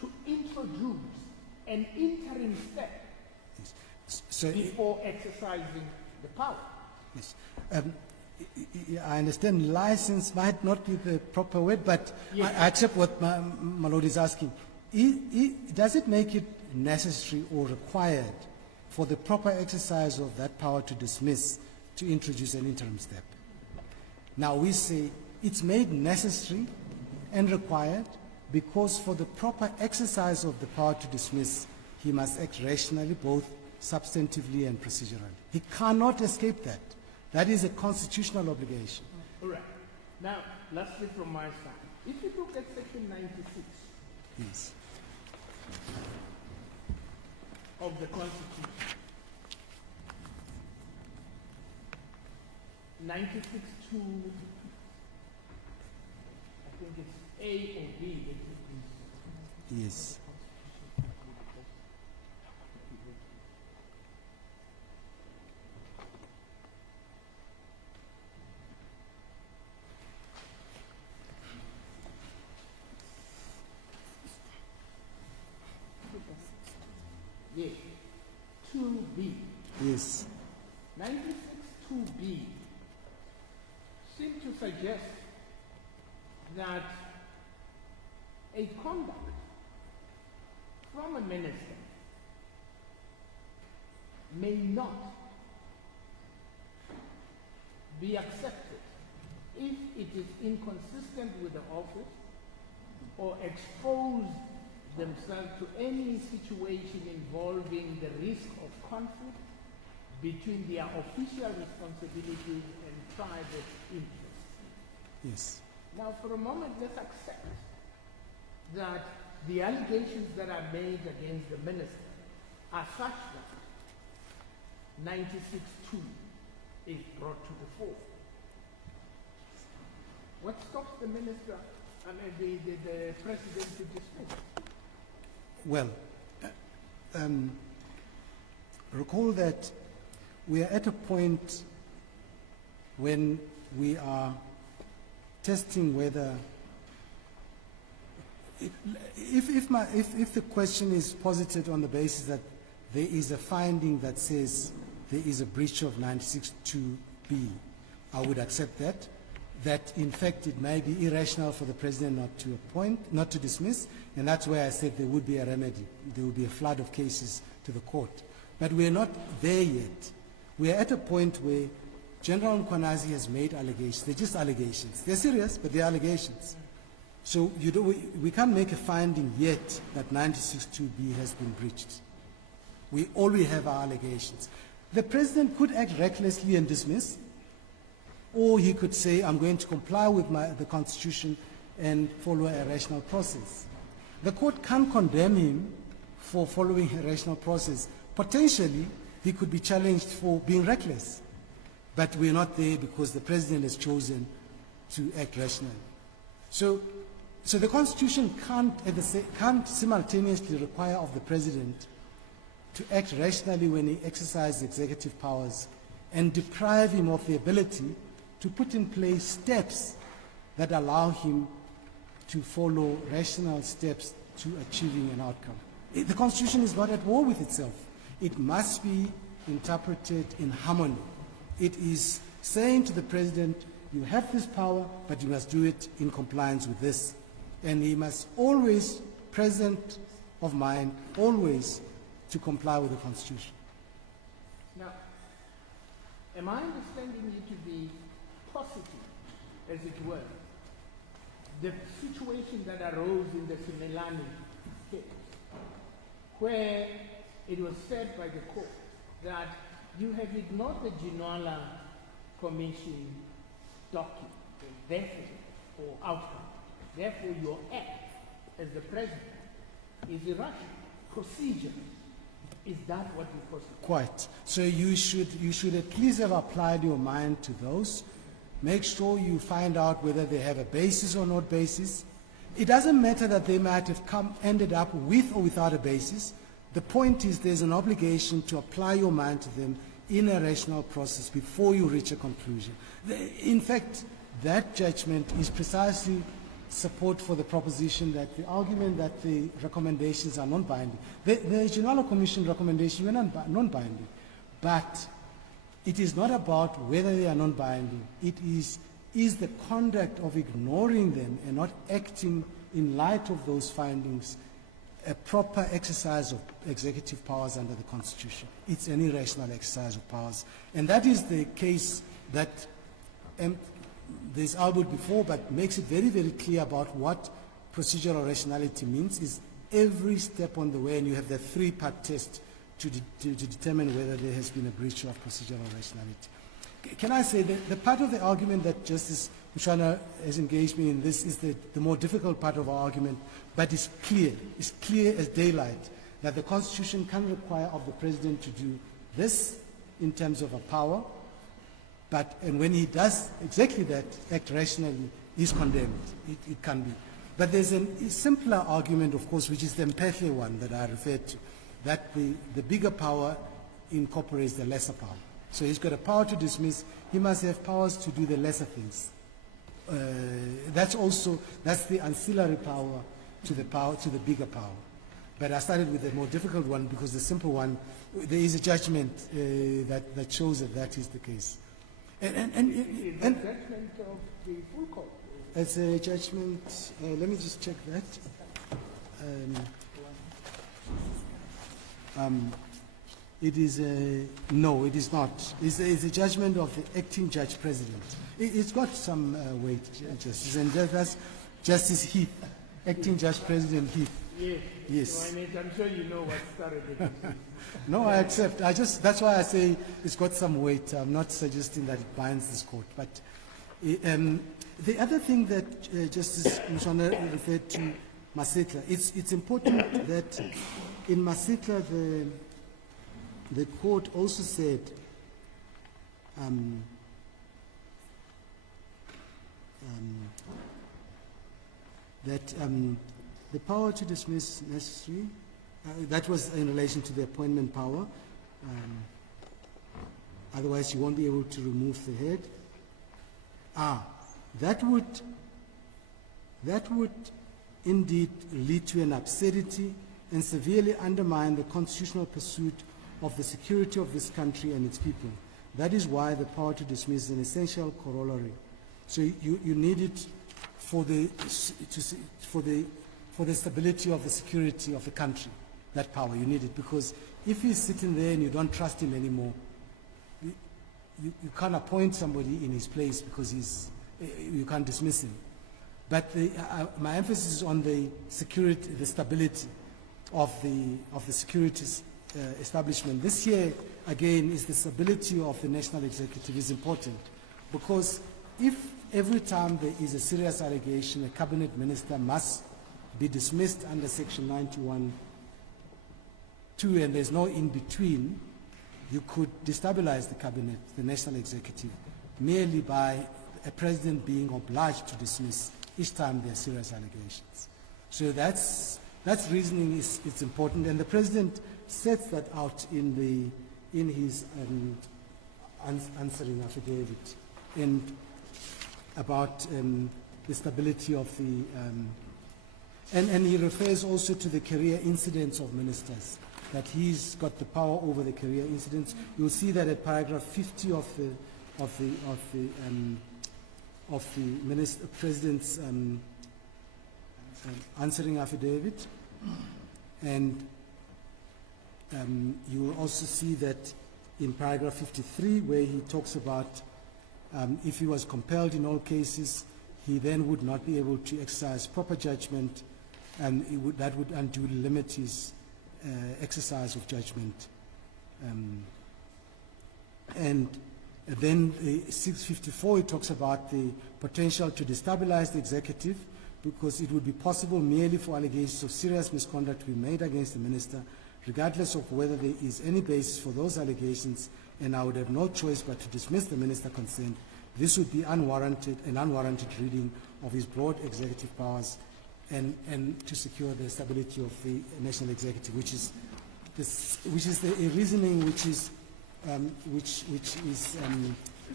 to introduce an interim step So before exercising the power? Yes. I understand license might not be the proper word, but yes. I accept what my Lord is asking. Does it make it necessary or required for the proper exercise of that power to dismiss to introduce an interim step? Now we say it's made necessary and required because for the proper exercise of the power to dismiss, he must act rationally, both substantively and procedurally. He cannot escape that. That is a constitutional obligation. All right. Now, lastly from my side, if you look at Section 96 Yes. of the Constitution, 96(2), I think it's A or B. Yes. Yes. 2B. Yes. 96(2)B seem to suggest that a conduct from a minister may not be accepted if it is inconsistent with the office or expose themselves to any situation involving the risk of conflict between their official responsibilities and private interests. Yes. Now, for a moment, let's accept that the allegations that are made against the minister are such that 96(2) is brought to the fore. What stops the minister, the president to dismiss? Well, recall that we are at a point when we are testing whether, if the question is posited on the basis that there is a finding that says there is a breach of 96(2)(b, I would accept that. That in fact it may be irrational for the President not to dismiss, and that's where I said there would be a remedy. There would be a flood of cases to the court. But we're not there yet. We are at a point where General Mkhwanazi has made allegations. They're just allegations. They're serious, but they're allegations. So we can't make a finding yet that 96(2)(b has been breached. All we have are allegations. The President could act recklessly and dismiss, or he could say, I'm going to comply with the Constitution and follow a rational process. The court can't condemn him for following a rational process. Potentially, he could be challenged for being reckless. But we're not there because the President has chosen to act rationally. So the Constitution can't simultaneously require of the President to act rationally when he exercises executive powers and deprive him of the ability to put in place steps that allow him to follow rational steps to achieving an outcome. The Constitution is not at war with itself. It must be interpreted in harmony. It is saying to the President, you have this power, but you must do it in compliance with this. And he must always, present of mind, always to comply with the Constitution. Now, am I understanding you to be positive, as it were, the situation that arose in the Simelane case, where it was said by the court that you have ignored the Ginwala Commission document, therefore, or outcome. Therefore, your act as the President is irrational. Procedure. Is that what you prosecute? Quite. So you should at least have applied your mind to those. Make sure you find out whether they have a basis or not basis. It doesn't matter that they might have ended up with or without a basis. The point is there's an obligation to apply your mind to them in a rational process before you reach a conclusion. In fact, that judgment is precisely support for the proposition that the argument that the recommendations are non-binding. The Ginwala Commission recommendations were non-binding, but it is not about whether they are non-binding. It is the conduct of ignoring them and not acting in light of those findings a proper exercise of executive powers under the Constitution. It's an irrational exercise of powers. And that is the case that there's argued before, but makes it very, very clear about what procedural rationality means, is every step on the way, and you have the three-part test to determine whether there has been a breach of procedural rationality. Can I say that the part of the argument that Justice Mchunu has engaged me in this is the more difficult part of our argument, but it's clear as daylight that the Constitution can require of the President to do this in terms of a power, and when he does exactly that, act rationally, he's condemned. It can be. But there's a simpler argument, of course, which is the empathy one that I referred to, that the bigger power incorporates the lesser power. So he's got a power to dismiss. He must have powers to do the lesser things. That's the ancillary power to the bigger power. But I started with the more difficult one because the simple one, there is a judgment that shows that is the case. Is the judgment of the full court? It's a judgment. Let me just check that. It is no, it is not. It's a judgment of the acting judge president. It's got some weight, Justice, and that's Justice Heath, acting judge president Heath. Yes. Yes. So I'm sure you know what started it. No, I accept. That's why I say it's got some weight. I'm not suggesting that it binds this court. But the other thing that Justice Mchunu referred to, Masitla, it's important that in Masitla the court also said that the power to dismiss necessary, that was in relation to the appointment power. Otherwise, you won't be able to remove the head. that would indeed lead to an absurdity and severely undermine the constitutional pursuit of the security of this country and its people. That is why the power to dismiss is an essential corollary. So you need it for the stability of the security of the country, that power. You need it, because if he's sitting there and you don't trust him anymore, you can't appoint somebody in his place because you can't dismiss him. But my emphasis is on the security, the stability of the securities establishment. This year, again, is the stability of the national executive is important, because if every time there is a serious allegation, a cabinet minister must be dismissed under Section 91(2), and there's no in-between, you could destabilize the cabinet, the national executive, merely by a president being obliged to dismiss each time there are serious allegations. So that's reasoning it's important, and the president sets that out in his answering affidavit and about the stability of the and he refers also to the career incidents of ministers, that he's got the power over the career incidents. You'll see that at paragraph 50 of the president's answering affidavit, and you will also see that in paragraph 53, where he talks about if he was compelled in all cases, he then would not be able to exercise proper judgment, and that would unduly limit his exercise of judgment. And then 654, he talks about the potential to destabilize the executive, because it would be possible merely for allegations of serious misconduct to be made against the minister, regardless of whether there is any basis for those allegations, and I would have no choice but to dismiss the minister concerned. This would be an unwarranted reading of his broad executive powers, and to secure the stability of the national executive, which is the reasoning which is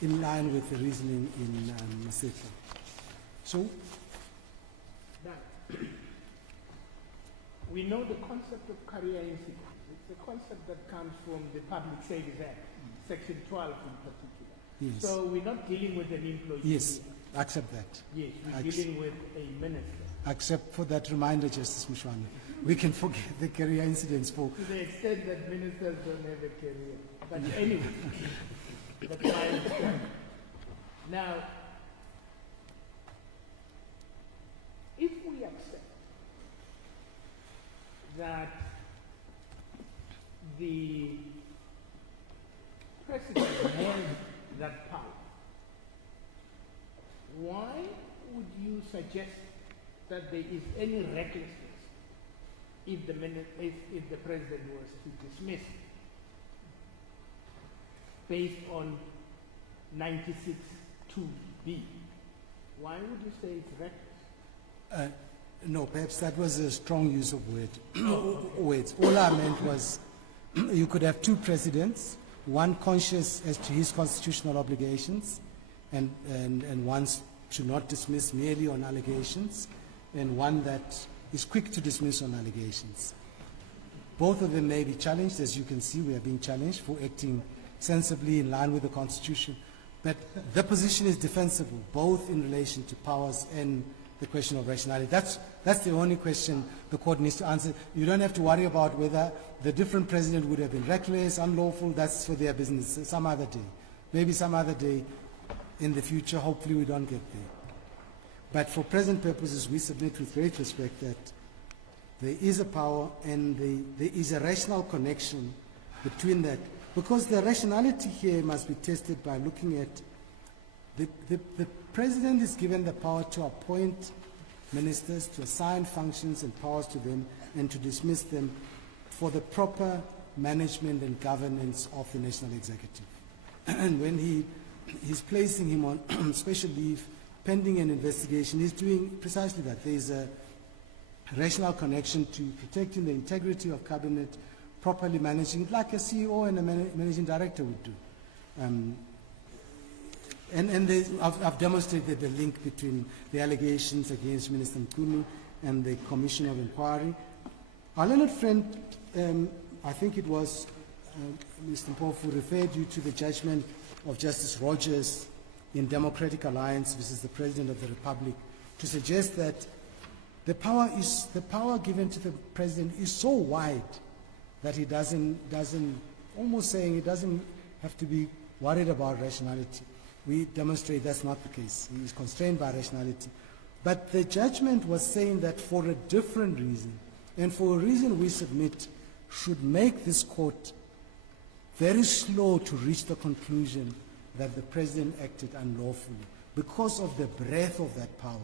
in line with the reasoning in Maseka. So, we know the concept of career incidents. It's a concept that comes from the Public Service Act, Section 12 in particular. yes, So we're not dealing with an employee. yes, accept that. Yes, we're dealing with a minister. Except for that reminder, Justice Mchunu. We can forget the career incidents for. To the extent that ministers don't have a career. But anyway, that's my understanding. Now, if we accept that the president has that power, why would you suggest that there is any recklessness if the president was to dismiss based on 96(2)(b? Why would you say it's reckless? No, perhaps that was a strong use of words. All I meant was you could have two presidents, one conscious as to his constitutional obligations, and one should not dismiss merely on allegations, and one that is quick to dismiss on allegations. Both of them may be challenged. As you can see, we are being challenged for acting sensibly in line with the Constitution. But the position is defensible, both in relation to powers and the question of rationality. That's the only question the court needs to answer. You don't have to worry about whether the different president would have been reckless, unlawful. That's for their business some other day. Maybe some other day in the future. Hopefully we don't get there. But for present purposes, we submit with great respect that there is a power and there is a rational connection between that. Because the rationality here must be tested by looking at the president is given the power to appoint ministers, to assign functions and powers to them, and to dismiss them for the proper management and governance of the national executive. And when he's placing him on special leave, pending an investigation, he's doing precisely that. There's a rational connection to protecting the integrity of cabinet, properly managing it like a CEO and a managing director would do. I've demonstrated the link between the allegations against Minister Mchunu and the Commission of Inquiry. Our learned friend, I think it was Mr. Mpofu, referred you to the judgment of Justice Rogers in Democratic Alliance versus the President of the Republic to suggest that the power given to the President is so wide that he doesn't almost saying he doesn't have to be worried about rationality. We demonstrate that's not the case. He is constrained by rationality. But the judgment was saying that for a different reason, and for a reason we submit should make this court very slow to reach the conclusion that the President acted unlawfully. Because of the breadth of that power,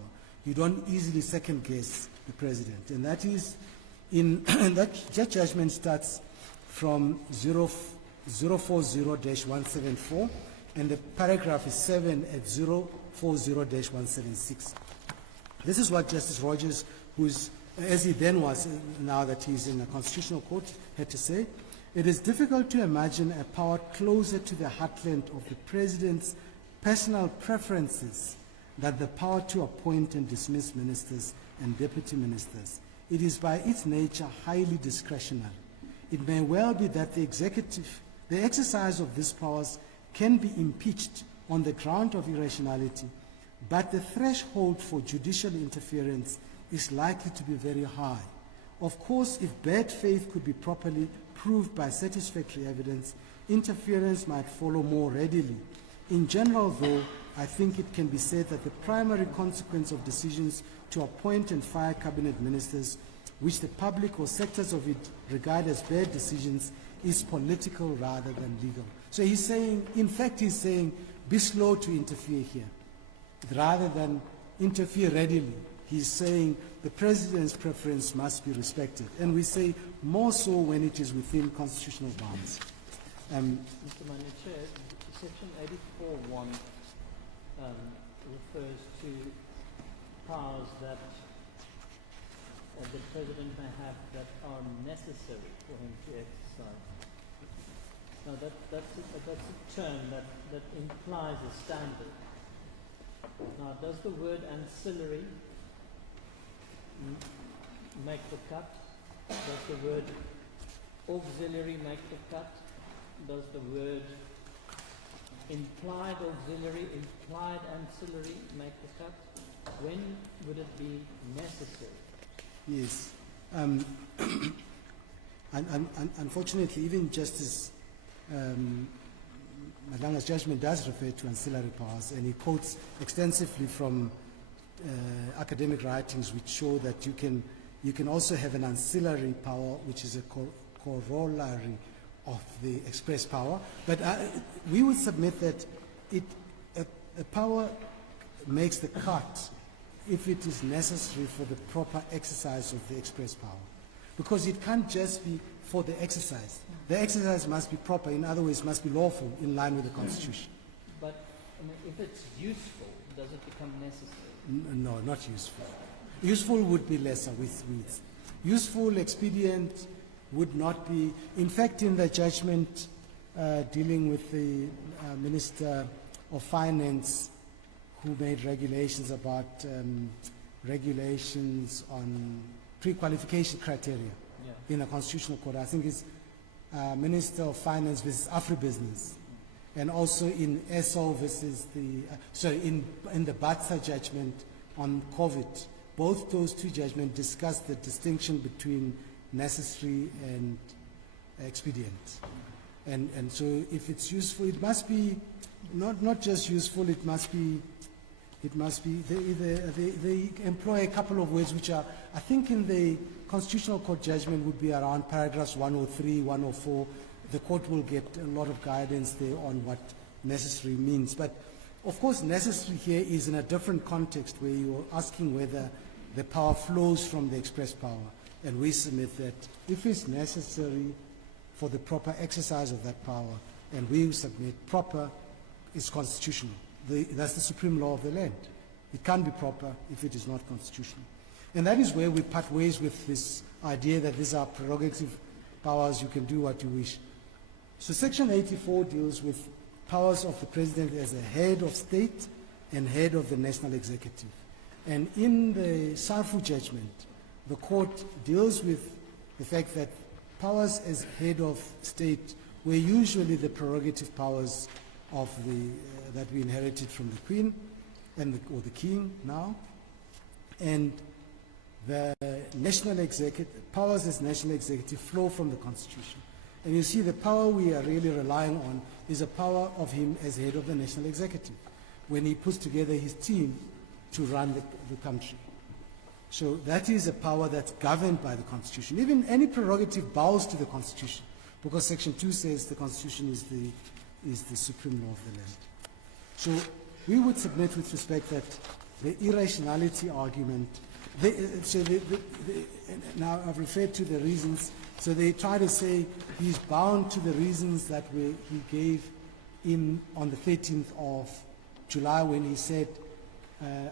you don't easily second-guess the President. And that is, that judgment starts from 040-174, and the paragraph is 7 at 040-176. This is what Justice Rogers, who's, as he then was, now that he's in a constitutional court, had to say. It is difficult to imagine a power closer to the heartland of the President's personal preferences than the power to appoint and dismiss ministers and deputy ministers. It is by its nature highly discretionary. It may well be that the exercise of these powers can be impeached on the ground of irrationality, but the threshold for judicial interference is likely to be very high. Of course, if bad faith could be properly proved by satisfactory evidence, interference might follow more readily. In general, though, I think it can be said that the primary consequence of decisions to appoint and fire cabinet ministers, which the public or sectors of it regard as bad decisions, is political rather than legal. So he's saying, in fact, he's saying, be slow to interfere here, rather than interfere readily. He's saying the President's preference must be respected. And we say more so when it is within constitutional bounds. Mr. Manu Chair, Section 84.1 refers to powers that the President may have that are necessary for him to exercise. Now that's a term that implies a standard. Now, does the word ancillary make the cut? Does the word auxiliary make the cut? Does the word implied auxiliary, implied ancillary make the cut? When would it be necessary? Yes. Unfortunately, even Justice Madanga's judgment does refer to ancillary powers, and he quotes extensively from academic writings which show that you can also have an ancillary power, which is a corollary of the express power. But we would submit that a power makes the cut if it is necessary for the proper exercise of the express power. Because it can't just be for the exercise. The exercise must be proper, in other words, must be lawful in line with the Constitution. But I mean, if it's useful, does it become necessary? No, not useful. Useful would be lesser with weeds. Useful, expedient would not be. In fact, in the judgment dealing with the Minister of Finance, who made regulations about regulations on pre-qualification criteria in the Constitutional Court, I think it's Minister of Finance versus Afribusiness, and also in ESO versus the, in the BATSA judgment on COVID. Both those two judgments discuss the distinction between necessary and expedient. And so if it's useful, it must be not just useful, it must be, they employ a couple of words which are, I think in the Constitutional Court judgment would be around paragraphs 103, 104. The court will get a lot of guidance there on what necessary means. But of course, necessary here is in a different context where you're asking whether the power flows from the express power. And we submit that if it's necessary for the proper exercise of that power, and we submit proper, is constitutional. That's the supreme law of the land. It can't be proper if it is not constitutional. And that is where we part ways with this idea that these are prerogative powers, you can do what you wish. So Section 84 deals with powers of the president as a head of state and head of the national executive. And in the Sarfu judgment, the court deals with the fact that powers as head of state were usually the prerogative powers of that we inherited from the Queen or the King now, and the national executive powers as national executive flow from the Constitution. And you see, the power we are really relying on is a power of him as head of the national executive, when he puts together his team to run the country. So that is a power that's governed by the Constitution. Even any prerogative bows to the Constitution, because Section 2 says the Constitution is the supreme law of the land. So we would submit with respect that the irrationality argument, now I've referred to the reasons, so they try to say he's bound to the reasons that he gave on the 13th of July when he said,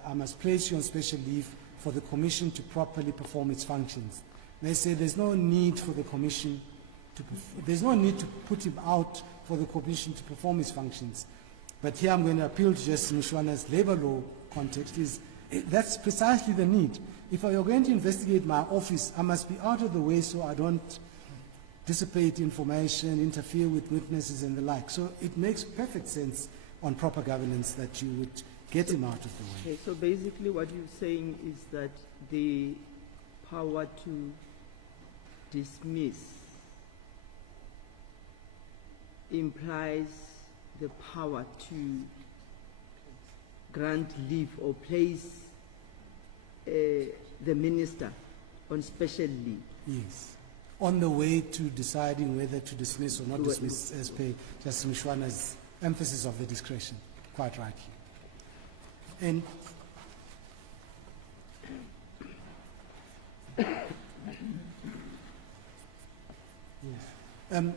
I must place you on special leave for the Commission to properly perform its functions. And they say there's no need for the Commission there's no need to put him out for the Commission to perform its functions. But here I'm going to appeal to Justice Mchwanu's labor law context. That's precisely the need. If you're going to investigate my office, I must be out of the way so I don't dissipate information, interfere with witnesses and the like. So it makes perfect sense on proper governance that you would get him out of the way. Okay, so basically what you're saying is that the power to dismiss implies the power to grant leave or place the minister on special leave. Yes. On the way to deciding whether to dismiss or not dismiss, as per Justice Mchwanu's emphasis of the discretion, quite rightly. And yes.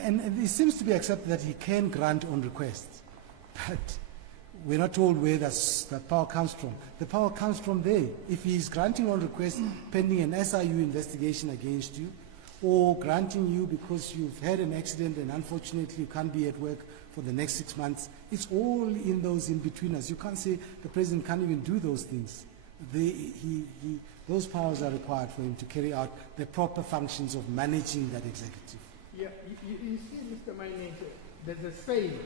And it seems to be accepted that he can grant on request, but we're not told where that power comes from. The power comes from there. If he is granting on request pending an SIU investigation against you, or granting you because you've had an accident and unfortunately you can't be at work for the next 6 months, it's all in those in-betweeners. You can't say the president can't even do those things. Those powers are required for him to carry out the proper functions of managing that executive. Yeah, you see, Mr. Mainete, there's a saying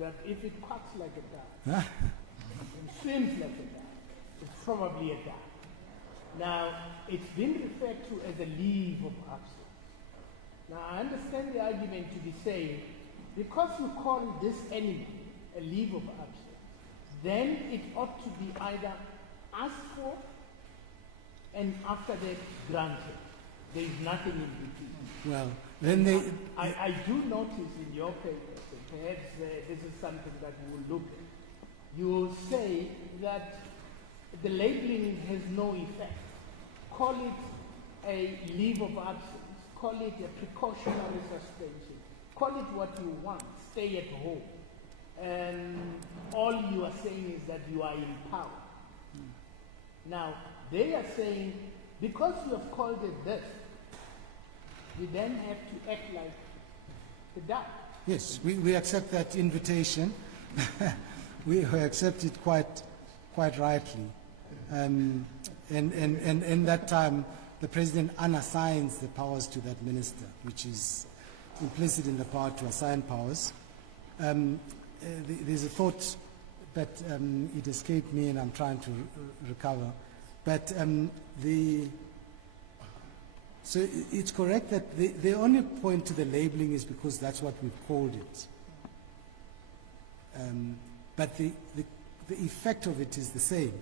that if it quacks like a duck and swims like a duck, it's probably a duck. Now, it's been referred to as a leave of absence. Now, I understand the argument to be saying, because you call this enemy a leave of absence, then it ought to be either asked for and after that granted. There is nothing in between. Well, then they... I do notice in your papers, and perhaps this is something that we will look at, you will say that the labeling has no effect. Call it a leave of absence, call it a precautionary suspension, call it what you want, stay at home. And all you are saying is that you are in power. Now, they are saying, because you have called it this, we then have to act like the duck. Yes, we accept that invitation. we accept it quite rightly. And that time, the president unassigns the powers to that minister, which is implicit in the power to assign powers. There's a thought, but it escaped me and I'm trying to recover. But so it's correct that the only point to the labeling is because that's what we've called it. But the effect of it is the same.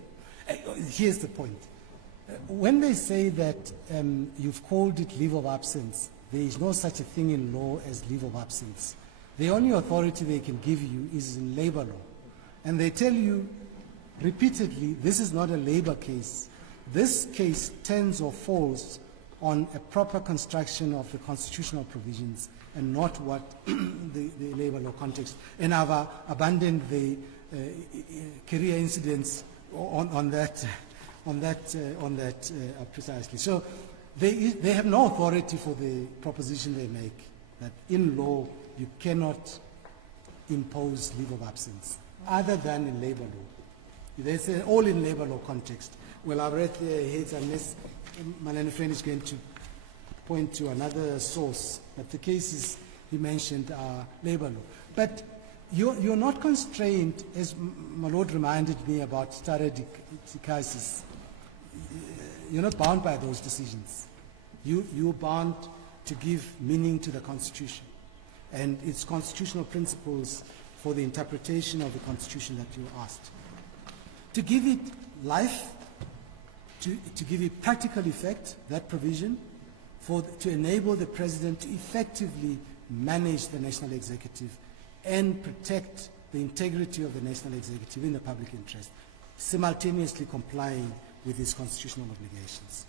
Here's the point. When they say that you've called it leave of absence, there is no such a thing in law as leave of absence. The only authority they can give you is in labor law. And they tell you repeatedly, this is not a labor case. This case tends or falls on a proper construction of the constitutional provisions and not what the labor law context. And I've abandoned the career incidents on that precisely. So they have no authority for the proposition they make, that in law you cannot impose leave of absence, other than in labor law. They say all in labor law context. Well, I've read the heads, unless my learned friend is going to point to another source, but the cases he mentioned are labor law. But you're not constrained, as my Lord reminded me about stare decisis. You're not bound by those decisions. You're bound to give meaning to the Constitution and its constitutional principles for the interpretation of the Constitution that you asked. To give it life, to give it practical effect, that provision, to enable the President to effectively manage the National Executive and protect the integrity of the National Executive in the public interest, simultaneously complying with his constitutional obligations.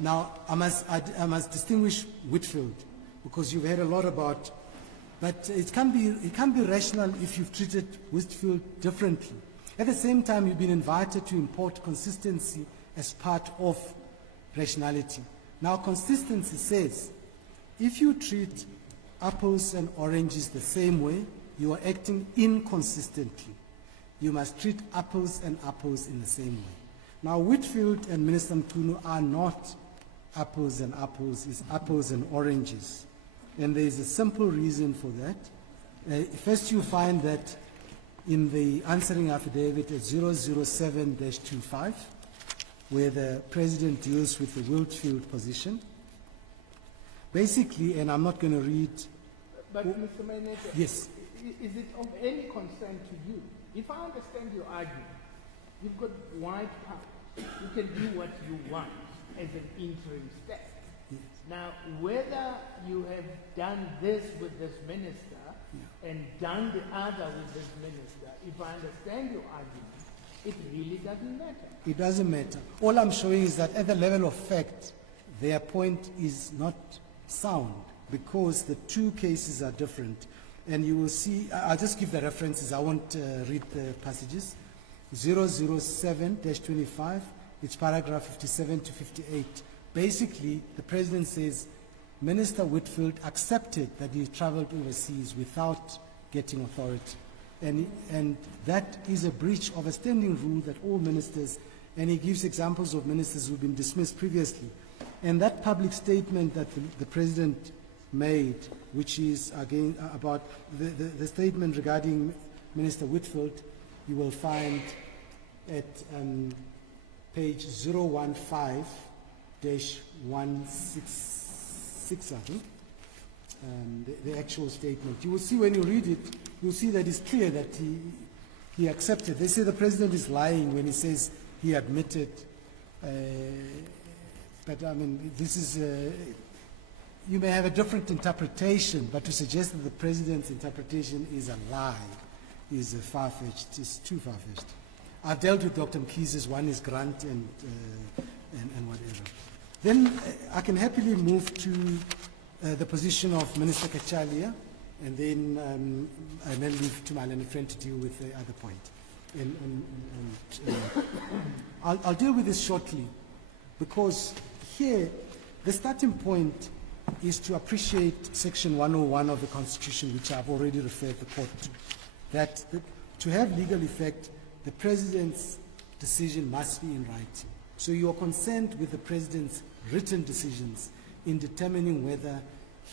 Now, I must distinguish Whitfield, because you've heard a lot about, but it can be rational if you've treated Whitfield differently. At the same time, you've been invited to import consistency as part of rationality. Now, consistency says, if you treat apples and oranges the same way, you are acting inconsistently. You must treat apples and apples in the same way. Now, Whitfield and Minister Mchunu are not apples and apples, it's apples and oranges. And there is a simple reason for that. First, you find that in the answering affidavit at 007-25, where the President deals with the Whitfield position. Basically, and I'm not going to read... But Mr. Maynard, yes. Is it of any concern to you? If I understand your argument, you've got wide power. You can do what you want as an interim step. Yes. Now, whether you have done this with this minister and done the other with this minister, if I understand your argument, it really doesn't matter. It doesn't matter. All I'm showing is that at the level of fact, their point is not sound, because the two cases are different. And you will see, I'll just give the references, I won't read the passages. 007-25, it's paragraph 57 to 58. Basically, the President says, Minister Whitfield accepted that he traveled overseas without getting authority. And that is a breach of a standing rule that all ministers, and he gives examples of ministers who've been dismissed previously. And that public statement that the President made, which is again about the statement regarding Minister Whitfield, you will find at page 015-166, I think, the actual statement. You will see when you read it, you'll see that it's clear that he accepted. They say the President is lying when he says he admitted, but I mean, this is, you may have a different interpretation, but to suggest that the President's interpretation is a lie is far-fetched, it's too far-fetched. I've dealt with Dr. Mkhize's, one is grant and whatever. Then I can happily move to the position of Minister Kachalia, and then leave to my learned friend to deal with the other point. I'll deal with this shortly, because here the starting point is to appreciate Section 101 of the Constitution, which I've already referred the court to, that to have legal effect, the President's decision must be in writing. So you are concerned with the President's written decisions in determining whether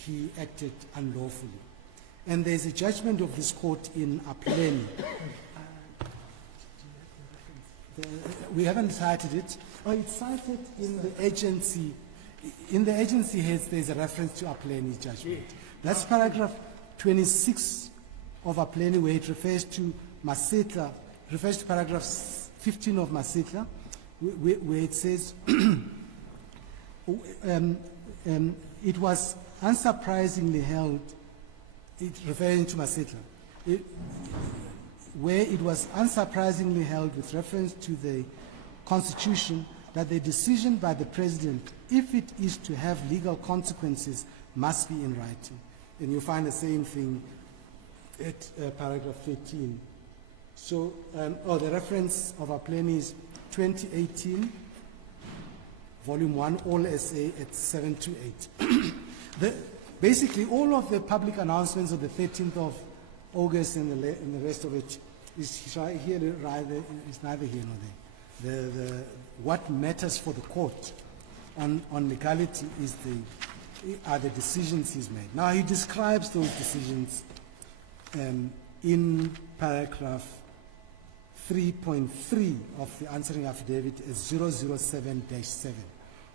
he acted unlawfully. And there's a judgment of this court in Apleni. We haven't cited it. Oh, it's cited in the agency. In the agency heads, there's a reference to Apleni's judgment. That's paragraph 26 of Apleni, where it refers to Masetla, refers to paragraph 15 of Masetla, where it says, it was unsurprisingly held, referring to Masetla, where it was unsurprisingly held with reference to the Constitution that the decision by the President, if it is to have legal consequences, must be in writing. And you'll find the same thing at paragraph 13. So, the reference of our plan is 2018, volume 1, all SA at 7 to 8. Basically, all of the public announcements of the 13th of August and the rest of it is here, rather, is neither here nor there. What matters for the court on legality are the decisions he's made. Now he describes those decisions in paragraph 3.3 of the answering affidavit as 007-7.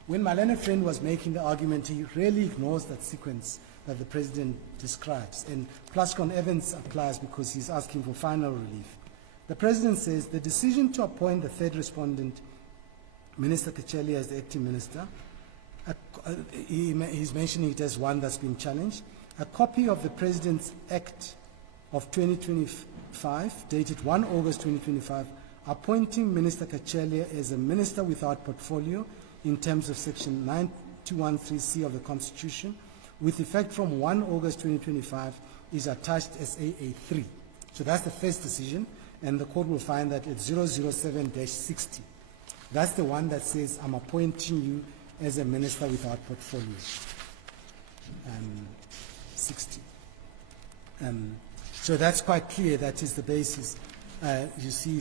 When my learned friend was making the argument, he really ignores that sequence that the President describes. And Plascon Evans applies because he's asking for final relief. The President says the decision to appoint the third respondent, Minister Kacheli, as the acting minister, he's mentioning it as one that's been challenged. A copy of the President's Act of 2025, dated 1 August 2025, appointing Minister Kacheli as a minister without portfolio in terms of Section 9213C of the Constitution, with effect from 1 August 2025, is attached as AA3. So that's the first decision, and the court will find that it's 007-60. That's the one that says, I'm appointing you as a minister without portfolio. 60. So that's quite clear. That is the basis. You see,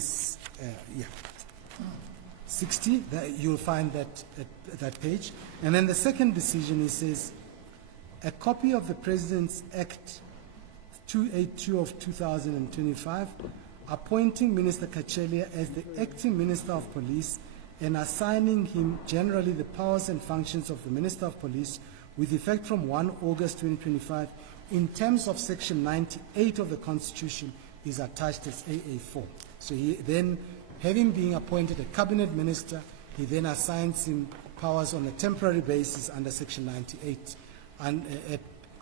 60, you'll find that at that page. And then the second decision, he says, a copy of the President's Act 282 of 2025, appointing Minister Kacheli as the acting Minister of Police and assigning him generally the powers and functions of the Minister of Police with effect from 1 August 2025 in terms of Section 98 of the Constitution is attached as AA4. So he then, having been appointed a cabinet minister, he then assigns him powers on a temporary basis under Section 98 and at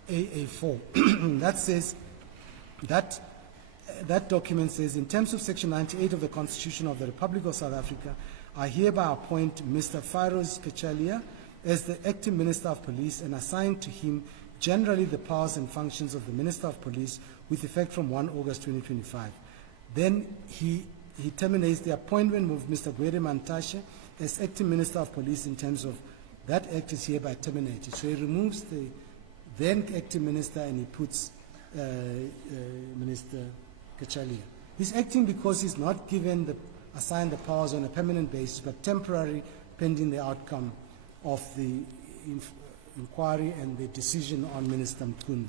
AA4. That says, that document says, in terms of Section 98 of the Constitution of the Republic of South Africa, I hereby appoint Mr. Firoz Kacheli as the acting Minister of Police and assign to him generally the powers and functions of the Minister of Police with effect from 1 August 2025. Then he terminates the appointment of Mr. Gwede Mantashe as acting Minister of Police in terms of that act is hereby terminated. So he removes the then acting minister and he puts Minister Kacheli. He's acting because he's not given assigned the powers on a permanent basis, but temporary, pending the outcome of the inquiry and the decision on Minister Mchunu.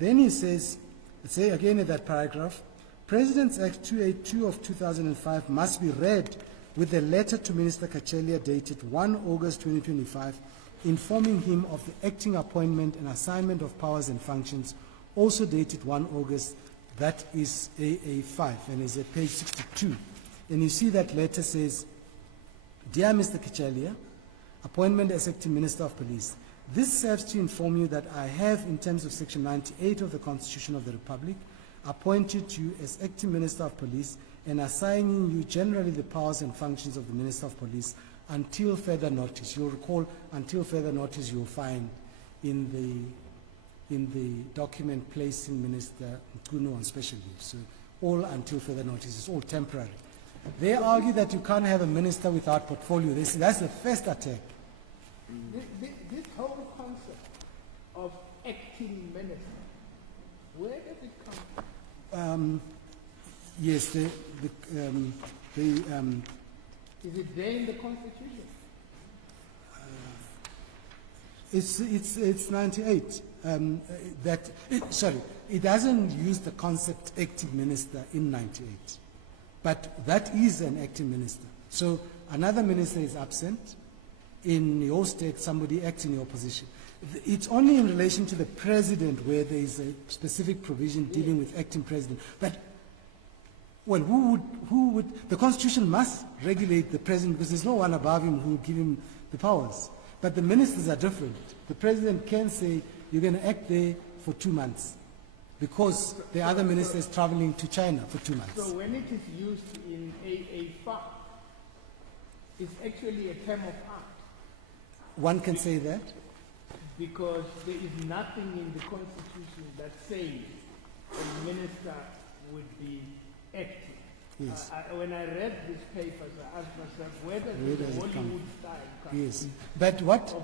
Then he says, say again in that paragraph, President's Act 282 of 2005 must be read with a letter to Minister Kacheli dated 1 August 2025, informing him of the acting appointment and assignment of powers and functions, also dated 1 August, that is AA5, and is at page 62. And you see that letter says, Dear Mr. Kacheli, appointment as acting Minister of Police. This serves to inform you that I have, in terms of Section 98 of the Constitution of the Republic, appointed you as acting Minister of Police and assigning you generally the powers and functions of the Minister of Police until further notice. You'll recall, until further notice you'll find in the document placing Minister Mchunu on special leave. So all until further notice is all temporary. They argue that you can't have a minister without portfolio. That's the first attack. This whole concept of acting minister, where does it come from? Yes, is it there in the Constitution? It's 98. It doesn't use the concept acting minister in 98. But that is an acting minister. So another minister is absent. In your state, somebody acts in your position. It's only in relation to the president where there is a specific provision dealing with acting president. But, well, who would, the Constitution must regulate the president because there's no one above him who will give him the powers. But the ministers are different. The president can say, you're going to act there for 2 months because the other minister is traveling to China for 2 months. So when it is used in AA5, it's actually a term of art. One can say that. Because there is nothing in the Constitution that says a minister would be acting. Yes. When I read these papers, I asked myself, where does the Hollywood style come Yes. But what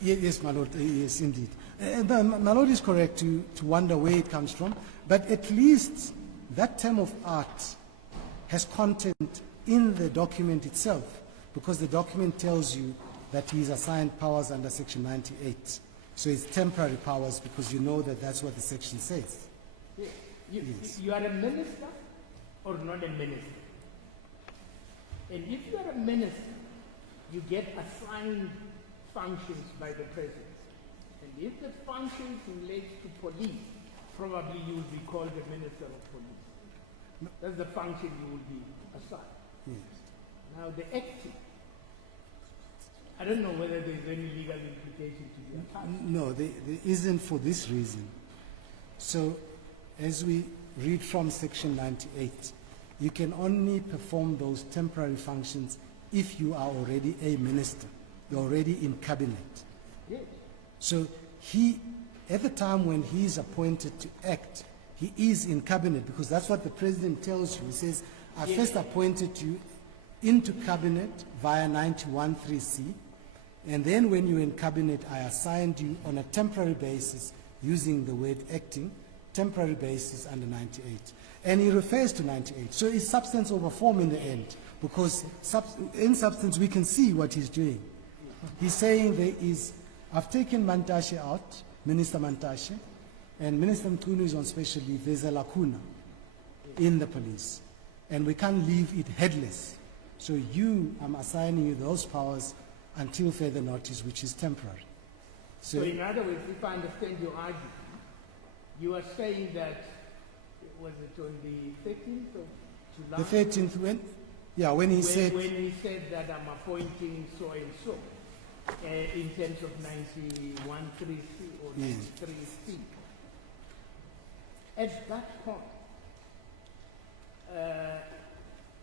Yes, my lord, yes, indeed. My lord is correct to wonder where it comes from, but at least that term of art has content in the document itself, because the document tells you that he is assigned powers under Section 98. So it's temporary powers, because you know that that's what the section says. Yes. Yes. You are a minister or not a minister. And if you are a minister, you get assigned functions by the president. And if the functions relate to police, probably you will be called the minister of police. That's the function you will be assigned. Yes. Now the acting, I don't know whether there's any legal implication to the attached. No, there isn't, for this reason. So, as we read from Section 98, you can only perform those temporary functions if you are already a minister. You're already in cabinet. Yes. So he, at the time when he is appointed to act, he is in cabinet, because that's what the president tells you. He says, I first appointed you into cabinet via 91(3)(c, and then when you're in cabinet, I assigned you on a temporary basis, using the word acting, temporary basis under 98. And he refers to 98. So it's substance over form in the end, because in substance we can see what he's doing. He's saying there is, I've taken Mantashe out, Minister Mantashe, and Minister Mchunu is on special leave. There's a lacuna in the police, and we can't leave it headless. So I'm assigning you those powers until further notice, which is temporary. So in other words, if I understand your argument, you are saying that, was it on the 13th of July? The 13th, when? Yeah, when he said... When he said that I'm appointing so and so, in terms of 91(3)(c or 93(c. At that point,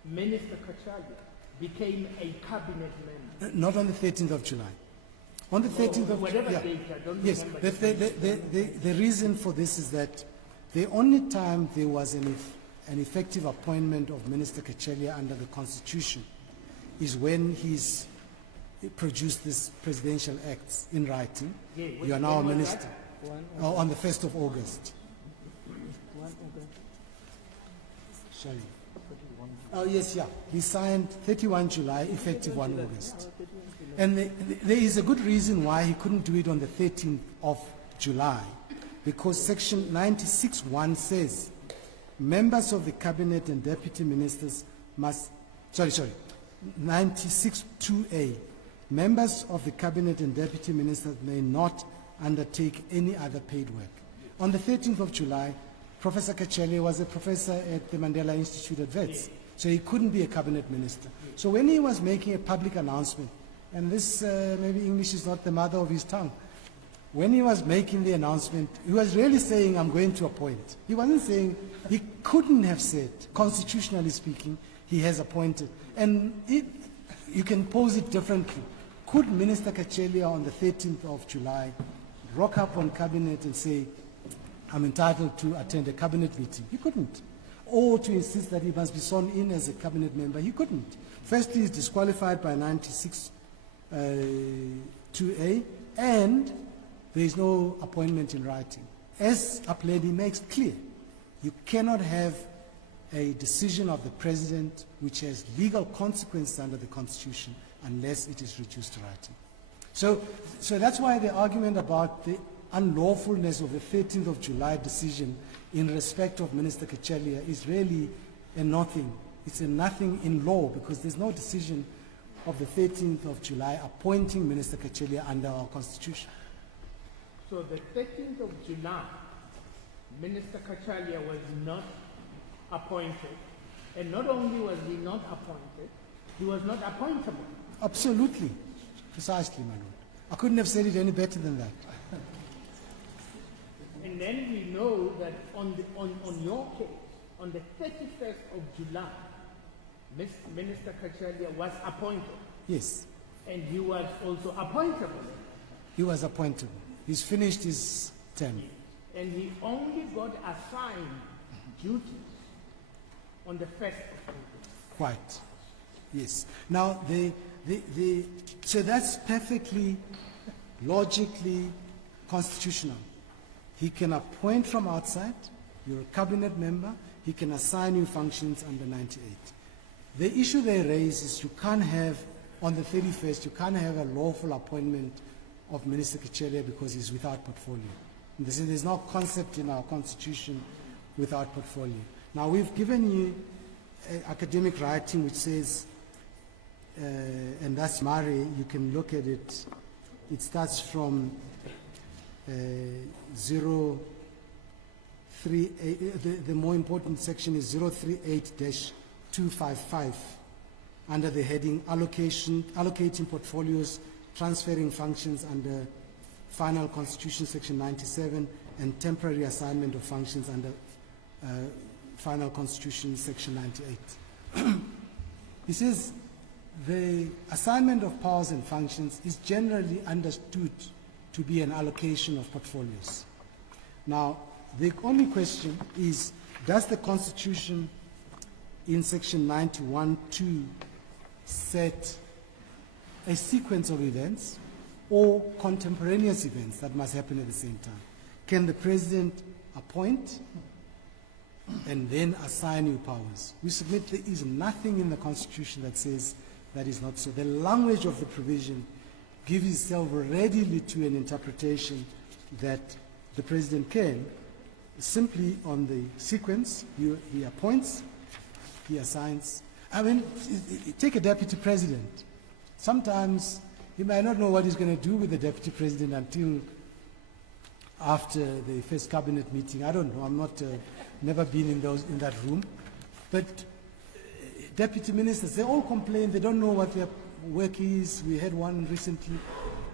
Minister Kachalia became a cabinet member. Not on the 13th of July. On the 13th of whatever July. date, I don't Yes, remember. the reason for this is that the only time there was an effective appointment of Minister Kachalia under the Constitution is when he's produced this presidential acts in writing. Yeah, you are now a when was minister. On the 1st of August. Sorry. Oh, yes, yeah. He signed 31 July, effective 1 August. And there is a good reason why he couldn't do it on the 13th of July, because Section 96(1) says members of the cabinet and deputy ministers must, 96(2)(a), members of the cabinet and deputy ministers may not undertake any other paid work. On the 13th of July, Professor Kachalia was a professor at the Mandela Institute at Wits, so he couldn't be a cabinet minister. So when he was making a public announcement, and this maybe English is not the mother of his tongue, when he was making the announcement, he was really saying, I'm going to appoint. He wasn't saying, he couldn't have said, constitutionally speaking, he has appointed. And you can pose it differently. Could Minister Kachalia on the 13th of July rock up on cabinet and say, I'm entitled to attend a cabinet meeting? He couldn't. Or to insist that he must be sworn in as a cabinet member? He couldn't. Firstly, he's disqualified by 96(2)(a), and there is no appointment in writing. As Uplady makes clear, you cannot have a decision of the president which has legal consequences under the Constitution unless it is reduced to writing. So that's why the argument about the unlawfulness of the 13th of July decision in respect of Minister Kachalia is really a nothing. It's a nothing in law, because there's no decision of the 13th of July appointing Minister Kachalia under our Constitution. So the 13th of July, Minister Kachalia was not appointed, and not only was he not appointed, he was not appointable. Absolutely. Precisely, my lord. I couldn't have said it any better than that. And then we know that on your case, on the 31st of July, Minister Kachalia was appointed. Yes. And he was also appointable. He was appointable. He's finished his term. And he only got assigned duties on the 1st of August. Quite. Yes. Now, so that's perfectly logically constitutional. He can appoint from outside, you're a cabinet member, he can assign you functions under 98. The issue they raise is you can't have, on the 31st, you can't have a lawful appointment of Minister Kachele because he's without portfolio. And they say there's no concept in our constitution without portfolio. Now we've given you academic writing which says, and that's Mari, you can look at it, it starts from 038, the more important section is 038-255 under the heading allocating portfolios, transferring functions under Final Constitution Section 97 and temporary assignment of functions under Final Constitution Section 98. He says the assignment of powers and functions is generally understood to be an allocation of portfolios. Now, the only question is, does the Constitution in Section 91(2) set a sequence of events or contemporaneous events that must happen at the same time? Can the President appoint and then assign you powers? We submit there is nothing in the Constitution that says that is not so. The language of the provision gives itself readily to an interpretation that the President can simply on the sequence, he appoints, he assigns. I mean, take a deputy president. Sometimes he might not know what he's going to do with the deputy president until after the first cabinet meeting. I don't know. I'm not, never been in that room. But deputy ministers, they all complain. They don't know what their work is. We had one recently.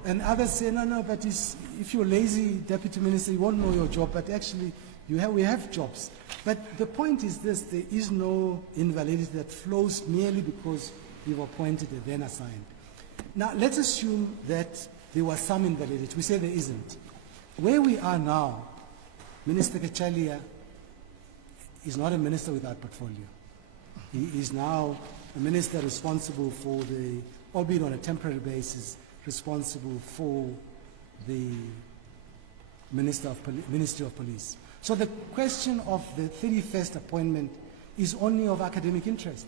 And others say, no, but if you're lazy deputy minister, you won't know your job. But actually, we have jobs. But the point is this, there is no invalidity that flows merely because you've appointed and then assigned. Now, let's assume that there was some invalidity. We say there isn't. Where we are now, Minister Kachele is not a minister without portfolio. He is now a minister responsible for the, albeit on a temporary basis, responsible for the Ministry of Police. So the question of the 31st appointment is only of academic interest,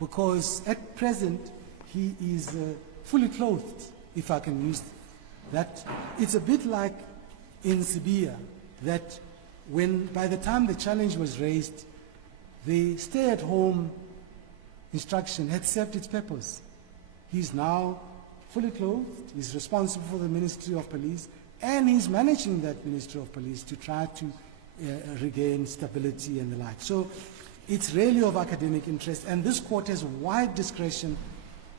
because at present he is fully clothed, if I can use that. It's a bit like in Sibia, that by the time the challenge was raised, the stay-at-home instruction had served its purpose. He's now fully clothed, he's responsible for the Ministry of Police, and he's managing that Ministry of Police to try to regain stability and the like. So it's really of academic interest, and this court has wide discretion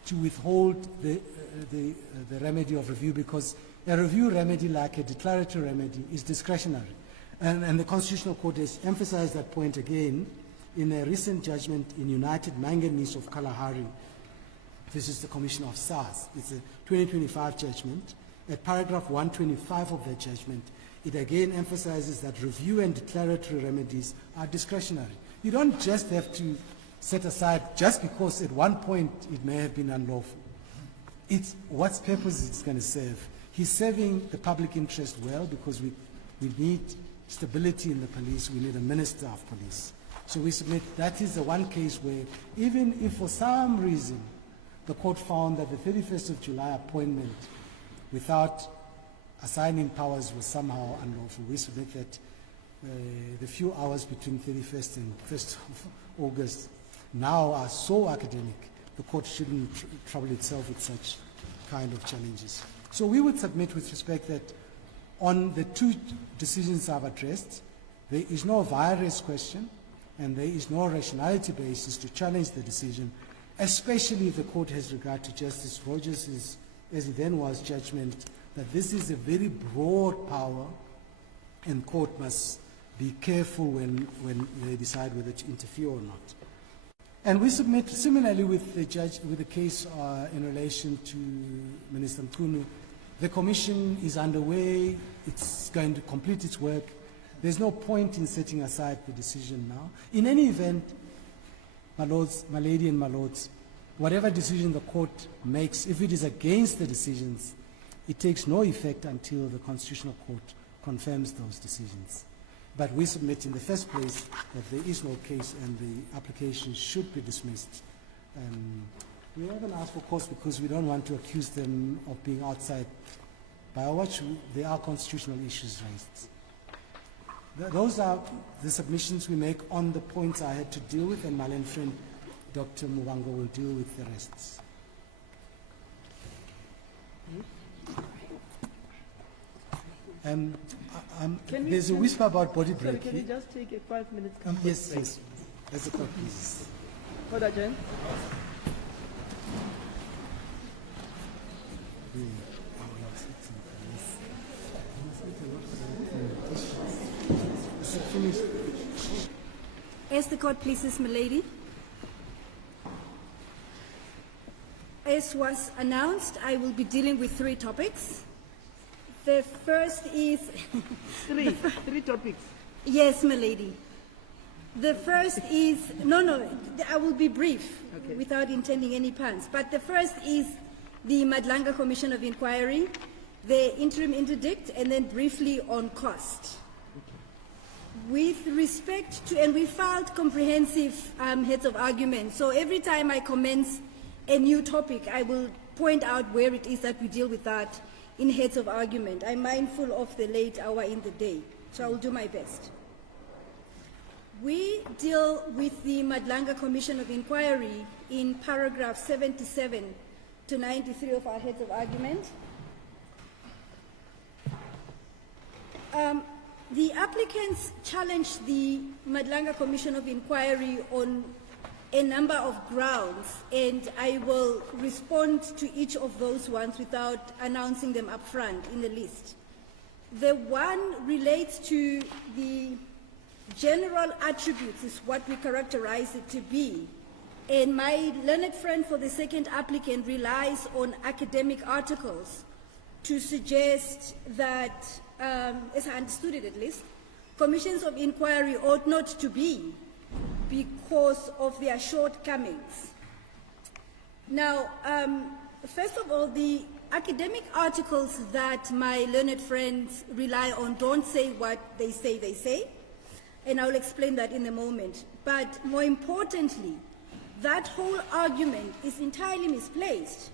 to withhold the remedy of review, because a review remedy, like a declaratory remedy, is discretionary. And the Constitutional Court has emphasized that point again in a recent judgment in United Manganese of Kalahari. This is the Commissioner of SARS. It's a 2025 judgment. At paragraph 125 of that judgment, it again emphasizes that review and declaratory remedies are discretionary. You don't just have to set aside just because at one point it may have been unlawful. It's what purpose it's going to serve. He's serving the public interest well, because we need stability in the police. We need a minister of police. So we submit that is the one case where, even if for some reason the court found that the 31st of July appointment without assigning powers was somehow unlawful, we submit that the few hours between 31st and 1st of August now are so academic, the court shouldn't trouble itself with such kind of challenges. So we would submit with respect that on the two decisions I've addressed, there is no virus question and there is no rationality basis to challenge the decision, especially if the court has regard to Justice Rogers' as it then was judgment that this is a very broad power and court must be careful when they decide whether to interfere or not. And we submit similarly with the case in relation to Minister Mchunu. The commission is underway, it's going to complete its work. There's no point in setting aside the decision now. In any event, my lords, my lady and my lords, whatever decision the court makes, if it is against the decisions it takes no effect until the Constitutional Court confirms those decisions. But we submit in the first place that there is no case and the application should be dismissed. We haven't asked for cause because we don't want to accuse them of being outside. By our watch, there are constitutional issues raised. Those are the submissions we make on the points I had to deal with, and my learned friend, Dr. Mubango, will deal with the rest. There's a whisper about body Sorry, break. can you just take a 5 minutes? Yes, break? yes. That's the call, please. Hold on, Jen. As the court pleases, my lady. As was announced, I will be dealing with 3 topics. The first is... Three topics. Yes, my lady. The first is... No, I will be brief, Okay. without intending any puns. But the first is the Madlanga Commission of Inquiry, the interim interdict, and then briefly on cost. With respect to, and we filed comprehensive heads of argument, so every time I commence a new topic, I will point out where it is that we deal with that in heads of argument. I'm mindful of the late hour in the day, so I will do my best. We deal with the Madlanga Commission of Inquiry in paragraph 77 to 93 of our heads of argument. The applicants challenged the Madlanga Commission of Inquiry on a number of grounds, and I will respond to each of those ones without announcing them up front in the list. The one relates to the general attributes, is what we characterize it to be. And my learned friend for the second applicant relies on academic articles to suggest that, as I understood it at least, commissions of inquiry ought not to be because of their shortcomings. Now, first of all, the academic articles that my learned friends rely on don't say what they say, and I will explain that in a moment. But more importantly, that whole argument is entirely misplaced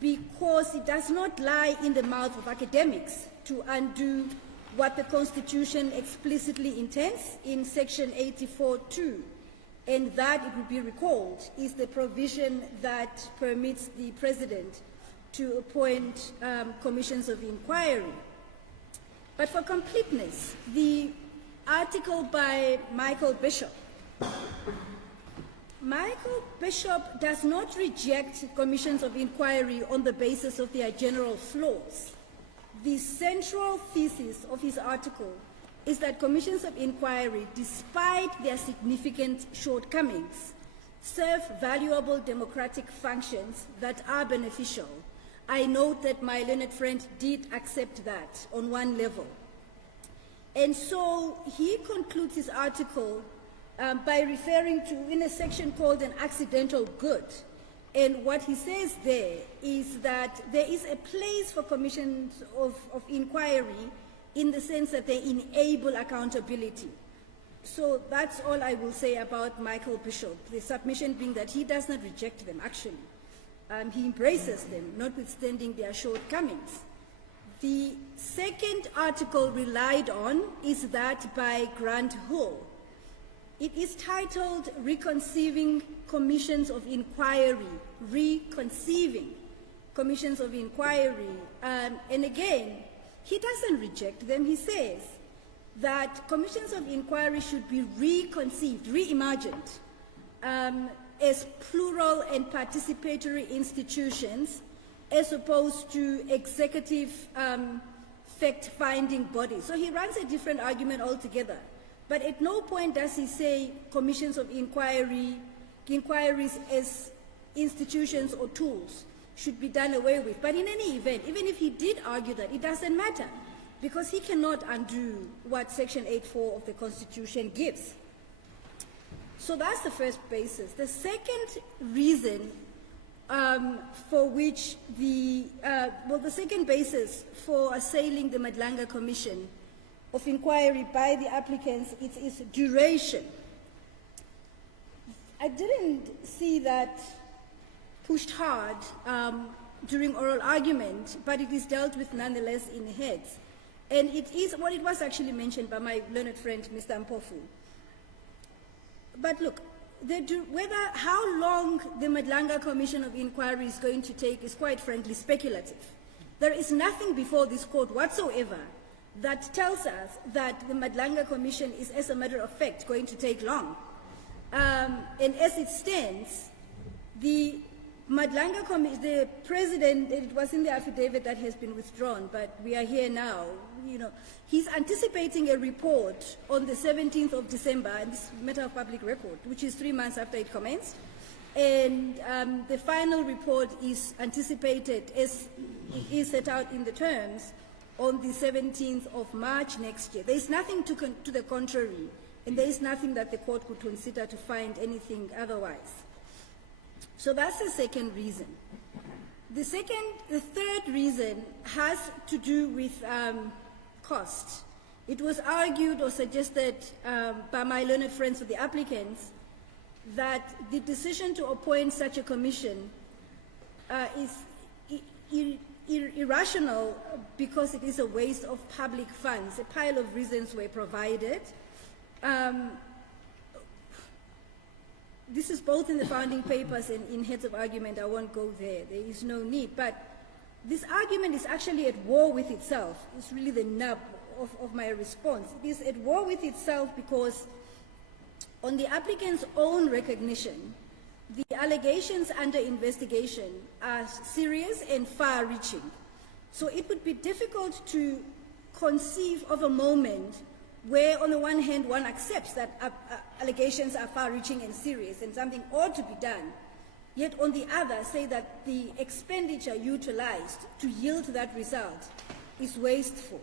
because it does not lie in the mouth of academics to undo what the Constitution explicitly intends in Section 84(2), and that, it will be recalled, is the provision that permits the President to appoint commissions of inquiry. But for completeness, the article by Michael Bishop does not reject commissions of inquiry on the basis of their general flaws. The central thesis of his article is that commissions of inquiry, despite their significant shortcomings, serve valuable democratic functions that are beneficial. I note that my learned friend did accept that on one level. And so he concludes his article by referring to, in a section called an accidental good. And what he says there is that there is a place for commissions of inquiry in the sense that they enable accountability. So that's all I will say about Michael Bishop, the submission being that he does not reject them, actually. He embraces them, notwithstanding their shortcomings. The second article relied on is that by Grant Hull. It is titled Reconceiving Commissions of Inquiry, Reconceiving Commissions of Inquiry. And again, he doesn't reject them. He says that commissions of inquiry should be reconceived, reimagined, as plural and participatory institutions as opposed to executive fact-finding bodies. So he runs a different argument altogether. But at no point does he say commissions of inquiries as institutions or tools should be done away with. But in any event, even if he did argue that, it doesn't matter, because he cannot undo what Section 8(4) of the Constitution gives. So that's the first basis. The second reason for which the second basis for assailing the Madlanga Commission of Inquiry by the applicants is duration. I didn't see that pushed hard during oral argument, but it is dealt with nonetheless in heads. And it is, well, it was actually mentioned by my learned friend, Mr. Mpofu. But look, how long the Madlanga Commission of Inquiry is going to take is quite frankly speculative. There is nothing before this court whatsoever that tells us that the Madlanga Commission is, as a matter of fact, going to take long. And as it stands, the Madlanga Commission, the president, it was in the affidavit that has been withdrawn, but we are here now, he's anticipating a report on the 17th of December, and this is a matter of public record, which is 3 months after it commenced. And the final report is anticipated, as it is set out in the terms, on the 17th of March next year. There is nothing to the contrary, and there is nothing that the court could consider to find anything otherwise. So that's the second reason. The third reason has to do with cost. It was argued or suggested by my learned friends of the applicants that the decision to appoint such a commission is irrational because it is a waste of public funds. A pile of reasons were provided. This is both in the founding papers and in heads of argument. I won't go there. There is no need. But this argument is actually at war with itself. It's really the nub of my response. It is at war with itself because on the applicant's own recognition, the allegations under investigation are serious and far-reaching. So it would be difficult to conceive of a moment where on the one hand one accepts that allegations are far-reaching and serious and something ought to be done, yet on the other say that the expenditure utilized to yield that result is wasteful.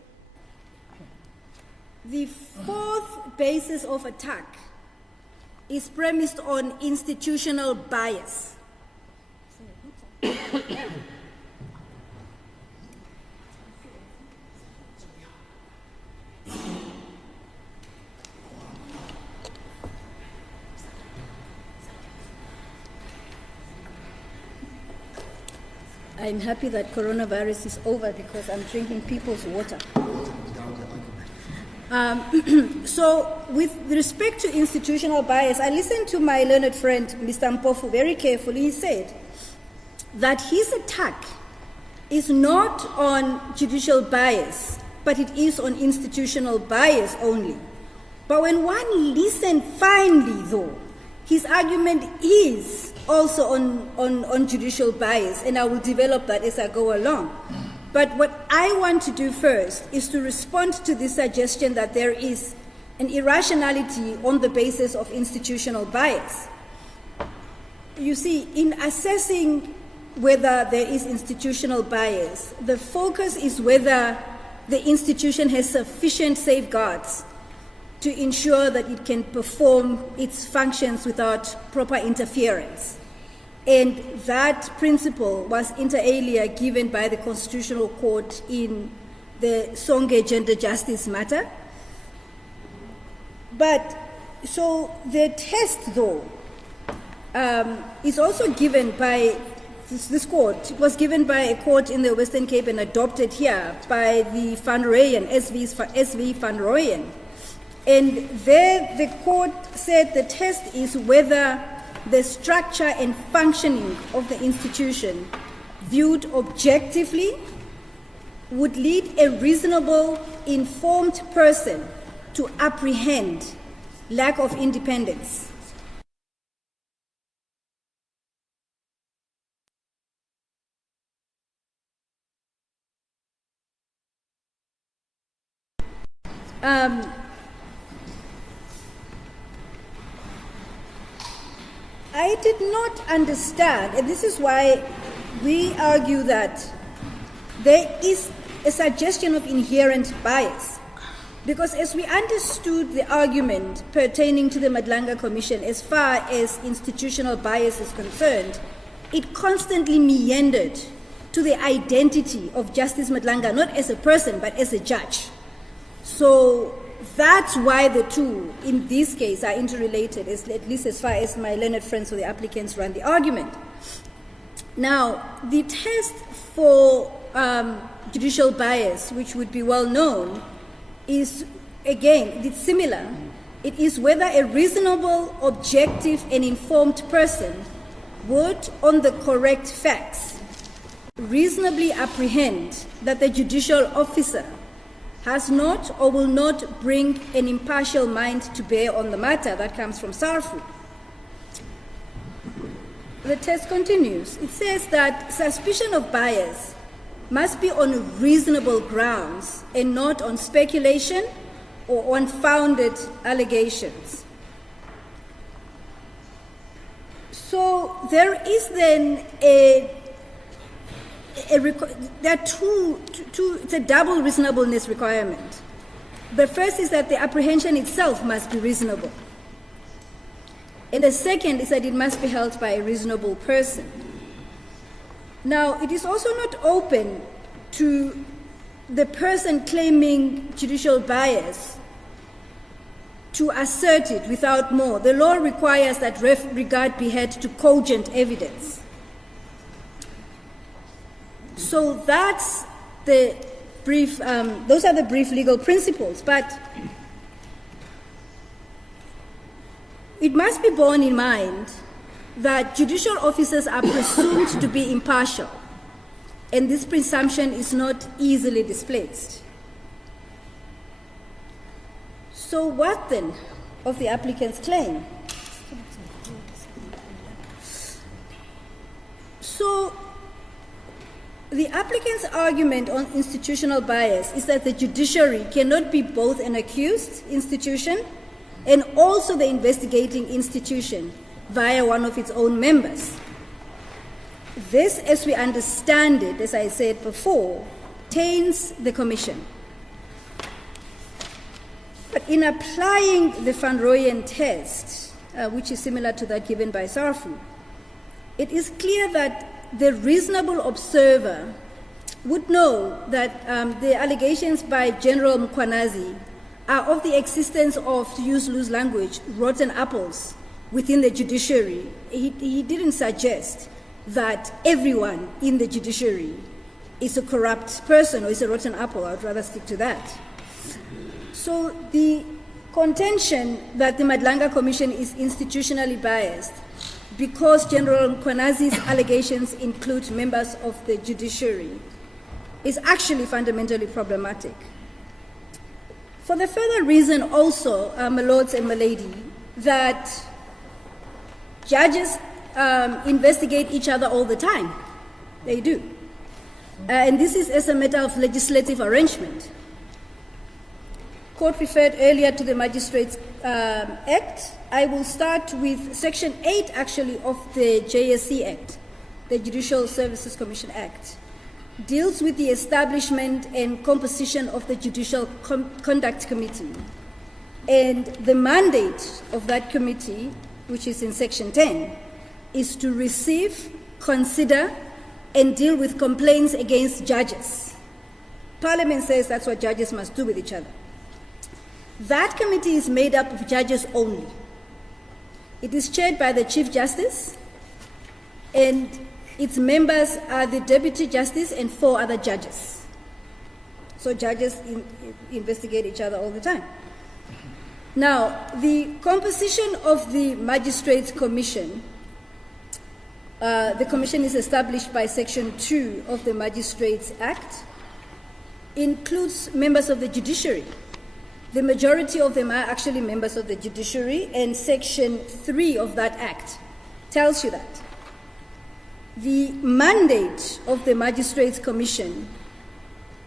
The fourth basis of attack is premised on institutional bias. I'm happy that coronavirus is over because I'm drinking people's water. So with respect to institutional bias, I listened to my learned friend, Mr. Mpofu, very carefully. He said that his attack is not on judicial bias, but it is on institutional bias only. But when one listens finely, though, his argument is also on judicial bias, and I will develop that as I go along. But what I want to do first is to respond to this suggestion that there is an irrationality on the basis of institutional bias. You see, in assessing whether there is institutional bias, the focus is whether the institution has sufficient safeguards to ensure that it can perform its functions without proper interference. And that principle was inter alia given by the Constitutional Court in the Songe gender justice matter. But so the test, though, is also given by this court. It was given by a court in the Western Cape and adopted here by the Van Rooyen, SV Van Rooyen. And there the court said the test is whether the structure and functioning of the institution, viewed objectively, would lead a reasonable, informed person to apprehend lack of independence. I did not understand, and this is why we argue that there is a suggestion of inherent bias. Because as we understood the argument pertaining to the Madlanga Commission as far as institutional bias is concerned, it constantly meandered to the identity of Justice Madlanga, not as a person, but as a judge. So that's why the two, in this case, are interrelated, at least as far as my learned friends or the applicants run the argument. Now, the test for judicial bias, which would be well known, is, again, it's similar. It is whether a reasonable, objective, and informed person would, on the correct facts, reasonably apprehend that the judicial officer has not or will not bring an impartial mind to bear on the matter. That comes from SARFU. The test continues. It says that suspicion of bias must be on reasonable grounds and not on speculation or unfounded allegations. So there is then there are two, it's a double reasonableness requirement. The first is that the apprehension itself must be reasonable. And the second is that it must be held by a reasonable person. Now, it is also not open to the person claiming judicial bias to assert it without more. The law requires that regard be had to cogent evidence. So that's the brief, those are the brief legal principles, but it must be borne in mind that judicial officers are presumed to be impartial, and this presumption is not easily displaced. So what then of the applicant's claim? So the applicant's argument on institutional bias is that the judiciary cannot be both an accused institution and also the investigating institution via one of its own members. This, as we understand it, as I said before, taints the Commission. But in applying the Van Rooyen test, which is similar to that given by SARFU, it is clear that the reasonable observer would know that the allegations by General Mkhwanazi are of the existence of, to use loose language, rotten apples within the judiciary. He didn't suggest that everyone in the judiciary is a corrupt person or is a rotten apple. I'd rather stick to that. So the contention that the Madlanga Commission is institutionally biased because General Mkhwanazi's allegations include members of the judiciary is actually fundamentally problematic. For the further reason also, my lords and my lady, that judges investigate each other all the time. They do. And this is as a matter of legislative arrangement. Court referred earlier to the Magistrates Act. I will start with Section 8, actually, of the JSC Act, the Judicial Services Commission Act. Deals with the establishment and composition of the Judicial Conduct Committee. And the mandate of that committee, which is in Section 10, is to receive, consider, and deal with complaints against judges. Parliament says that's what judges must do with each other. That committee is made up of judges only. It is chaired by the Chief Justice, and its members are the Deputy Justice and 4 other judges. So judges investigate each other all the time. Now, the composition of the Magistrates Commission, the commission is established by Section 2 of the Magistrates Act, includes members of the judiciary. The majority of them are actually members of the judiciary, and Section 3 of that act tells you that. The mandate of the Magistrates Commission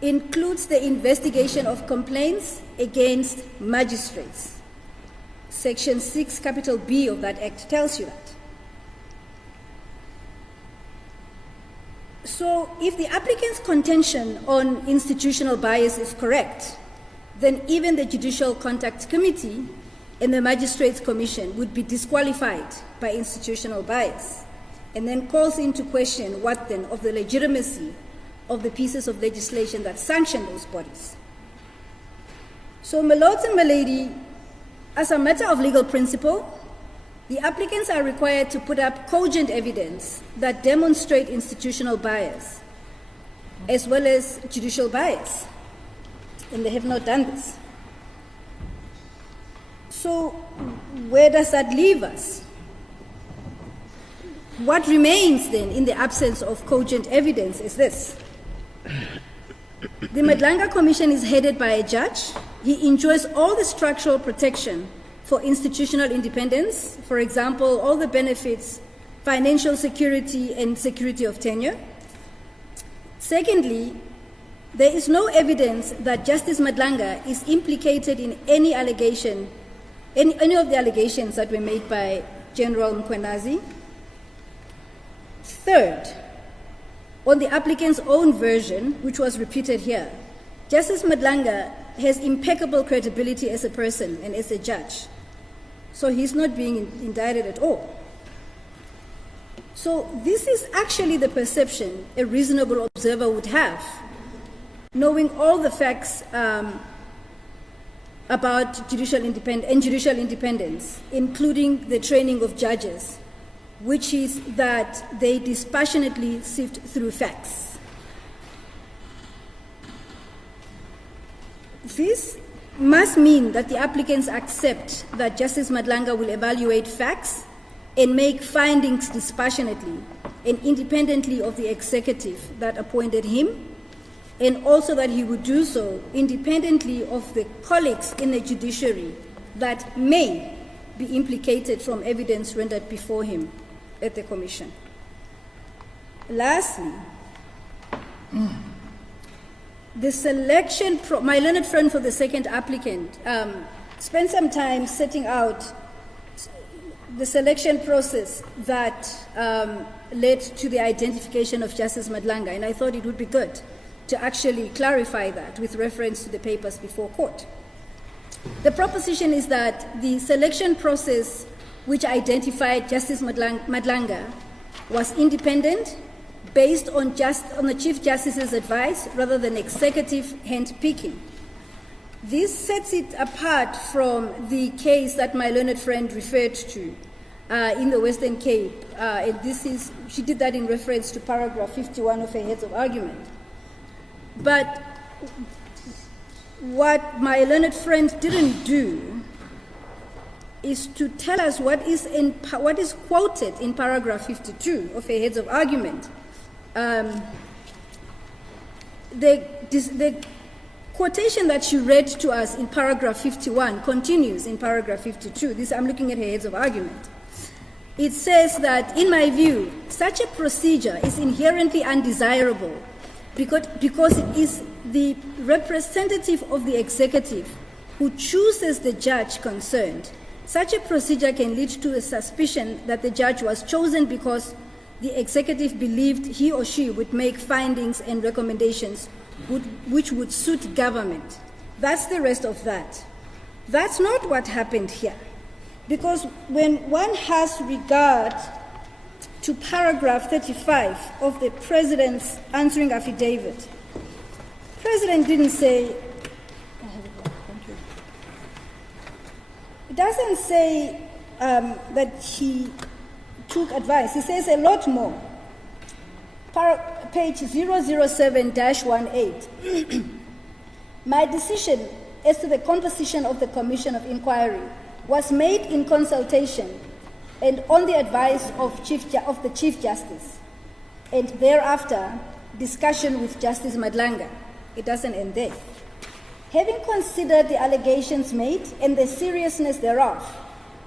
includes the investigation of complaints against magistrates. Section 6, capital B of that act tells you that. So if the applicant's contention on institutional bias is correct, then even the Judicial Conduct Committee and the Magistrates Commission would be disqualified by institutional bias. and then calls into question what then of the legitimacy of the pieces of legislation that sanction those bodies. So, my lords and my lady, as a matter of legal principle, the applicants are required to put up cogent evidence that demonstrate institutional bias, as well as judicial bias, and they have not done this. So, where does that leave us? What remains then in the absence of cogent evidence is this. The Madlanga Commission is headed by a judge. He enjoys all the structural protection for institutional independence, for example, all the benefits, financial security and security of tenure. Secondly, there is no evidence that Justice Madlanga is implicated in any allegation, any of the allegations that were made by General Mkhwanazi. Third, on the applicant's own version, which was repeated here, Justice Madlanga has impeccable credibility as a person and as a judge. So he's not being indicted at all. So this is actually the perception a reasonable observer would have, knowing all the facts about judicial independence, including the training of judges, which is that they dispassionately sift through facts. This must mean that the applicants accept that Justice Madlanga will evaluate facts and make findings dispassionately and independently of the executive that appointed him, and also that he would do so independently of the colleagues in the judiciary that may be implicated from evidence rendered before him at the Commission. Lastly, the selection, my learned friend for the second applicant spent some time setting out the selection process that led to the identification of Justice Madlanga, and I thought it would be good to actually clarify that with reference to the papers before court. The proposition is that the selection process which identified Justice Madlanga was independent, based on the Chief Justice's advice rather than executive hand-picking. This sets it apart from the case that my learned friend referred to in the Western Cape. And she did that in reference to paragraph 51 of her heads of argument. But what my learned friend didn't do is to tell us what is quoted in paragraph 52 of her heads of argument. The quotation that she read to us in paragraph 51 continues in paragraph 52. I'm looking at her heads of argument. It says that, in my view, such a procedure is inherently undesirable because it is the representative of the executive who chooses the judge concerned. Such a procedure can lead to a suspicion that the judge was chosen because the executive believed he or she would make findings and recommendations which would suit government. That's the rest of that. That's not what happened here. Because when one has regard to paragraph 35 of the President's answering affidavit, the President didn't say, it doesn't say that he took advice. He says a lot more. Page 007-18. My decision as to the composition of the Commission of Inquiry was made in consultation and on the advice of the Chief Justice, and thereafter discussion with Justice Madlanga. It doesn't end there. Having considered the allegations made and the seriousness thereof,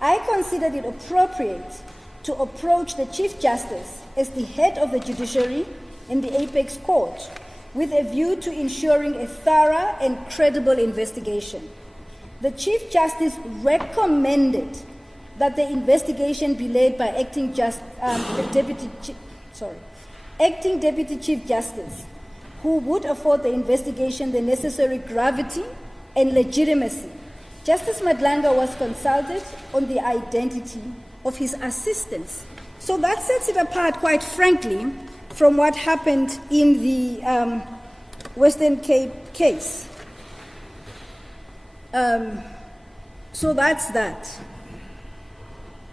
I considered it appropriate to approach the Chief Justice as the head of the judiciary in the Apex Court with a view to ensuring a thorough and credible investigation. The Chief Justice recommended that the investigation be led by acting Deputy Chief Justice, who would afford the investigation the necessary gravity and legitimacy. Justice Madlanga was consulted on the identity of his assistants So that sets it apart, quite frankly, from what happened in the Western Cape case. So that's that.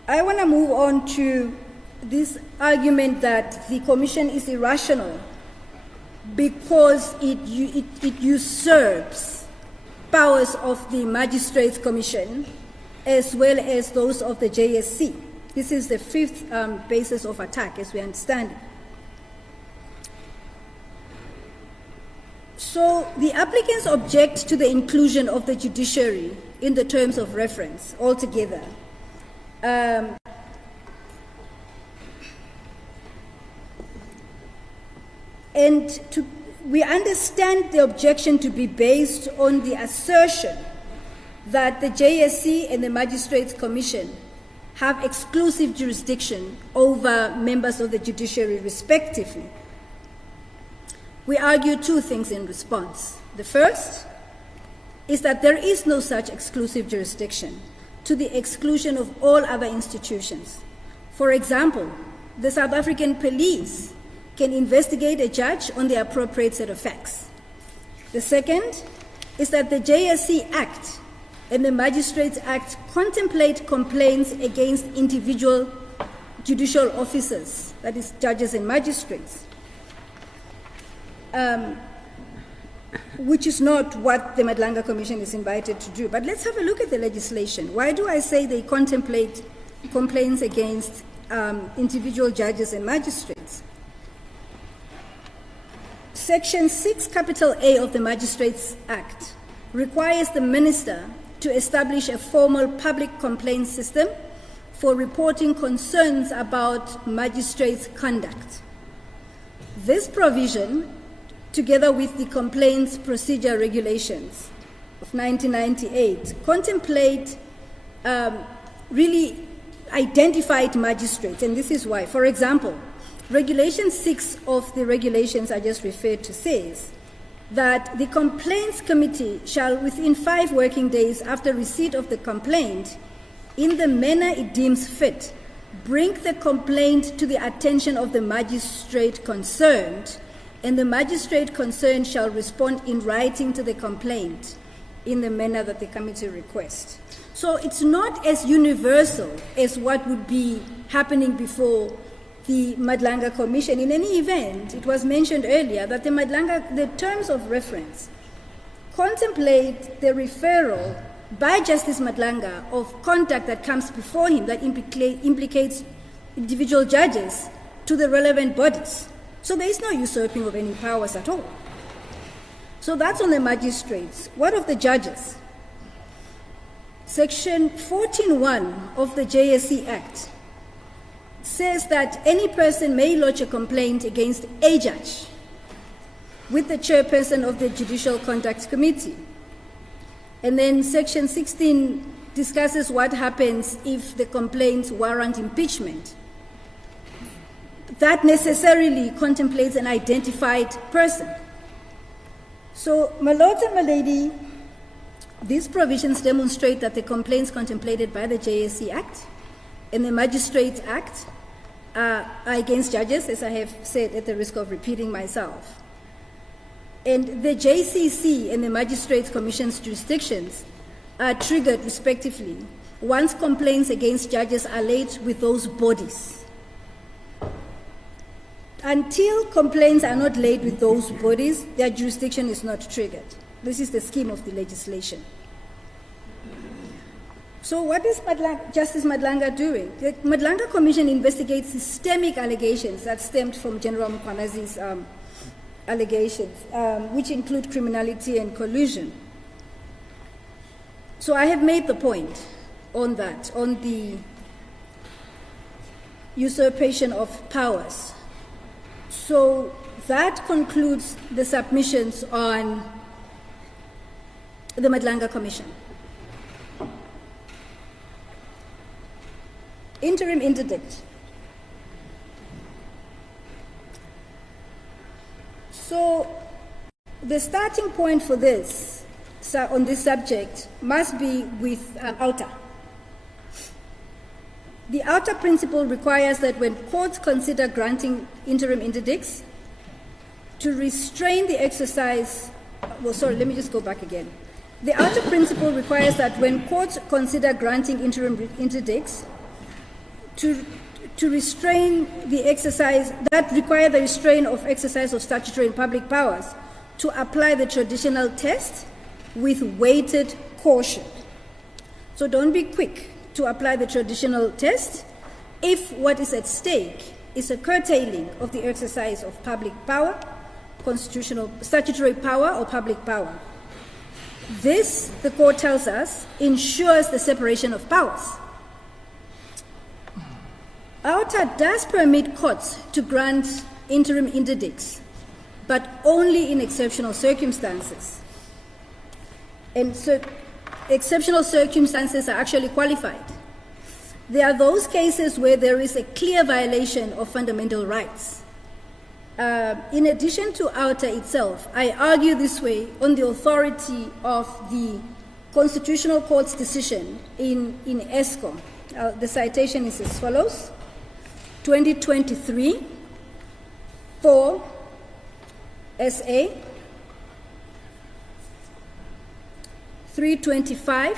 I want to move on to this argument that the commission is irrational because it usurps powers of the Magistrates Commission as well as those of the JSC. This is the fifth basis of attack, as we understand it. So the applicants object to the inclusion of the judiciary in the terms of reference altogether. We understand the objection to be based on the assertion that the JSC and the Magistrates Commission have exclusive jurisdiction over members of the judiciary respectively. We argue two things in response. The first is that there is no such exclusive jurisdiction, to the exclusion of all other institutions. For example, the South African police can investigate a judge on the appropriate set of facts. The second is that the JSC Act and the Magistrates Act contemplate complaints against individual judicial officers, that is, judges and magistrates, which is not what the Madlanga Commission is invited to do. But let's have a look at the legislation. Why do I say they contemplate complaints against individual judges and magistrates? Section 6, capital A of the Magistrates Act requires the minister to establish a formal public complaint system for reporting concerns about magistrates' conduct. This provision, together with the Complaints Procedure Regulations of 1998, contemplate really identified magistrates, and this is why. For example, Regulation 6 of the regulations I just referred to says that the Complaints Committee shall, within 5 working days after receipt of the complaint, in the manner it deems fit, bring the complaint to the attention of the magistrate concerned, and the magistrate concerned shall respond in writing to the complaint in the manner that the committee requests. So it's not as universal as what would be happening before the Madlanga Commission. In any event, it was mentioned earlier that the terms of reference contemplate the referral by Justice Madlanga of conduct that comes before him that implicates individual judges to the relevant bodies. So there is no usurping of any powers at all. So that's on the magistrates. What of the judges? Section 14.1 of the JSC Act says that any person may lodge a complaint against a judge with the chairperson of the Judicial Conduct Committee. And then Section 16 discusses what happens if the complaints warrant impeachment. That necessarily contemplates an identified person. So, my lords and my lady, these provisions demonstrate that the complaints contemplated by the JSC Act and the Magistrates Act are against judges, as I have said at the risk of repeating myself. And the JCC and the Magistrates Commission's jurisdictions are triggered respectively once complaints against judges are laid with those bodies. Until complaints are not laid with those bodies, their jurisdiction is not triggered. This is the scheme of the legislation. So what is Justice Madlanga doing? The Madlanga Commission investigates systemic allegations that stemmed from General Mkhwanazi's allegations, which include criminality and collusion. So I have made the point on that, on the usurpation of powers. So that concludes the submissions on the Madlanga Commission. Interim interdict. So the starting point for this, on this subject, must be with Alta. The outer principle requires that when courts consider granting interim interdicts, to restrain the exercise, let me just go back again. The outer principle requires that when courts consider granting interim interdicts, to restrain the exercise, that require the restraint of exercise of statutory and public powers, to apply the traditional test with weighted caution. So don't be quick to apply the traditional test if what is at stake is a curtailing of the exercise of public power, constitutional, statutory power or public power. This, the court tells us, ensures the separation of powers. OUTA does permit courts to grant interim interdicts, but only in exceptional circumstances. And so exceptional circumstances are actually qualified. There are those cases where there is a clear violation of fundamental rights. In addition to OUTA itself, I argue this way on the authority of the Constitutional Court's decision in ESCO. The citation is as follows: 2023, 4 SA, 325,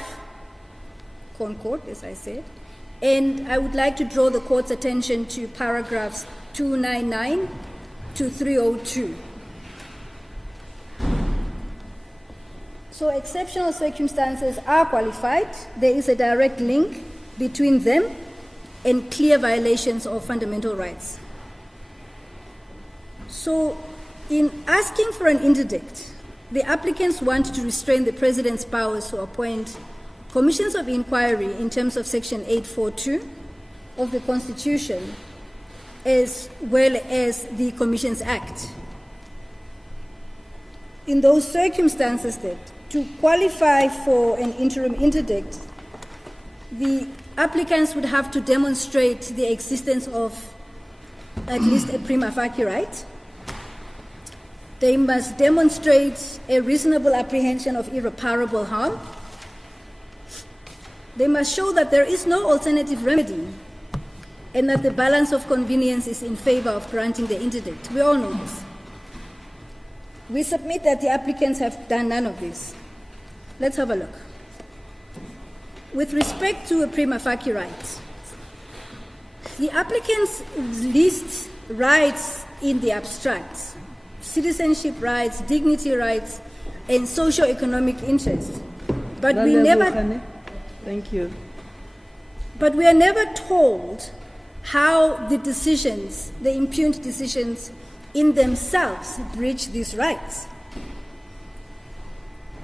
Concord, as I said, and I would like to draw the court's attention to paragraphs 299 to 302. So exceptional circumstances are qualified. There is a direct link between them and clear violations of fundamental rights. So in asking for an interdict, the applicants want to restrain the president's powers to appoint commissions of inquiry in terms of Section 842 of the Constitution, as well as the Commissions Act. In those circumstances, that to qualify for an interim interdict, the applicants would have to demonstrate the existence of at least a prima facie right. They must demonstrate a reasonable apprehension of irreparable harm. They must show that there is no alternative remedy and that the balance of convenience is in favor of granting the interdict. We all know this. We submit that the applicants have done none of this. Let's have a look. With respect to a prima facie right, the applicants list rights in the abstract: citizenship rights, dignity rights, and socio-economic interests. But we never... Thank you. But we are never told how the decisions, the impugned decisions in themselves, breach these rights.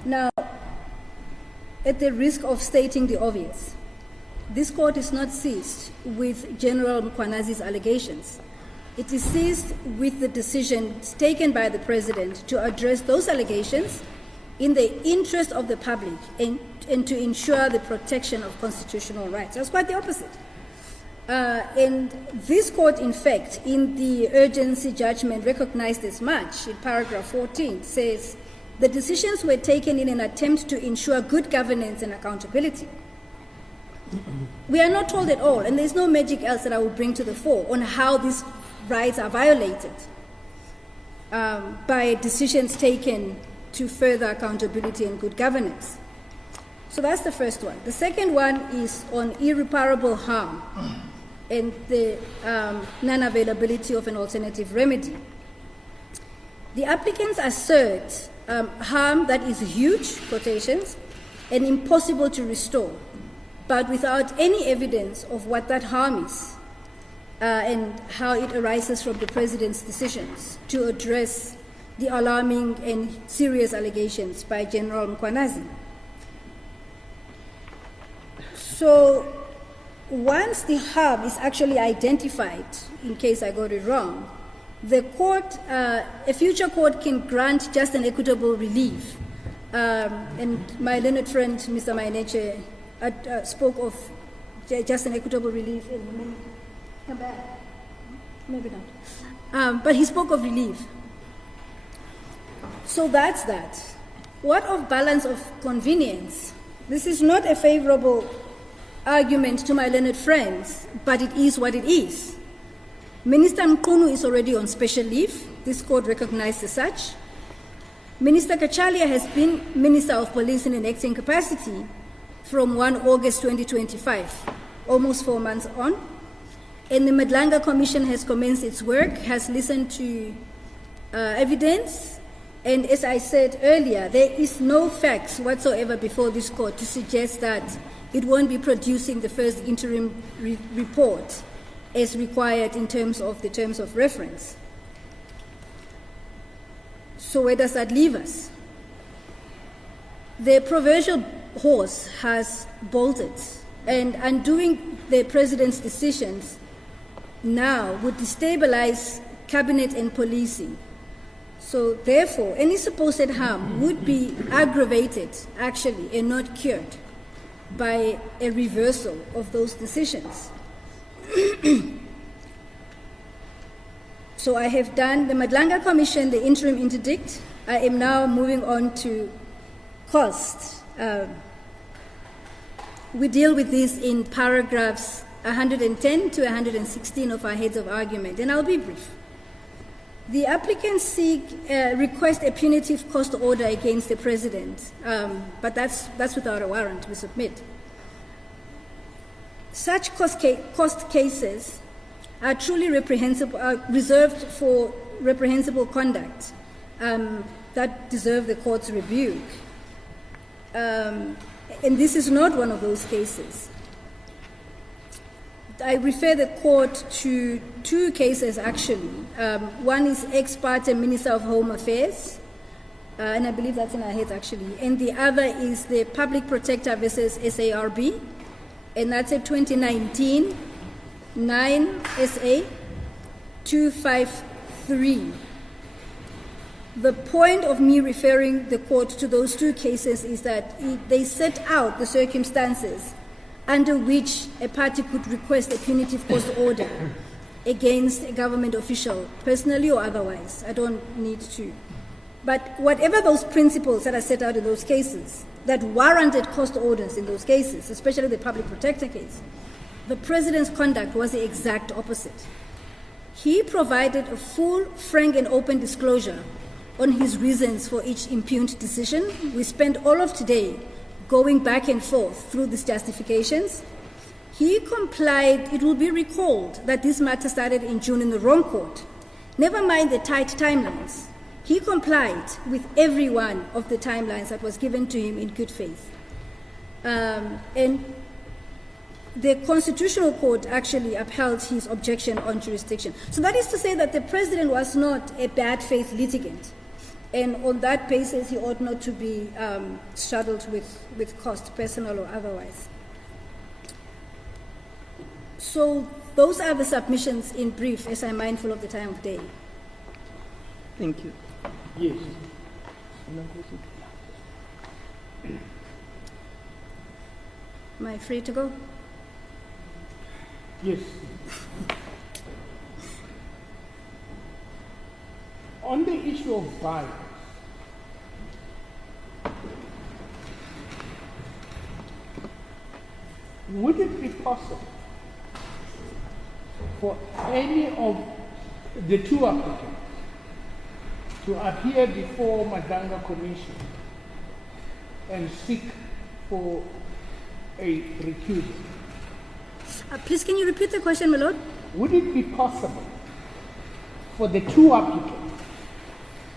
Now, at the risk of stating the obvious, this court is not seized with General Mkhwanazi's allegations. It is seized with the decisions taken by the president to address those allegations in the interest of the public and to ensure the protection of constitutional rights. That's quite the opposite. And this court, in fact, in the urgency judgment recognized as much, in paragraph 14, says the decisions were taken in an attempt to ensure good governance and accountability. We are not told at all, and there's no magic else that I would bring to the fore on how these rights are violated by decisions taken to further accountability and good governance. So that's the first one. The second one is on irreparable harm and the non-availability of an alternative remedy. The applicants assert harm that is huge, quotations, and impossible to restore, but without any evidence of what that harm is and how it arises from the president's decisions to address the alarming and serious allegations by General Mkhwanazi. So once the harm is actually identified, in case I got it wrong, the court, a future court can grant just an equitable relief. And my learned friend, Mr. Maineche, spoke of just an equitable relief. Come back. Maybe not. But he spoke of relief. So that's that. What of balance of convenience? This is not a favorable argument to my learned friends, but it is what it is. Minister Mchunu is already on special leave. This court recognized as such. Minister Kachalia has been Minister of Police in an acting capacity from 1 August 2025, almost 4 months on. And the Madlanga Commission has commenced its work, has listened to evidence, and as I said earlier, there is no facts whatsoever before this court to suggest that it won't be producing the first interim report as required in terms of the terms of reference. So where does that leave us? The proverbial horse has bolted, and undoing the president's decisions now would destabilize cabinet and policing. So therefore, any supposed harm would be aggravated, actually, and not cured by a reversal of those decisions. So I have done the Madlanga Commission, the interim interdict. I am now moving on to cost. We deal with this in paragraphs 110 to 116 of our heads of argument, and I'll be brief. The applicants request a punitive cost order against the president, but that's without a warrant, we submit. Such cost cases are truly reprehensible, reserved for reprehensible conduct that deserve the court's rebuke. And this is not one of those cases. I refer the court to 2 cases, actually. One is ex parte Minister of Home Affairs, and I believe that's in our heads, actually. And the other is the Public Protector versus SARB, and that's a 2019 9 SA 253. The point of me referring the court to those 2 cases is that they set out the circumstances under which a party could request a punitive cost order against a government official, personally or otherwise. I don't need to. But whatever those principles that are set out in those cases, that warranted cost orders in those cases, especially the public protector case, the president's conduct was the exact opposite. He provided a full, frank, and open disclosure on his reasons for each impugned decision. We spent all of today going back and forth through these justifications. He complied. It will be recalled that this matter started in June in the wrong court. Never mind the tight timelines. He complied with every one of the timelines that was given to him in good faith. And the Constitutional Court actually upheld his objection on jurisdiction. So that is to say that the president was not a bad faith litigant. And on that basis, he ought not to be saddled with cost, personal or otherwise. So those are the submissions in brief, as I'm mindful of the time of day. Thank you. Yes. Am I free to go? Yes. On the issue of bias, would it be possible for any of the 2 applicants to appear before Madlanga Commission and seek for a recusal? Please, can you repeat the question, my lord? Would it be possible for the 2 applicants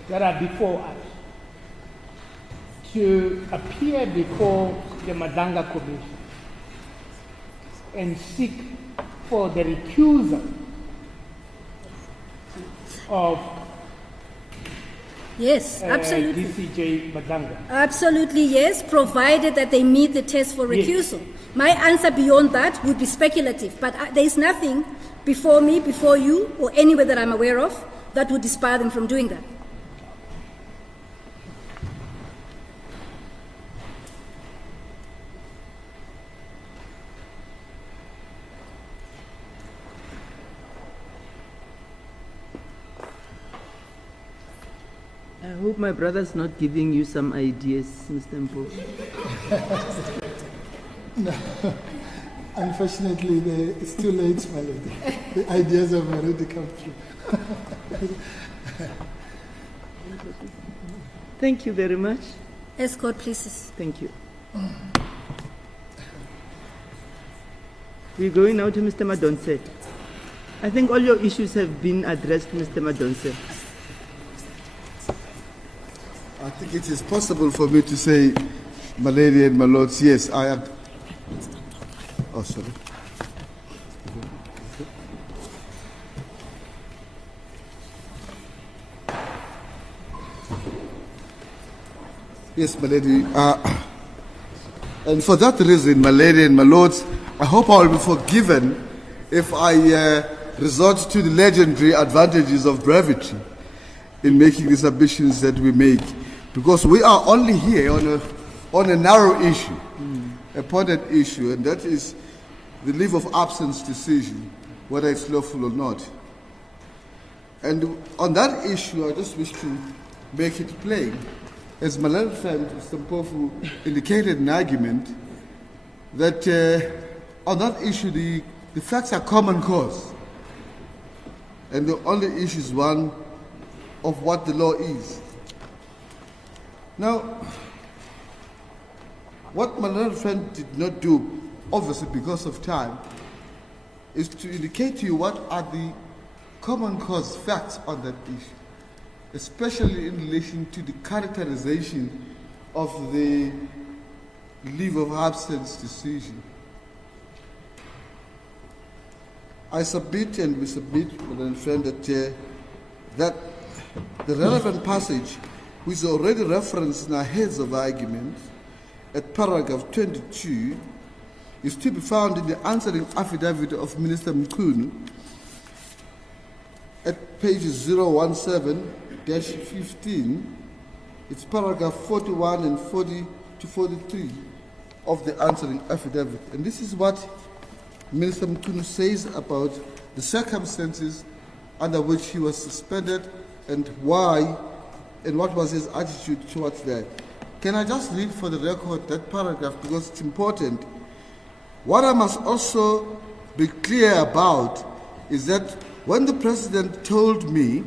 that are before us to appear before the Madlanga Commission and seek for the recusal of Yes, absolutely. DCJ Madlanga? Absolutely, yes, provided that they meet the test for recusal. Yes. My answer beyond that would be speculative, but there is nothing before me, before you, or anywhere that I'm aware of that would disbar them from doing that. I hope my brother's not giving you some ideas, Mr. Mpo. Unfortunately, it's too late, my lady. The ideas have already come through. Thank you very much. Escort, please. Thank you. We're going now to Mr. Madonse. I think all your issues have been addressed, Mr. Madonse. I think it is possible for me to say, my lady and my lords, yes, I am. Oh, sorry. Yes, my lady. And for that reason, my lady and my lords, I hope I will be forgiven if I resort to the legendary advantages of brevity in making the submissions that we make, because we are only here on a narrow issue, a pointed issue, and that is the leave of absence decision, whether it's lawful or not. And on that issue, I just wish to make it plain. As my learned friend, Mr. Mpofu, indicated in argument, that on that issue, the facts are common cause. And the only issue is one of what the law is. Now, what my learned friend did not do, obviously because of time, is to indicate to you what are the common cause facts on that issue, especially in relation to the characterization of the leave of absence decision. I submit and we submit, my friend, that the relevant passage, which is already referenced in our heads of argument, at paragraph 22, is to be found in the answering affidavit of Minister Mchunu at pages 017-15. It's paragraph 41 and 40 to 43 of the answering affidavit. And this is what Minister Mchunu says about the circumstances under which he was suspended and why, and what was his attitude towards that. Can I just read for the record that paragraph, because it's important. What I must also be clear about is that when the President told me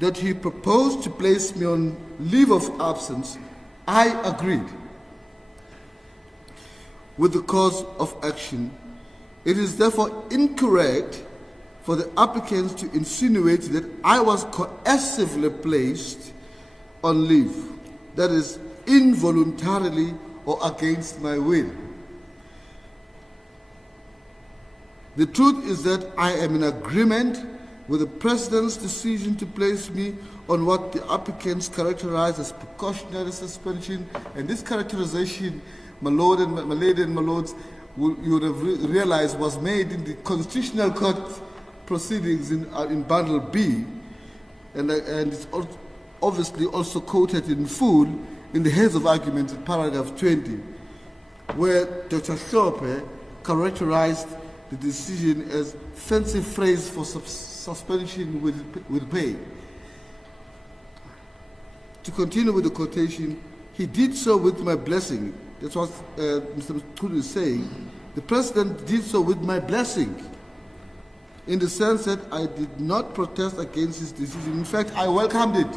that he proposed to place me on leave of absence, I agreed with the course of action. It is therefore incorrect for the applicants to insinuate that I was coercively placed on leave, that is, involuntarily or against my will. The truth is that I am in agreement with the President's decision to place me on what the applicants characterize as precautionary suspension, and this characterization, my lord and my lady and my lords, you would have realized was made in the Constitutional Court proceedings in Bundle B, and it's obviously also quoted in full in the heads of argument in paragraph 20, where Dr. Shope characterized the decision as fancy phrase for suspension with pay. To continue with the quotation, he did so with my blessing. That's what Mr. Mchunu is saying. The President did so with my blessing, in the sense that I did not protest against his decision. In fact, I welcomed it.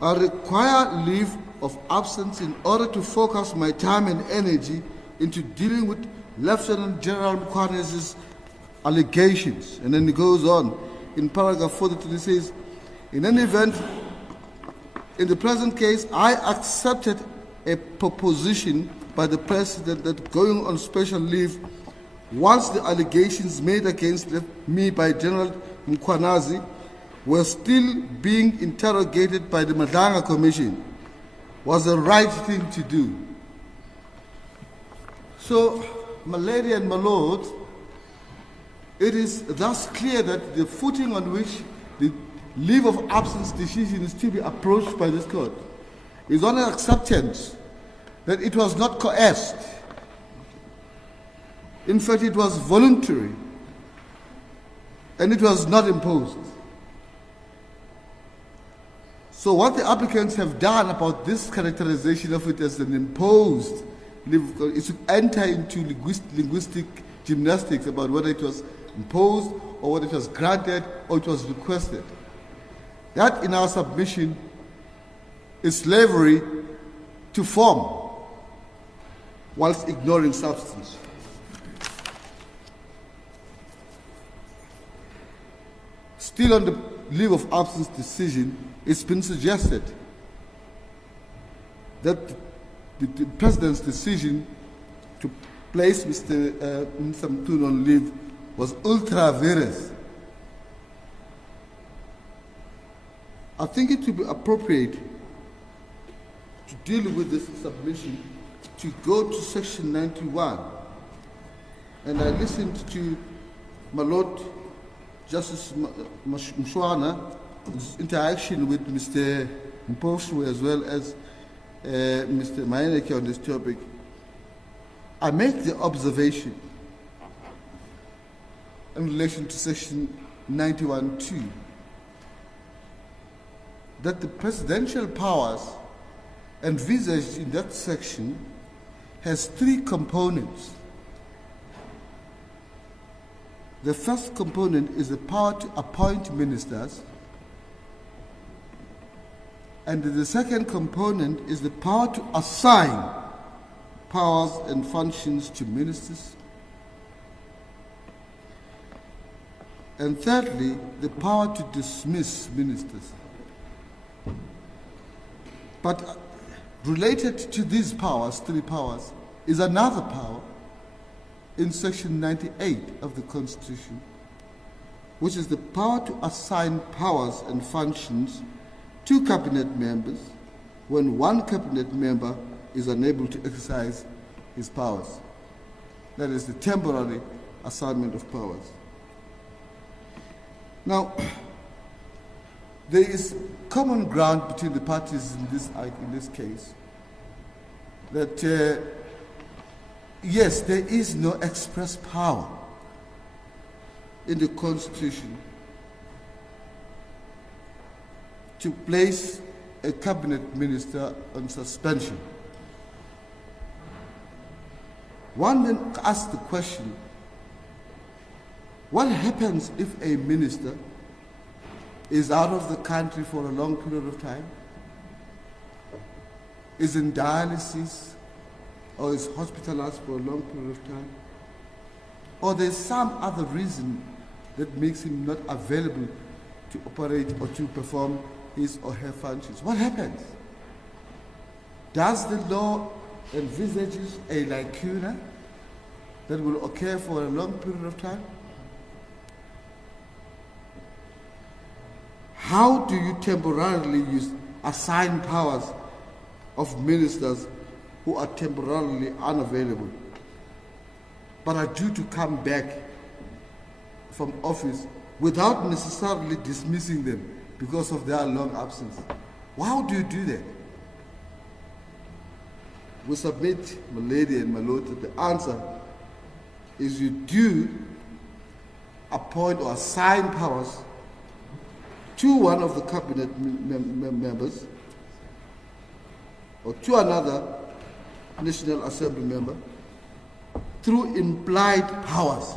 I require leave of absence in order to focus my time and energy into dealing with Lieutenant General Mkhwane's allegations. And then he goes on. In paragraph 42, he says, in any event, in the present case, I accepted a proposition by the President that going on special leave, once the allegations made against me by General Mkhwanazi were still being interrogated by the Madanga Commission, was the right thing to do. So, my lady and my lord, it is thus clear that the footing on which the leave of absence decision is to be approached by this court is on an acceptance that it was not coerced. In fact, it was voluntary, and it was not imposed. So what the applicants have done about this characterization of it as an imposed it should enter into linguistic gymnastics about whether it was imposed or whether it was granted or it was requested. That, in our submission, is slavery to form whilst ignoring substance. Still on the leave of absence decision, it's been suggested that the President's decision to place Mr. Mchunu on leave was ultra vires. I think it would be appropriate to deal with this submission to go to section 91. And I listened to my Lord Justice Mchwanu's interaction with Mr. Mpofu as well as Mr. Mayeneke on this topic. I make the observation in relation to section 91(2) that the presidential powers envisaged in that section has three components. The first component is the power to appoint ministers, and the second component is the power to assign powers and functions to ministers, and thirdly, the power to dismiss ministers. But related to these powers, three powers, is another power in section 98 of the Constitution, which is the power to assign powers and functions to cabinet members when one cabinet member is unable to exercise his powers. That is the temporary assignment of powers. Now, there is common ground between the parties in this case that yes, there is no express power in the Constitution to place a cabinet minister on suspension. One then asks the question, what happens if a minister is out of the country for a long period of time, is in dialysis, or is hospitalized for a long period of time, or there's some other reason that makes him not available to operate or to perform his or her functions? What happens? Does the law envisages a lacuna that will occur for a long period of time? How do you temporarily assign powers of ministers who are temporarily unavailable, but are due to come back from office without necessarily dismissing them because of their long absence? How do you do that? We submit, my lady and my lord, that the answer is you do appoint or assign powers to one of the cabinet members or to another National Assembly member through implied powers.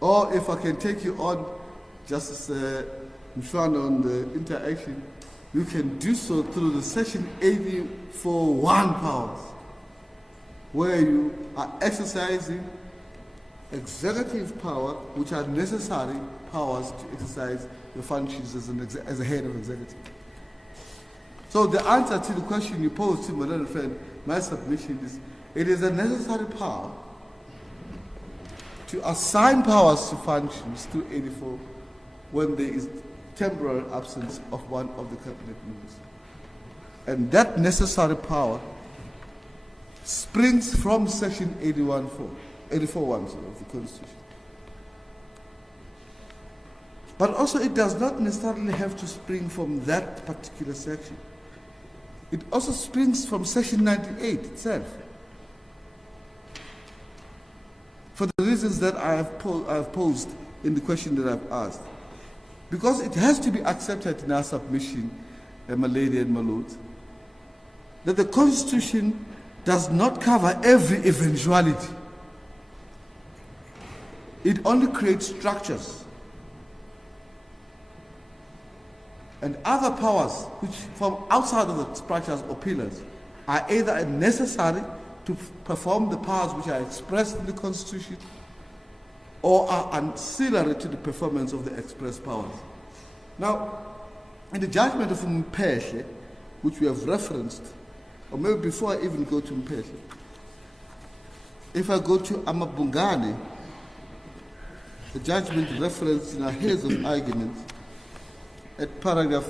Or if I can take you on, Justice Mchunu, on the interaction, you can do so through the Section 84(1) powers, where you are exercising executive power, which are necessary powers to exercise your functions as a head of executive. So the answer to the question you posed to my little friend, my submission is, it is a necessary power to assign powers to functions through 84 when there is temporary absence of one of the cabinet members. And that necessary power springs from Section 84(1) of the Constitution. But also it does not necessarily have to spring from that particular section. It also springs from Section 98 itself. For the reasons that I have posed in the question that I've asked. Because it has to be accepted in our submission, my lady and my lord, that the Constitution does not cover every eventuality. It only creates structures. And other powers which from outside of the structures or pillars are either necessary to perform the powers which are expressed in the Constitution or are ancillary to the performance of the expressed powers. Now, in the judgment of uMkhonto, which we have referenced, or maybe before I even go to uMkhonto, if I go to Amabungane, the judgment referenced in our heads of argument at paragraph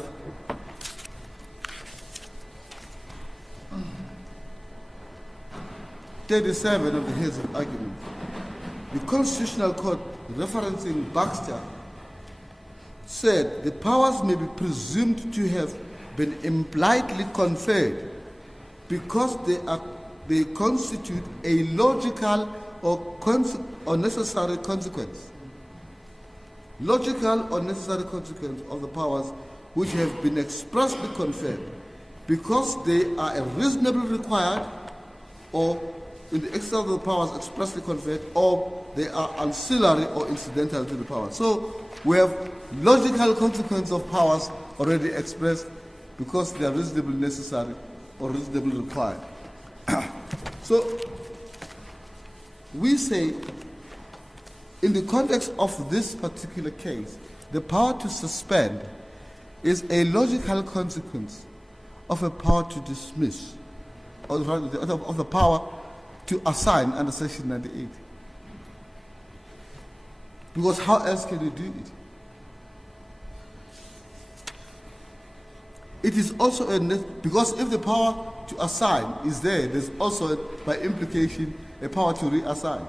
37 of the heads of argument, the Constitutional Court, referencing Baxter, said the powers may be presumed to have been impliedly conferred because they constitute a logical or necessary consequence. Logical or necessary consequence of the powers which have been expressly conferred because they are a reasonably required or in the exercise of the powers expressly conferred, or they are ancillary or incidental to the power. So we have logical consequence of powers already expressed because they are reasonably necessary or reasonably required. So we say, in the context of this particular case, the power to suspend is a logical consequence of a power to dismiss, or of the power to assign under Section 98. Because how else can you do it? It is also because if the power to assign is there, there's also, by implication, a power to reassign.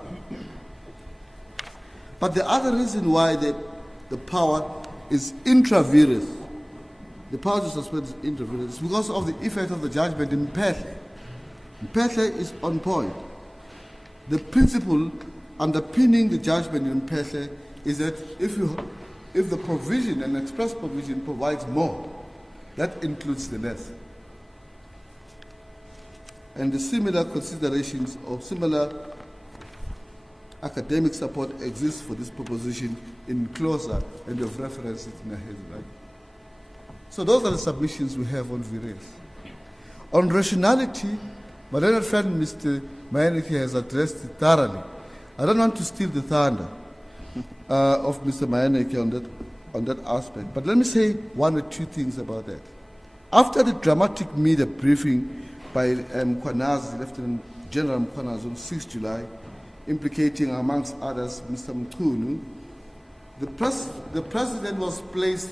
But the other reason why the power is intravenous, the power to suspend is intravenous, is because of the effect of the judgment in uMkhonto. uMkhonto is on point. The principle underpinning the judgment in uMkhonto is that if the provision, an express provision, provides more, that includes the less. And the similar considerations or similar academic support exists for this proposition in closer, and we've referenced it in our head, right? So those are the submissions we have on various. On rationality, my learned friend Mr. Mayaniki has addressed it thoroughly. I don't want to steal the thunder of Mr. Mayaniki on that aspect, but let me say one or two things about that. After the dramatic media briefing by Lieutenant General Mkhwanazi on 6 July, implicating, amongst others, Mr. Mchunu, the President was placed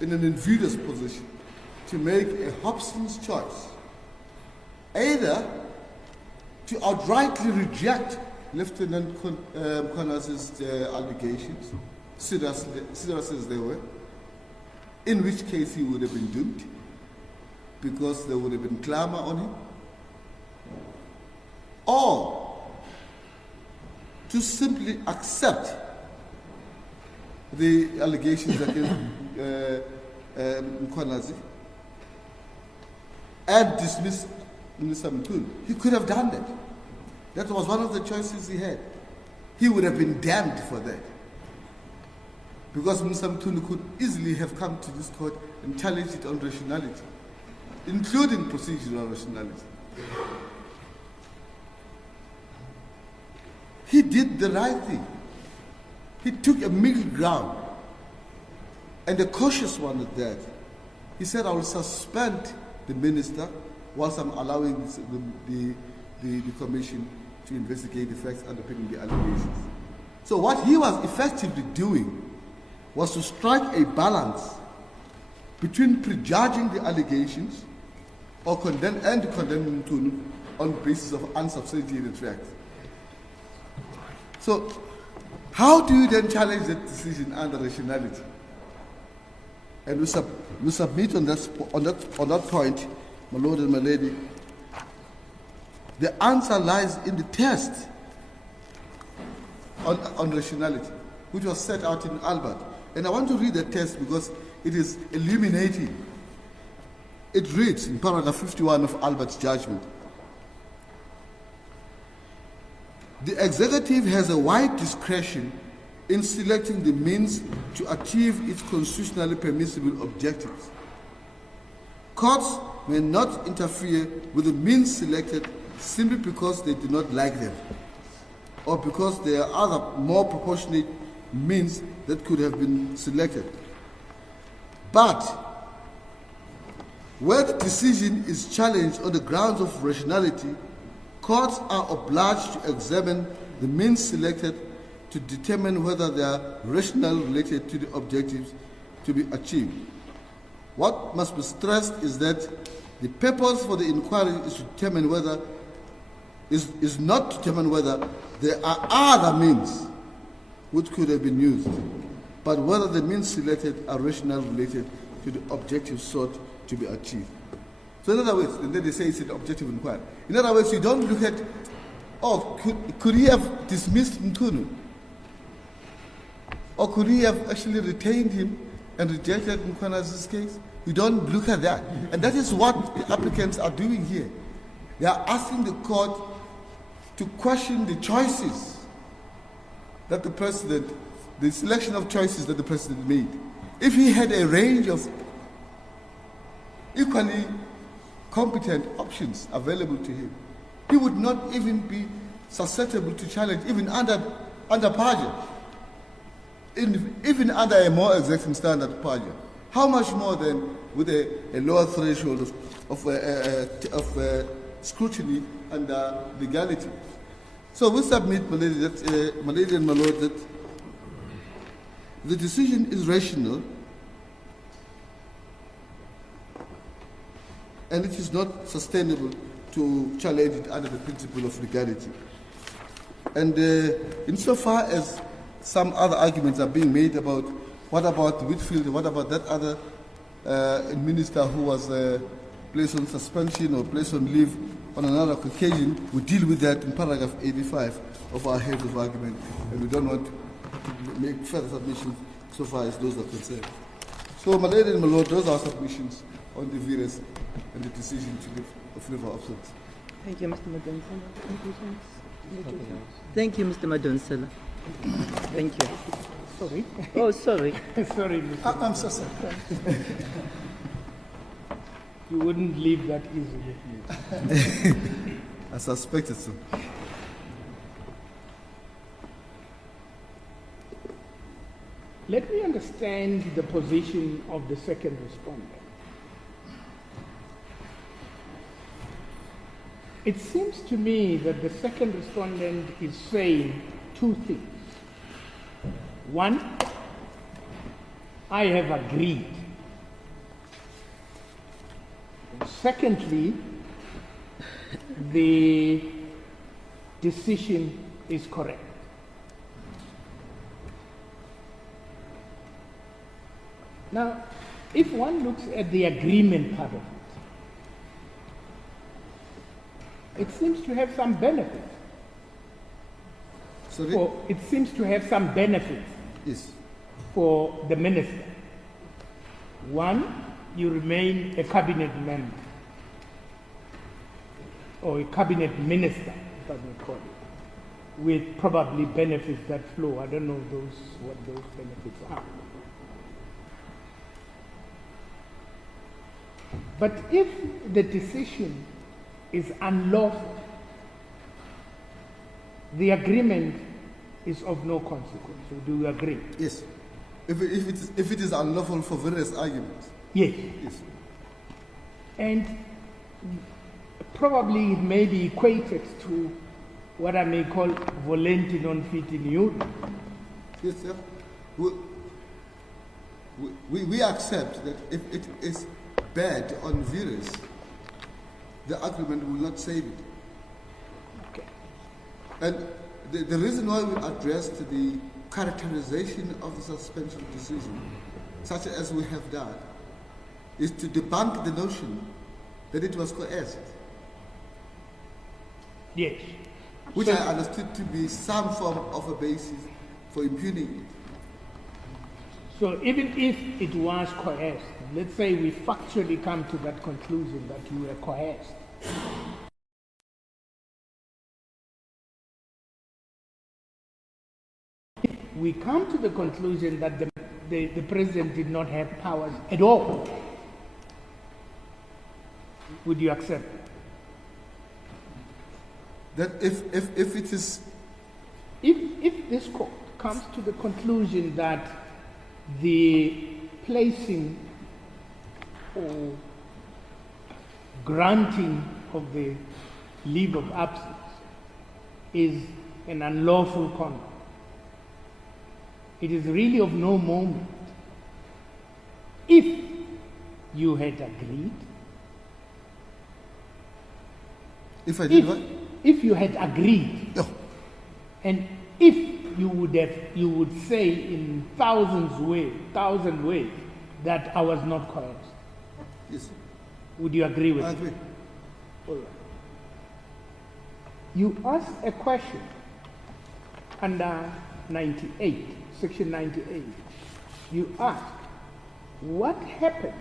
in an invidious position to make a Hobson's choice, either to outrightly reject Lieutenant Mkhwanazi's allegations, serious as they were, in which case he would have been doomed, because there would have been clamor on him, or to simply accept the allegations against Mkhwanazi and dismiss Mr. Mchunu. He could have done that. That was one of the choices he had. He would have been damned for that. Because Mr. Mchunu could easily have come to this court and challenged it on rationality, including procedural rationality. He did the right thing. He took a middle ground, and a cautious one at that. He said, I will suspend the minister whilst I'm allowing the commission to investigate the facts underpinning the allegations. So what he was effectively doing was to strike a balance between prejudging the allegations or condemning Mchunu on the basis of unsubstantiated facts. So how do you then challenge that decision under rationality? And we submit on that point, my lord and my lady, the answer lies in the test on rationality, which was set out in Albert. And I want to read the test because it is illuminating. It reads in paragraph 51 of Albert's judgment, the executive has a wide discretion in selecting the means to achieve its constitutionally permissible objectives. Courts may not interfere with the means selected simply because they do not like them, or because there are other more proportionate means that could have been selected. But where the decision is challenged on the grounds of rationality, courts are obliged to examine the means selected to determine whether they are rationally related to the objectives to be achieved. What must be stressed is that the purpose for the inquiry is to determine whether is not to determine whether there are other means which could have been used, but whether the means selected are rationally related to the objectives sought to be achieved. So in other words, and then they say it's an objective inquiry. In other words, you don't look at, oh, could he have dismissed Mchunu? Or could he have actually retained him and rejected Mkhonto's case? You don't look at that. And that is what the applicants are doing here. They are asking the court to question the choices that the president, the selection of choices that the president made. If he had a range of equally competent options available to him, he would not even be susceptible to challenge, even under Party, even under a more exacting standard Party. How much more then with a lower threshold of scrutiny and legality? So we submit, my lady and my lord, that the decision is rational and it is not sustainable to challenge it under the principle of legality. And insofar as some other arguments are being made about what about Whitfield, what about that other minister who was placed on suspension or placed on leave on another occasion, we deal with that in paragraph 85 of our heads of argument, and we don't want to make further submissions so far as those are concerned. So, my lady and my lord, those are submissions on the virus and the decision to live of liver absence. Thank you, Mr. Madonsela. Thank you, Mr. Madonsela. Thank you. Sorry. Oh, sorry. Sorry, Mr. I'm so sorry. You wouldn't leave that easily. I suspected so. Let me understand the position of the second respondent. It seems to me that the second respondent is saying two things. One, I have agreed. Secondly, the decision is correct. Now, if one looks at the agreement part of it, it seems to have some benefits. Sorry? It seems to have some benefits Yes. for the minister. One, you remain a cabinet member or a cabinet minister, if I may call it, with probably benefits that flow. I don't know what those benefits are. But if the decision is unlawful, the agreement is of no consequence. So do you agree? Yes. If it is unlawful for various arguments. Yes. Yes. And probably it may be equated to what I may call volenti non fit in iure. Yes, sir. We accept that if it is bad on virus, the agreement will not save it. Okay. And the reason why we addressed the characterization of the suspension decision, such as we have done, is to debunk the notion that it was coerced. Yes. Which So- I understood to be some form of a basis for impugning it. So even if it was coerced, let's say we factually come to that conclusion that you were coerced, we come to the conclusion that the president did not have powers at all, would you accept That if it is, if this court comes to the conclusion that the placing or granting of the leave of absence is an unlawful conduct, it is really of no moment if you had agreed, if I did what? if you had agreed, No. and if you would say in thousand ways that I was not coerced. Yes, Would you agree with I me? agree. All right. You asked a question under 98, section 98. You asked, what happens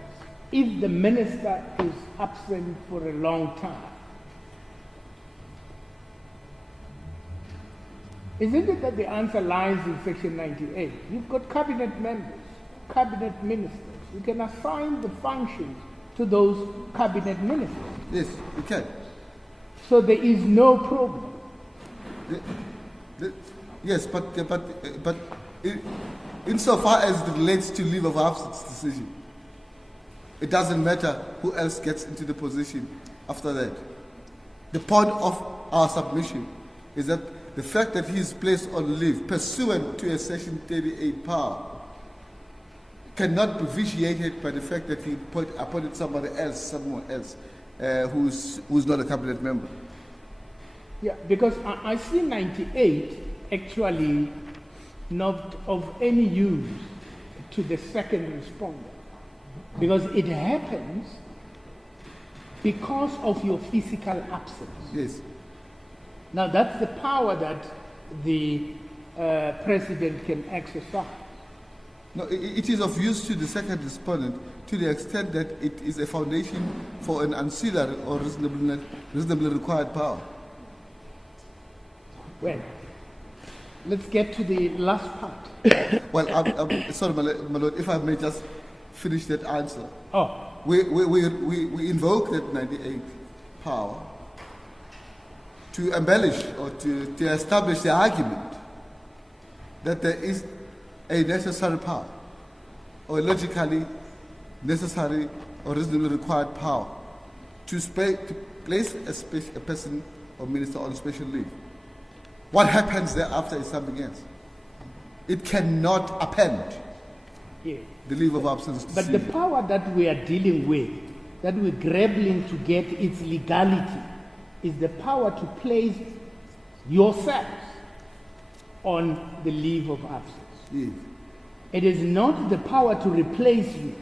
if the minister is absent for a long time? Isn't it that the answer lies in section 98? You've got cabinet members, cabinet ministers. You can assign the functions to those cabinet ministers. Yes, you can. So there is no problem. Yes, but insofar as it relates to leave of absence decision, it doesn't matter who else gets into the position after that. The point of our submission is that the fact that he is placed on leave pursuant to a Section 38 power cannot be vitiated by the fact that he appointed somebody else, someone else, who's not a cabinet member. Yeah, because I see 98 actually not of any use to the second responder, because it happens because of your physical absence. Yes. Now that's the power that the president can exercise. No, it is of use to the second respondent to the extent that it is a foundation for an ancillary or reasonably required power. Well, let's get to the last part. Well, I'm sorry, my lord, if I may just finish that answer. Oh, We invoke that 98 power to embellish or to establish the argument that there is a necessary power, or a logically necessary or reasonably required power to place a person or minister on special leave. What happens thereafter is something else. It cannot append yeah. the leave of absence But the decision. power that we are dealing with, that we're grappling to get its legality, is the power to place yourselves on the leave of absence. Yes. It is not the power to replace you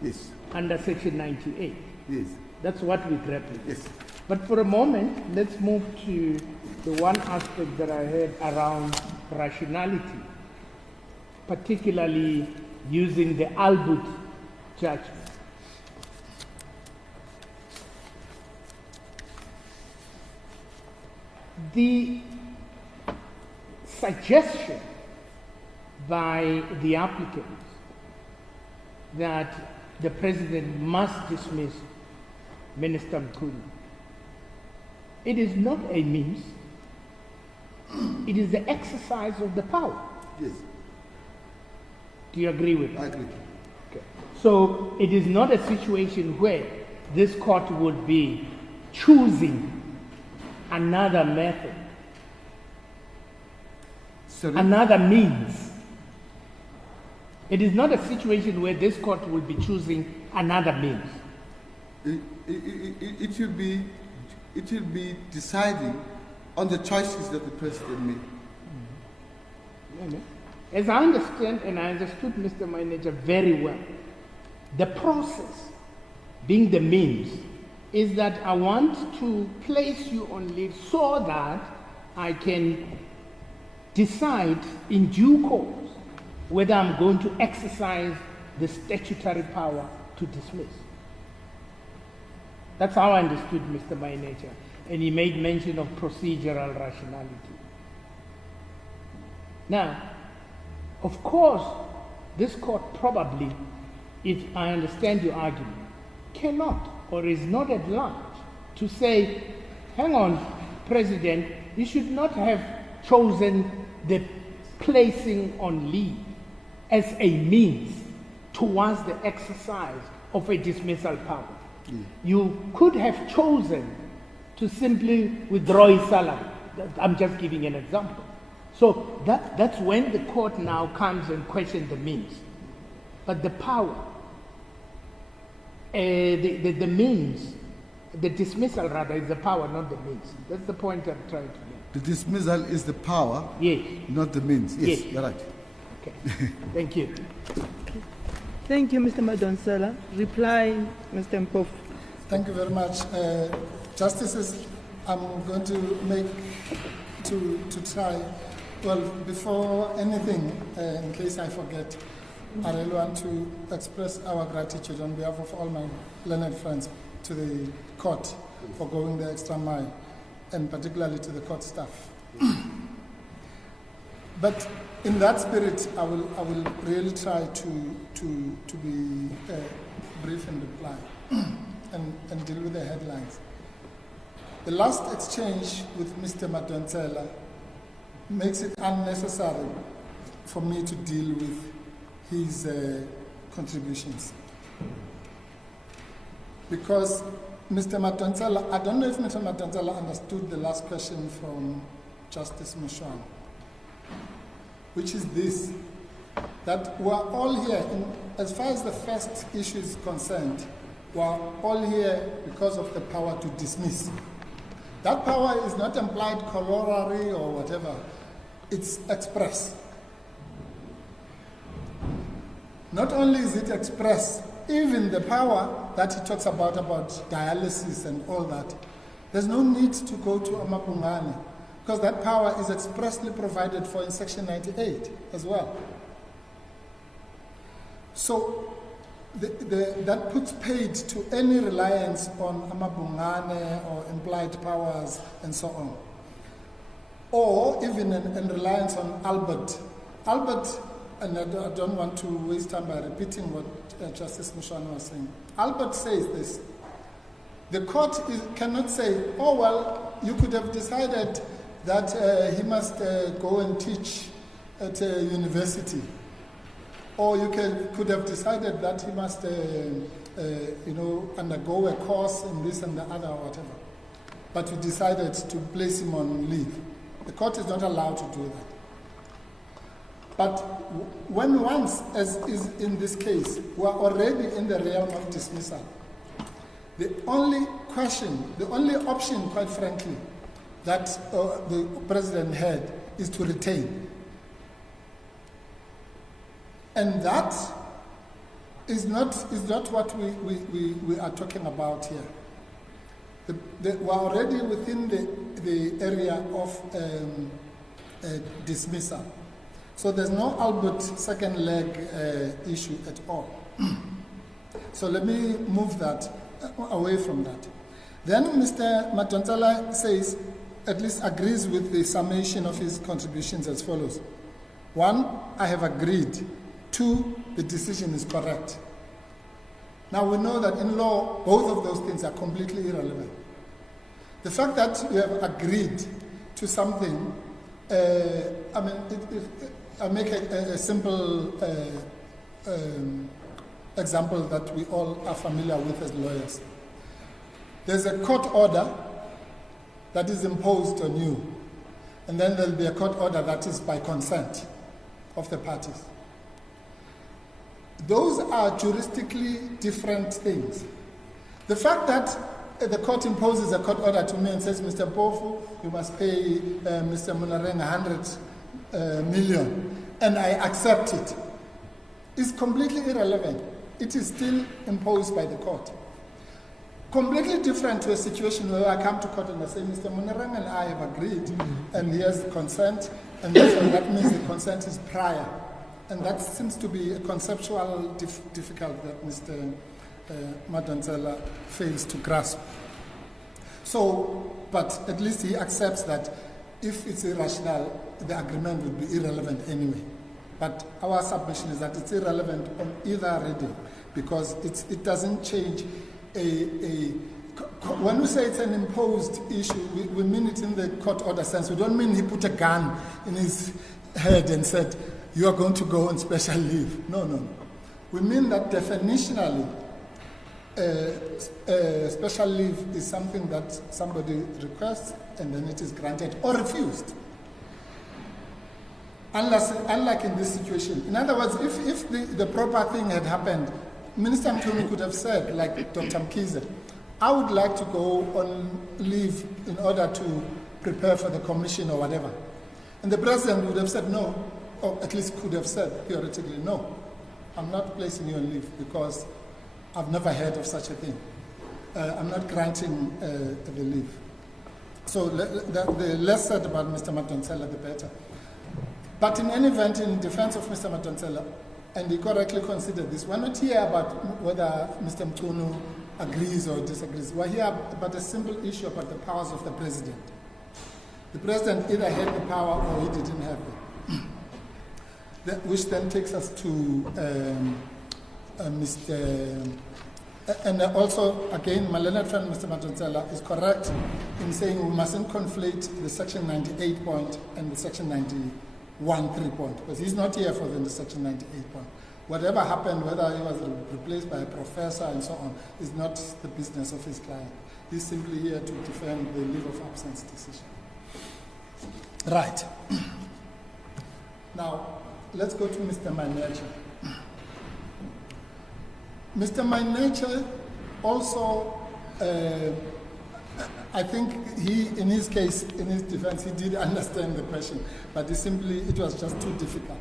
Yes. under Section 98. Yes. That's what we're grappling with. Yes. But for a moment, let's move to the one aspect that I had around rationality, particularly using the Albut judgment. The suggestion by the applicants that the president must dismiss Minister Mchunu, it is not a means, it is the exercise of the power. Yes. Do you agree with that? I agree. Okay. So it is not a situation where this court would be choosing another method, Sorry? another means. It is not a situation where this court will be choosing another means. It should be deciding on the choices that the president made. As I understand, and I understood Mr. Manager very well, the process being the means is that I want to place you on leave so that I can decide in due course whether I'm going to exercise the statutory power to dismiss. That's how I understood Mr. Mainacha, and he made mention of procedural rationality. Now, of course, this court probably, if I understand your argument, cannot or is not at large to say, hang on, President, you should not have chosen the placing on leave as a means towards the exercise of a dismissal power. You could have chosen to simply withdraw his salary. I'm just giving an example. So that's when the court now comes and questions the means. But the power, the means, the dismissal rather is the power, not the means. That's the point I'm trying to make. The dismissal is the power, yes, not the means. Yes, yes. You're right. Okay, thank you. Thank you, Mr. Madonsela. Reply, Mr. Mpofu. Thank you very much. Justices, I'm going to try. Well, before anything, in case I forget, I really want to express our gratitude on behalf of all my learned friends to the court for going the extra mile, and particularly to the court staff. But in that spirit, I will really try to be brief in reply and deal with the headlines. The last exchange with Mr. Madonsela makes it unnecessary for me to deal with his contributions. Because Mr. Madonsela, I don't know if Mr. Madonsela understood the last question from Justice Mchunu, which is this, that we're all here, as far as the first issue is concerned, we're all here because of the power to dismiss. That power is not implied corollary or whatever, it's express. Not only is it express, even the power that he talks about dialysis and all that, there's no need to go to uMkhonto, because that power is expressly provided for in Section 98 as well. So that puts paid to any reliance on uMkhonto or implied powers and so on. Or even in reliance on Albert. Albert, and I don't want to waste time by repeating what Justice Mchunu was saying. Albert says this: the court cannot say, oh well, you could have decided that he must go and teach at a university, or you could have decided that he must undergo a course in this and the other or whatever, but you decided to place him on leave. The court is not allowed to do that. But when once, as is in this case, we are already in the realm of dismissal, the only question, the only option, quite frankly, that the president had is to retain. And that is not what we are talking about here. We are already within the area of dismissal. So there's no Albert second leg issue at all. So let me move that away from that. Then Mr. Madonsela says, at least agrees with the summation of his contributions as follows. 1, I have agreed. 2, the decision is correct. Now we know that in law, both of those things are completely irrelevant. The fact that you have agreed to something, I'll make a simple example that we all are familiar with as lawyers. There's a court order that is imposed on you, and then there'll be a court order that is by consent of the parties. Those are jurisdically different things. The fact that the court imposes a court order to me and says, Mr. Mpofu, you must pay Mr. Munareng 100 million, and I accept it, is completely irrelevant. It is still imposed by the court. Completely different to a situation where I come to court and I say, Mr. Munareng and I have agreed, and here's the consent, and therefore that means the consent is prior And that seems to be a conceptual difficulty that Mr. Madonsela fails to grasp. So, but at least he accepts that if it's irrational, the agreement will be irrelevant anyway. But our submission is that it's irrelevant on either reading because it doesn't change when we say it's an imposed issue, we mean it in the court order sense. We don't mean he put a gun in his head and said, you are going to go on special leave. No, no. We mean that definitionally, special leave is something that somebody requests and then it is granted or refused. Unlike in this situation. In other words, if the proper thing had happened, Minister Mchunu could have said, like Dr. Mkize, I would like to go on leave in order to prepare for the commission or whatever. And the president would have said no, or at least could have said theoretically, no, I'm not placing you on leave because I've never heard of such a thing. I'm not granting the leave. So the less said about Mr. Madonsela, the better. But in any event, in defense of Mr. Madonsela, and he correctly considered this, we're not here about whether Mr. Mchunu agrees or disagrees. We're here about a simple issue about the powers of the president. The president either had the power or he didn't have it. Which then takes us to and also, again, my learned friend, Mr. Madonsela, is correct in saying we mustn't conflate the Section 98 point and the Section 91 3 point, because he's not here for the Section 98 point. Whatever happened, whether he was replaced by a professor and so on, is not the business of his client. He's simply here to defend the leave of absence decision. Right. Now, let's go to Mr. Maineche. Mr. Maineche also, I think he, in his case, in his defense, he did understand the question, but it was just too difficult.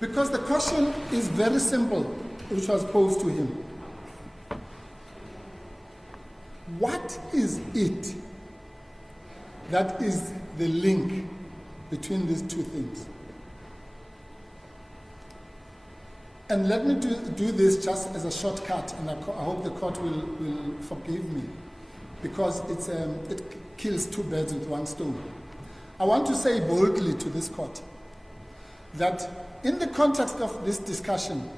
Because the question is very simple, which was posed to him. What is it that is the link between these two things? And let me do this just as a shortcut, and I hope the court will forgive me, because it kills two birds with one stone. I want to say boldly to this court that in the context of this discussion,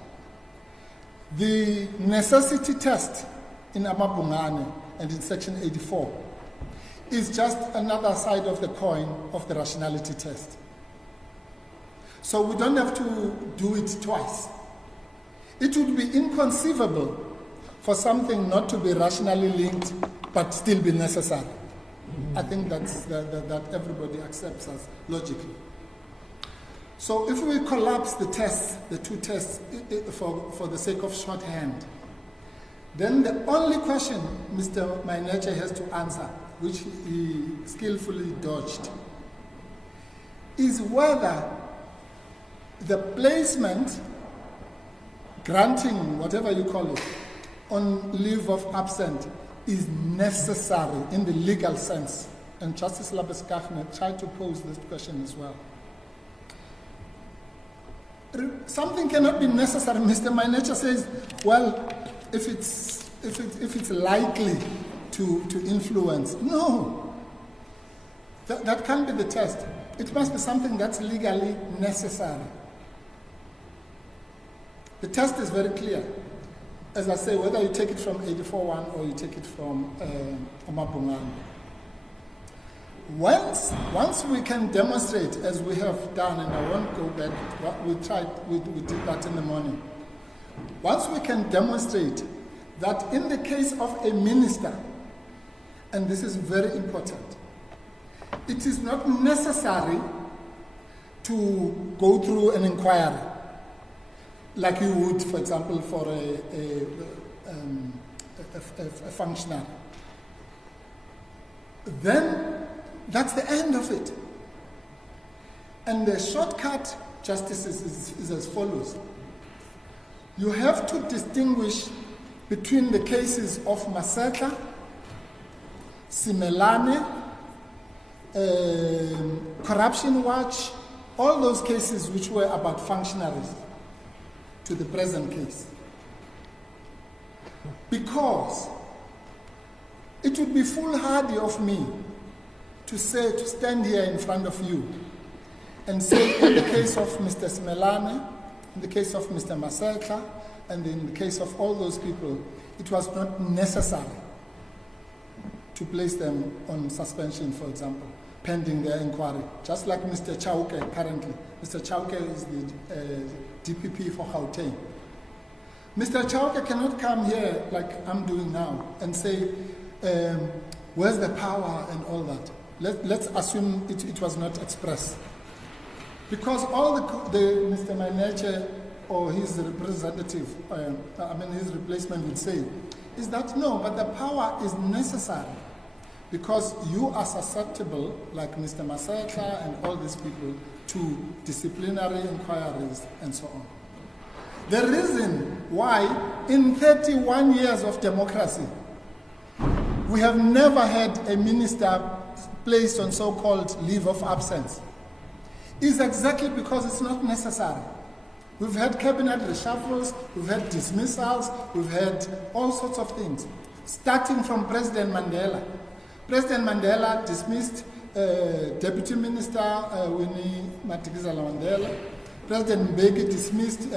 the necessity test in Amabungane and in Section 84 is just another side of the coin of the rationality test. So we don't have to do it twice. It would be inconceivable for something not to be rationally linked but still be necessary. I think that everybody accepts as logically. So if we collapse the tests, the two tests, for the sake of shorthand, then the only question Mr. Maineche has to answer, which he skillfully dodged, is whether the placement, granting, whatever you call it, on leave of absence is necessary in the legal sense. And Justice Labeskachne tried to pose this question as well. Something cannot be necessary. Mr. Maineche says, well, if it's likely to influence. No. That can't be the test. It must be something that's legally necessary. The test is very clear. As I say, whether you take it from 84.1 or you take it from Amabungane. Once we can demonstrate, as we have done, and I won't go back, we did that in the morning. Once we can demonstrate that in the case of a minister, and this is very important, it is not necessary to go through an inquiry, like you would, for example, for a functionary. Then that's the end of it. And the shortcut, Justice, is as follows. You have to distinguish between the cases of Masetla, Simelane, Corruption Watch, all those cases which were about functionaries to the present case. Because it would be foolhardy of me to stand here in front of you and say, in the case of Mr. Smelane, in the case of Mr. Masekla, and in the case of all those people, it was not necessary to place them on suspension, for example, pending their inquiry. Just like Mr. Chauke currently. Mr. Chauke is the DPP for Gauteng. Mr. Chauke cannot come here like I'm doing now and say, where's the power and all that. Let's assume it was not expressed. Because all the Mr. Maneche or his representative, his replacement would say, is that no, but the power is necessary because you are susceptible, like Mr. Masekla and all these people, to disciplinary inquiries and so on. The reason why in 31 years of democracy, we have never had a minister placed on so-called leave of absence is exactly because it's not necessary. We've had cabinet reshuffles, we've had dismissals, we've had all sorts of things, starting from President Mandela. President Mandela dismissed Deputy Minister Winnie Madikizela-Mandela. President Mbeki dismissed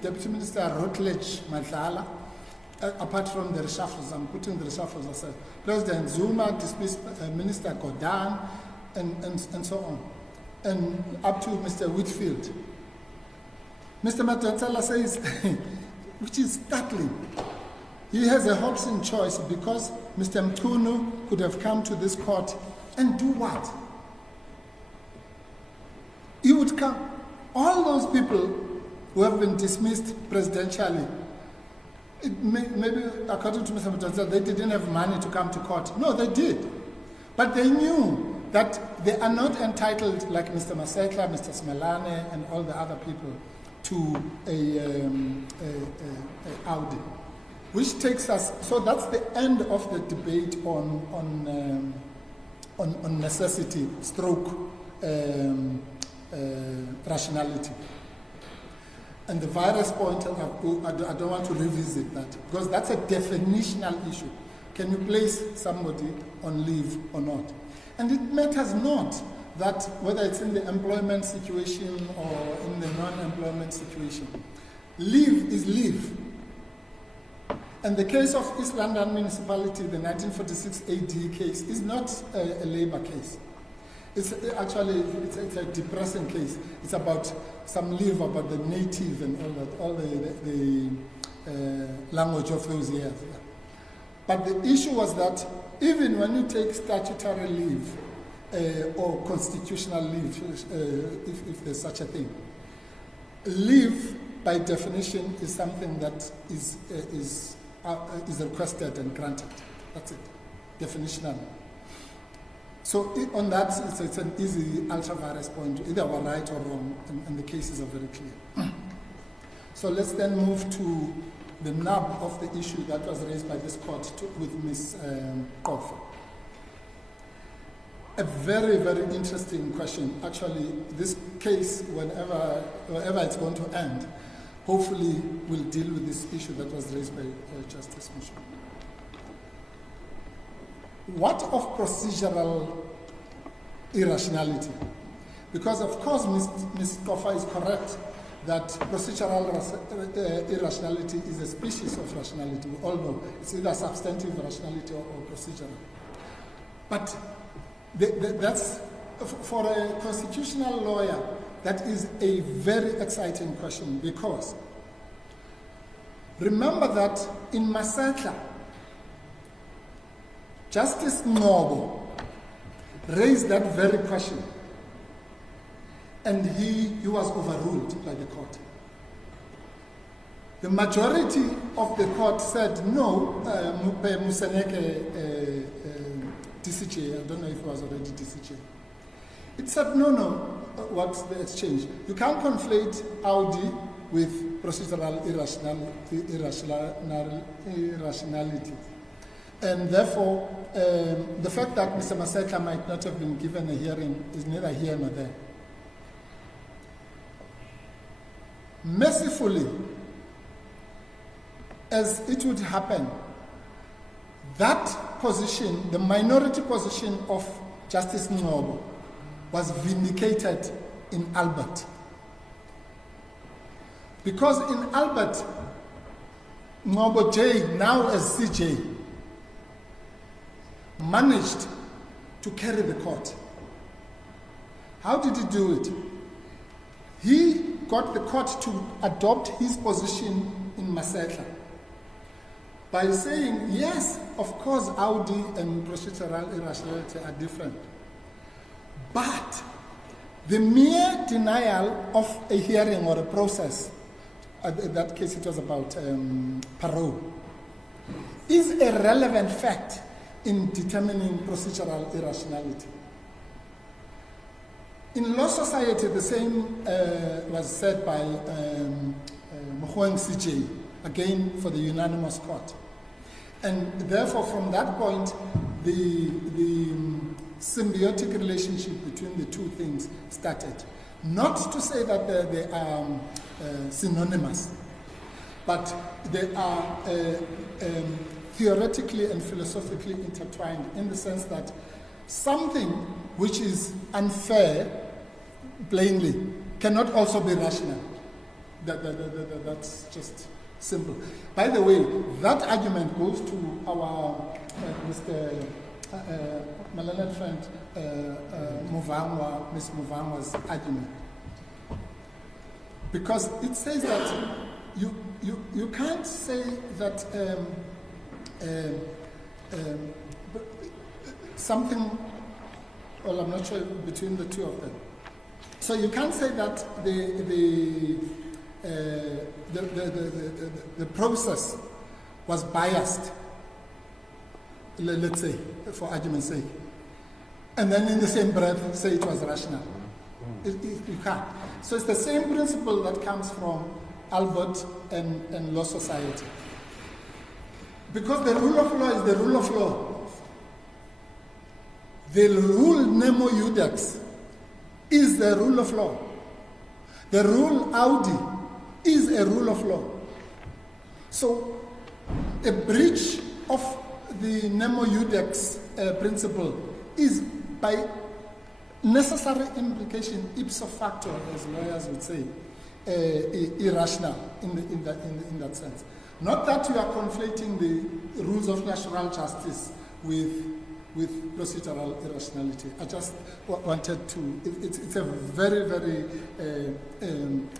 Deputy Minister Rutledge Madlala. Apart from the reshuffles, I'm putting the reshuffles aside. President Zuma dismissed Minister Gauteng and so on. And up to Mr. Whitfield. Mr. Matansala says, which is startling, he has a Hobson choice because Mr. Mchunu could have come to this court and do what? He would come. All those people who have been dismissed presidentially, maybe according to Mr. Matansala, they didn't have money to come to court. No, they did. But they knew that they are not entitled, like Mr. Masekla, Mr. Smelane, and all the other people, to a Audi, which takes us. So that's the end of the debate on necessity, stroke, rationality. And the virus point, I don't want to revisit that because that's a definitional issue. Can you place somebody on leave or not? And it matters not that whether it's in the employment situation or in the non-employment situation. Leave is leave. And the case of East London Municipality, the 1946 AD case, is not a labor case. It's actually, it's a depressing case. It's about some leave about the native and all the language of those years. But the issue was that even when you take statutory leave or constitutional leave, if there's such a thing, leave by definition is something that is requested and granted. That's it, definitionally. So on that, it's an easy ultra-virus point. Either we're right or wrong, and the cases are very clear. So let's then move to the nub of the issue that was raised by this court with Ms. Kofa. A very, very interesting question. Actually, this case, wherever it's going to end, hopefully will deal with this issue that was raised by Justice Mchunu. What of procedural irrationality? Because of course Ms. Kofa is correct that procedural irrationality is a species of rationality. We all know it's either substantive rationality or procedural. But that's, for a constitutional lawyer, that is a very exciting question because remember that in Masekla, Justice Ngobo raised that very question and he was overruled by the court. The majority of the court said no, Museneke DCJ, I don't know if it was already DCJ. It said no, what's the exchange? You can't conflate Audi with procedural irrationality. And therefore, the fact that Mr. Masekla might not have been given a hearing is neither here nor there. Mercifully, as it would happen, that position, the minority position of Justice Ngobo, was vindicated in Albert. Because in Albert, Ngobo J, now as CJ, managed to carry the court. How did he do it? He got the court to adopt his position in Masetla by saying, yes, of course, Audi and procedural irrationality are different. But the mere denial of a hearing or a process, in that case it was about parole, is a relevant fact in determining procedural irrationality. In law society, the same was said by Mogoeng CJ, again for the unanimous court. And therefore, from that point, the symbiotic relationship between the two things started. Not to say that they are synonymous, but they are theoretically and philosophically intertwined in the sense that something which is unfair, plainly, cannot also be rational. That's just simple. By the way, that argument goes to our Mr. My learned friend Ms. Muvangwa's argument. Because it says that you can't say that something, well, I'm not sure between the two of them. So you can't say that the process was biased, let's say, for argument's sake, and then in the same breath say it was rational. You can't. So it's the same principle that comes from Albert and law society. Because the rule of law is the rule of law. The rule nemo iudex is the rule of law. The rule Audi is a rule of law. So a breach of the nemo iudex principle is by necessary implication, ipso facto, as lawyers would say, irrational in that sense. Not that you are conflating the rules of natural justice with procedural irrationality. I just wanted to, it's a very, very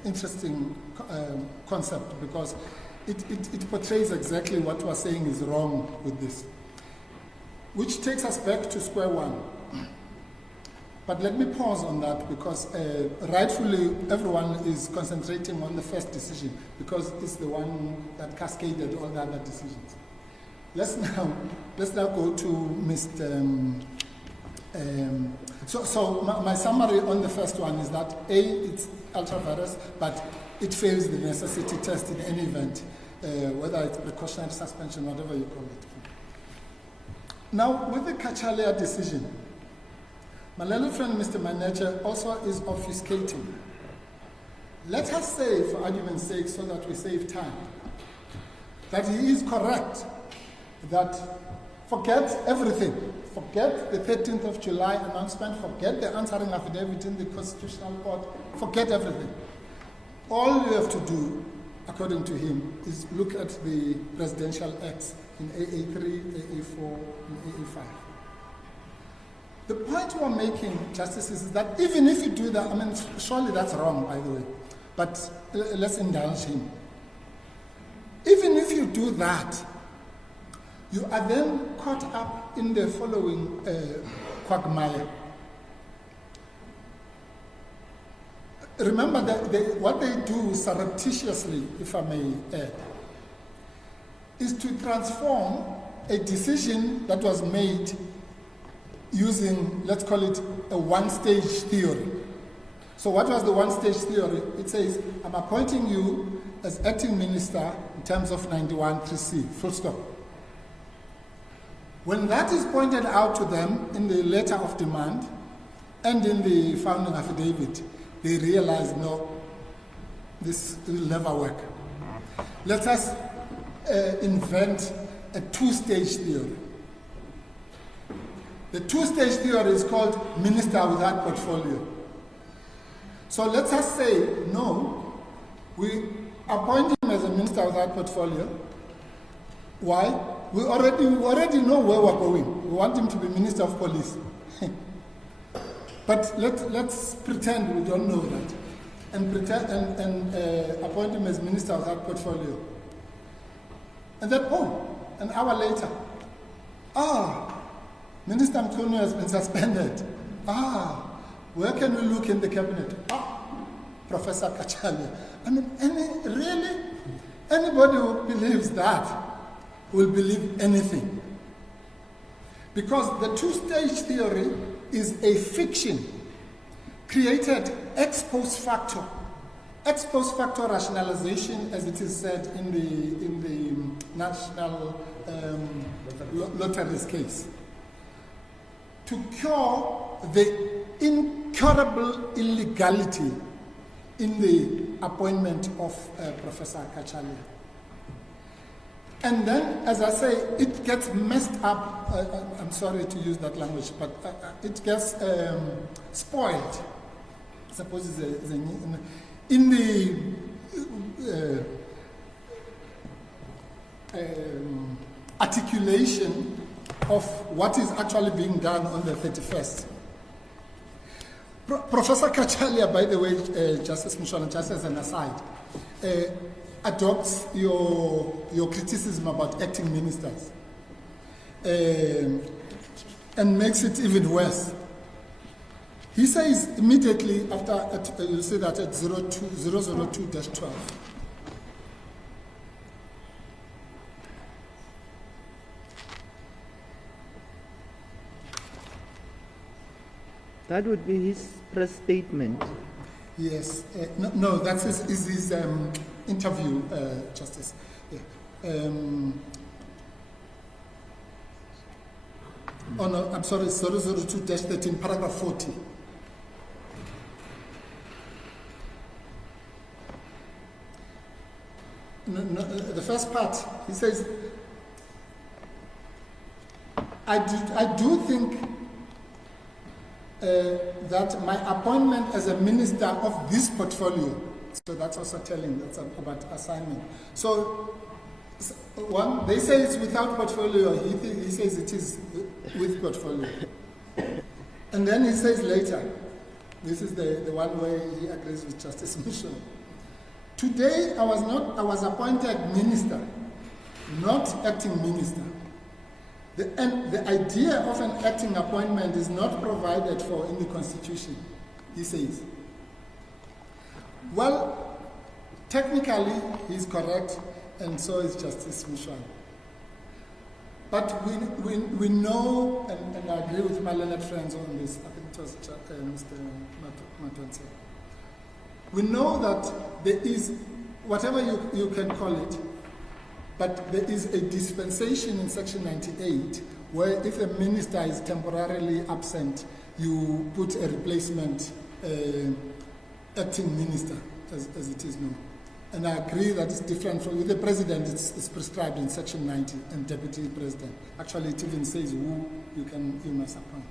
interesting concept because it portrays exactly what we're saying is wrong with this. Which takes us back to square one. But let me pause on that because rightfully everyone is concentrating on the first decision because it's the one that cascaded all the other decisions. Let's now go to Mr. So my summary on the first one is that A, it's ultra-virus, but it fails the necessity test in any event, whether it's precautionary suspension, whatever you call it. Now, with the Kachalia decision, my little friend, Mr. Manager, also is obfuscating. Let us say, for argument's sake, so that we save time, that he is correct, that forget everything. Forget the 13th of July announcement, forget the answering affidavit in the Constitutional Court, forget everything. All you have to do, according to him, is look at the presidential acts in AA3, AA4, and AA5. The point we're making, Justices, is that even if you do that, I mean, surely that's wrong, by the way, but let's indulge him. Even if you do that, you are then caught up in the following quagmire. Remember that what they do surreptitiously, if I may add, is to transform a decision that was made using, let's call it, a one-stage theory. So what was the one-stage theory? It says, I'm appointing you as acting minister in terms of 91(3)(c), full stop. When that is pointed out to them in the letter of demand and in the founding affidavit, they realize, no, This will never work. Let us invent a two-stage theory. The two-stage theory is called minister without portfolio. So let us say, no, we appoint him as a minister without portfolio. Why? We already know where we're going. We want him to be minister of police. But let's pretend we don't know that, and appoint him as minister without portfolio. And then, an hour later, Minister Mchunu has been suspended. Where can we look in the cabinet? Professor Kachalia. I mean, anybody who believes that will believe anything. Because the two-stage theory is a fiction created ex post facto rationalization, as it is said in the National Lotteries case, to cure the incurable illegality in the appointment of Professor Kachalia. And then, as I say, it gets messed up. I'm sorry to use that language, but it gets spoiled. I suppose it's in the articulation of what is actually being done on the 31st. Professor Kachalia, by the way, Justice Mchunu, just as an aside, adopts your criticism about acting ministers and makes it even worse. He says immediately after, you'll see that at 002-12, that would be his press statement. Yes, no, that's his interview, Justice. Yeah. No, I'm sorry, 002-13, paragraph 40. No, the first part, he says, I do think that my appointment as a minister of this portfolio, so that's also telling, that's about assignment. So, one, they say it's without portfolio, he says it is with portfolio. And then he says later, this is the one where he agrees with Justice Mchunu. Today, I was appointed minister, not acting minister. The idea of an acting appointment is not provided for in the Constitution, he says. Well, technically, he's correct, and so is Justice Mchunu. But we know, and I agree with my learned friends on this, I think it was Mr. Matonse. We know that there is, whatever you can call it, but there is a dispensation in Section 98 where if a minister is temporarily absent, you put a replacement acting minister, as it is known. And I agree that it's different from, with the president, it's prescribed in Section 90, and deputy president. Actually, it even says who you must appoint.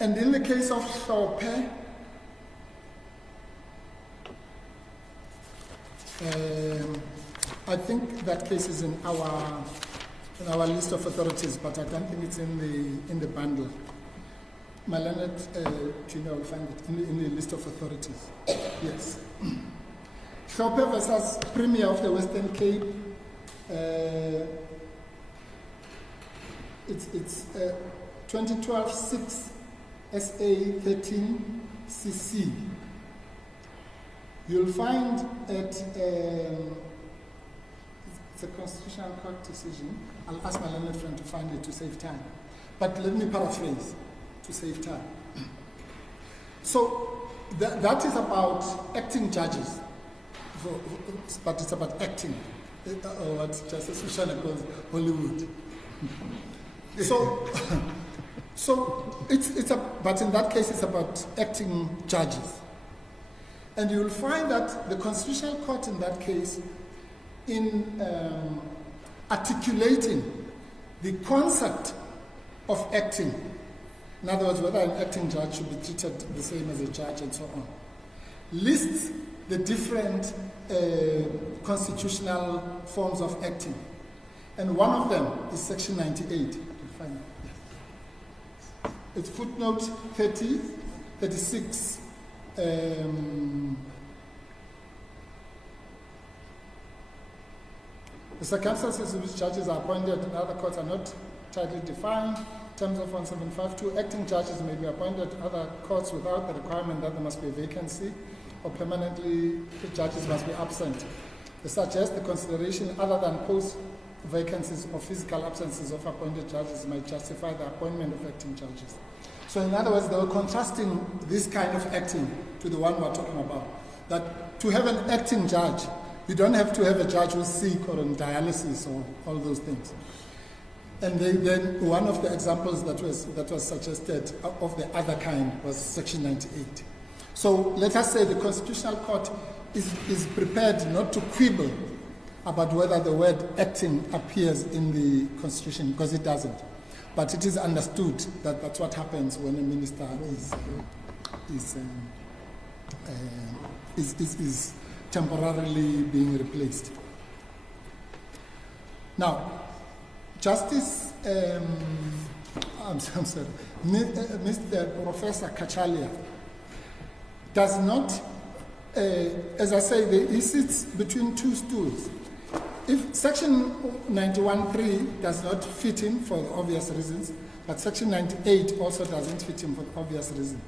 And in the case of Sope, I think that case is in our list of authorities, but I don't think it's in the bundle. My learned Gina will find it in the list of authorities. Yes. Sope versus Premier of the Western Cape. It's 2012-6 SA 13 CC. You'll find at it's a Constitutional Court decision. I'll ask my learned friend to find it to save time. But let me paraphrase to save time. So that is about acting judges, but it's about acting, or what Justice Mchunu calls Hollywood. So but in that case it's about acting judges. And you will find that the Constitutional Court in that case, in articulating the concept of acting, in other words, whether an acting judge should be treated the same as a judge and so on, lists the different constitutional forms of acting. And one of them is Section 98. You'll find it. Yes. It's footnote 30, 36. The circumstances in which judges are appointed in other courts are not tightly defined. In terms of 1752, acting judges may be appointed to other courts without the requirement that there must be a vacancy or permanently the judges must be absent. They suggest the consideration other than post vacancies or physical absences of appointed judges might justify the appointment of acting judges. So in other words, they were contrasting this kind of acting to the one we're talking about. That to have an acting judge, you don't have to have a judge who's sick or on dialysis or all those things. And then one of the examples that was suggested of the other kind was Section 98. So let us say the Constitutional Court is prepared not to quibble about whether the word acting appears in the Constitution, because it doesn't. But it is understood that that's what happens when a minister is temporarily being replaced. Now, Justice, I'm sorry, Mr. Professor Kachalia does not, as I say, he sits between two stools. If Section 91.3 does not fit him for obvious reasons, but Section 98 also doesn't fit him for obvious reasons.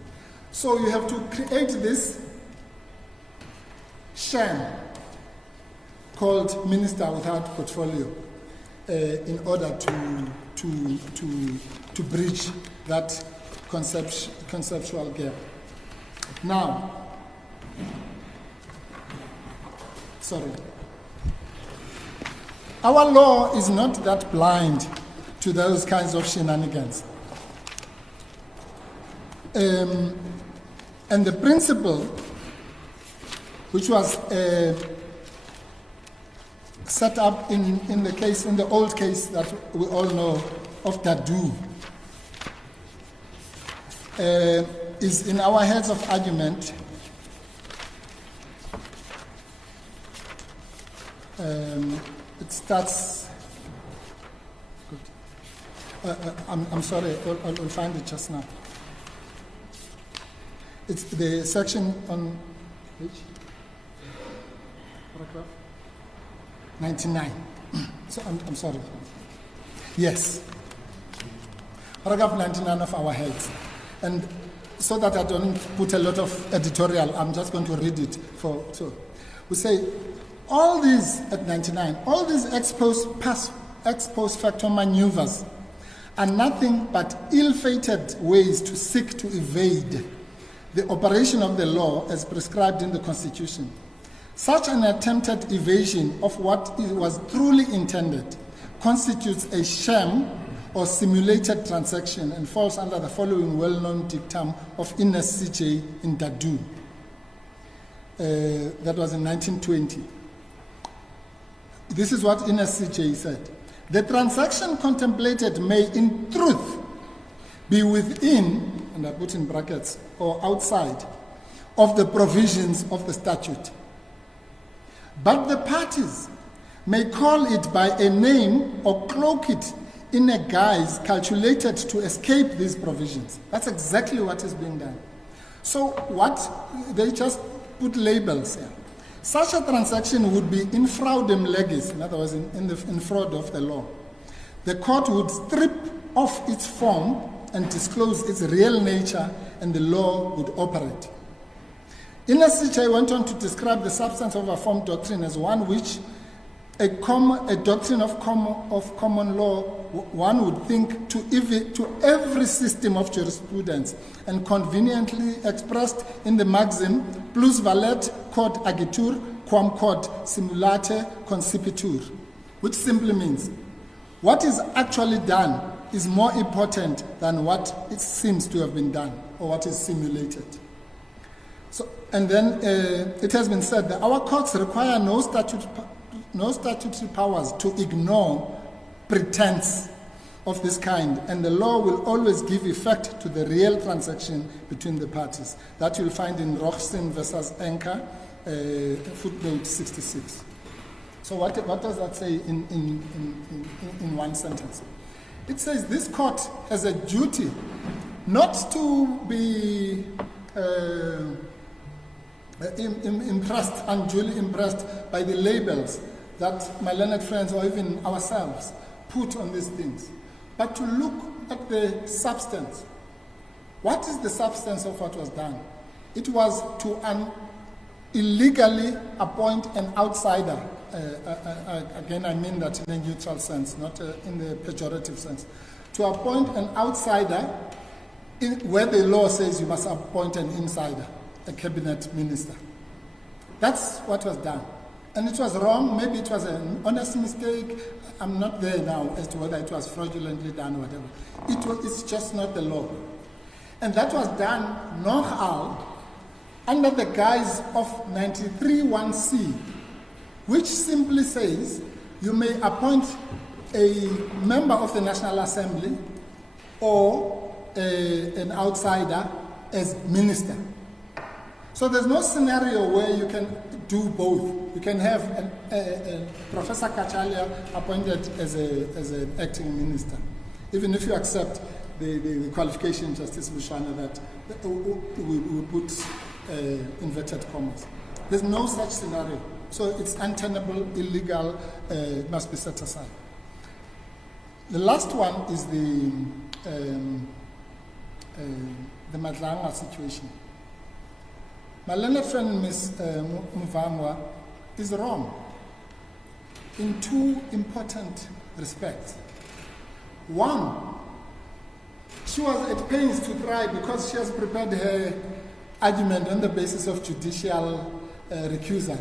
So you have to create this sham called Minister Without Portfolio in order to bridge that conceptual gap. Now, sorry. Our law is not that blind to those kinds of shenanigans. And the principle, which was set up in the old case that we all know of Dadu, is in our heads of argument. It starts. I'm sorry, I'll find it just now. It's the section on which? Paragraph 99. So I'm sorry. Yes. Paragraph 99 of our heads. And so that I don't put a lot of editorial, I'm just going to read it so we say, all these, at 99, all these ex post facto maneuvers are nothing but ill-fated ways to seek to evade the operation of the law as prescribed in the Constitution. Such an attempted evasion of what was truly intended constitutes a sham or simulated transaction and falls under the following well-known dictum of Ines CJ in Dadu. That was in 1920. This is what Ines CJ said. The transaction contemplated may in truth be within, and I put in brackets, or outside of the provisions of the statute. But the parties may call it by a name or cloak it in a guise calculated to escape these provisions. That's exactly what is being done. So they just put labels here. Such a transaction would be in fraudem legis, in other words, in fraud of the law. The court would strip off its form and disclose its real nature, and the law would operate. Ines CJ went on to describe the substance of a form doctrine as one which a doctrine of common law, one would think to every system of jurisprudence, and conveniently expressed in the maxim plus valet quod agitur quam quod simulate concipitur, which simply means what is actually done is more important than what it seems to have been done or what is simulated. So And then it has been said that our courts require no statutory powers to ignore pretense of this kind, and the law will always give effect to the real transaction between the parties. That you'll find in Rochsin versus Anchor, footnote 66. So what does that say in one sentence? It says this court has a duty not to be unduly impressed by the labels that my learned friends or even ourselves put on these things, but to look at the substance. What is the substance of what was done? It was to illegally appoint an outsider. Again, I mean that in a neutral sense, not in the pejorative sense. To appoint an outsider where the law says you must appoint an insider, a cabinet minister. That's what was done. And it was wrong. Maybe it was an honest mistake. I'm not there now as to whether it was fraudulently done or whatever. It's just not the law. And that was done nohal under the guise of 93(1)(c), which simply says you may appoint a member of the National Assembly or an outsider as minister. So there's no scenario where you can do both. You can have Professor Kachalia appointed as an acting minister, even if you accept the qualification, Justice Mchunu, that we put inverted commas. There's no such scenario. So it's untenable, illegal, must be set aside. The last one is the Madlanga situation. My learned friend, Ms. Mvangwa, is wrong in two important respects. One, she was at pains to try because she has prepared her argument on the basis of judicial recusal.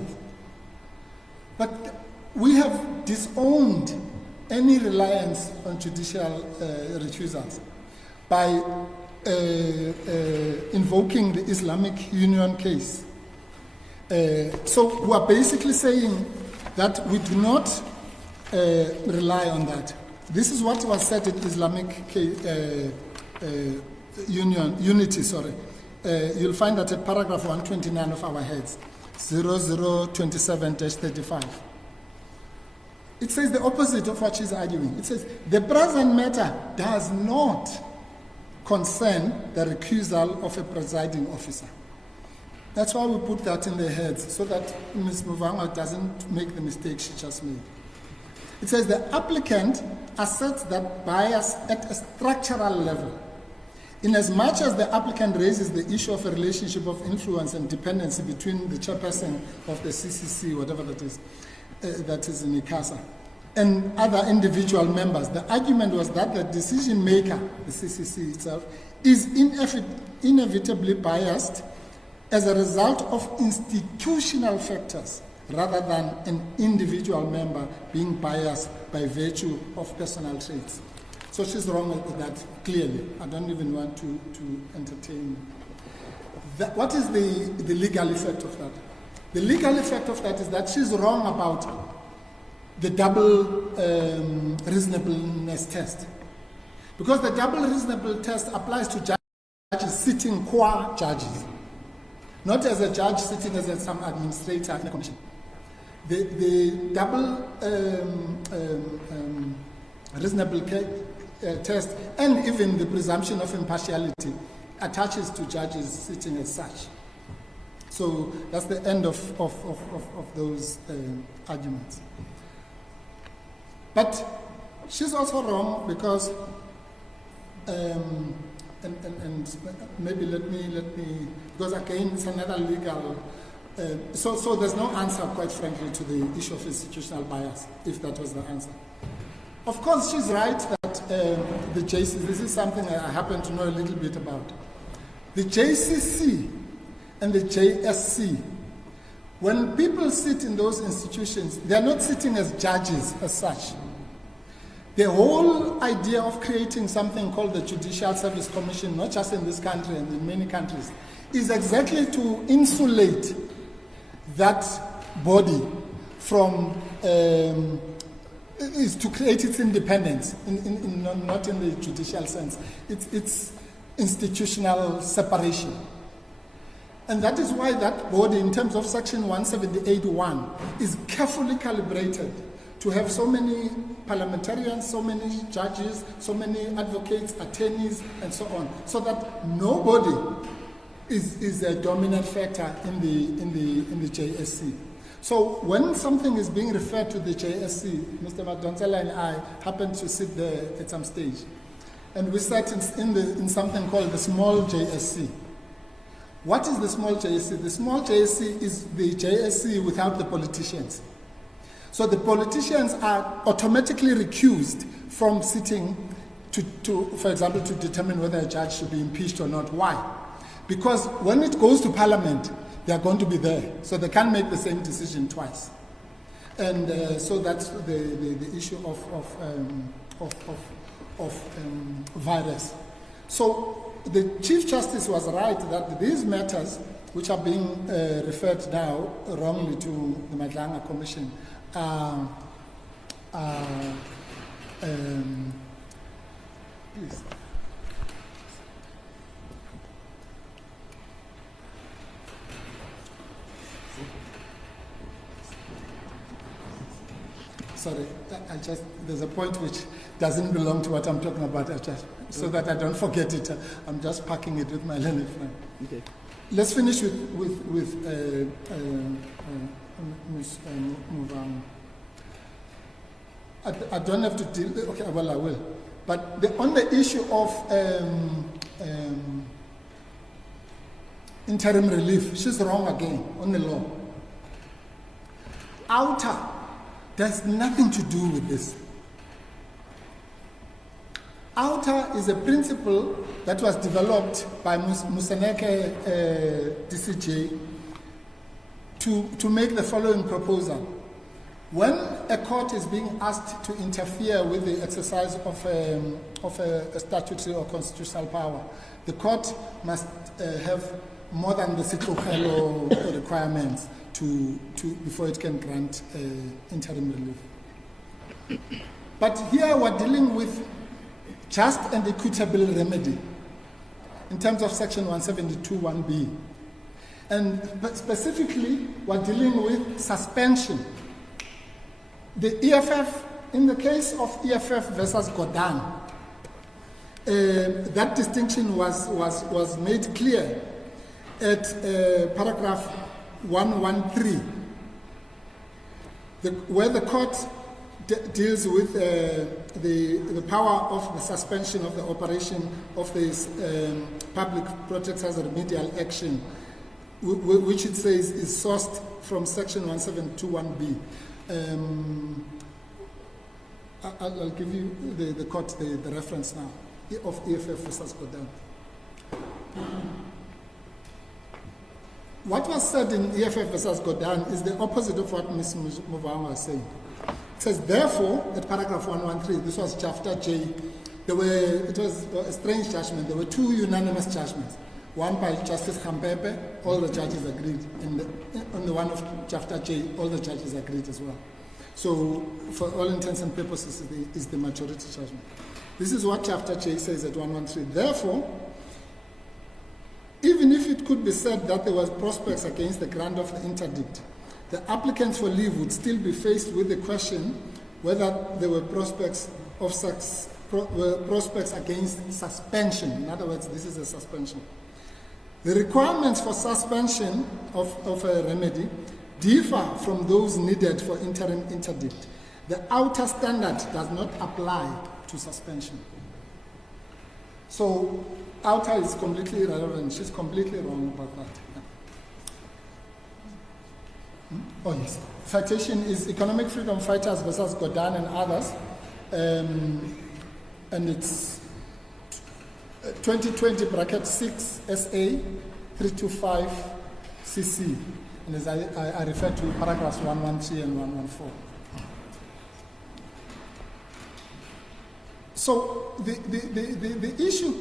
But we have disowned any reliance on judicial recusals by invoking the Islamic Union case. So we are basically saying that we do not rely on that. This is what was said in Islamic unity. You'll find that at paragraph 129 of our heads, 0027-35. It says the opposite of what she's arguing. It says the present matter does not concern the recusal of a presiding officer. That's why we put that in their heads, so that Ms. Mvangwa doesn't make the mistake she just made. It says the applicant asserts that bias at a structural level, in as much as the applicant raises the issue of a relationship of influence and dependency between the chairperson of the CCC, whatever that is in ICASA, and other individual members. The argument was that the decision maker, the CCC itself, is inevitably biased as a result of institutional factors rather than an individual member being biased by virtue of personal traits. So she's wrong with that, clearly. I don't even want to entertain that. What is the legal effect of that? The legal effect of that is that she's wrong about the double reasonableness test. Because the double reasonable test applies to judges sitting qua judges, not as a judge sitting as some administrator in a commission. The double reasonable test and even the presumption of impartiality attaches to judges sitting as such. So that's the end of those arguments. But she's also wrong because, and maybe let me, because again it's another legal. So there's no answer, quite frankly, to the issue of institutional bias, if that was the answer. Of course, she's right that the JCC, this is something I happen to know a little bit about. The JCC and the JSC, when people sit in those institutions, they're not sitting as judges as such. The whole idea of creating something called the Judicial Service Commission, not just in this country and in many countries, is exactly to insulate that body from, is to create its independence, not in the judicial sense. It's institutional separation. And that is why that body, in terms of Section 178(1), is carefully calibrated to have so many parliamentarians, so many judges, so many advocates, attorneys, and so on, so that nobody is a dominant factor in the JSC. So when something is being referred to the JSC, Mr. Madonsela and I happened to sit there at some stage, and we sat in something called the small JSC. What is the small JSC? The small JSC is the JSC without the politicians. So the politicians are automatically recused from sitting to, for example, to determine whether a judge should be impeached or not. Why? Because when it goes to Parliament, they are going to be there, so they can't make the same decision twice. And so that's the issue of virus. So the Chief Justice was right that these matters, which are being referred now wrongly to the Madlanga Commission, please. Sorry, there's a point which doesn't belong to what I'm talking about, so that I don't forget it. I'm just packing it with my learned friend. Okay. Let's finish with Ms. Muvang. I don't have to deal, okay, well I will. But on the issue of interim relief, she's wrong again on the law. Outer there's nothing to do with this. Outer is a principle that was developed by Museneke DCJ to make the following proposal. When a court is being asked to interfere with the exercise of a statutory or constitutional power, the court must have more than the Sitlogelo requirements before it can grant interim relief. But here we're dealing with just and equitable remedy in terms of Section 172(1)(b). And specifically, we're dealing with suspension. The EFF, in the case of EFF versus Gauteng, that distinction was made clear at paragraph 113, where the court deals with the power of the suspension of the operation of this public protector's remedial action, which it says is sourced from Section 172(1)(b). I'll give you the court, the reference now, of EFF versus Gauteng. What was said in EFF versus Gauteng is the opposite of what Ms. Muvang was saying. It says, therefore, at paragraph 113, this was chapter J, it was a strange judgment. There were two unanimous judgments. One by Justice Kampepe, all the judges agreed. And on the one of chapter J, all the judges agreed as well. So, for all intents and purposes, is the majority judgment. This is what chapter J says at 113. Therefore, even if it could be said that there was prospects against the grant of the interdict, the applicants for leave would still be faced with the question whether there were prospects against suspension. In other words, this is a suspension. The requirements for suspension of a remedy differ from those needed for interim interdict. The outer standard does not apply to suspension. So, outer is completely irrelevant. She's completely wrong about that. Oh yes. Citation is Economic Freedom Fighters versus Gauteng and others. And it's 2020 bracket 6 SA 325 CC. And as I refer to paragraphs 113 and 114. So the issue,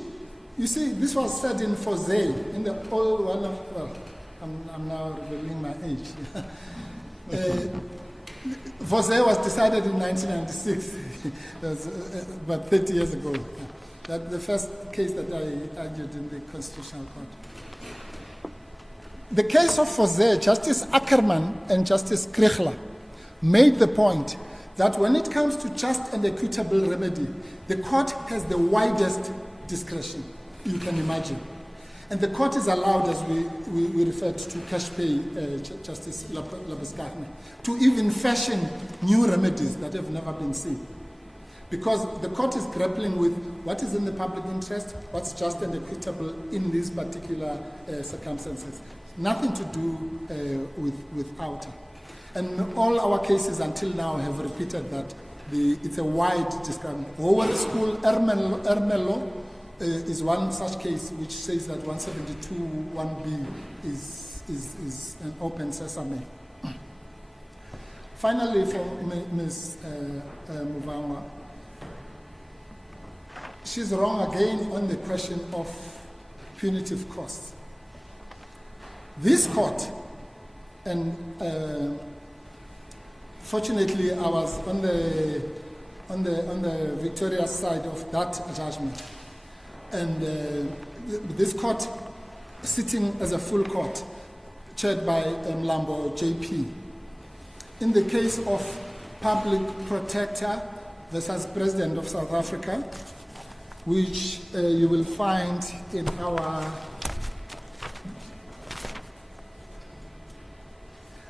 you see, this was said in Fose, in the old one of, well, I'm now revealing my age. Fose was decided in 1996, that's about 30 years ago. That's the first case that I argued in the Constitutional Court. The case of Fose, Justice Ackerman and Justice Krichler made the point that when it comes to just and equitable remedy, the court has the widest discretion you can imagine. And the court is allowed, as we referred to cash pay, Justice Labuskane, to even fashion new remedies that have never been seen. Because the court is grappling with what is in the public interest, what's just and equitable in these particular circumstances. Nothing to do with outer. And all our cases until now have repeated that it's a wide discussion. Howard School, Ermelo is one such case which says that 172 1B is an open sesame. Finally, for Ms. Muvangwa, she's wrong again on the question of punitive costs. This court, and fortunately I was on the victorious side of that judgment, and this court, sitting as a full court, chaired by Mlambo JP, in the case of Public Protector versus President of South Africa, which you will find in our,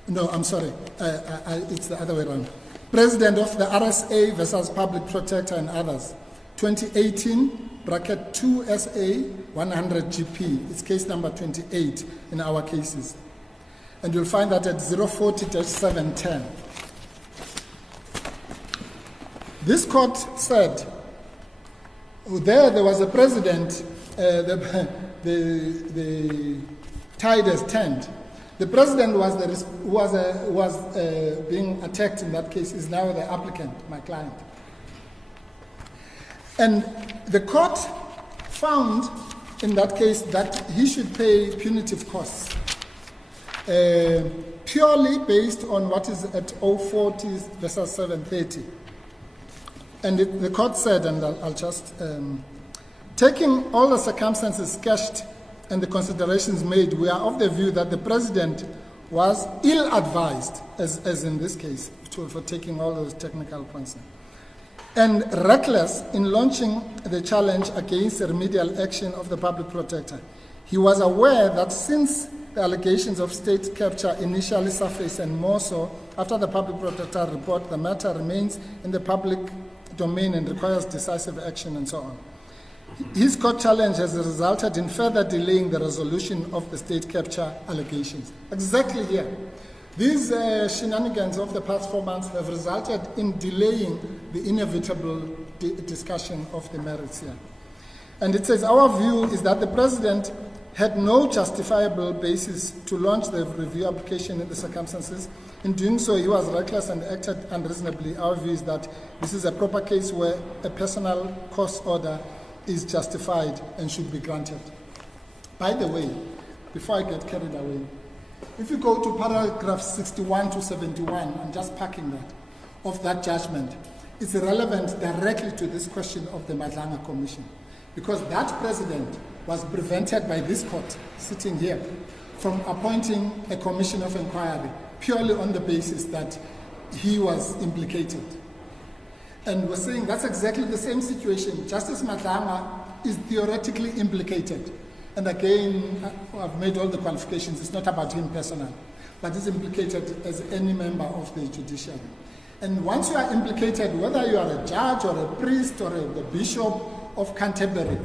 no, I'm sorry, it's the other way around. President of the RSA versus Public Protector and others, 2018, bracket 2SA 100 GP. It's case number 28 in our cases. And you'll find that at 040-710. This court said, there was a president, the tide has turned. The president was being attacked in that case, is now the applicant, my client. And the court found in that case that he should pay punitive costs, purely based on what is at 040 versus 730. And the court said, and I'll just, taking all the circumstances sketched and the considerations made, we are of the view that the president was ill-advised, as in this case, for taking all those technical points, and reckless in launching the challenge against the remedial action of the public protector. He was aware that since the allegations of state capture initially surfaced, and more so after the public protector report, the matter remains in the public domain and requires decisive action and so on. His court challenge has resulted in further delaying the resolution of the state capture allegations. Exactly here. These shenanigans of the past 4 months have resulted in delaying the inevitable discussion of the merits here. And it says, our view is that the president had no justifiable basis to launch the review application in the circumstances. In doing so, he was reckless and acted unreasonably. Our view is that this is a proper case where a personal cost order is justified and should be granted. By the way, before I get carried away, if you go to paragraph 61 to 71, I'm just packing that, of that judgment, it's relevant directly to this question of the Madlanga Commission, because that president was prevented by this court, sitting here, from appointing a commission of inquiry purely on the basis that he was implicated. And we're saying that's exactly the same situation. Justice Madlanga is theoretically implicated. And again, I've made all the qualifications. It's not about him personally, but he's implicated as any member of the judiciary. And once you are implicated, whether you are a judge or a priest or the bishop of Canterbury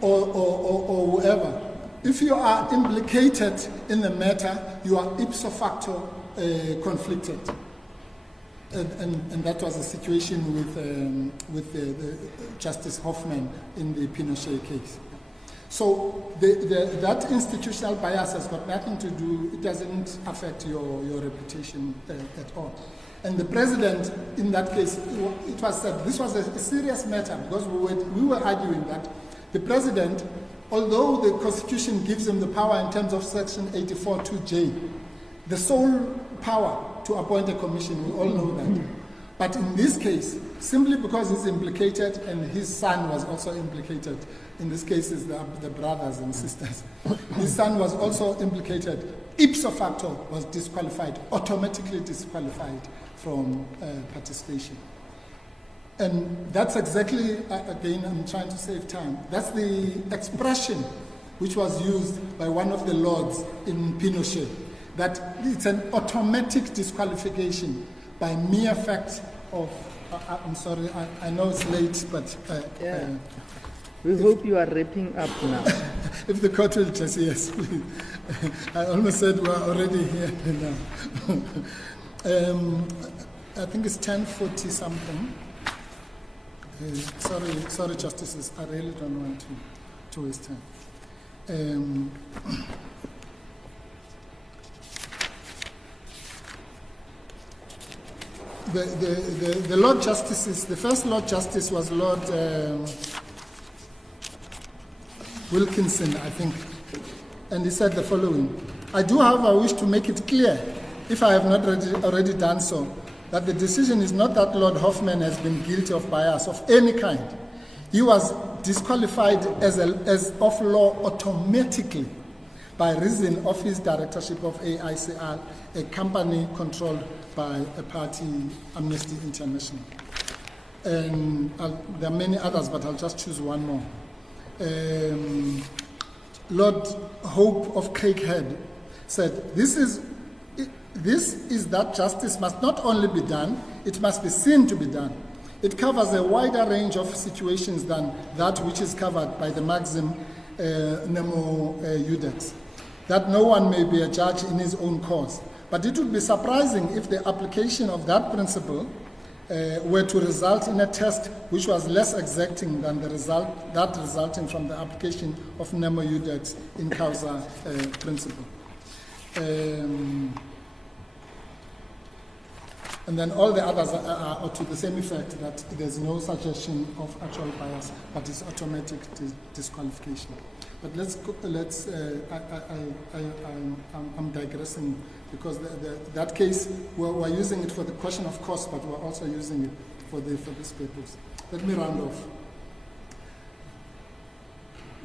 or whoever, if you are implicated in the matter, you are ipso facto conflicted. And that was the situation with the Justice Hoffman in the Pinochet case. So that institutional bias has got nothing to do, it doesn't affect your reputation at all. And the president, in that case, it was said this was a serious matter because we were arguing that the president, although the Constitution gives him the power in terms of Section 84(2)(j), the sole power to appoint a commission, we all know that. But in this case, simply because he's implicated and his son was also implicated, in this case is the brothers and sisters, his son was also implicated, ipso facto was disqualified, automatically disqualified from participation. And that's exactly, again, I'm trying to save time, that's the expression which was used by one of the lords in Pinochet, that it's an automatic disqualification by mere fact of, I'm sorry, I know it's late, but... we hope you are wrapping up now. If the court will just, yes, please. I almost said we're already here now. I think it's 10:40 something. Sorry, Justices, I really don't want to waste time. The Lord Justices, the first Lord Justice was Lord Wilkinson, I think, and he said the following: I do, however, wish to make it clear, if I have not already done so, that the decision is not that Lord Hoffman has been guilty of bias of any kind. He was disqualified as of law automatically by reason of his directorship of AICR, a company controlled by a party, Amnesty International. And there are many others, but I'll just choose one more. Lord Hope of Craighead said, this is that justice must not only be done, it must be seen to be done. It covers a wider range of situations than that which is covered by the maxim nemo judex, that no one may be a judge in his own cause. But it would be surprising if the application of that principle were to result in a test which was less exacting than that resulting from the application of nemo judex in causa principle. And then all the others are to the same effect, that there's no suggestion of actual bias, but it's automatic disqualification. But I'm digressing, because that case, we're using it for the question of cost, but we're also using it for these purpose. Let me round off.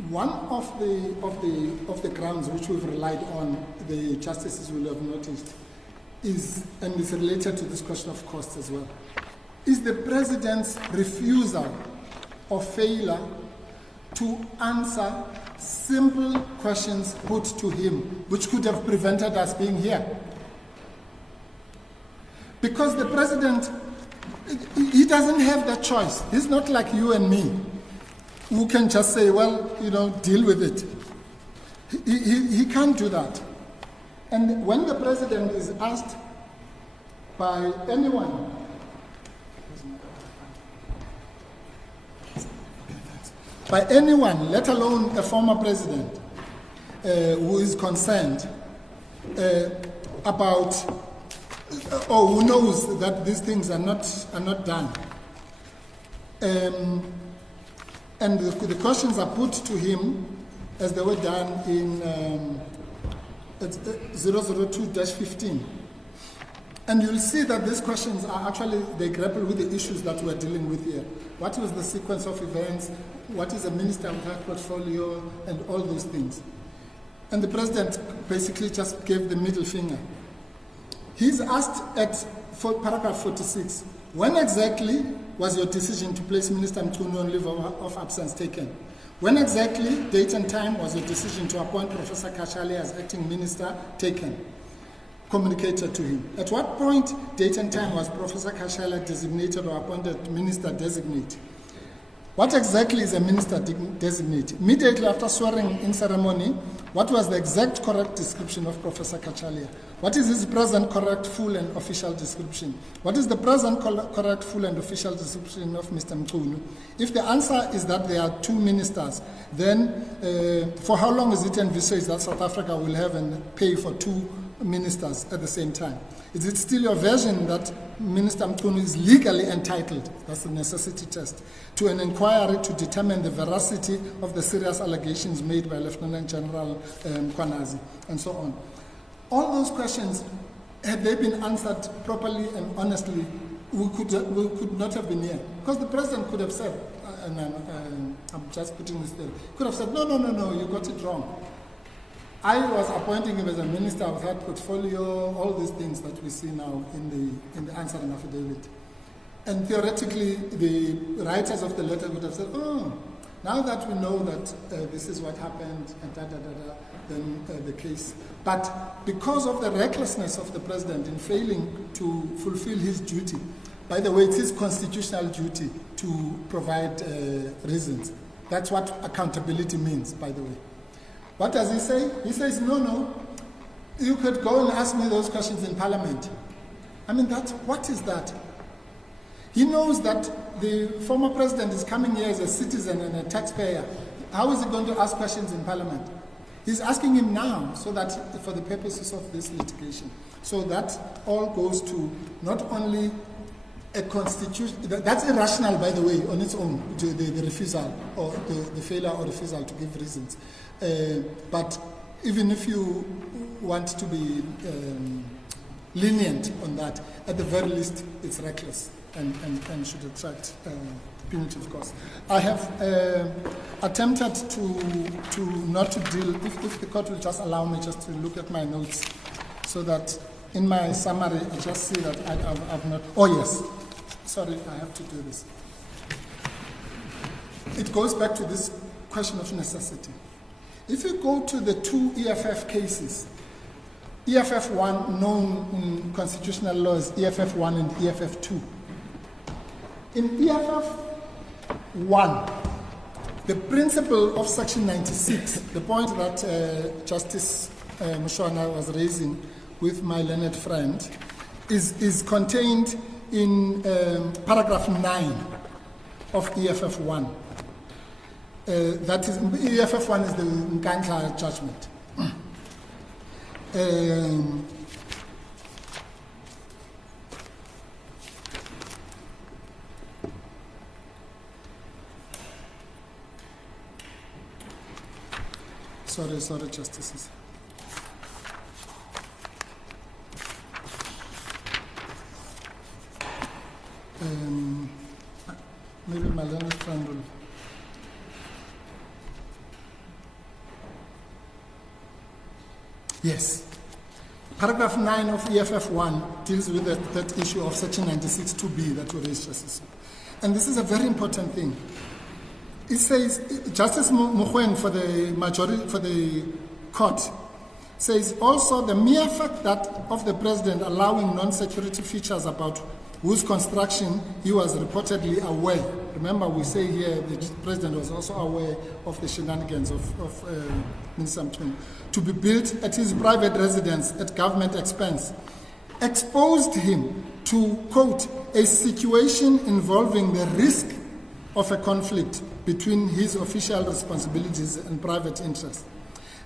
One of the grounds which we've relied on, the justices will have noticed, is, and it's related to this question of cost as well, is the president's refusal or failure to answer simple questions put to him, which could have prevented us being here. Because the president, he doesn't have that choice. He's not like you and me, who can just say, well, deal with it. He can't do that. And when the president is asked by anyone, let alone a former president who is concerned about, or who knows that these things are not done, and the questions are put to him as they were done in 002-15. And you'll see that these questions are actually, they grapple with the issues that we're dealing with here. What was the sequence of events? What is a minister with her portfolio? And all those things. And the president basically just gave the middle finger. He's asked at paragraph 46, when exactly was your decision to place Minister Mchunu on leave of absence taken? When exactly, date and time, was your decision to appoint Professor Kashali as acting minister taken? Communicated to him. At what point, date and time, was Professor Kashali designated or appointed minister designate? What exactly is a minister designate? Immediately after swearing in ceremony, what was the exact correct description of Professor Kashali? What is his present correct, full and official description? What is the present correct, full and official description of Mr. Mchunu? If the answer is that there are two ministers, then for how long is it envisaged that South Africa will have and pay for two ministers at the same time? Is it still your version that Minister Mchunu is legally entitled, that's the necessity test, to an inquiry to determine the veracity of the serious allegations made by Lieutenant General Kwanazi, and so on. All those questions, had they been answered properly and honestly, we could not have been here. Because the President could have said, and I'm just putting this there, could have said, no, you got it wrong. I was appointing him as a minister without portfolio, all these things that we see now in the answering affidavit. And theoretically, the writers of the letter would have said, oh, now that we know that this is what happened, and then the case. But because of the recklessness of the President in failing to fulfill his duty, by the way, it's his constitutional duty to provide reasons. That's what accountability means, by the way. What does he say? He says, no, you could go and ask me those questions in Parliament. I mean, what is that? He knows that the former president is coming here as a citizen and a taxpayer. How is he going to ask questions in Parliament? He's asking him now, so that for the purposes of this litigation. So that all goes to not only a constitution, that's irrational, by the way, on its own, the refusal, or the failure or refusal to give reasons. But even if you want to be lenient on that, at the very least, it's reckless and should attract punitive costs. I have attempted to not to deal, if the court will just allow me just to look at my notes, so that in my summary, I just see that I've not, oh yes, sorry, I have to do this. It goes back to this question of necessity. If you go to the two EFF cases, EFF 1, known in constitutional laws, EFF 1 and EFF 2. In EFF 1, the principle of Section 96, the point that Justice Mushwana was raising with my learned friend, is contained in paragraph 9 of EFF 1. That is, EFF 1 is the Nkandla judgment. Sorry, Justices. Maybe my learned friend will. Yes. Paragraph 9 of EFF 1 deals with that issue of Section 96 2B that we raised, Justice. And this is a very important thing. It says, Justice Mchunu for the majority, for the court, says also the mere fact that of the President allowing non-security features about whose construction he was reportedly aware. Remember, we say here the President was also aware of the shenanigans of Minister Mchunu, to be built at his private residence at government expense, exposed him to, quote, a situation involving the risk of a conflict between his official responsibilities and private interests.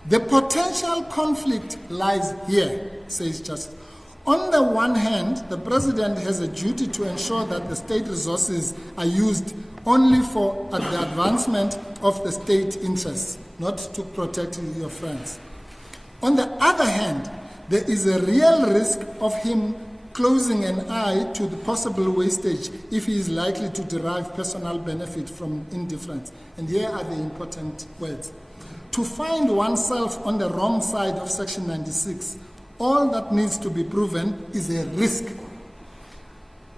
The potential conflict lies here, says Justice. On the one hand, the President has a duty to ensure that the state resources are used only for the advancement of the state interests, not to protect your friends. On the other hand, there is a real risk of him closing an eye to the possible wastage if he is likely to derive personal benefit from indifference. And here are the important words. To find oneself on the wrong side of Section 96, all that needs to be proven is a risk.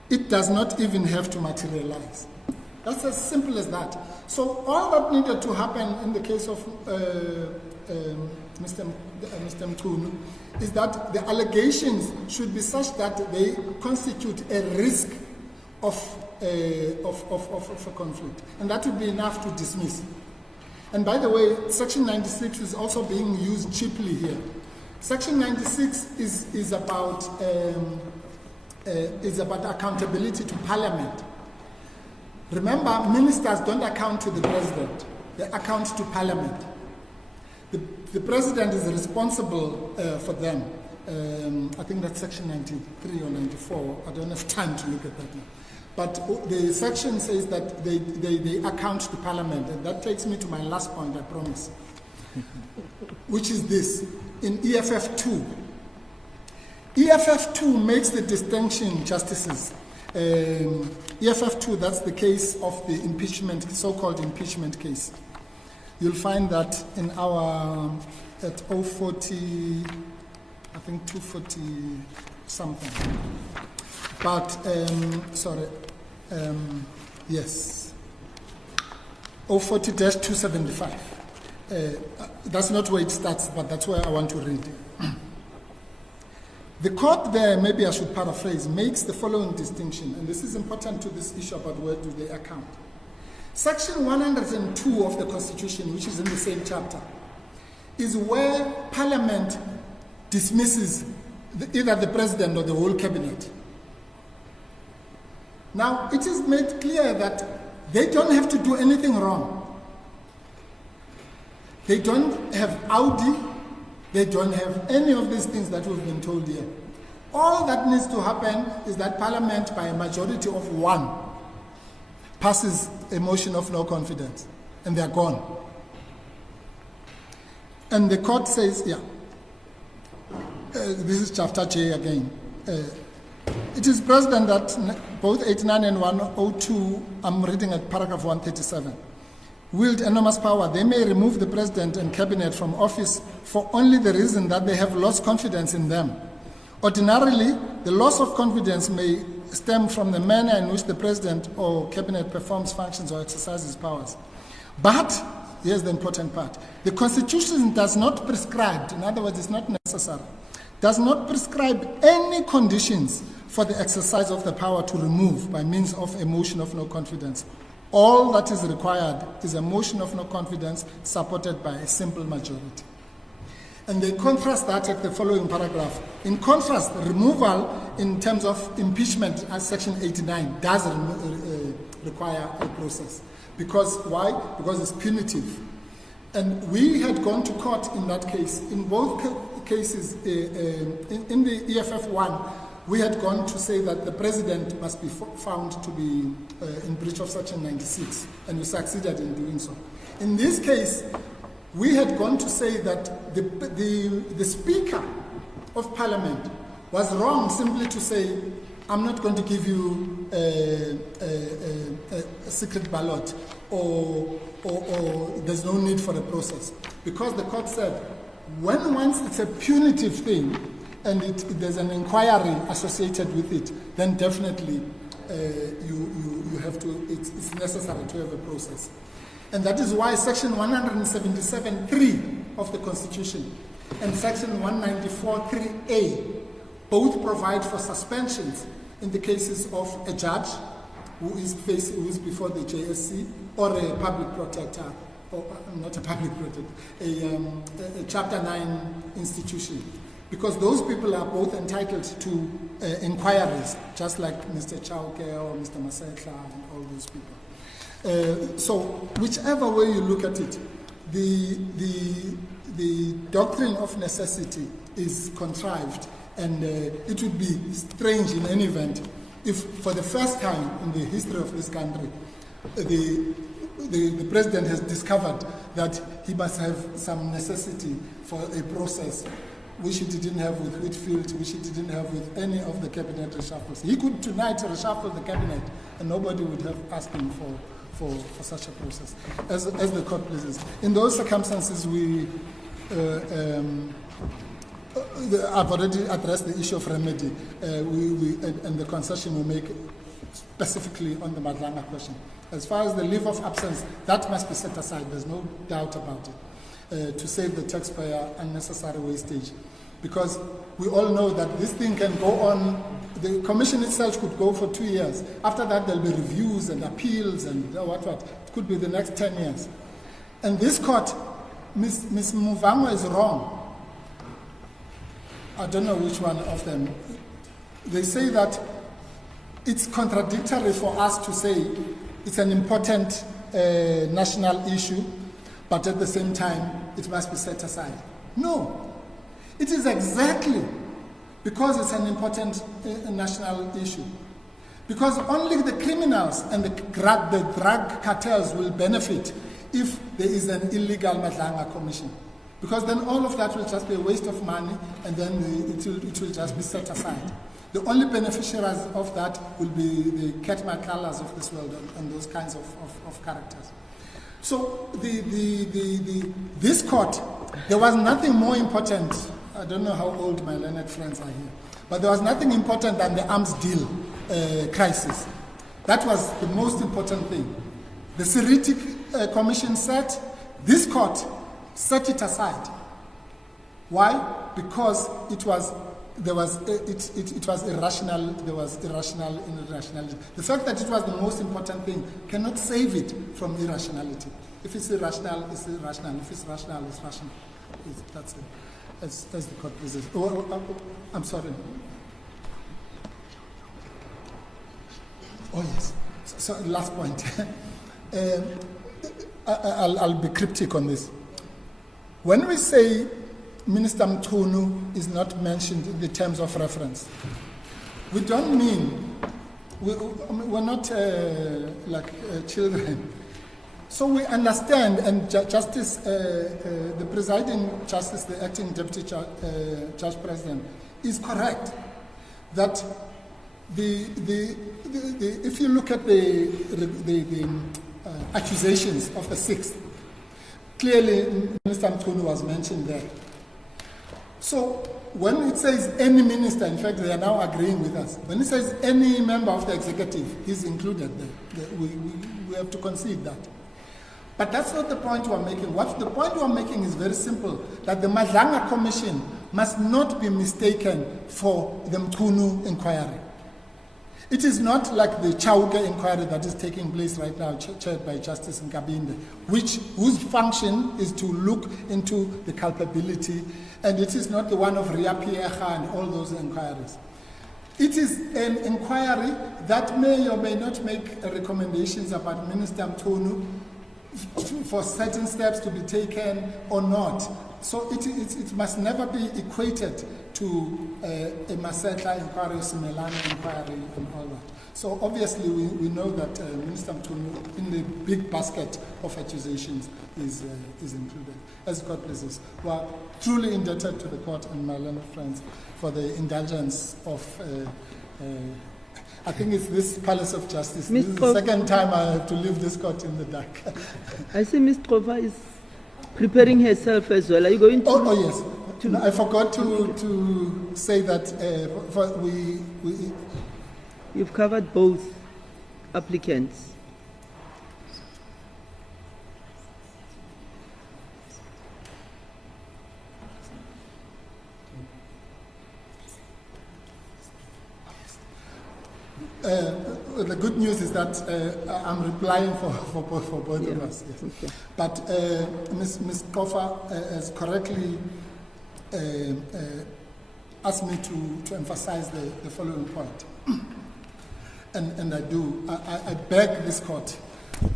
It does not even have to materialize. That's as simple as that. So all that needed to happen in the case of Mr. Mchunu is that the allegations should be such that they constitute a risk of a conflict. And that would be enough to dismiss. And by the way, Section 96 is also being used cheaply here. Section 96 is about accountability to Parliament. Remember, ministers don't account to the President, they account to Parliament. The President is responsible for them. I think that's section 93 or 94. I don't have time to look at that now. But the section says that they account to Parliament, and that takes me to my last point, I promise, which is this. In EFF 2, EFF 2 makes the distinction, justices. EFF 2, that's the case of the impeachment, so-called impeachment case. You'll find that in our, at 040, I think 240 something. But, yes, 040-275. That's not where it starts, but that's where I want to read. The court there, maybe I should paraphrase, makes the following distinction, and this is important to this issue about where do they account. Section 102 of the Constitution, which is in the same chapter, is where Parliament dismisses either the President or the whole Cabinet. Now, it is made clear that they don't have to do anything wrong. They don't have Audi, they don't have any of these things that we've been told here. All that needs to happen is that Parliament, by a majority of 1, passes a motion of no confidence, and they're gone. And the court says, this is chapter J again. It is present that both 89 and 102, I'm reading at paragraph 137, wield enormous power. They may remove the President and Cabinet from office for only the reason that they have lost confidence in them. Ordinarily, the loss of confidence may stem from the manner in which the President or Cabinet performs functions or exercises powers. But, here's the important part, the Constitution does not prescribe, in other words, it's not necessary, does not prescribe any conditions for the exercise of the power to remove by means of a motion of no confidence. All that is required is a motion of no confidence supported by a simple majority. And they contrast that at the following paragraph. In contrast, removal in terms of impeachment, as Section 89, does require a process. Because why? Because it's punitive. And we had gone to court in that case. In both cases, in the EFF 1, we had gone to say that the President must be found to be in breach of Section 96, and we succeeded in doing so. In this case, we had gone to say that the Speaker of Parliament was wrong simply to say, I'm not going to give you a secret ballot, or there's no need for a process. Because the court said, when once it's a punitive thing, and there's an inquiry associated with it, then definitely you have to, it's necessary to have a process. And that is why Section 177(3) of the Constitution and Section 194(3)(a) both provide for suspensions in the cases of a judge who is before the JSC, or a public protector, or not a public protector, a Chapter 9 institution. Because those people are both entitled to inquiries, just like Mr. Chauke or Mr. Masetla and all those people. So whichever way you look at it, the doctrine of necessity is contrived, and it would be strange in any event if for the first time in the history of this country, the President has discovered that he must have some necessity for a process which he didn't have with Whitfield, which he didn't have with any of the cabinet reshuffles. He could tonight reshuffle the cabinet and nobody would have asked him for such a process, as the court pleases. In those circumstances, I've already addressed the issue of remedy, and the concession will make specifically on the Madlanga question. As far as the leave of absence, that must be set aside, there's no doubt about it, to save the taxpayer unnecessary wastage. Because we all know that this thing can go on, the commission itself could go for 2 years. After that, there'll be reviews and appeals and what. It could be the next 10 years. And this court, Ms. Muvamo is wrong. I don't know which one of them. They say that it's contradictory for us to say it's an important national issue, but at the same time, it must be set aside. No. It is exactly because it's an important national issue. Because only the criminals and the drug cartels will benefit if there is an illegal Madlanga commission. Because then all of that will just be a waste of money, and then it will just be set aside. The only beneficiaries of that will be the Cat McCallers of this world and those kinds of characters. So this court, there was nothing more important. I don't know how old my learned friends are here, but there was nothing important than the arms deal crisis. That was the most important thing. The Siritic Commission said, this court set it aside. Why? Because it was irrational. There was irrationality. The fact that it was the most important thing cannot save it from irrationality. If it's irrational, it's irrational. If it's rational, it's rational. That's it. As the court says. I'm sorry. Oh yes. So last point. I'll be cryptic on this. When we say Minister Mchunu is not mentioned in the terms of reference, we don't mean, we're not like children. So we understand, and Justice, the presiding justice, the acting deputy judge president, is correct that if you look at the accusations of the 6th, clearly Minister Mchunu was mentioned there. So when it says any minister, in fact they are now agreeing with us, when it says any member of the executive, he's included there. We have to concede that. But that's not the point we're making. What the point we're making is very simple, that the Madlanga Commission must not be mistaken for the Mchunu inquiry. It is not like the Chauke inquiry that is taking place right now, chaired by Justice Nkabinde, whose function is to look into the culpability, and it is not the one of Ria Piecha and all those inquiries. It is an inquiry that may or may not make recommendations about Minister Mchunu for certain steps to be taken or not. So it must never be equated to a Masetla inquiry, Simelana inquiry, and all that. So obviously we know that Minister Mchunu, in the big basket of accusations, is included. As God pleases. We are truly indebted to the court and my learned friends for the indulgence of, I think it's this Palace of Justice. This is the second time I have to leave this court in the dark. I see Ms. Trova is preparing herself as well. Are you going to? Oh yes. No, I forgot to say that You've covered both applicants. The good news is that I'm replying for both of us. Yes. Okay. But Ms. Kofa has correctly asked me to emphasize the following point. And I do. I beg this court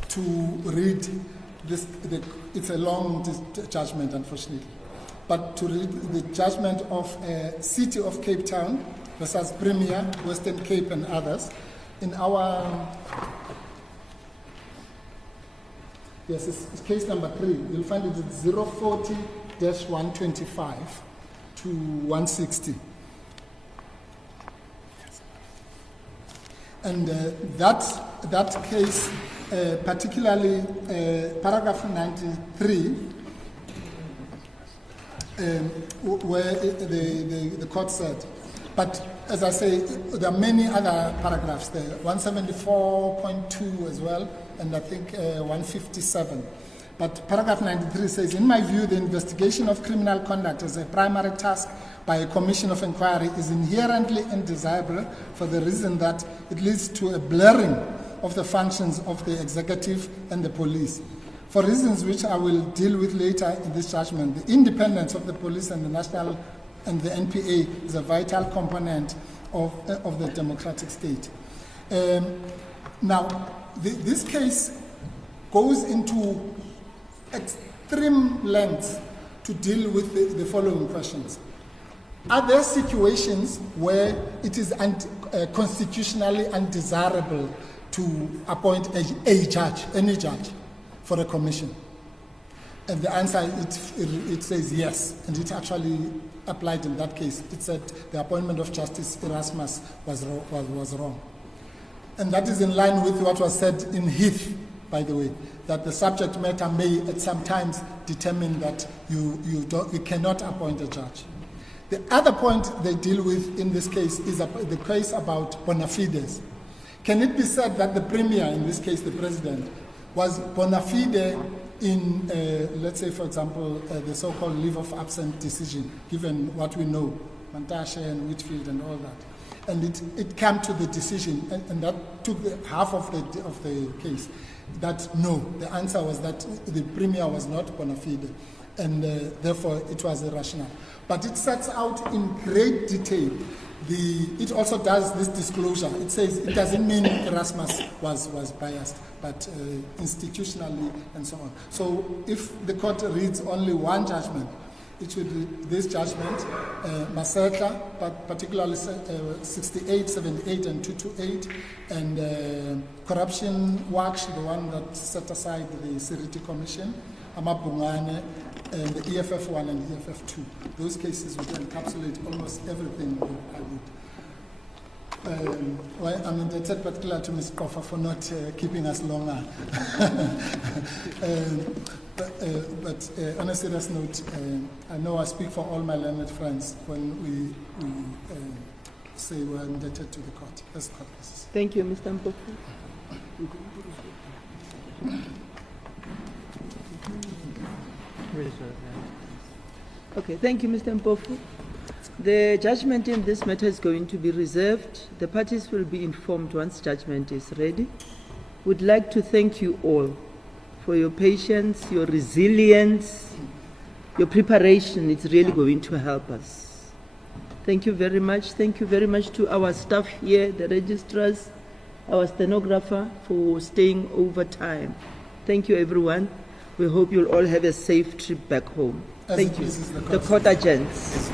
to read this. It's a long judgment, unfortunately. But to read the judgment of City of Cape Town versus Premier, Western Cape and others. In our, yes, it's case number 3. You'll find it at 040-125 to 160. And that case, particularly paragraph 93, where the court said, but as I say, there are many other paragraphs there, 174.2 as well, and I think 157. But paragraph 93 says, in my view, the investigation of criminal conduct as a primary task by a commission of inquiry is inherently undesirable for the reason that it leads to a blurring of the functions of the executive and the police. For reasons which I will deal with later in this judgment, the independence of the police and the national and the NPA is a vital component of the democratic state. Now, this case goes into extreme lengths to deal with the following questions. Are there situations where it is constitutionally undesirable to appoint a judge, any judge, for a commission? And the answer, it says yes, and it actually applied in that case. It said the appointment of Justice Erasmus was wrong. And that is in line with what was said in Heath, by the way, that the subject matter may at some times determine that you cannot appoint a judge. The other point they deal with in this case is the case about bona fides. Can it be said that the Premier, in this case the President, was bona fide in, let's say, for example, the so-called leave of absence decision, given what we know, Mantashe and Whitfield and all that? And it came to the decision, and that took half of the case, that no, the answer was that the Premier was not bona fide, and therefore it was irrational. But it sets out in great detail. It also does this disclosure. It says it doesn't mean Erasmus was biased, but institutionally and so on. So if the court reads only one judgment, it should read this judgment, Masetla, but particularly 68, 78, and 228, and corruption watch, the one that set aside the Security Commission, Amabungane, and the EFF 1 and EFF 2. Those cases would encapsulate almost everything I would. Well, I'm indebted particularly to Ms. Kofa for not keeping us longer. But on a serious note, I know I speak for all my learned friends when we say we're indebted to the court. That's court cases. Thank you, Mr. Mpofu. Okay, thank you, Mr. Mpofu. The judgment in this matter is going to be reserved. The parties will be informed once judgment is ready. Would like to thank you all for your patience, your resilience, your preparation. It's really going to help us. Thank you very much. Thank you very much to our staff here, the registrars, our stenographer, for staying over time. Thank you, everyone. We hope you'll all have a safe trip back home. Thank you. The court adjourns.